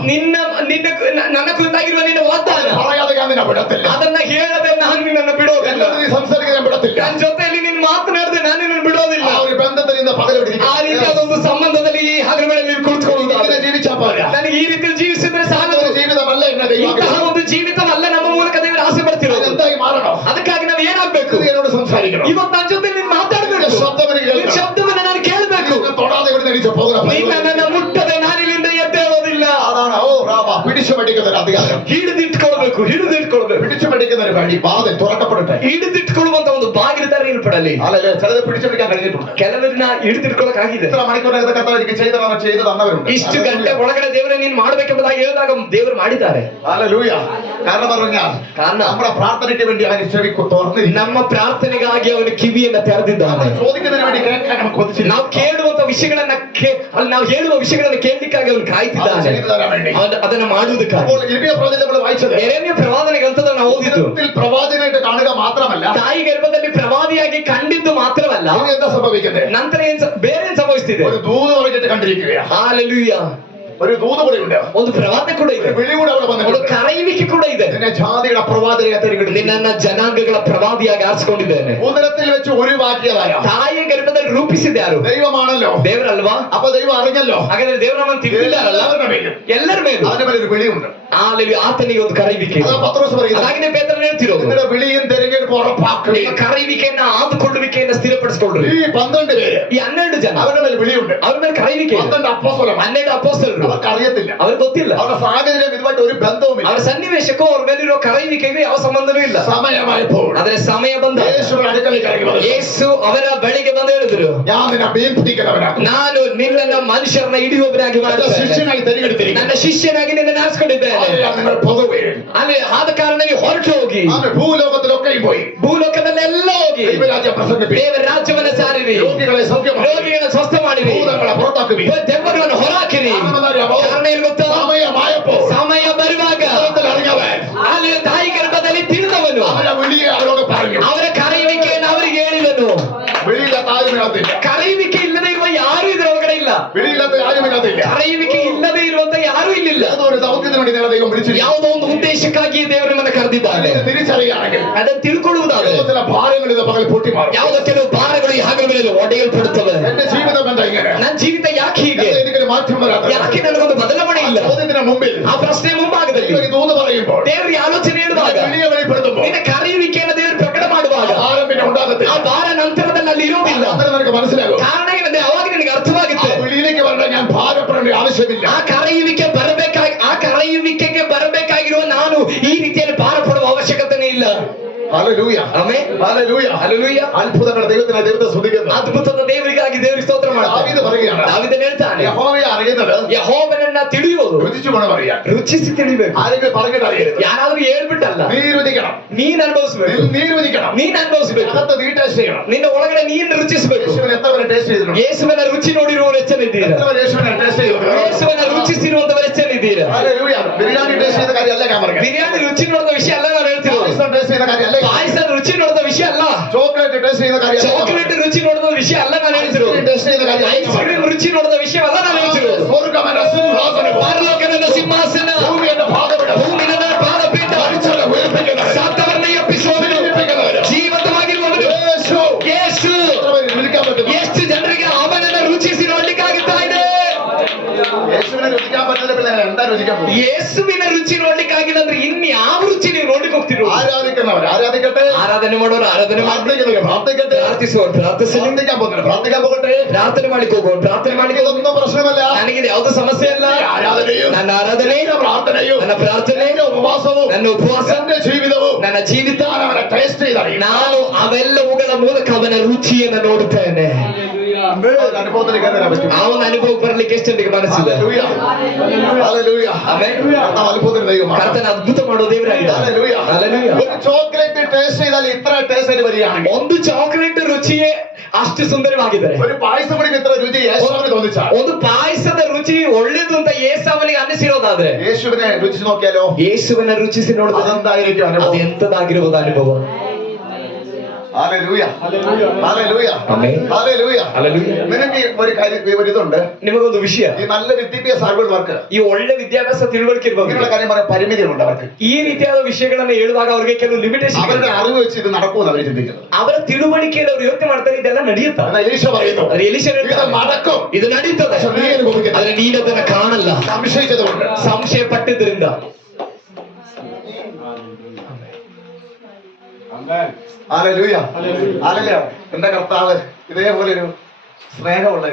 ನನ್ನ ಕುರಿತಾಗಿರುವ ನಿನ್ನ ವಾಗ್ದಾನ പറയാതെ ഞാൻ നിന്നെ വിടത്തില്ല. ಅದನ್ನ ಹೇಳದೆ ನಾನು ನಿನ್ನನ್ನು ಬಿಡೋದಿಲ್ಲ. എന്നോട് നീ സംസാരിക്കാൻ ഞാൻ വിടത്തില്ല. ನನ್ನ ಜೊತೆಯಲ್ಲಿ ನೀನು ಮಾತನಾಡದೆ ನಾನು ನಿನ್ನನ್ನು ಬಿಡೋದಿಲ್ಲ. ആ ഒരു ബന്ധത്തിൽ നിന്ന് പകലെടുത്തിരിക്കും. ಆ ರೀತಿಯಾದ ಒಂದು ಸಂಬಂಧದಲ್ಲಿ ಈ ಹಗಲುಗಳಲ್ಲಿ ಕುಳಿತುಕೊಳ್ಳುವುದು. ഇങ്ങനെ ജീവിച്ചാ പോരാ. ನನಗೆ ಈ ರೀತಿಯಲ್ಲಿ ಜೀವಿಸಿದ್ರೆ ಸಾಕು. ഒരു ജീവിതമല്ല എന്നെ ദൈവം ಇಂತಹ ಒಂದು ಜೀವಿತವಲ್ಲ ನಮ್ಮ ಮೂಲಕ ದೇವರು ಆಸೆ ಪಡ್ತಿರೋದು. എന്തായി മാറണം? ಅದಕ್ಕಾಗಿ ನಾವು ಏನಾಗ್ಬೇಕು? ഇത് എന്നോട് സംസാരിക്കണം. ಇವತ್ತು ನನ್ನ ಜೊತೆ ನೀನು ಮಾತಾಡ್ಬೇಕು. എന്റെ ശബ്ദം എനിക്ക് ನಿನ್ನ കേൾക്കണം. ಶಬ್ದವನ್ನ ನಾನು ಕೇಳಬೇಕು. എന്നെ തൊടാതെ ഇവിടെ എണീച്ച് പോകണം. ನೀನು ನನ್ನನ್ನು ಮುಟ್ಟದೆ ನಾನು ಇಲ್ಲಿಂದ ಎದ್ದೇಳೋದಿಲ್ಲ. അതാണ് പിടിച്ചു പഠിക്കുന്ന ഒരു അധികാരം. ಹಿಡಿದಿಟ್ಕೊಳ್ಬೇಕು. പിടിച്ചു പഠിക്കുന്ന ഒരു വഴി വാതിൽ തുറക്കപ്പെടട്ടെ. ಹಿಡಿದಿಟ್ಕೊಳ್ಳುವಂತ ಒಂದು ಬಾಗಿಲು ತರ ಇಲ್ಪಡಲಿ. അല്ലല്ലേ, ചിലത് പിടിച്ചു പിടിക്കാൻ കഴിഞ്ഞിട്ടുണ്ട്. ಕೆಲವರನ್ನ ಹಿಡಿದಿಟ್ಕೊಳ್ಳೋಕಾಗಿದೆ. ഇത്ര മണിക്കൂറിനകത്ത് കർത്താവ് എനിക്ക് ചെയ്തു തന്നവരുണ്ട്. ಇಷ್ಟು ಗಂಟೆ ಒಳಗಡೆ ದೇವರೇ ನೀನು ಮಾಡ್ಬೇಕೆಂಬುದಾಗಿ ಹೇಳಿದಾಗ ದೇವರು ಮಾಡಿದ್ದಾರೆ. ഹല്ലേലൂയ. കാരണം പറഞ്ഞാൽ നമ്മുടെ പ്രാർത്ഥനയ്ക്ക് വേണ്ടി അവൻ ചെവി തുറന്നിരിക്കുന്നു. ನಮ್ಮ ಪ್ರಾರ್ಥನೆಗಾಗಿ ಅವನು ಕಿವಿಯನ್ನ ತೆರೆದಿದ್ದಾನೆ. ചോദിക്കുന്നതിന് വേണ്ടി കേൾക്കാൻ അവൻ കൊതിച്ചില്ല. ನಾವು ಕೇಳುವಂತ ವಿಷಯಗಳನ್ನ ನಾವು ಹೇಳುವ ವಿಷಯಗಳನ್ನ ಕೇಳಲಿಕ್ಕಾಗಿ ಅವನು ಕಾಯ್ತಿದ್ದಾನೆ. ಅದನ್ನ ಮಾಡುವುದಕ್ಕಾಗಿ. യെരമ്യാ പ്രവചനം നമ്മൾ വായിച്ചത്. ಯೆರೆಮೀಯ ಪ್ರವಾದನೆ ಗ್ರಂಥದಲ್ಲಿ ನಾವು ಓದಿದ್ದು. പ്രവാചകനായിട്ട് കാണുക മാത്രമല്ല, ತಾಯಿ ಗರ್ಭದಲ್ಲಿ ಪ್ರವಾದಿಯಾಗಿ ಕಂಡಿದ್ದು ಮಾತ್ರವಲ್ಲ, എന്താ സംഭവിക്കുന്നത്? ನಂತರ ಬೇರೆ ಏನ್ ಸಂಭವಿಸ್ತಿದೆ? ഒരു ദൂത് പറഞ്ഞിട്ട് കണ്ടിരിക്കുകയാണ്. ಹಾಲೆಲೂಯಾ. ഒരു ദൂത് കൂടെ ഉണ്ട്, ಒಂದು ಪ್ರವಾದ ಕೂಡ ಇದೆ, ഒരു വിളി കൂടെ അവിടെ ಒಂದು വന്നിട്ടുണ്ട്. ಕರೆಯುವಿಕೆ ಕೂಡ ಇದೆ. നിന്നെ ജാതികളുടെ പ്രവാചകനെ തിരഞ്ഞെടുത്തു, ನಿನ್ನನ್ನ ಜನಾಂಗಗಳ ಪ್ರವಾದಿಯಾಗಿ ಆರಿಸಿಕೊಂಡಿದ್ದೇನೆ. ഉദരത്തിൽ വെച്ച് ഉരുവാക്കിയതാരാ? ತಾಯಿಯ ಗರ್ಭದಲ್ಲಿ ರೂಪಿಸಿದ ಯಾರು? ദൈവമാണല്ലോ. ದೇವರಲ್ವಾ? അപ്പൊ ദൈവം അറിഞ്ഞല്ലോ ಹಾಗಾದ್ರೆ ದೇವರು ನಮ್ಮನ್ನು ತಿಳಿದಿದ್ದಾರಲ್ಲ, എല്ലാവരുടെ മേലും ಎಲ್ಲರ ಮೇಲೂ അവന്റെ മേലൊരു വിളിയുണ്ട്. ಅಲ್ಲಿ ಆತನಿಗೆ ಒಂದು ಕರೆಯುವಿಕೆ ಇದೆ. അതാ പത്രോസ് പറയുന്നത്, ಅದಾಗಿದೆ ಪೇತ್ರನು ಹೇಳ್ತಿರೋದು, നിങ്ങളുടെ വിളിയും തിരഞ്ഞെടുപ്പ് ഉറപ്പാക്കുക. ನಿಮ್ಮ ಕರೆಯುವಿಕೆಯನ್ನ ಆದುಕೊಳ್ಳುವಿಕೆಯನ್ನ ಸ್ಥಿರಪಡಿಸಿಕೊಳ್ಳ್ರಿ. ഈ 12 പേര് ಈ 12 ಜನ അവരുടെ മേൽ വിളിയുണ്ട്. ಅವ್ರ ಮೇಲೆ ಕರೆಯುವಿಕೆ ಇದೆ. 12 അപ്പോസ്തലന്മാർ. 12 ಅಪೊಸ್ತಲರು. അവർക്ക് അറിയത്തില്ല, ಅವ್ರಿಗೆ ಗೊತ್ತಿಲ್ಲ, അവരുടെ സാഹചര്യം ഇതുമായിട്ട് ഒരു ബന്ധവുമില്ല. ಅವರ ಸನ್ನಿವೇಶಕ್ಕೂ ಅವ್ರ ಮೇಲಿರೋ ಕರೆಯುವಿಕೆಗೂ ಯಾವ ಸಂಬಂಧವೂ ಇಲ್ಲ. സമയമായപ്പോൾ ಆದ್ರೆ ಸಮಯ ಬಂದ യേശുവിന്റെ അടുക്കലേക്ക് ഇറങ്ങി വന്നു. ಯೇಸು ಅವರ ಬಳಿಗೆ ಬಂದು ಹೇಳಿದ್ರು, ഞാൻ നിന്നെ മീൻ പിടിക്കുന്നവനാക്കും, ನಾನು ನಿನ್ನನ್ನ ಮನುಷ್ಯರನ್ನ ಹಿಡಿಯುವವನಾಗಿ എന്റെ ಮಾಡುತ್ತೇನೆ, ശിഷ്യനായി തിരഞ്ഞെടുത്തിരിക്കുന്നു. ನನ್ನ ಶಿಷ್ಯನಾಗಿ ನಿನ್ನನ್ನು ಆರಿಸಿಕೊಂಡಿದ್ದೇನೆ. ആകയാൽ നിങ്ങൾ പൊതുവേ ಅಲ್ಲಿ ಆದ ಕಾರಣ ನೀವು ಹೊರಟು ಹೋಗಿ ആമേൻ ഭൂലോകത്തിലൊക്കെയും പോയി ಭೂಲೋಕದಲ್ಲೆಲ್ಲ ಹೋಗಿ ദൈവരാജ്യം പ്രസംഗിപ്പിക്കും. ದೇವರ ರಾಜ್ಯವನ್ನ ಸಾರಿರಿ, രോഗികളെ സൗഖ്യമാക്കും, ರೋಗಿಗಳನ್ನ ಸ್ವಸ್ಥ ಮಾಡಿರಿ, ഭൂതങ്ങളെ പുറത്താക്കുവിൻ. ದೆವ್ವಗಳನ್ನು ಹೊರಹಾಕಿರಿ. ಕಾರಣ ಏನು ಗೊತ್ತಾ? സമയമായപ്പോൾ ಸಮಯ ಬರುವಾಗ ഉദരത്തിൽ അറിഞ്ഞവൻ ಅಲ್ಲಿ ತಾಯಿ ಗರ್ಭದಲ್ಲಿ ತಿಳಿದವನು അവരെ വിളിയെ അവരോട് പറഞ്ഞു. ಅವರ ಕರೆಯುವಿಕೆಯನ್ನು ಅವರಿಗೆ ಹೇಳಿದನು. വിളിയില്ലാത്ത ആരുമില്ലാത്തില്ല, ಕರೆಯುವಿಕೆ ಇಲ್ಲದೆ ಇರುವ ಯಾರು ಇದರ ಒಳಗಡೆ ಇಲ್ಲ. വിളിയില്ലാത്ത ആരുമില്ലാത്തില്ല. ಕರೆಯುವಿಕೆ ಇಲ್ಲದೆ ಇರುವಂತ ಯಾರು ಇಲ್ಲಿಲ್ಲ. ഏതോ ഒരു ദൗത്യത്തിന് വേണ്ടി നിങ്ങളെ ദൈവം വിളിച്ചിരിക്കുന്നു. ಯಾವುದೋ ಒಂದು ಉದ್ದೇಶಕ್ಕಾಗಿ ದೇವರು ನಮ್ಮನ್ನು ಕರೆದಿದ್ದಾನೆ. ഇത് തിരിച്ചറിയുകയാണെങ്കിൽ ಅದನ್ನು ತಿಳ್ಕೊಳ್ಳುವುದಾದ್ರೆ ഏതോ ചില ഭാരങ്ങൾ ഇത് പകൽ പൊട്ടിമാറും. ಯಾವುದೋ ಕೆಲವು ಭಾರಗಳು ಈ ಹಗಲ ಮೇಲೆ ಒಡೆಯಲ್ಪಡುತ್ತವೆ. എന്റെ ജീവിതം എന്താ ഇങ്ങനെ? ನನ್ನ ಜೀವಿತ ಯಾಕೆ ಹೀಗೆ? എന്താ എനിക്കൊരു മാറ്റം വരാത്തത്? ಯಾಕೆ ನನಗೊಂದು ಬದಲಾವಣೆ ಇಲ್ಲ? ചോദ്യത്തിന് മുമ്പിൽ ಆ ಪ್ರಶ್ನೆ ಮುಂಭಾಗದಲ್ಲಿ ദൈവം ഈ ദൂത് പറയുമ്പോൾ, ದೇವರಿಗೆ ಆಲೋಚನೆ ಇಡುವಾಗ, വിളിയെ വെളിപ്പെടുത്തുമ്പോൾ ನಿನ್ನ ಕರೆಯುವಿಕೆಯನ್ನು ದೇವರು ಪ್ರಕಟ ಮಾಡುವಾಗ ഭാരം പിന്നെ ഉണ്ടാകത്തില്ല. ಆ ಭಾರ ನಂತರದಲ್ಲಿ ಅಲ್ಲಿ ಇರುವುದಿಲ್ಲ. അന്നേരം നിനക്ക് മനസ്സിലാകും, ಕಾರಣ ಏನಂದ್ರೆ ಅವಾಗ ನಿನಗೆ ಅರ್ಥವಾಗುತ್ತೆ, ആ വിളിയിലേക്ക് വരേണ്ട ഞാൻ ഭാരപ്പെടേണ്ട ആവശ്യമില്ല. ಆ ಕರೆಯುವಿಕೆಗೆ ಬರಬೇಕಾಗಿರುವ ನಾನು ಈ ರೀತಿಯಲ್ಲಿ ಭಾರ ಪಡುವ ಅವಶ್ಯಕತೆನೇ ಇಲ್ಲ. Hallelujah, amen, hallelujah, hallelujah. അത്ഭുതങ്ങളുടെ ദൈവത്തെ സ്തുതിക്കുന്നു. ಅದ್ಭುತದ ದೇವರಿಗಾಗಿ ದೇವರಿಗೆ ಸ್ತೋತ್ರ ಮಾಡ್ತಾರೆ. ദാവീദ് പറയുകയാണ്, ದಾವೀದನು ಹೇಳ್ತಾನೆ, യഹോവയെ അറിയുന്നത് ಯೆಹೋವನನ್ನ ತಿಳಿಯುವುದು രുചിച്ചു ഗുണം അറിയാൻ. ರುಚಿಸಿ ತಿಳಿಬೇಕು. ആരെങ്കിലും പറഞ്ഞിട്ട് അറിയരുത്. ಯಾರಾದ್ರೂ ಹೇಳ್ಬಿಟ್ಟಲ್ಲ, നീ രുചിക്കണം, ನೀನ್ ಅನುಭವಿಸ್ಬೇಕು, നീ രുചിക്കണം, ನೀನ್ ಅನುಭವಿಸ್ಬೇಕು, അകത്ത് നീ ടേസ്റ്റ് ചെയ്യണം. ನಿನ್ನ ಒಳಗಡೆ ನೀನ್ ರುಚಿಸಬೇಕು. യേശുവിനെ എത്ര പേര് ടേസ്റ്റ് ചെയ്തിട്ടുണ്ട്? ಯೇಸುವಿನ ರುಚಿ ನೋಡಿರುವವರು ಎಚ್ಚರಿದ್ದೀರಾ? എത്ര പേര് യേശുവിനെ ടേസ്റ്റ് ചെയ്തിട്ടുണ്ട്? ಯೇಸುವಿನ ರುಚಿಸಿರುವಂತವರು ಎಚ್ಚರಿದ್ದೀರಾ? ഹല്ലേലൂയ. ബിരിയാണി ടേസ്റ്റ് ചെയ്ത കാര്യമല്ല ഞാൻ പറഞ്ഞത്. ಬಿರಿಯಾನಿ ರುಚಿ ನೋಡಿದ ವಿಷಯ ಅಲ್ಲ ನಾನು ಹೇಳ್ತಿರೋದು. പായസം ടേസ്റ്റ് ചെയ്ത കാര്യമല്ല. ಪಾಯಸ ರುಚಿ ನೋಡಿದ ವಿಷಯ ಅಲ್ಲ. ചോക്ലേറ്റ് ടേസ്റ്റ് ചെയ്ത കാര്യമല്ല. ಚಾಕ್ಲೇಟ್ ರುಚಿ ನೋಡಿದ ವಿಷಯ ಅಲ್ಲ ನಾನು ಹೇಳ್ತಿರೋದು. ടേസ്റ്റ് ചെയ്ത കാര്യമല്ല. ಐಸ್ ಕ್ರೀಮ್ ರುಚಿ ನೋಡಿದ ವಿಷಯವಲ್ಲ ನಾನು ಹೇಳ್ತಿರೋದು. സ്വർഗ്ഗമെന്ന സിംഹാസനം, ಪರಲೋಕ ನನ್ನ ಸಿಂಹಾಸನ, ഭൂമി എന്റെ പാദപീഠം, ಭೂಮಿ ನನ್ನ ಪಾದಪೀಠ, മരിച്ചവരെ ഉയർപ്പിക്കുന്നവൻ, ಸತ್ತವರನ್ನ ಎಬ್ಬಿಸುವವನು, ജീവിപ്പിക്കുന്നവൻ, ಜೀವಂತವಾಗಿರುವವನು യേശു. ಯೇಸು. എത്ര പേര് വിളിക്കാൻ പറ്റുന്നു? ಎಷ್ಟು ಜನರಿಗೆ ಅವನನ್ನ ರುಚಿಸಿ ನೋಡ್ಲಿಕ್ಕಾಗುತ್ತಾ ಇದೆ? യേശുവിനെ രുചിക്കാൻ പറ്റില്ല, പിന്നെ എന്താ രുചിക്കാൻ പോകും? ಯೇಸುವಿನ ರುಚಿ ನೋಡ್ಲಿಕ್ಕಾಗಿಲ್ಲ ಅಂದ್ರೆ ಇನ್ಯಾವ ರುಚಿ ನೀವು ನೋಡ್ಲಿಕ್ಕೆ ಹೋಗ್ತಿರೋ? ആരാധിക്കുന്നവർ ആരാധിക്കട്ടെ, ಆರಾಧನೆ ಮಾಡೋರು ಆರಾಧನೆ ಮಾಡಿ, പ്രാർത്ഥിക്കുന്നവർ പ്രാർത്ഥിക്കട്ടെ, ಪ್ರಾರ್ಥಿಸುವವರು ಪ್ರಾರ್ಥಿಸಲಿ, പ്രാർത്ഥിക്കാൻ പോകുന്നവർ പ്രാർത്ഥിക്കാൻ പോകട്ടെ. ಪ್ರಾರ್ಥನೆ ಮಾಡ್ಲಿಕ್ಕೆ ಹೋಗುವವರು ಪ್ರಾರ್ಥನೆ ಮಾಡ್ಲಿಕ್ಕೆ ಹೋಗು. ഇതൊന്നും പ്രശ്നമല്ല. ನನಗಿದೆ ಯಾವ್ದು ಸಮಸ್ಯೆ ಅಲ್ಲ. ആരാധനയും ನನ್ನ ಆರಾಧನೆ, എന്റെ പ്രാർത്ഥനയും ನನ್ನ ಪ್ರಾರ್ಥನೆ, എന്റെ ഉപവാസവും ನನ್ನ ಉಪವಾಸ, എന്റെ ജീവിതവും ನನ್ನ ಜೀವಿತ, ഞാൻ അവനെ ടേസ്റ്റ് ചെയ്തറിയും. ನಾನು ಅವೆಲ್ಲವುಗಳ ಮೂಲಕ ಅವನ ರುಚಿಯನ್ನು ನೋಡುತ್ತೇನೆ. അനുഭവത്തിലേക്ക് വരാൻ പറ്റും. ಆ ಒಂದು ಅನುಭವ ಬರ್ಲಿಕ್ಕೆ ಎಷ್ಟು ಜನರಿಗೆ ಮನಸ್ಸಿದೆ? Hallelujah, hallelujah. ಆಮೆನ್. കർത്താവ് അത്ഭുതത്തിന് ദൈവമാണ്. ಕರ್ತನ ಅದ್ಭುತ ಮಾಡೋ ದೇವರಾಗಿದ್ದಾನೆ. ഹല്ലേലൂയ. ಹಲ್ಲೆಲೂಯ. ഒരു ചോക്ലേറ്റ് ടേസ്റ്റ് ചെയ്താൽ ഇത്ര ടേസ്റ്റ് വരികയാണെങ്കിൽ, ಒಂದು ಚಾಕ್ಲೇಟ್ ರುಚಿಯೇ ಅಷ್ಟು ಸುಂದರವಾಗಿದ್ದಾರೆ. ഒരു പായസം കുടിക്ക് ഇത്ര രുചി യേശുവിന് തോന്നിച്ചാൽ, ಒಂದು ಪಾಯಸದ ರುಚಿ ಒಳ್ಳೇದು ಅಂತ ಏಸಾವನಿಗೆ ಅನ್ನಿಸಿರೋದಾದ್ರೆ, യേശുവിനെ രുചിച്ച് നോക്കിയാലോ ಯೇಸುವಿನ ರುಚಿಸಿ ನೋಡಿದ್ರೆ അതെന്തായിരിക്കും ಅದು അനുഭവം? ಎಂತದಾಗಿರುವುದು ಅನುಭವ? ഹല്ലേലൂയ, ഹല്ലേലൂയ, ആമേൻ. ഹല്ലേലൂയ. ಹಲ್ಲೆಲೂಯ. നിനക്ക് ഒരു കാര്യം ഒരു ഇതുണ്ട്, ನಿಮಗೊಂದು ವಿಷಯ, ഈ നല്ല വിദ്യാഭ്യാസ അറിവുള്ളവർക്ക് ಈ ಒಳ್ಳೆ ವಿದ್ಯಾಭ್ಯಾಸ ತಿಳುವಳಿಕೆ ഇങ്ങനെയുള്ള ಇರುವವರಿಗೆ കാര്യം പറയാൻ പരിമിതികളുണ്ട്. അവർക്ക് ಈ ರೀತಿಯಾದ ವಿಷಯಗಳನ್ನು ಹೇಳುವಾಗ ಅವರಿಗೆ ಕೆಲವು ಲಿಮಿಟೇಷನ್, അവരുടെ അറിവ് വെച്ച് ഇത് നടക്കുമെന്ന് അവർ ചിന്തിക്കുന്നത്. ಅವರ ತಿಳುವಳಿಕೆಯಲ್ಲಿ ಅವರು ಯೋಚನೆ ಮಾಡ್ತಾರೆ ಇದೆಲ್ಲ ನಡೆಯುತ್ತಾ. എന്നാൽ എലീശ പറയുന്നു, ಆದ್ರೆ ಎಲೀಷ ഇത് ಹೇಳ್ತಾನೆ, നടക്കും, ಇದು ನಡೀತದೆ, പക്ഷെ നീ അനുഭവിക്കുന്നത് ಆದ್ರೆ ನೀನು ಅದನ್ನ ಕಾಣಲ್ಲ, സംശയിച്ചതുകൊണ്ട്. ಸಂಶಯ ಪಟ್ಟಿದ್ರಿಂದ. Hallelujah, hallelujah. എന്റെ കർത്താവ് ഇതേപോലെ ഒരു സ്നേഹമുള്ള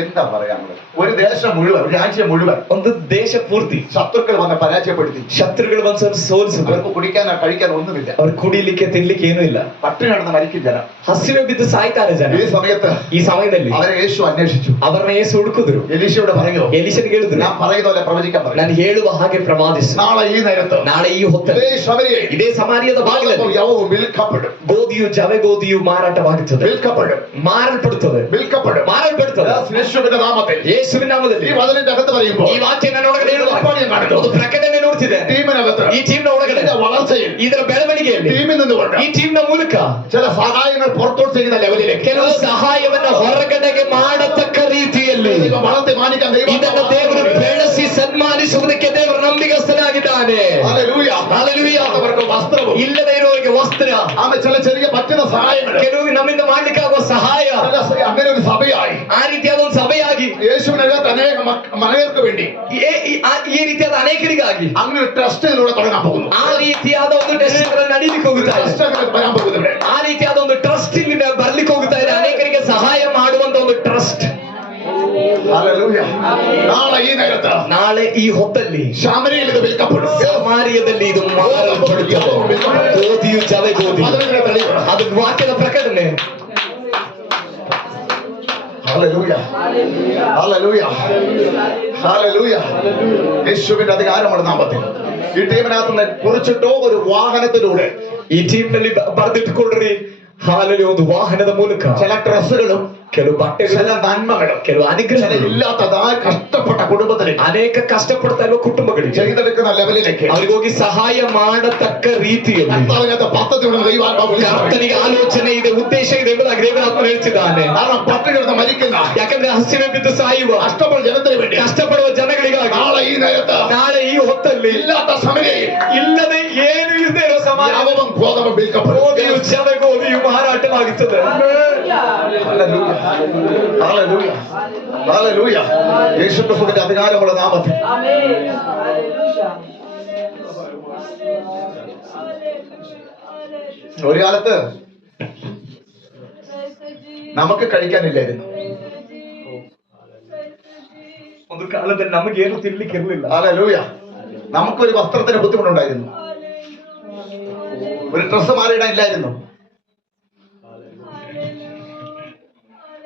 എന്താ പറയാ, ഒരു ദേശം മുഴുവൻ, ഒരു രാജ്യം മുഴുവൻ ಒಂದು ದೇಶ ಪೂರ್ತಿ ശത്രുക്കൾ വന്ന് പരാജയപ്പെടുത്തി. ಶತ್ರುಗಳು ಬಂದು ಸೋಲಿಸಿದ್ರು. അവർക്ക് കുടിക്കാനോ കഴിക്കാനോ ഒന്നുമില്ല. ಅವ್ರು ಕುಡಿಲಿಕ್ಕೆ ತಿನ್ಲಿಕ್ಕೆ ಏನೂ ಇಲ್ಲ, പട്ടിണി കിടന്ന് മരിക്കും ജനം. ಹಸಿವೆ ಬಿದ್ದು ಸಾಯ್ತಾರೆ ಜನ. ഈ സമയത്ത് ಈ ಸಮಯದಲ್ಲಿ അവരെ യേശു അന്വേഷിച്ചു. ಅವರನ್ನ ಯೇಸು ಹುಡುಕಿದ್ರು. എലീശയോട് പറയോ, ಎಲೀಷನಿಗೆ ಹೇಳಿದ್ರು, ഞാൻ പറയുന്ന പോലെ പ്രവചിക്കാൻ പറയും. ನಾನು ಹೇಳುವ ಹಾಗೆ ಪ್ರವಾದಿಸು. നാളെ ഈ നേരത്ത് ನಾಳೆ ಈ ಹೊತ್ತಲ್ಲಿ ഇതേ ശബരിയിൽ ಇದೇ ಸಮಾರ್ಯದ ಬಾಗಿಲಲ್ಲಿ യവവും വിൽക്കപ്പെടും, ಗೋಧಿಯು ಜವೆ ಗೋಧಿಯು ಮಾರಾಟವಾಗುತ್ತದೆ, വിൽക്കപ്പെടും, ಮಾರಲ್ಪಡುತ್ತದೆ, വിൽക്കപ്പെടും. മാറപ്പെടും. ಮಾರಲ್ಪಡ್ತದೆ യേശുവിന്റെ നാമത്തിൽ. ಯೇಸುವಿನ ഈ ನಾಮದಲ್ಲಿ. വചനത്തിന്റെ അകത്ത് പറയുമ്പോൾ ಈ ವಾಕ್ಯ ನನ್ನೊಳಗಡೆ ಹೇಳುವಾಗ വെളിപ്പാട് ഞാൻ കാണുന്നു. ಒಂದು ಪ್ರಕಟಣೆ ನೋಡ್ತಿದೆ. ടീമിനകത്ത് ಈ ಟೀಮ್ ನ ಒಳಗಡೆ ഇതിന്റെ വളർച്ചയിൽ ಇದರ ಬೆಳವಣಿಗೆಯಲ್ಲಿ ടീമിൽ നിന്നുകൊണ്ട് ಈ ಟೀಮ್ ನ ಮೂಲಕ ചില സഹായങ്ങൾ പുറത്തോട്ട് ചെയ്യുന്ന ലെവലിലേക്ക് ಕೆಲವು ಸಹಾಯವನ್ನ ಹೊರಗಡೆಗೆ ಮಾಡತಕ್ಕ ರೀತಿಯಲ್ಲಿ ദൈവം വളർത്തി മാനിക്കാൻ ಇದನ್ನ ದೇವರು ಬೆಳೆಸಿ ಸನ್ಮಾನಿಸುವುದಕ್ಕೆ ದೇವರು ನಂಬಿಗಸ್ತನಾಗಿದ್ದಾನೆ. ഹല്ലേലൂയ. ಹಲ್ಲೆಲೂಯ. അവർക്ക് വസ്ത്രവും ಇಲ್ಲದೆ ಇರುವವರಿಗೆ ವಸ್ತ್ರ, ആമേ ചില ചെറിയ പറ്റുന്ന സഹായങ്ങൾ ಕೆಲವು ನಮ್ಮಿಂದ ಮಾಡ್ಲಿಕ್ಕಾಗುವ ಸಹಾಯ, അങ്ങനെ ഒരു സഭയായി ಆ ರೀತಿಯಾದ ಒಂದು ಸಭೆಯಾಗಿ യേശുവിനകത്ത് അനേക മനുഷ്യർക്ക് വേണ്ടി ಈ ರೀತಿಯಾದ ಅನೇಕರಿಗಾಗಿ അങ്ങനെ ഒരു ട്രസ്റ്റ് ഇതിലൂടെ തുടങ്ങാൻ പോകുന്നു. ಆ ರೀತಿಯಾದ ಒಂದು ಟೆಸ್ಟ್ ನಡೀಲಿಕ್ಕೆ ಹೋಗುತ್ತಾ ಇದೆ. ട്രസ്റ്റ് അങ്ങനെ വരാൻ പോകുന്നത് ഇവിടെ. ಆ ರೀತಿಯಾದ ಒಂದು ಟ್ರಸ್ಟ್ ಇಲ್ಲಿ ಬರ್ಲಿಕ್ಕೆ ಹೋಗುತ್ತಾ ಇದೆ. ಅನೇಕರಿಗೆ ಸಹಾಯ ಮಾಡುವಂತ ಒಂದು ಟ್ರಸ್ಟ್. ഹല്ലേലൂയ. നാളെ ഈ നേരത്ത് ನಾಳೆ ಈ ಹೊತ್ತಲ್ಲಿ ശമരിയിൽ ഇത് വിൽക്കപ്പെടും. ಸಮಾರ್ಯದಲ್ಲಿ ಇದು ಮಾರಲ್ಪಡುತ್ತದೆ. ಗೋಧಿಯು ಜವೆ ಗೋಧಿ. അതിന്റെ തെളിവ്. ಅದು ವಾಕ್ಯದ ಪ್ರಕಟಣೆ. ഹല്ലേലൂയ. ഹല്ലേലൂയ. ഹല്ലേലൂയ. യേശുവിന്റെ അധികാരമുള്ള നാമത്തിൽ ഈ ടീമിനകത്ത് കുറിച്ചിട്ടോ ഒരു വാഹനത്തിലൂടെ ಈ ಟೀಮ್ ನಲ್ಲಿ ಬರೆದಿಟ್ಟುಕೊಳ್ರಿ. ಹಾಲಲ್ಲಿ ಒಂದು ವಾಹನದ ಮೂಲಕ ചില ഡ്രസ്സുകളും ಕೆಲವು ಬಟ್ಟೆಗಳು, ചില നന്മകളും ಕೆಲವು ചില ಅನುಗ್ರಹಗಳು ഇല്ലാത്തതായ കഷ്ടപ്പെട്ട കുടുംബത്തിലേക്ക് ಅನೇಕ ಕಷ್ಟಪಡ್ತಾ ಇರುವ ಕುಟುಂಬಗಳಿಗೆ ചെയ്തെടുക്കുന്ന ലെവലിലേക്ക് ಅವ್ರಿಗೆ ಹೋಗಿ ಸಹಾಯ ಮಾಡತಕ್ಕ ರೀತಿಯಲ್ಲಿ കർത്താവിനകത്ത് പദ്ധതിയുടെ ദൈവാത്മാവ് വിളിച്ചു പറയും. ಕರ್ತನಿಗೆ ಆಲೋಚನೆ ಇದೆ, ಉದ್ದೇಶ ಇದೆ ಎಂಬುದಾಗಿ ದೇವರಾತ್ಮ ಹೇಳ್ತಿದ್ದಾನೆ. കാരണം പട്ടിണിയുടെ മരിക്കുന്ന ಯಾಕಂದ್ರೆ ಹಸಿವೆ ಬಿದ್ದು ಸಾಯುವ കഷ്ടപ്പെടുന്ന ജനത്തിന് വേണ്ടി ಕಷ್ಟಪಡುವ ಜನಗಳಿಗಾಗಿ നാളെ ഈ നേരത്ത് ನಾಳೆ ಈ ಹೊತ್ತಲ್ಲಿ ഇല്ലാത്ത സമരയിൽ ಇಲ್ಲದೆ ಏನು ಇಲ್ಲದೆ ಇರೋ ಸಮಾಜ യാവവും ഗോതമ്പും വിൽക്കപ്പെടും. ಗೋಧಿಯು ಜವೆ ಗೋಧಿಯು ಮಾರಾಟವಾಗುತ್ತದೆ. ഹല്ലേലൂയ. ഹല്ലേലൂയ. ഹല്ലേലൂയ. യേശുക്രിസ്തുവിന്റെ അധികാരമുള്ള നാമത്തിൽ ഒരു കാലത്ത് നമുക്ക് കഴിക്കാനില്ലായിരുന്നു. ಒಂದು ಕಾಲದಲ್ಲಿ ನಮಗೇನು ತಿನ್ಲಿಕ್ಕೆ ಇರಲಿಲ್ಲ. ഹല്ലേലൂയ. നമുക്കൊരു വസ്ത്രത്തിന് ബുദ്ധിമുട്ടുണ്ടായിരുന്നു. ഒരു ഡ്രസ്സ് മാറിയിടാൻ ഇല്ലായിരുന്നു.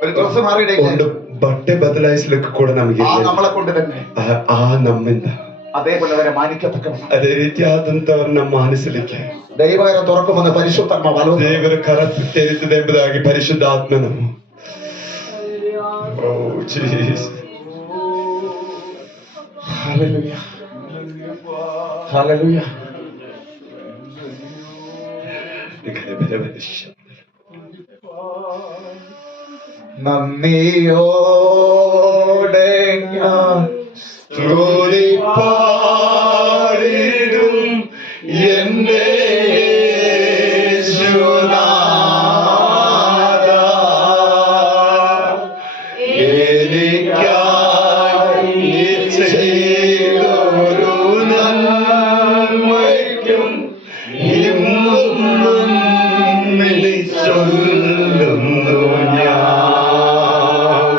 ഒരു ഡ്രസ്സ് മാറിയിടാൻ ಒಂದು ಬಟ್ಟೆ ಬದಲಾಯಿಸ್ಲಿಕ್ಕೆ ಕೂಡ ನಮಗೆ ആ നമ്മളെ കൊണ്ട് തന്നെ ಆ ನಮ್ಮಿಂದ അതേപോലെ അവരെ മാനിക്കത്തക്കണം. ಅದೇ ರೀತಿಯಾದಂತವ್ರನ್ನ ಮಾನಿಸಲಿಕ್ಕೆ ദൈവകരം തുറക്കുമെന്ന് പരിശുദ്ധാത്മാവ് ആലോചന. ದೇವರ ಕರ ತೆರೆದಿದೆ ಎಂಬುದಾಗಿ ಪರಿಶುದ್ಧಾತ್ಮನು ഹല്ലേലൂയ. ഹല്ലേലൂയ. നന്ദിയോടെ ഞാൻ സ്തുതി പാടിടും എന്റെ യേശുനാഥാ. എനിക്കായി നീ ചെയ്തൊരു നന്മയ്ക്കും ഇന്നും നന്ദി ചൊല്ലുന്നു ഞാൻ.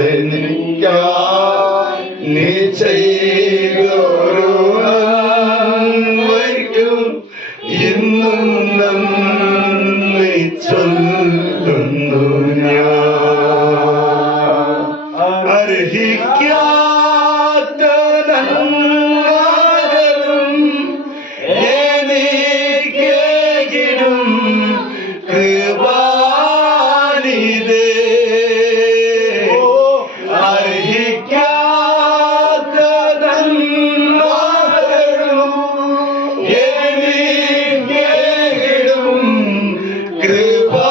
എനിക്കായി നീ ചെയ്തൊരു നന്മയ്ക്കും ഇന്നും നന്ദി ചൊല്ലുന്നു ഞാൻ. അർഹിക്കാത്ത നന്മകളും എനിക്കെങ്കിലും കൃപാനിധേ. അർഹിക്കാത്ത നന്മകളും എനിക്കെങ്കിലും കൃപാനിധേ.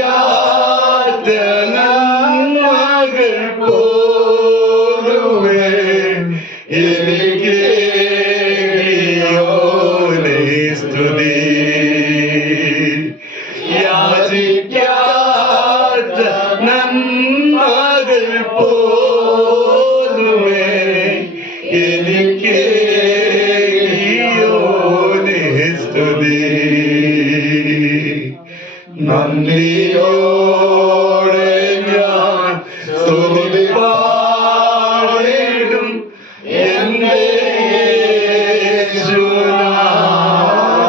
യാചിക്കാത്ത നന്മകൾ പോലുമേ എനിക്ക് സ്തുതി. യാചിക്കാത്ത നന്മകൾ പോലുമേ എനിക്ക് സ്തുതി. നന്ദിയോടെ ഞാൻ സ്തുതി പാടിടും എന്റെ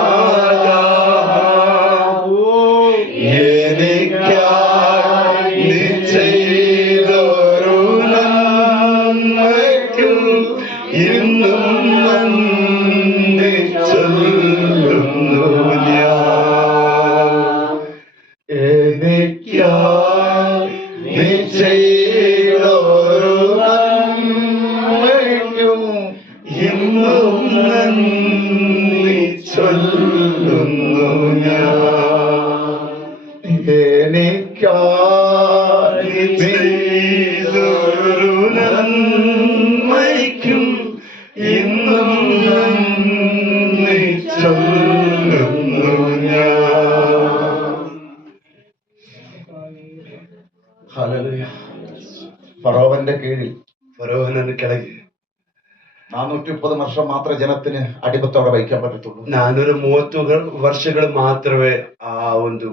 യേശുനാഥാ. എനിക്കായി നീ ചെയ്തൊരു നന്മയ്ക്കും ഇന്നും നന്ദി ചൊല്ലുന്നു ഞാൻ. ഫറോവന്റെ കീഴിൽ ഫറോവനನ್ನು ಕೆಳಗೆ 430 വർഷം മാത്രമേ ജനത്തിന് അടിമത്തോടെ വഹിക്കാൻ പറ്റത്തുള്ളൂ. 430 ವರ್ಷಗಳು ಮಾತ್ರವೇ ಆ ಒಂದು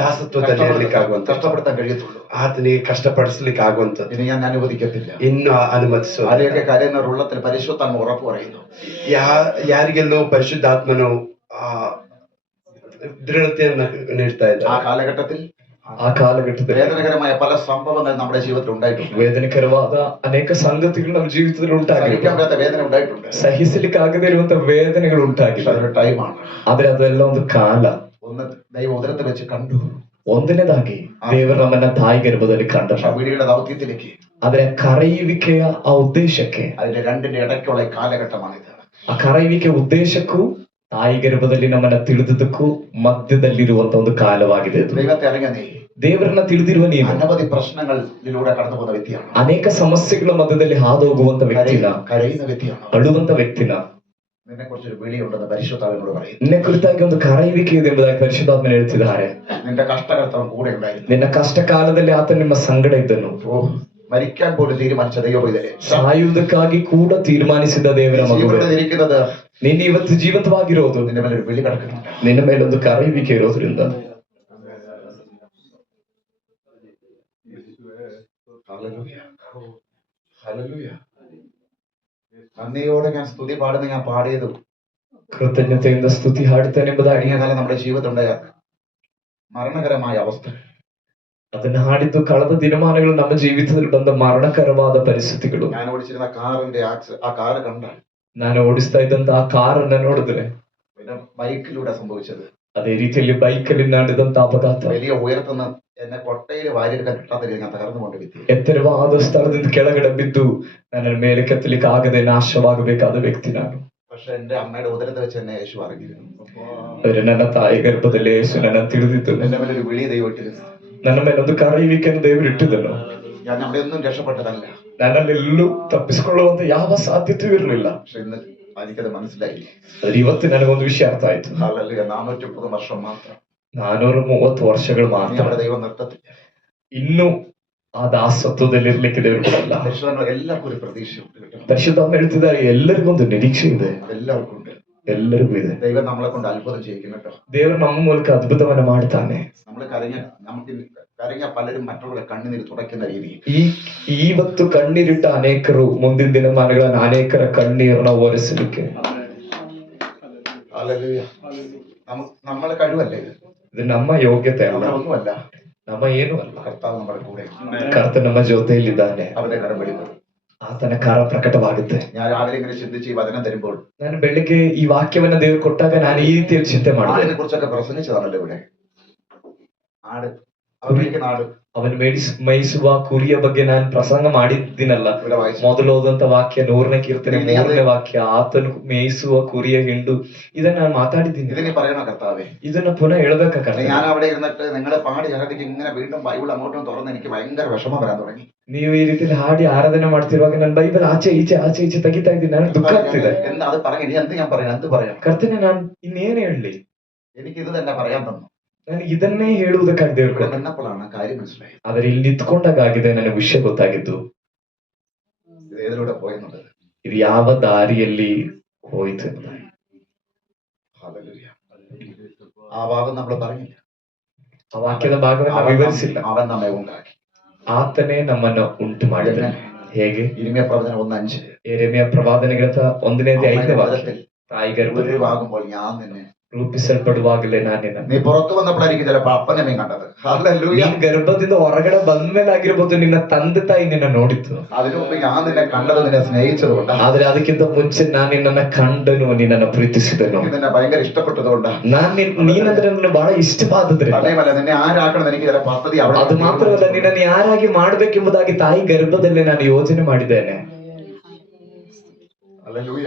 ದಾಸತ್ವದಲ್ಲಿ ಇರ್ಲಿಕ್ಕಾಗುವಂತ, കഷ്ടപ്പെടുത്താൻ കഴിയത്തുള്ളൂ. ಆತನಿಗೆ ಕಷ್ಟಪಡಿಸ್ಲಿಕ್ಕೆ ಆಗುವಂಥದ್ದು ഇനി ഞാൻ അനുവദിക്കത്തില്ല. ಇನ್ನು ಅನುಮತಿಸೋ ആരെയൊക്കെ കരയുന്നവർ ഉള്ളത്തിൽ പരിശുദ്ധാത്മ ഉറപ്പ് പറയുന്നു. ಯಾರಿಗೆಲ್ಲೋ ಪರಿಶುದ್ಧಾತ್ಮನು ದೃಢತೆಯನ್ನು ನೀಡ್ತಾ ആ ಇದ್ದಾರೆ. കാലഘട്ടത്തിൽ ಆ ಕಾಲಘಟ್ಟದಲ್ಲಿ വേദനകരമായ പല സംഭവങ്ങൾ നമ്മുടെ ജീവിതത്തിൽ ഉണ്ടായിട്ടുണ്ട്. ವೇದನೆಕರವಾದ ಅನೇಕ ಸಂಗತಿಗಳು ನಮ್ಮ ಜೀವಿತದಲ್ಲಿ ಉಂಟಾಗಿದೆ. സഹിക്കാൻ പറ്റാത്ത വേദന ഉണ്ടായിട്ടുണ്ട്. ಸಹಿಸಲಿಕ್ಕಾಗದೇ ಇರುವಂತಹ ವೇದನೆಗಳು ಉಂಟಾಗಿದೆ. അതൊരു ടൈമാണ്. ಆದ್ರೆ ಅದೆಲ್ಲ ಒಂದು ಕಾಲ. ഒന്ന് ദൈവ ഉദരത്തിൽ വെച്ച് കണ്ടു. ಒಂದನೇದಾಗಿ ದೇವರು ನಮ್ಮನ್ನ ತಾಯಿ ಗರ್ಭದಲ್ಲಿ ಕಂಡರು. വീടിയുടെ ദൗത്യത്തിലേക്ക്, ಆದ್ರೆ ಕರೆಯುವಿಕೆಯ ಆ ಉದ್ದೇಶಕ್ಕೆ, അതിന്റെ രണ്ടിന്റെ ഇടയ്ക്കുള്ള ഈ കാലഘട്ടമാണിത്. ಆ ಕರೆಯುವಿಕೆ ಉದ್ದೇಶಕ್ಕೂ ತಾಯಿ ಗರ್ಭದಲ್ಲಿ ನಮ್ಮನ್ನ ತಿಳಿದದಕ್ಕೂ ಮಧ್ಯದಲ್ಲಿರುವಂತ ಒಂದು ಕಾಲವಾಗಿದೆ ಅದು. ദൈവത്തെ അറിഞ്ഞ നീ ದೇವರನ್ನ ತಿಳಿದಿರುವ ನೀನು അനവധി പ്രശ്നങ്ങളിലൂടെ കടന്നു പോകുന്ന വ്യക്തിയാണ്. ಅನೇಕ ಸಮಸ್ಯೆಗಳ ಮಧ್ಯದಲ್ಲಿ ಹಾದು ಹೋಗುವಂತ ವ್ಯಕ್ತಿನ, കരയുന്ന വ്യക്തിയാണ്. ಅಳುವಂತ ವ್ಯಕ್ತಿನ. നിന്നെ കുറിച്ചൊരു വിളിയുണ്ടെന്ന് പരിശുദ്ധാത്മാവിനോട് പറയുന്നു. ನಿನ್ನ ಕುರಿತಾಗಿ ಒಂದು ಕರೆಯುವಿಕೆ ಇದೆ ಎಂಬುದಾಗಿ ಪರಿಶುದ್ಧಾತ್ಮನ ಹೇಳ್ತಿದ್ದಾರೆ. നിന്റെ കഷ്ടകർത്തവൻ കൂടെ ഉണ്ടായിരുന്നു. ನಿನ್ನ ಕಷ್ಟ ಕಾಲದಲ್ಲಿ ಆತ ನಿಮ್ಮ ಸಂಗಡ ಇದ್ದನು. ഓ, മരിക്കാൻ പോലും തീരുമാനിച്ച ദൈവവിധരെ ಸಾಯುವುದಕ್ಕಾಗಿ ಕೂಡ ತೀರ್ಮಾನಿಸಿದ ದೇವರ ಮಗುವೆ, ഇരിക്കുന്നത് ನೀನು ಇವತ್ತು ಜೀವಂತವಾಗಿರೋದು നിന്റെ ಮೇಲೆ ഒരു വിളി കിടക്കുന്നുണ്ട്. ನಿನ್ನ ಮೇಲೊಂದು ಕರೆಯುವಿಕೆ ಇರೋದ್ರಿಂದ. ഹല്ലേലൂയ. ഹല്ലേലൂയ. നന്ദിയോടെ ഞാൻ സ്തുതി പാടുന്ന ഞാൻ പാടിയത് ಕೃತಜ್ಞತೆಯಿಂದ ಸ್ತುತಿ ಹಾಡುತ್ತಾನೆ ಎಂಬುದಾಗಿ കഴിഞ്ഞ കാലം നമ്മുടെ ജീവിതത്തിലുണ്ടായ മരണകരമായ അവസ്ഥ. ಅದನ್ನ ಹಾಡಿದ್ದು ಕಳೆದ ದಿನಮಾನಗಳು ನಮ್ಮ ಜೀವಿತದಲ್ಲಿ ಬಂದ ಮರಣಕರವಾದ ಪರಿಸ್ಥಿತಿಗಳು. ഞാൻ ഓടിച്ചിരുന്ന കാറിന്റെ ആ കാറ് കണ്ട ನಾನು ಓಡಿಸ್ತಾ ಇದ್ದಂತ ಆ ಕಾರನ್ನ ನೋಡಿದ್ರೆ, പിന്നെ ബൈക്കിലൂടെ സംഭവിച്ചത് ಅದೇ ರೀತಿಯಲ್ಲಿ ಬೈಕಲ್ಲಿ ನಡೆದಂತ ಅಪಘಾತ, വലിയ ഉയരത്തുനിന്ന് എന്നെ കൊട്ടയിൽ വാരിയെടുക്കാൻ കിട്ടാത്ത രീതി ഞാൻ തകർന്നുകൊണ്ട് വിത്തി. ಎತ್ತರವಾದ ಸ್ಥಳದಿಂದ ಕೆಳಗಡೆ ಬಿದ್ದು ನನ್ನನ್ನು ಮೇಲೆ ಕೆತ್ತಲಿಕ್ಕೆ ಆಗದೆ ನಾಶವಾಗಬೇಕಾದ ವ್ಯಕ್ತಿ ನಾನು. പക്ഷെ എന്റെ അമ്മയുടെ ഉദരത്തിൽ വെച്ച് എന്നെ യേശു അറിഞ്ഞിരുന്നു. ಆದರೆ ನನ್ನ ತಾಯಿ ಗರ್ಭದಲ್ಲಿ ಯೇಸು ನನ್ನ ತಿಳಿದಿದ್ದು, എന്റെ മേലെ ഒരു വിളി ദൈവം ഇട്ടിരുന്നു. ನನ್ನ ಮೇಲೆ ಒಂದು ಕರೆಯುವಿಕೆಯನ್ನು ದೇವರು ಇಟ್ಟಿದ್ದನು. ഞാൻ അവിടെ ഒന്നും രക്ഷപ്പെട്ടതല്ല. ನನ್ನಲ್ಲೆಲ್ಲೂ ತಪ್ಪಿಸಿಕೊಳ್ಳುವಂತ ಯಾವ ಸಾಧ್ಯತೆಯೂ ಇರಲಿಲ್ಲ. പക്ഷെ ഇന്ന് എനിക്കത് മനസ്സിലായില്ല. ಆದ್ರೆ ಇವತ್ತು ನನಗೊಂದು ವಿಷಯ ಅರ್ಥ ಆಯ್ತು. 430 വർഷം മാത്രം 430 ವರ್ಷಗಳು ഇനി ಮಾತ್ರ. അവിടെ ദൈവം നിർത്തത്തില്ല. ಇನ್ನು ಆ ದಾಸತ್ವದಲ್ಲಿ ಇರ್ಲಿಕ್ಕೆ ದೇವರು ಬಿಡಲ್ಲ. രക്ഷിതാക്കൾ എല്ലാവർക്കും ഒരു പ്രതീക്ഷയുണ്ട് കേട്ടോ. ಪರಿಶುದ್ಧಾತ್ಮ ಹೇಳ್ತಿದ್ದಾರೆ, ಎಲ್ಲರಿಗೂ ಒಂದು ನಿರೀಕ್ಷೆ ಇದೆ, അതെല്ലാവർക്കും ഉണ്ട്. ಎಲ್ಲರಿಗೂ ಇದೆ. ദൈവം നമ്മളെ കൊണ്ട് അത്ഭുതം ചെയ്യിക്കും കേട്ടോ. ದೇವರು ನಮ್ಮ ಮೂಲಕ ಅದ್ಭುತವನ್ನ ಮಾಡ್ತಾನೆ. നമ്മൾ കരഞ്ഞ പലരും മറ്റുള്ളവരെ കണ്ണുനീര് തുടയ്ക്കുന്ന രീതിയിൽ ಇವತ್ತು ಕಣ್ಣೀರಿಟ್ಟ ಅನೇಕರು ಮುಂದಿನ ದಿನಮಾನಗಳನ್ನು ಅನೇಕರ ಕಣ್ಣೀರನ್ನ ಒರೆಸಲಿಕ್ಕೆ. ഹല്ലേലൂയ. നമ്മളെ കഴിവല്ലേ ഇത്? ಇದು ನಮ್ಮ ಯೋಗ್ಯತೆ ಅಲ್ಲ, നമ്മളൊന്നുമല്ല. ನಮ್ಮ ಏನು ಅಲ್ಲ. കർത്താവ് നമ്മുടെ കൂടെ, ಕರ್ತ ನಮ್ಮ ಜೊತೆಯಲ್ಲಿದ್ದಾನೆ. അവന്റെ കരം വെളിപ്പെടും. ಆತನ ಕಾರ ಪ್ರಕಟವಾಗುತ್ತೆ. ഞാൻ രാവിലെ ഇങ്ങനെ ചിന്തിച്ച് ഈ വചനം തരുമ്പോൾ ನಾನು ಬೆಳಿಗ್ಗೆ ಈ ವಾಕ್ಯವನ್ನ ದೇವರು ಕೊಟ್ಟಾಗ ನಾನು ಈ ರೀತಿಯಲ್ಲಿ ಚಿಂತೆ ಮಾಡಿದೆ. ആടിനെ കുറിച്ചൊക്കെ പ്രസംഗിച്ചതാണല്ലോ ഇവിടെ. ആട്, അവരിക്കുന്ന ആട് ಅವನು ಮೇಯಿಸುವ ಕುರಿಯ ಬಗ್ಗೆ ನಾನು ಪ್ರಸಂಗ ಮಾಡಿದ್ದೀನಲ್ಲ. ഇവിടെ വായിച്ചു. ಮೊದಲು ಹೋದಂತ ವಾಕ್ಯ 100ನೇ ಕೀರ್ತನೆ 3ನೇ ವಾಕ್ಯ, ಆತನು ಮೇಯಿಸುವ ಕುರಿಯ ಹಿಂಡು, ಇದನ್ನ ನಾನು ಮಾತಾಡಿದ್ದೀನಿ. ഇതിനി പറയണ കർത്താവേ, ಇದನ್ನ ಪುನಃ ಹೇಳ್ಬೇಕಾಗ್ತದೆ. ഞാൻ അവിടെ ഇരുന്നിട്ട് നിങ്ങളെ പാടി ഇറങ്ങിട്ട് ഇങ്ങനെ വീണ്ടും ബൈബിൾ അങ്ങോട്ടും തുറന്ന് എനിക്ക് ഭയങ്കര വിഷമം വരാൻ തുടങ്ങി. ನೀವು ಈ ರೀತಿಯಲ್ಲಿ ಹಾಡಿ ಆರಾಧನೆ ಮಾಡ್ತಿರುವಾಗ ನಾನು ಬೈಬಲ್ ಆಚೆ ಈಚೆ ತೆಗಿತಾ ಇದ್ದೀನಿ. ನನಗೆ ದುಃಖ ಆಗ್ತಿದೆ. എന്താ അത് പറഞ്ഞു? ഇനി എന്ത് ഞാൻ പറയാം? എന്ത് പറയാം? ಕರ್ತನೆ, ನಾನು ಇನ್ನೇನು ಹೇಳಲಿ? എനിക്ക് ഇത് തന്നെ പറയാൻ തന്നു. ನನಗೆ ಇದನ್ನೇ ಹೇಳುವುದಕ್ಕಾಗಿ ದೇವ್ರು ഇവിടെ ಕೊಟ್ಟ. നിന്നപ്പോഴാണ് കാര്യം മനസ്സിലായത്. ಆದ್ರೆ ಇಲ್ಲಿ ನಿಂತ್ಕೊಂಡಾಗ ಆಗಿದೆ ನನಗೆ ವಿಷಯ ಗೊತ್ತಾಗಿದ್ದು. ഇത് ഏതിലൂടെ പോയെന്നുള്ളത്. ಇದು ಯಾವ ದಾರಿಯಲ್ಲಿ ಹೋಯ್ತು. ഹല്ലേലൂയ. ആ ഭാഗം നമ്മൾ പറഞ്ഞില്ല. ಆ ವಾಕ್ಯದ ಭಾಗವನ್ನು ವಿವರಿಸಿಲ್ಲ. അവൻ നമ്മെ ഉണ്ടാക്കി. ಆತನೇ ನಮ್ಮನ್ನ ಉಂಟು ಮಾಡಿದ. ಹೇಗೆ? ഇരിമ്യ പ്രവചനം 1:5. ಯೆರೆಮೀಯ ಪ್ರವಾದನೆ ಗ್ರಂಥ 1ನೇ 5ನೇ ವಾಕ್ಯ. ഉദരത്തിൽ ತಾಯಿ ಗರ್ಭದಲ್ಲಿ ഉരുവാകുമ്പോൾ ഞാൻ നിന്നെ, ರೂಪಿಸಲ್ಪಡುವಾಗಲೇ ನಾನು നീ പുറത്തു വന്നപ്പോഴായിരിക്കും ചിലപ്പോൾ അപ്പനെ കണ്ടത്. ഹല്ലേലൂയ. ನೀನ್ ಗರ್ಭದಿಂದ ಹೊರಗಡೆ ಬಂದ್ಮೇಲೆ ಆಗಿರ್ಬೋದು ನಿನ್ನ ತಂದೆ ತಾಯಿ ನಿನ್ನ ನೋಡಿತ್ತು. അതിനു മുമ്പ് ഞാൻ നിന്നെ കണ്ടത് നിന്നെ സ്നേഹിച്ചതുകൊണ്ടാണ്. ಆದ್ರೆ ಅದಕ್ಕಿಂತ ಮುಂಚೆ ನಾನು ನಿನ್ನನ್ನ ಕಂಡನು, ನಿನ್ನನ್ನ ಪ್ರೀತಿಸಿದನು. നിന്നെ ഭയങ്കര ഇഷ്ടപ്പെട്ടതുകൊണ്ടാണ്. ನೀನಂದ್ರೆ ನನ್ನ ಬಹಳ ಇಷ್ಟವಾದದ್ರಿಂದ. അതേപോലെ നിന്നെ ആരാക്കണം എനിക്ക് ചില പദ്ധതി അവിടെ. ಅದು ಮಾತ್ರವಲ್ಲ, ನಿನ್ನನ್ನು ಯಾರಾಗಿ ಮಾಡ್ಬೇಕೆಂಬುದಾಗಿ ತಾಯಿ ಗರ್ಭದಲ್ಲೇ ನಾನು ಯೋಚನೆ ಮಾಡಿದ್ದೇನೆ. ഹല്ലേലൂയ.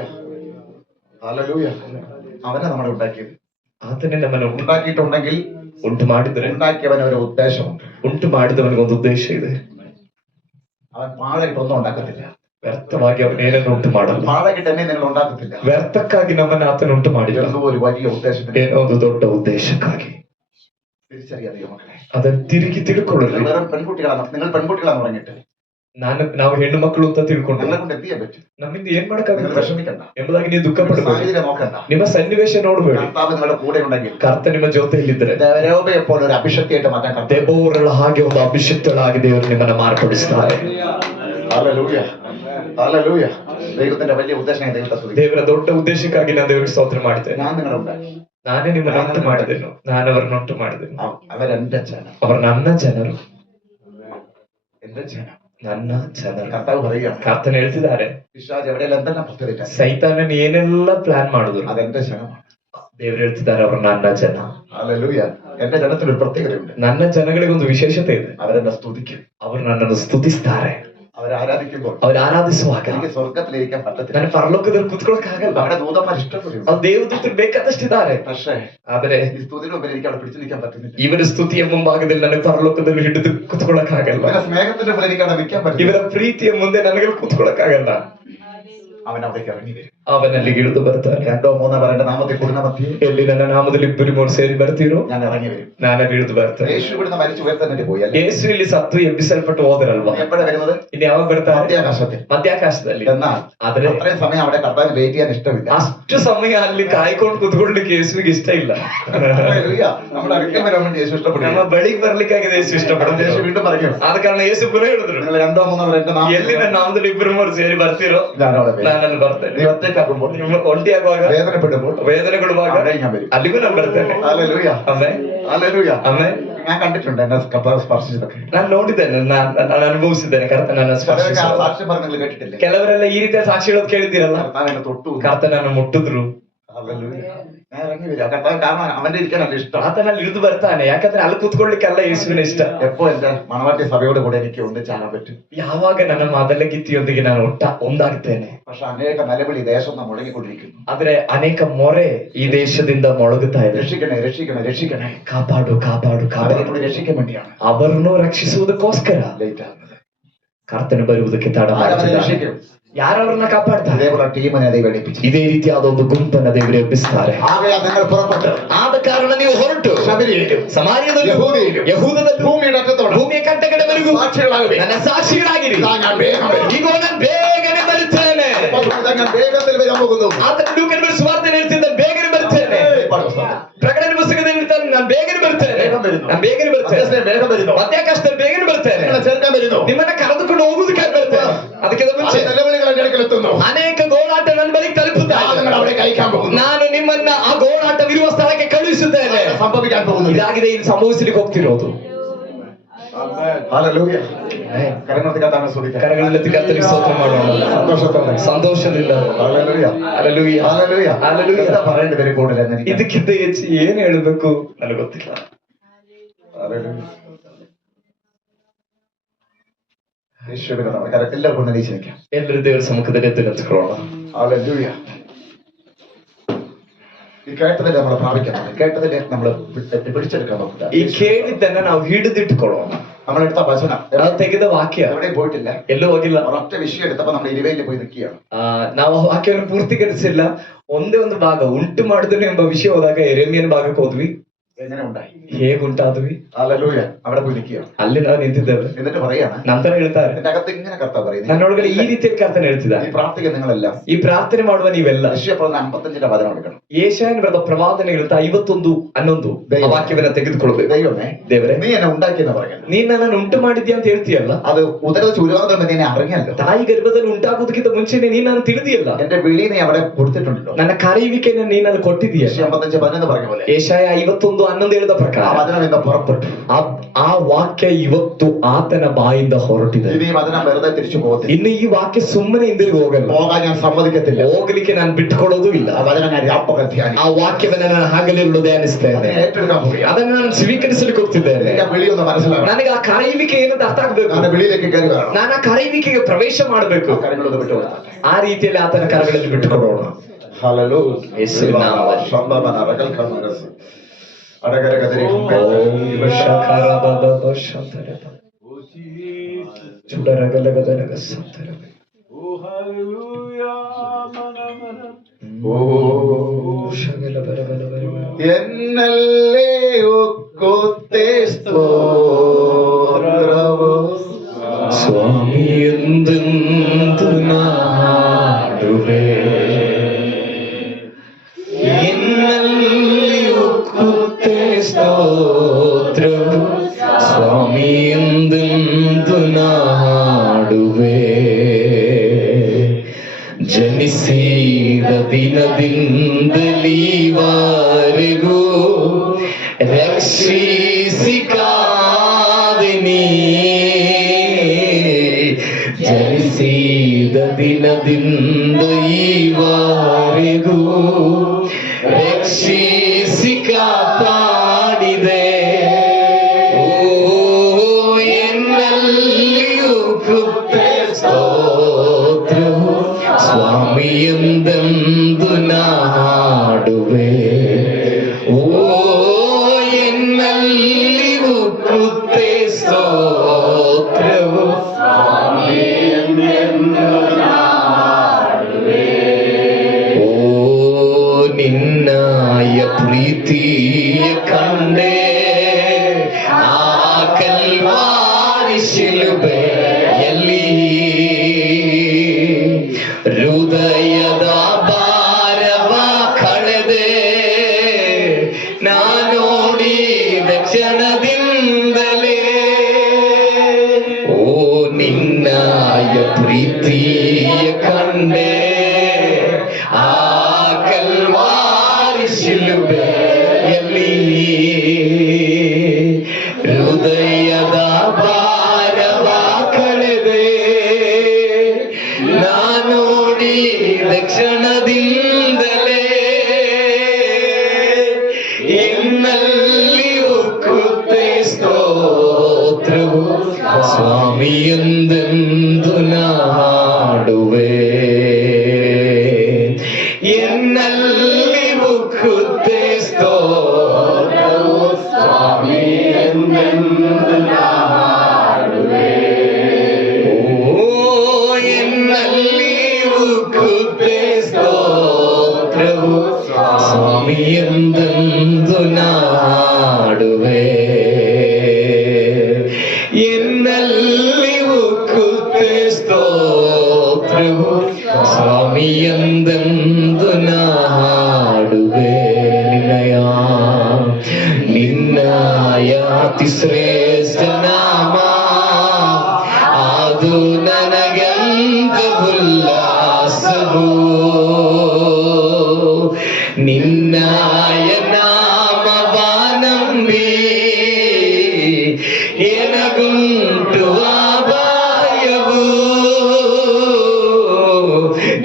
ഹല്ലേലൂയ. അവനെ നമ്മളെ ഉണ്ടാക്കിയത്. ಆತನೇ ನಮ್ಮನ್ನು ഉണ്ടാക്കിയിട്ടുണ്ടെങ്കിൽ ಉಂಟು ಮಾಡಿದ್ರೆ, ഉണ്ടാക്കിയവന് ഒരു ഉദ്ദേശമുണ്ട്. ಉಂಟು ಮಾಡಿದವನಿಗೆ ಒಂದು ಉದ್ದೇಶ ಇದೆ. അവൻ പാഴായിട്ടൊന്നും ഉണ്ടാക്കത്തില്ല. ವ್ಯರ್ಥವಾಗಿ ಅವನೇನನ್ನು ಉಂಟು ಮಾಡಲ್ಲ. പാഴായിട്ട് എന്നെ നിങ്ങൾ ഉണ്ടാക്കത്തില്ല. ವ್ಯರ್ಥಕ್ಕಾಗಿ ನಮ್ಮನ್ನ ಆತನ ಉಂಟು ಮಾಡಿಲ್ಲ, എന്തോ ഒരു വലിയ ഉദ്ദേശത്തിന്. ಏನೋ ಒಂದು ದೊಡ್ಡ ಉದ್ದೇಶಕ್ಕಾಗಿ. തിരിച്ചറിയാം ദൈവമക്കളെ. ಅದನ್ನ ತಿರುಗಿ ತಿಳ್ಕೊಳ್ಳ್ರಿ. നിങ്ങൾ വെറും പെൺകുട്ടികളാണ്, നിങ്ങൾ പെൺകുട്ടികളാണ് പറഞ്ഞിട്ട് ನಾವು ಹೆಣ್ಣು ಮಕ್ಕಳು ಅಂತ ತಿಳ್ಕೊಂಡು നിങ്ങളെ കൊണ്ട് എന്ത് ചെയ്യാൻ പറ്റും? ನಮ್ಮಿಂದ ಏನ್ നിങ്ങൾ ಮಾಡಕ್ಕಾಗುತ್ತೆ വിഷമിക്കണ്ട, ಎಂಬುದಾಗಿ ನೀವು ದುಃಖ ಪಡಬೇಡಿ. സാഹചര്യം നോക്കണ്ട. ನಿಮ್ಮ ಸನ್ನಿವೇಶ ನೋಡಬೇಡಿ. കർത്താവ് നിങ്ങളുടെ കൂടെ ഉണ്ടെങ്കിൽ ಕರ್ತ ನಿಮ್ಮ ಜೊತೆಯಲ್ಲಿದ್ದರೆ ദേവരോബയെ പോലെ ഒരു അഭിഷക്തിയായിട്ട് മാറ്റാൻ കർത്താവ്. ದೇವರ ಹಾಗೆ ಒಂದು ಅಭಿಷಿಕ್ತಳಾಗಿ ದೇವರು ನಿಮ್ಮನ್ನ ಮಾರ್ಪಡಿಸ್ತಾರೆ. Hallelujah, hallelujah. ദൈവത്തിന്റെ വലിയ ഉദ്ദേശം ദൈവത്തെ സ്തുതിക്കുന്നു. ದೇವರ ದೊಡ್ಡ ಉದ್ದೇಶಕ್ಕಾಗಿ ನಾನು ದೇವರಿಗೆ ಸ್ತೋತ್ರ ಮಾಡಿದ್ದೇನೆ. ഞാൻ നിങ്ങളെ ഉണ്ടാക്കി, ನಾನೇ ನಿಮ್ಮನ್ನು ಉಂಟು ಮಾಡಿದೆನು, ನಾನು ಅವರನ್ನು ಉಂಟು ಮಾಡಿದೆನು. അവരെന്റെ ജനം, ಅವರು ನನ್ನ ಜನರು, എന്റെ ജനം. ನನ್ನ ಜನರು. കർത്താവ് പറയുകയാണ്, ಕರ್ತನ ಹೇಳ್ತಿದ್ದಾರೆ, പിശാച് എവിടെയെല്ലാം എന്തെല്ലാം പദ്ധതി ಸೈತಾನನ್ ಏನೆಲ್ಲ ಪ್ಲಾನ್ ಮಾಡಿದ್ರು അതെന്റെ ജനമാണ്. ದೇವರು ಹೇಳ್ತಿದ್ದಾರೆ, ಅವರು ನನ್ನ ಜನ. ഹല്ലേലൂയ. എന്റെ ജനത്തിന് ഒരു പ്രത്യേകതയുണ്ട്. ನನ್ನ ಜನಗಳಿಗೆ ಒಂದು ವಿಶೇಷತೆ ಇದೆ. അവരെന്നെ സ്തുതിക്കും, ಅವರು ನನ್ನನ್ನು ಸ್ತುತಿಸ್ತಾರೆ. അവരെ ആരാധിക്കുമ്പോൾ ಅವರು ಆರಾಧಿಸುವಾಗ എനിക്ക് സ്വർഗത്തിലിരിക്കാൻ പറ്റത്തില്ല. ನನ್ನ ಪರಲೋಕದಲ್ಲಿ ಕುತ್ಕೊಳಕ್ ಆಗಲ್ಲ. അവിടെ ദൂതന്മാർ ഇഷ്ടപ്പെടും, ಅದು ದೇವದೂತರು ಬೇಕಾದಷ್ಟಿದ್ದಾರೆ. പക്ഷേ ಆದರೆ ഈ സ്തുതിയുടെ മുമ്പിൽ എനിക്ക് അവിടെ പിടിച്ചു നിൽക്കാൻ പറ്റുന്നില്ല. ಇವರ ಸ್ತುತಿಯ ಮುಂಭಾಗದಲ್ಲಿ ನನಗೆ ಪರಲೋಕದಲ್ಲಿ ಹಿಡಿದು ಕುತ್ಕೊಳಕ್ ಆಗಲ್ಲ. ഇവരുടെ സ്നേഹത്തിന്റെ മുമ്പിൽ എനിക്ക് അവിടെ നിൽക്കാൻ പറ്റില്ല. ಇವರ ಪ್ರೀತಿಯ ಮುಂದೆ ನನಗೆ ಕುತ್ಕೊಳಕ್ ಆಗಲ್ಲ. അവൻ അവിടേക്ക് ഇറങ്ങി വരും. ಅವನಲ್ಲಿ ಇಳಿದು ಬರ್ತಾನೆ. 2 3 പറയേണ്ട നാമത്തിൽ കൂടുന്ന മധ്യേ ಎಲ್ಲಿ ನನ್ನ ನಾಮದಲ್ಲಿ ಇಬ್ಬರು ಮೂರು ಸೇರಿ ಬರ್ತೀರೋ ഞാൻ ഇറങ്ങി വരും. ನಾನಲ್ಲಿ ಇಳಿದು ಬರ್ತೇನೆ. യേശു ഇവിടുന്ന് മരിച്ചു ഉയർത്തന്നെ പോയി അല്ലേ? ಯೇಸು ಇಲ್ಲಿ ಸತ್ತು ಎಬ್ಬಿಸಲ್ಪಟ್ಟು ಹೋದರಲ್ವಾ? എപ്പോഴാണ് വരുന്നത്? ಇನ್ನು ಯಾವಾಗ ಬರ್ತಾರೆ? മധ്യാകാശത്തിൽ. ಮಧ್ಯಾಕಾಶದಲ್ಲಿ. എന്നാൽ ಆದ್ರೆ അത്രയും സമയം അവിടെ കർത്താവിന് വെയിറ്റ് ചെയ്യാൻ ഇഷ്ടമില്ല. ಅಷ್ಟು ಸಮಯ ಅಲ್ಲಿ ಕಾಯ್ಕೊಂಡು ಕುತ್ಕೊಳ್ಳಿಕ್ಕೆ ಯೇಸುವಿಗೆ ಇಷ್ಟ ಇಲ್ಲ. ഹല്ലേലൂയ. നമ്മുടെ അടുക്കൽ വരാൻ വേണ്ടി യേശു ನಮ್ಮ ഇഷ്ടപ്പെടുന്നു. ಬಳಿಗೆ ಬರ್ಲಿಕ್ಕಾಗಿದೆ ಯೇಸು യേശു ಇಷ್ಟಪಡ್ತಾರೆ. വീണ്ടും പറഞ്ഞു, ಆದ ಕಾರಣ ಯೇಸು ಪುನಃ ಹೇಳಿದ್ರು, നിങ്ങൾ 2 3 പറയേണ്ട നാമത്തിൽ ಎಲ್ಲಿ ನನ್ನ ನಾಮದಲ್ಲಿ ಇಬ್ಬರು ಮೂರು ಸೇರಿ ಬರ್ತೀರೋ ഞാൻ അവിടെ വരും. ನಾನು ಬರ್ತೇನೆ. നീ ഒറ്റയ്ക്കാകുമ്പോൾ, ನಿಮ್ಮ ಒಂಟಿಯಾಗುವಾಗ, വേദനപ്പെടുമ്പോൾ ವೇದನೆಗೊಳ್ಳುವಾಗ അവിടെ ഞാൻ വരും. ಅಲ್ಲಿಗೂ ನಾನು ಬರ್ತೇನೆ. ഹല്ലേലൂയ, ಆಮೇಲೆ ഹല്ലേലൂയ. ಆಮೇಲೆ ഞാൻ കണ്ടിട്ടുണ്ട് എന്നെ കർത്താവ് സ്പർശിച്ചതൊക്കെ. ನಾನು ನೋಡಿದ್ದೇನೆ, ನಾನು ಅನುಭವಿಸಿದ್ದೇನೆ ಕರ್ತ ನನ್ನ ചിലരൊക്കെ ആ ಸ್ಪರ್ಶಿಸುವ. സാക്ഷ്യം പറഞ്ഞ് നിങ്ങൾ കേട്ടിട്ടില്ലേ? ಕೆಲವರೆಲ್ಲ ಈ ರೀತಿಯ ಸಾಕ್ಷಿ ಹೇಳೋದು ಕೇಳಿದ್ದೀರಲ್ಲ, കർത്താവ് എന്നെ തൊട്ടു. ಕರ್ತ ನನ್ನ ಮುಟ್ಟಿದ್ರು. ഹല്ലേലൂയ. ഞാൻ ഇറങ്ങി വരും. കർത്താവ് കാരണം അവന്റെ ഇരിക്കാനല്ല ഇഷ്ടം. ಆತನಲ್ಲಿ ಇಳಿದು ಬರ್ತಾನೆ, ಯಾಕಂದ್ರೆ ಅಲ್ಲಿ ಕುತ್ಕೊಳ್ಳಿಕ್ಕೆಲ್ಲ ಯೇಸುವಿನ ಇಷ್ಟ. എപ്പോ എന്റെ മണവാട്ടി സഭയോട് കൂടെ എനിക്ക് ഒന്നിച്ചാകാൻ പറ്റും. ಯಾವಾಗ ನನ್ನ ಮಾದಲಗಿತ್ತಿಯೊಂದಿಗೆ ನಾನು ಒಂದಾಗುತ್ತೇನೆ. പക്ഷെ അനേക നിലവിളി ദേശം നാം മുടങ്ങിക്കൊണ്ടിരിക്കുന്നു. ಆದ್ರೆ ಅನೇಕ ಮೊರೆ ಈ ದೇಶದಿಂದ ಮೊಳಗುತ್ತಾ ಇದೆ. രക്ഷിക്കണേ, രക്ഷിക്കണേ, രക്ഷിക്കണേ. ಕಾಪಾಡು ಕಾಪಾಡು അവരെ ಕಾಪಾಡು. കൂടി രക്ഷിക്കാൻ വേണ്ടിയാണ് ಅವರನ್ನು ರಕ್ಷಿಸುವುದಕ್ಕೋಸ್ಕರ ലേറ്റ് ആകുന്നത്. ಕರ್ತನು ಬರುವುದಕ್ಕೆ ತಡ ആരവരെ ಮಾಡ್ತಿದ್ದಾನೆ. രക്ഷിക്കും? ಯಾರವ್ರನ್ನ ಕಾಪಾಡ್ತಾರೆ? ഇതേപോലെ ടീമിനെ ദൈവം ഏൽപ്പിച്ചു. ಇದೇ ರೀತಿಯಾದ ಒಂದು ಗುಂಪನ್ನ ದೇವರು ಎಬ್ಬಿಸ್ತಾರೆ. ആകയാൽ നിങ്ങൾ പുറപ്പെട്ട് ಆದ ಕಾರಣ ನೀವು ಹೊರಟು ശബരിയിലും ಸಮಾರ್ಯದಲ್ಲೂ ಯಹೂದಿಯಲ್ಲೂ ಯಹೂದದಲ್ಲೂ ഭൂമിയുടെ അറ്റത്തോളം ಭೂಮಿಯ ಕಟ್ಟಕಡೆವರೆಗೂ സാക്ഷികളാകുവിൻ. ನನ್ನ ಸಾಕ್ಷಿಗಳಾಗಿರಿ. ഇതാ ഞാൻ വേഗം വരും. ಈಗ ನಾನು ಬೇಗನೆ ಬರುತ್ತೇನೆ. ഇതാ ഞാൻ വേഗത്തിൽ വരാൻ പോകുന്നു. ಆತನ ಲೂಕನ ಸುವಾರ್ತೆ ಹೇಳ್ತಿದ್ದ, ಬೇಗನೆ ಬರ್ತೇನೆ. ಪ್ರಕಟಣೆ ಪುಸ್ತಕದಲ್ಲಿ ಹೇಳ್ತಾನೆ, ನಾನು ಬೇಗನೆ ಬರ್ತೇನೆ, വേഗം വരുന്നു. ನಾನು ಬೇಗನೆ ಬರ್ತೇನೆ. അത്യസ്തേ വേഗം വരുന്നു. ಮಧ್ಯಾಕಾಶದಲ್ಲಿ ಬೇಗನೆ ಬರ್ತೇನೆ. നിങ്ങളെ ചേർക്കാൻ വരുന്നു. ನಿಮ್ಮನ್ನ ಕರೆದುಕೊಂಡು ಹೋಗುವುದಕ್ಕೆ ಬರ್ತೇನೆ. ಅದಕ್ಕೆ ಮುಂಚೆ ആ നിലവിളികൾ എന്റെ അടുക്കൽ എത്തുന്നു. ಅನೇಕ ಗೋಳಾಟ ನನ್ನ ಬಳಿಗೆ ഞാൻ ತಲುಪುತ್ತಾರೆ. നിങ്ങളെ അവിടെ അയക്കാൻ പോകുന്നു. ನಾನು ನಿಮ್ಮನ್ನ ಆ ಗೋಳಾಟವಿರುವ ಸ್ಥಳಕ್ಕೆ ಕಳುಹಿಸುತ್ತೇನೆ. സംഭവിക്കാൻ പോകുന്നു. ಇದಾಗಿದೆ ಇಲ್ಲಿ ಸಂಭವಿಸಲಿಕ್ಕೆ ಹೋಗ್ತಿರೋದು. ഹല്ലേലൂയ. കരങ്ങളെത്തി കർത്താവിനെ സ്തുതിക്കാം. ಕರಗಳಲ್ಲಿ ಕರ್ತನಿಗೆ ಸ್ತೋತ್ರ ಮಾಡೋಣ സന്തോഷത്തോടെ. ಸಂತೋಷದಿಂದ. ഹല്ലേലൂയ. ಹಲ್ಲೆಲೂಯಾ. ഹല്ലേലൂയ. ഹല്ലേലൂയ. എന്താ പറയേണ്ടി വരും കൂടുതൽ എന്ന് എനിക്ക് ಇದಕ್ಕಿಂತ ಹೆಚ್ಚು ಏನ್ ಹೇಳ್ಬೇಕು ನನಗೆ ಗೊತ್ತಿಲ್ಲ. ഹല്ലേലൂയ. യേശുവിന്റെ നാമത്തിൽ എല്ലാവർക്കും ഒന്ന് എണീച്ചിരിക്കാം. ಎಲ್ಲರೂ ದೇವರ ಸಮ್ಮುಖದಲ್ಲಿ ಎದ್ದು ನಿಂತ್ಕೊಳ್ಳೋಣ. ഹല്ലേലൂയ. ഈ കേട്ടതിന്റെ നമ്മൾ പ്രാപിക്കണം. കേട്ടതിന്റെ നമ്മൾ പിടിച്ചെടുക്കാൻ നോക്കുക. ಈ ಕೇಳಿದ್ದನ್ನ ನಾವು ಹಿಡಿದಿಟ್ಕೊಳ್ಳೋಣ. നമ്മളെടുത്ത വചനം ನಾವು ತೆಗೆದ ವಾಕ್ಯ എവിടെയും പോയിട്ടില്ല. ಎಲ್ಲೂ ಹೋಗಿಲ್ಲ. ഒരൊറ്റ വിഷയം എടുത്തപ്പോ നമ്മൾ ഇരുവയിൽ പോയി നിൽക്കുകയാണ്. ನಾವು ಆ ವಾಕ್ಯವನ್ನು ಪೂರ್ತಿಕರಿಸಿಲ್ಲ. ಒಂದೇ ಒಂದು ಭಾಗ ಉಂಟು ಮಾಡಿದನು ಎಂಬ ವಿಷಯ ಹೋದಾಗ ಎರೆಮಿಯನ ಭಾಗಕ್ಕೆ ಹೋದ್ವಿ. എങ്ങനെ ഉണ്ടായി? ಹೇಗುಂಟಾದ್ವಿ? ഹല്ലേലൂയ. അവിടെ പോയി നിൽക്കുകയാണ്. ಅಲ್ಲಿ ನಾವು ನಿಂತಿದ್ದೇವೆ. എന്നിട്ട് പറയാണ്, ನಂತರ ಹೇಳ್ತಾರೆ, എന്റെ അകത്ത് ഇങ്ങനെ കർത്താവ് പറയുന്നത്, ನನ್ನೊಳಗಡೆ ಈ ರೀತಿಯಲ್ಲಿ ಕರ್ತನ ಹೇಳ್ತಿದ್ದಾರೆ, ഈ പ്രാർത്ഥിക്കുന്ന നിങ്ങളെല്ലാം ಈ ಪ್ರಾರ್ಥನೆ ಮಾಡುವ ನೀವೆಲ್ಲ യശയ്യാപ്രവചനം 55 വചനം എടുക്കണം. ಏಷಾಯನ ಬರೆದ ಪ್ರವಾದನೆ ಹೇಳ್ತಾ 51:11 ಆ ವಾಕ್ಯವನ್ನ ತೆಗೆದುಕೊಳ್ಬೇಕು. ദൈവമേ, ದೇವರೇ, നീ എന്നെ ഉണ്ടാക്കിയെന്ന് പറയുന്നത്, ನೀನ್ ನನ್ನನ್ನು ಉಂಟು ಮಾಡಿದ್ಯಾ ಅಂತ ಹೇಳ್ತೀಯಲ್ಲ, അത് ഉദരത ചുരുങ്ങുന്ന നീ എന്നെ അറിഞ്ഞല്ലോ. ತಾಯಿ ಗರ್ಭದಲ್ಲಿ ಉಂಟಾಗೋದಕ್ಕಿಂತ ಮುಂಚೆನೆ ನೀನ್ ನಾನು ತಿಳಿದಿಯಲ್ಲ. എന്റെ വിളി നീ അവിടെ കൊടുത്തിട്ടുണ്ടല്ലോ. ನನ್ನ ಕರೆಯುವಿಕೆಯನ್ನು ನೀನಲ್ಲಿ ಕೊಟ್ಟಿದೀಯ. യശയ്യാ 55:11 പറഞ്ഞ പോലെ ಏಷಾಯ 51:11 ಹೇಳಿದ ആ ಪ್ರಕಾರ വചനം ഇന്ന് പുറപ്പെട്ടു. ಆ ವಾಕ್ಯ ಇವತ್ತು ಆತನ ಬಾಯಿಂದ ಹೊರಟಿದೆ. ഇനി ഈ വചനം വെറുതെ തിരിച്ചു പോകത്തില്ല. ಇನ್ನು ಈ ವಾಕ್ಯ ಸುಮ್ಮನೆ ಹಿಂದಿರುಗಿ ಹೋಗಲ್ಲ. പോകാൻ ഞാൻ സമ്മതിക്കത്തില്ല. ಹೋಗ್ಲಿಕ್ಕೆ ನಾನು ಬಿಟ್ಕೊಡೋದು ಇಲ್ಲ. ആ വചനം ഞാൻ വ്യാപക ധ്യാനിക്കും. ಆ ವಾಕ್ಯವನ್ನ ನಾನು ಹಗಲಿರುಳು ಧ್ಯಾನಿಸ್ತೇನೆ. അതിനെ ഏറ്റെടുക്കാൻ പോവുകയാണ്. ಅದನ್ನು ನಾನು ಸ್ವೀಕರಿಸಲಿಕ್ಕೆ ಹೋಗ್ತಿದ್ದೇನೆ. എന്റെ വിളി ഒന്ന് മനസ്സിലാക്കണം. ನನಗೆ ಆ ಕರೆಯುವಿಕೆ ಏನಂತ ಅರ್ಥ ಆಗ್ಬೇಕು. ನನ್ನ വിളിയിലേക്ക് കയറി വരണം. ನಾನು ಆ ಕರೆಯುವಿಕೆಗೆ ಪ್ರವೇಶ ಮಾಡಬೇಕು. കാര്യങ്ങളൊന്ന് വിട്ടുകൊടുത്താട്ടെ. ಆ ರೀತಿಯಲ್ಲಿ ಆತನ ಕರಗಳಲ್ಲಿ ಬಿಟ್ಟುಕೊಡೋಣ. ഹല്ലേലൂയ. ಯೇಸುವಿನ ನಾಮದಲ್ಲಿ. ಸಂಭವನ ರಗಲ್ ಕಮರಸ್ ಅಡಗರಗದರಿ ಓಂ ಶಕರಬಬ ಶಂತರಬ ಚುಡರಗಲಗದನಗ ಸಂತರಬ ഓ ಶಗಲ ಬರಬಲ ಬರಬಲ എന്നല്ലേ ഒക്കോ ಜನಿಸಿದ ದಿನದಿಂದಲೀವರೆಗೂ ರಕ್ಷಿಸಿ ಕಾದೆ ನೀ. ಜನಿಸಿದ ದಿನದಿಂದ ಈವರೆಗೂ ರಕ್ಷಿಸಿ ಕಾಪಾಡಿದೆ. ಓ ಎನ್ನಲ್ಲಿಯೂ ಕೃತ್ಯ ಸ್ತೋತ್ರವು ಸ್ವಾಮಿ ಎಂದೆಂದು ನಾಡುವೆ. ಓ ಎನ್ನಲ್ಲಿಯೂ ಕೃತ್ಯ ಸ್ತೋತ್ರವು ಸ್ವಾಮಿ ಎಂದೆಂದು ನಾಡುವೆ. ಓ ನಿನ್ನಯ ಪ್ರೀತಿಯ ಕಂಡೆ ಆ ಕಲ್ವಾರಿ ಶಿಲುಬೆಯಲ್ಲಿ. ಹೃದಯದ ಭಾರವ ಕಳೆದೆ ನಾ ನೋಡಿದ ಕ್ಷಣದಿಂದಲೇ. ಓ ನಿನ್ನಯ ಪ್ರೀತಿಯ ಕಂಡೆ ಆ ಕಲ್ವಾರಿ ಶಿಲುಬೆಯಲ್ಲಿ. ಹೃದಯದ ಭಾರವ ಕಳೆದೆ ನಾ ನೋಡಿದ ಕ್ಷಣದಿಂದಲೇ. ಎನ್ನಲ್ಲಿಯೂ ಕೃತ್ಯ ಸ್ತೋತ್ರವು ಸ್ವಾಮಿ ಎಂದೆಂದು ನಾಡುವೆ. ಎನ್ನಲ್ಲಿಯೂ ಕೃತ್ಯ ಸ್ತೋತ್ರವು ಸ್ವಾಮಿ ಎಂದೆಂದು ನಾಡುವೆ. ಓ ಎನ್ನಲ್ಲಿಯೂ ಕೃತ್ಯ ಸ್ತೋತ್ರವು ಸ್ವಾಮಿ ಎಂದೆಂದು ನಾಡುವೆ. ಎನ್ನಲ್ಲಿಯೂ ಕೃತ್ಯ ಸ್ತೋತ್ರವು ಸ್ವಾಮಿ ಎಂದೆಂದು ನಾಡುವೆ. ನಿನ್ನಯ ಅತಿ ಶ್ರೇಷ್ಠ ನಾಮ ಅದು ನನಗೆಂತ ಉಲ್ಲಾಸವು. ನಿನ್ನಯ ನಾಮವ ನಂಬಿ ಎನಗುಂಟು ಅಭಯವು.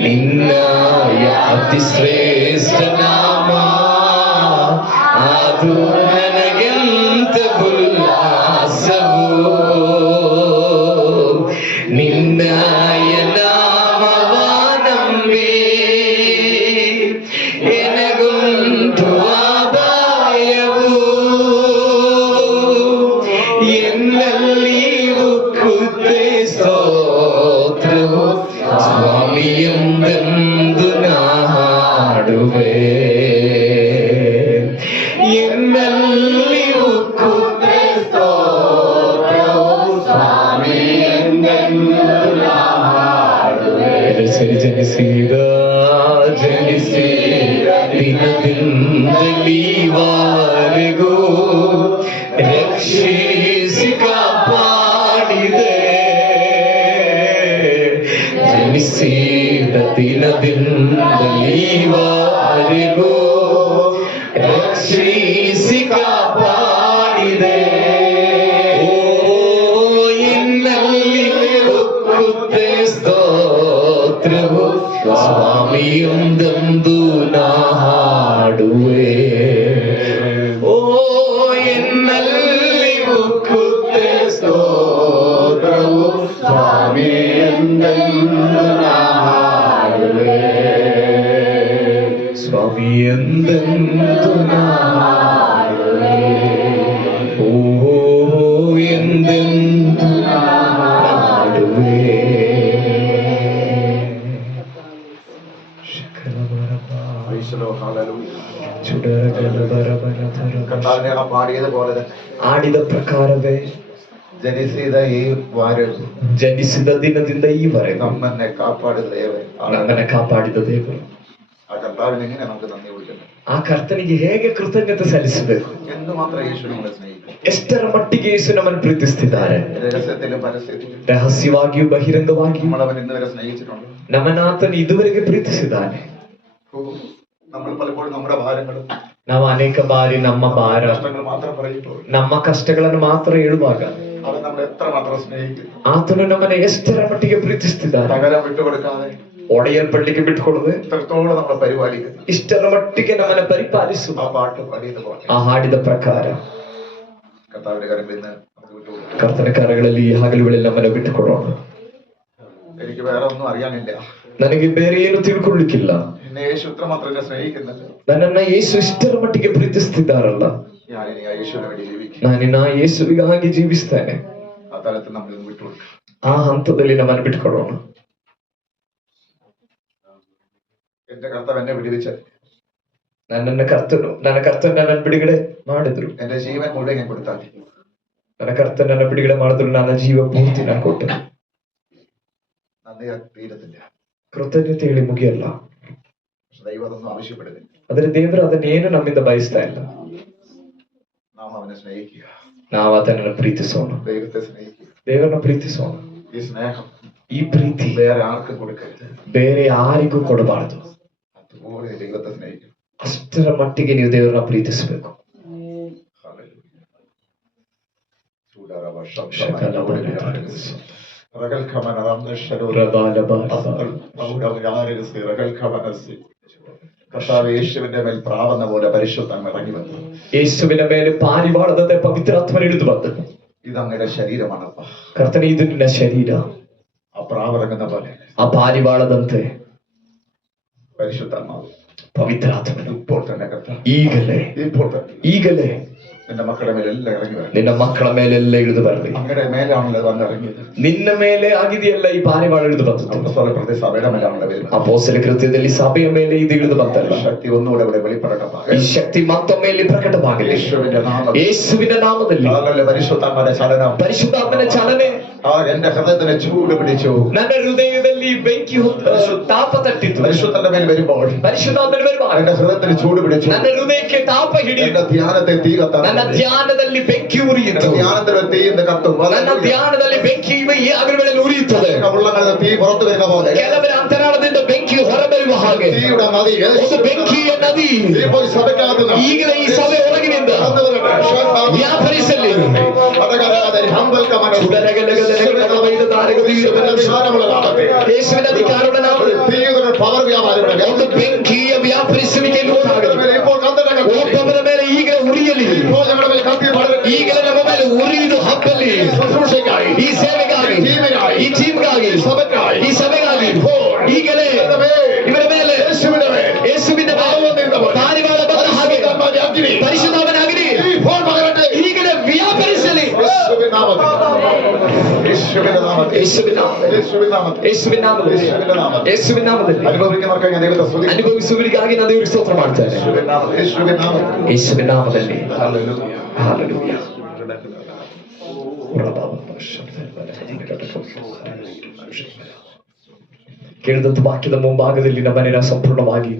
ನಿನ್ನಯ ಅತಿ ಶ್ರೇಷ್ಠ ನಾಮ ಅದು ನನಗೆಂತ ಉಲ್ಲಾಸವು. ನಿನ್ನಯ ನಾಮವ ನಂಬಿ ಎನಗುಂಟು ಅಭಯವು. ಎನ್ನಲ್ಲಿಯೂ ಕೃತ್ಯ ಸ್ತೋತ್ರವು ಸ್ವಾಮಿ ಎಂದೆಂದು ನಾಡುವೆ. ಎನ್ನಲ್ಲಿಯೂ ಕೃತ್ಯ ಸ್ತೋತ್ರವು ಸ್ವಾಮಿ ಎಂದೆಂದು ನಾಡುವೆ. ಜನಿಸಿದ ದಿನದಿಂದಲೀವರೆಗೂ ರಕ್ಷಿಸಿ ಕಾಪಾಡಿದೆ. ಜನಿಸಿದ ದಿನದಿಂದಲೀವರೆಗೂ ರಕ್ಷಿಸಿ ಕಾಪಾಡಿದೆ. ಓ ಎನ್ನಲ್ಲಿಯೂ ಕೃತ್ಯ ಸ್ತೋತ್ರವು ಸ್ವಾಮಿ ಎಂದೆಂದು ನಾಡುವೆ. ಓ ಎನ್ನಲ್ಲಿಯೂ ಕೃತ್ಯ ಸ್ತೋತ್ರವು ಸ್ವಾಮಿ ಎಂದೆಂದು ನಾಡುವೆ. ಸ್ವಾಮಿ ಎಂದೆಂದು ನಾಡುವೆ. ಓ ಎಂದೆಂದು ನಾಡುವೆ. കർത്താവിനെ ആ പാടിയതുപോലെ തന്നെ ಆಡಿದ ಪ್ರಕಾರವೇ ജനിಸಿದ ഈ വാരം ಜನಿಸಿದ ದಿನದಿಂದ ಈವರೆಗೂ നമ്മെ കാപ്പാടുന്ന ദേവൻ ನಮ್ಮನ್ನ ಕಾಪಾಡಿದ ದೇವರು. ആ കർത്താവിന് എങ്ങനെ നമുക്ക് നന്ദി വിളിക്കുന്നത്? ಆ ಕರ್ತನಿಗೆ ಹೇಗೆ ಕೃತಜ್ಞತೆ ಸಲ್ಲಿಸಬೇಕು? എന്തുമാത്രം യേശു നമ്മളെ സ്നേഹിക്കും. ಎಷ್ಟರ ಮಟ್ಟಿಗೆ ಯೇಸು ನಮ್ಮನ್ನು ಪ್ರೀತಿಸ್ತಿದ್ದಾರೆ. രഹസ്യത്തിലും പരസ്യത്തിലും ರಹಸ್ಯವಾಗಿಯೂ ಬಹಿರಂಗವಾಗಿಯೂ നമ്മളവൻ ഇന്ന് വരെ സ്നേഹിച്ചിട്ടുണ്ട്. ನಮ್ಮನ್ನಾತನು ಇದುವರೆಗೆ ಪ್ರೀತಿಸಿದ್ದಾನೆ. നമ്മൾ പലപ്പോഴും നമ്മുടെ ഭാരങ്ങളും ನಾವು ಅನೇಕ ಬಾರಿ ನಮ್ಮ ಭಾರ, കഷ്ടങ്ങൾ മാത്രം പറയുമ്പോൾ ನಮ್ಮ ಕಷ್ಟಗಳನ್ನು ಮಾತ್ರ ಹೇಳುವಾಗ അവൻ നമ്മളെ എത്രമാത്രം സ്നേഹിക്കുന്നു. ಆತನು ನಮ್ಮನ್ನು ಎಷ್ಟರ ಮಟ್ಟಿಗೆ ಪ್ರೀತಿಸ್ತಿದ್ದಾನೆ. തകരം വിട്ടുകൊടുക്കാതെ ಒಡೆಯಲ್ಪಡ್ಲಿಕ್ಕೆ ಬಿಟ್ಕೊಡದೆ ഇത്രത്തോളം നമ്മളെ പരിപാലിക്കുന്നു. ಇಷ್ಟರ ಮಟ್ಟಿಗೆ ನಮ್ಮನ್ನು ಪರಿಪಾಲಿಸುವ ആ പാട്ട് പാടിയതുപോലെ ಆ ಹಾಡಿದ ಪ್ರಕಾರ കർത്താവിന്റെ കരം ഇന്ന് നമുക്ക് വിട്ടുകൊടുക്കാം. ಕರ್ತನ ಕಾರ್ಯಗಳಲ್ಲಿ ಈ ಹಗಲುಗಳಲ್ಲಿ ನಮ್ಮನ್ನು ಬಿಟ್ಟುಕೊಡೋಣ. എനിക്ക് വേറെ ഒന്നും അറിയാനില്ല. ನನಗೆ ಬೇರೆ ಏನು ತಿಳ್ಕೊಳ್ಳಿಕ್ಕಿಲ್ಲ. എന്നെ യേശു ഇത്രമാത്രം എന്നെ സ്നേഹിക്കുന്നുണ്ട്. ನನ್ನನ್ನ ಯೇಸು ಇಷ್ಟರ ಮಟ್ಟಿಗೆ ಪ್ರೀತಿಸ್ತಿದ್ದಾರಲ್ಲ, ഞാനിനി ಆ യേശുവിനെ വേണ്ടി ജീവിക്കും. ನಾನಿನ್ನ ಯೇಸುವಿಗಾಗಿ ಜೀವಿಸ್ತೇನೆ. ആ തലത്തിൽ നമ്മൾ ഇന്ന് വിട്ടുകൊടുക്കാം. ಆ ಹಂತದಲ್ಲಿ ನಮ್ಮನ್ನು ಬಿಟ್ಕೊಡೋಣ. എന്റെ കർത്താവ് എന്നെ വിടുവിച്ച് ನನ್ನ ಕರ್ತನ ನನ್ನನ್ನು ಬಿಡುಗಡೆ ಮಾಡಿದ್ರು. എന്റെ ജീവൻ മുഴുവൻ ഞാൻ കൊടുത്താൽ ನನ್ನ ಕರ್ತನ ನನ್ನ ಬಿಡುಗಡೆ ಮಾಡಿದ್ರು. ನನ್ನ ಜೀವ ಪೂರ್ತಿ ನಾನು ಕೊಟ್ಟೆ. നന്ദി തീരത്തില്ല. ಕೃತಜ್ಞತೆ ಹೇಳಿ ಮುಗಿಯಲ್ಲ. പക്ഷെ ദൈവം അതൊന്നും ആവശ്യപ്പെടുന്നില്ല. ಆದ್ರೆ ದೇವರು ಅದನ್ನೇನು ನಮ್ಮಿಂದ ಬಯಸ್ತಾ ಇಲ್ಲ. നാം അവനെ സ്നേഹിക്കുക, ನಾವು ಅದನ್ನು ಪ್ರೀತಿಸೋಣ, ദൈവത്തെ സ്നേഹിക്കുക. ದೇವರನ್ನ ಪ್ರೀತಿಸೋಣ. ഈ സ്നേഹം ಈ ಪ್ರೀತಿ വേറെ ആർക്കും കൊടുക്കരുത്. ಬೇರೆ ಯಾರಿಗೂ ಕೊಡಬಾರದು. അതുപോലെ ദൈവത്തെ സ്നേഹിക്കും. ಅಷ್ಟರ ಮಟ್ಟಿಗೆ ನೀವು ದೇವರನ್ನ ಪ್ರೀತಿಸಬೇಕು. കർത്താവ് യേശുവിന്റെ മേൽ പ്രാവെന്ന പോലെ പരിശുദ്ധം ഇറങ്ങി വന്നു. ಯೇಸುವಿನ ಮೇಲೆ ಪಾರಿವಾಳದಂತೆ ಪವಿತ್ರಾತ್ಮನ ಇಳಿದು ಬಂದನು. ഇത് അങ്ങയുടെ ശരീരമാണപ്പ. ಕರ್ತನೆ, ಇದು ನಿನ್ನ ಶರೀರ. ആ പ്രാവിറങ്ങുന്ന പോലെ ಆ ಪಾರಿವಾಳದಂತೆ പരിശുദ്ധാത്മാവ് ಪವಿತ್ರಾತ್ಮನು ഇപ്പോൾ തന്നെ കർത്താവ് ഇപ്പോൾ തന്നെ ಈಗಲೇ നിന്റെ മക്കളുടെ മേലെല്ലാം ഇറങ്ങി വരണം. ನಿನ್ನ ಮಕ್ಕಳ ಮೇಲೆಲ್ಲ ಇಳಿದು ಬರಲಿ. അങ്ങയുടെ മേലാണല്ലോ വന്നിറങ്ങിയത്. ನಿನ್ನ ಮೇಲೆ ಆಗಿದೆಯಲ್ಲ ಈ ಪಾರಿವಾಳ ಇಳಿದು ಬಂದದ್ದು. പ്രതി സഭയുടെ മേലാണല്ലോ വരുന്നത്. ಅಪೊಸ್ತಲ ಕೃತ್ಯದಲ್ಲಿ ಸಭೆಯ ಮೇಲೆ ಇದು ಇಳಿದು ಬಂತಲ್ಲ. ശക്തി ഒന്നുകൂടെ ഇവിടെ വെളിപ്പെടട്ടെ. ಈ ಶಕ್ತಿ ಮತ್ತೊಮ್ಮೆ ಇಲ್ಲಿ ಪ್ರಕಟವಾಗಲಿ. ಯೇಸುವಿನ ನಾಮದಲ್ಲಿ പരിശുദ്ധാത്മാവിന്റെ ചലനം, ಪರಿಶುದ್ಧಾತ್ಮನ ಚಾಲನೆ എന്റെ ഹൃദയത്തിന് ചൂട് പിടിച്ചു. ನನ್ನ ಹೃದಯದಲ್ಲಿ ಬೆಂಕಿ ತಾಪ ತಟ್ಟಿತು. പരിശുദ്ധന്റെ മേൽ വരുമ്പോൾ ಪರಿಶುದ್ಧಾತ್ಮನ ಬರುವಾಗ എന്റെ ഹൃദയത്തിന് ചൂട് പിടിച്ചു. ನನ್ನ ಹೃದಯಕ್ಕೆ ತಾಪ ಹಿಡಿಯಿತು. എന്റെ ധ്യാനത്തെ തീ കത്താൻ, ನನ್ನ ಧ್ಯಾನದಲ್ಲಿ ಬೆಂಕಿ ಉರಿಯಿತು. ധ്യാനത്തിൽ തീ ഇന്ന് കത്തും. ನನ್ನ ಧ್ಯಾನದಲ್ಲಿ ಬೆಂಕಿ ಈ ಅಗಲುಗಳಲ್ಲಿ ಉರಿಯುತ್ತದೆ. ഉള്ളങ്ങളിൽ തീ പുറത്തു വരുന്ന പോലെ ಕೆಲವರ ಅಂತರಾಳದಿಂದ ಬೆಂಕಿ ಹೊರಬರುವ ಹಾಗೆ തീയുടെ നദി, ಒಂದು ಬೆಂಕಿಯ ನದಿ തീ പോയി സഭയ്ക്കകത്ത് ಈಗಲೇ ಈ ಸಭೆ ಒಳಗಿನಿಂದ ವ್ಯಾಪರಿಸಲಿ. ಯೇಸುವಿನ ಅಧಿಕಾರವುಳ್ಳ ನಾಮದಲ್ಲಿ ಒಂದು ಬೆಂಕಿಯ ವ್ಯಾಪರಿಸುವಿಕೆಯಲ್ಲಿ ಉಂಟಾಗಲಿ. ಒಬ್ಬೊಬ್ಬರ ಮೇಲೆ ಈಗಲೇ ಉರಿಯಲಿ. ಈಗಲೇ ನಮ್ಮ ಮೇಲೆ ಉರಿಯುವುದು ಹಬ್ಬಲಿ. ಈ ಸೇವೆಗಾಗಿ, ಈ ಟೀಮ್ಗಾಗಿ, ಈ ಸಭೆಗಾಗಿ ಈಗಲೇ ಇವರ ಮೇಲೆ ಯೇಸುವಿನ ಪಾರಿವಾಳ ಬಂದ ಹಾಗೆ ಪರಿಶುದ್ಧಾತ್ಮನಾಗಲಿ ಈಗಲೇ ವ್ಯಾಪರಿಸಲಿ. ಯೇಸುವಿನ ನಾಮದಲ್ಲಿ ಅನುಭವಿಸುವವರಿಗಾಗಿ ನಾನು ದೇವರಿಗೆ ಸ್ತೋತ್ರ ಮಾಡ್ತೇನೆ. ಯೇಸುವಿನ ನಾಮದಲ್ಲಿ ಹಲ್ಲೆಲೂಯಾ. ಕೇಳಿದಂತ ವಾಕ್ಯದ ಮುಂಭಾಗದಲ್ಲಿ ನಮ್ಮನ್ನ ಸಂಪೂರ್ಣವಾಗಿ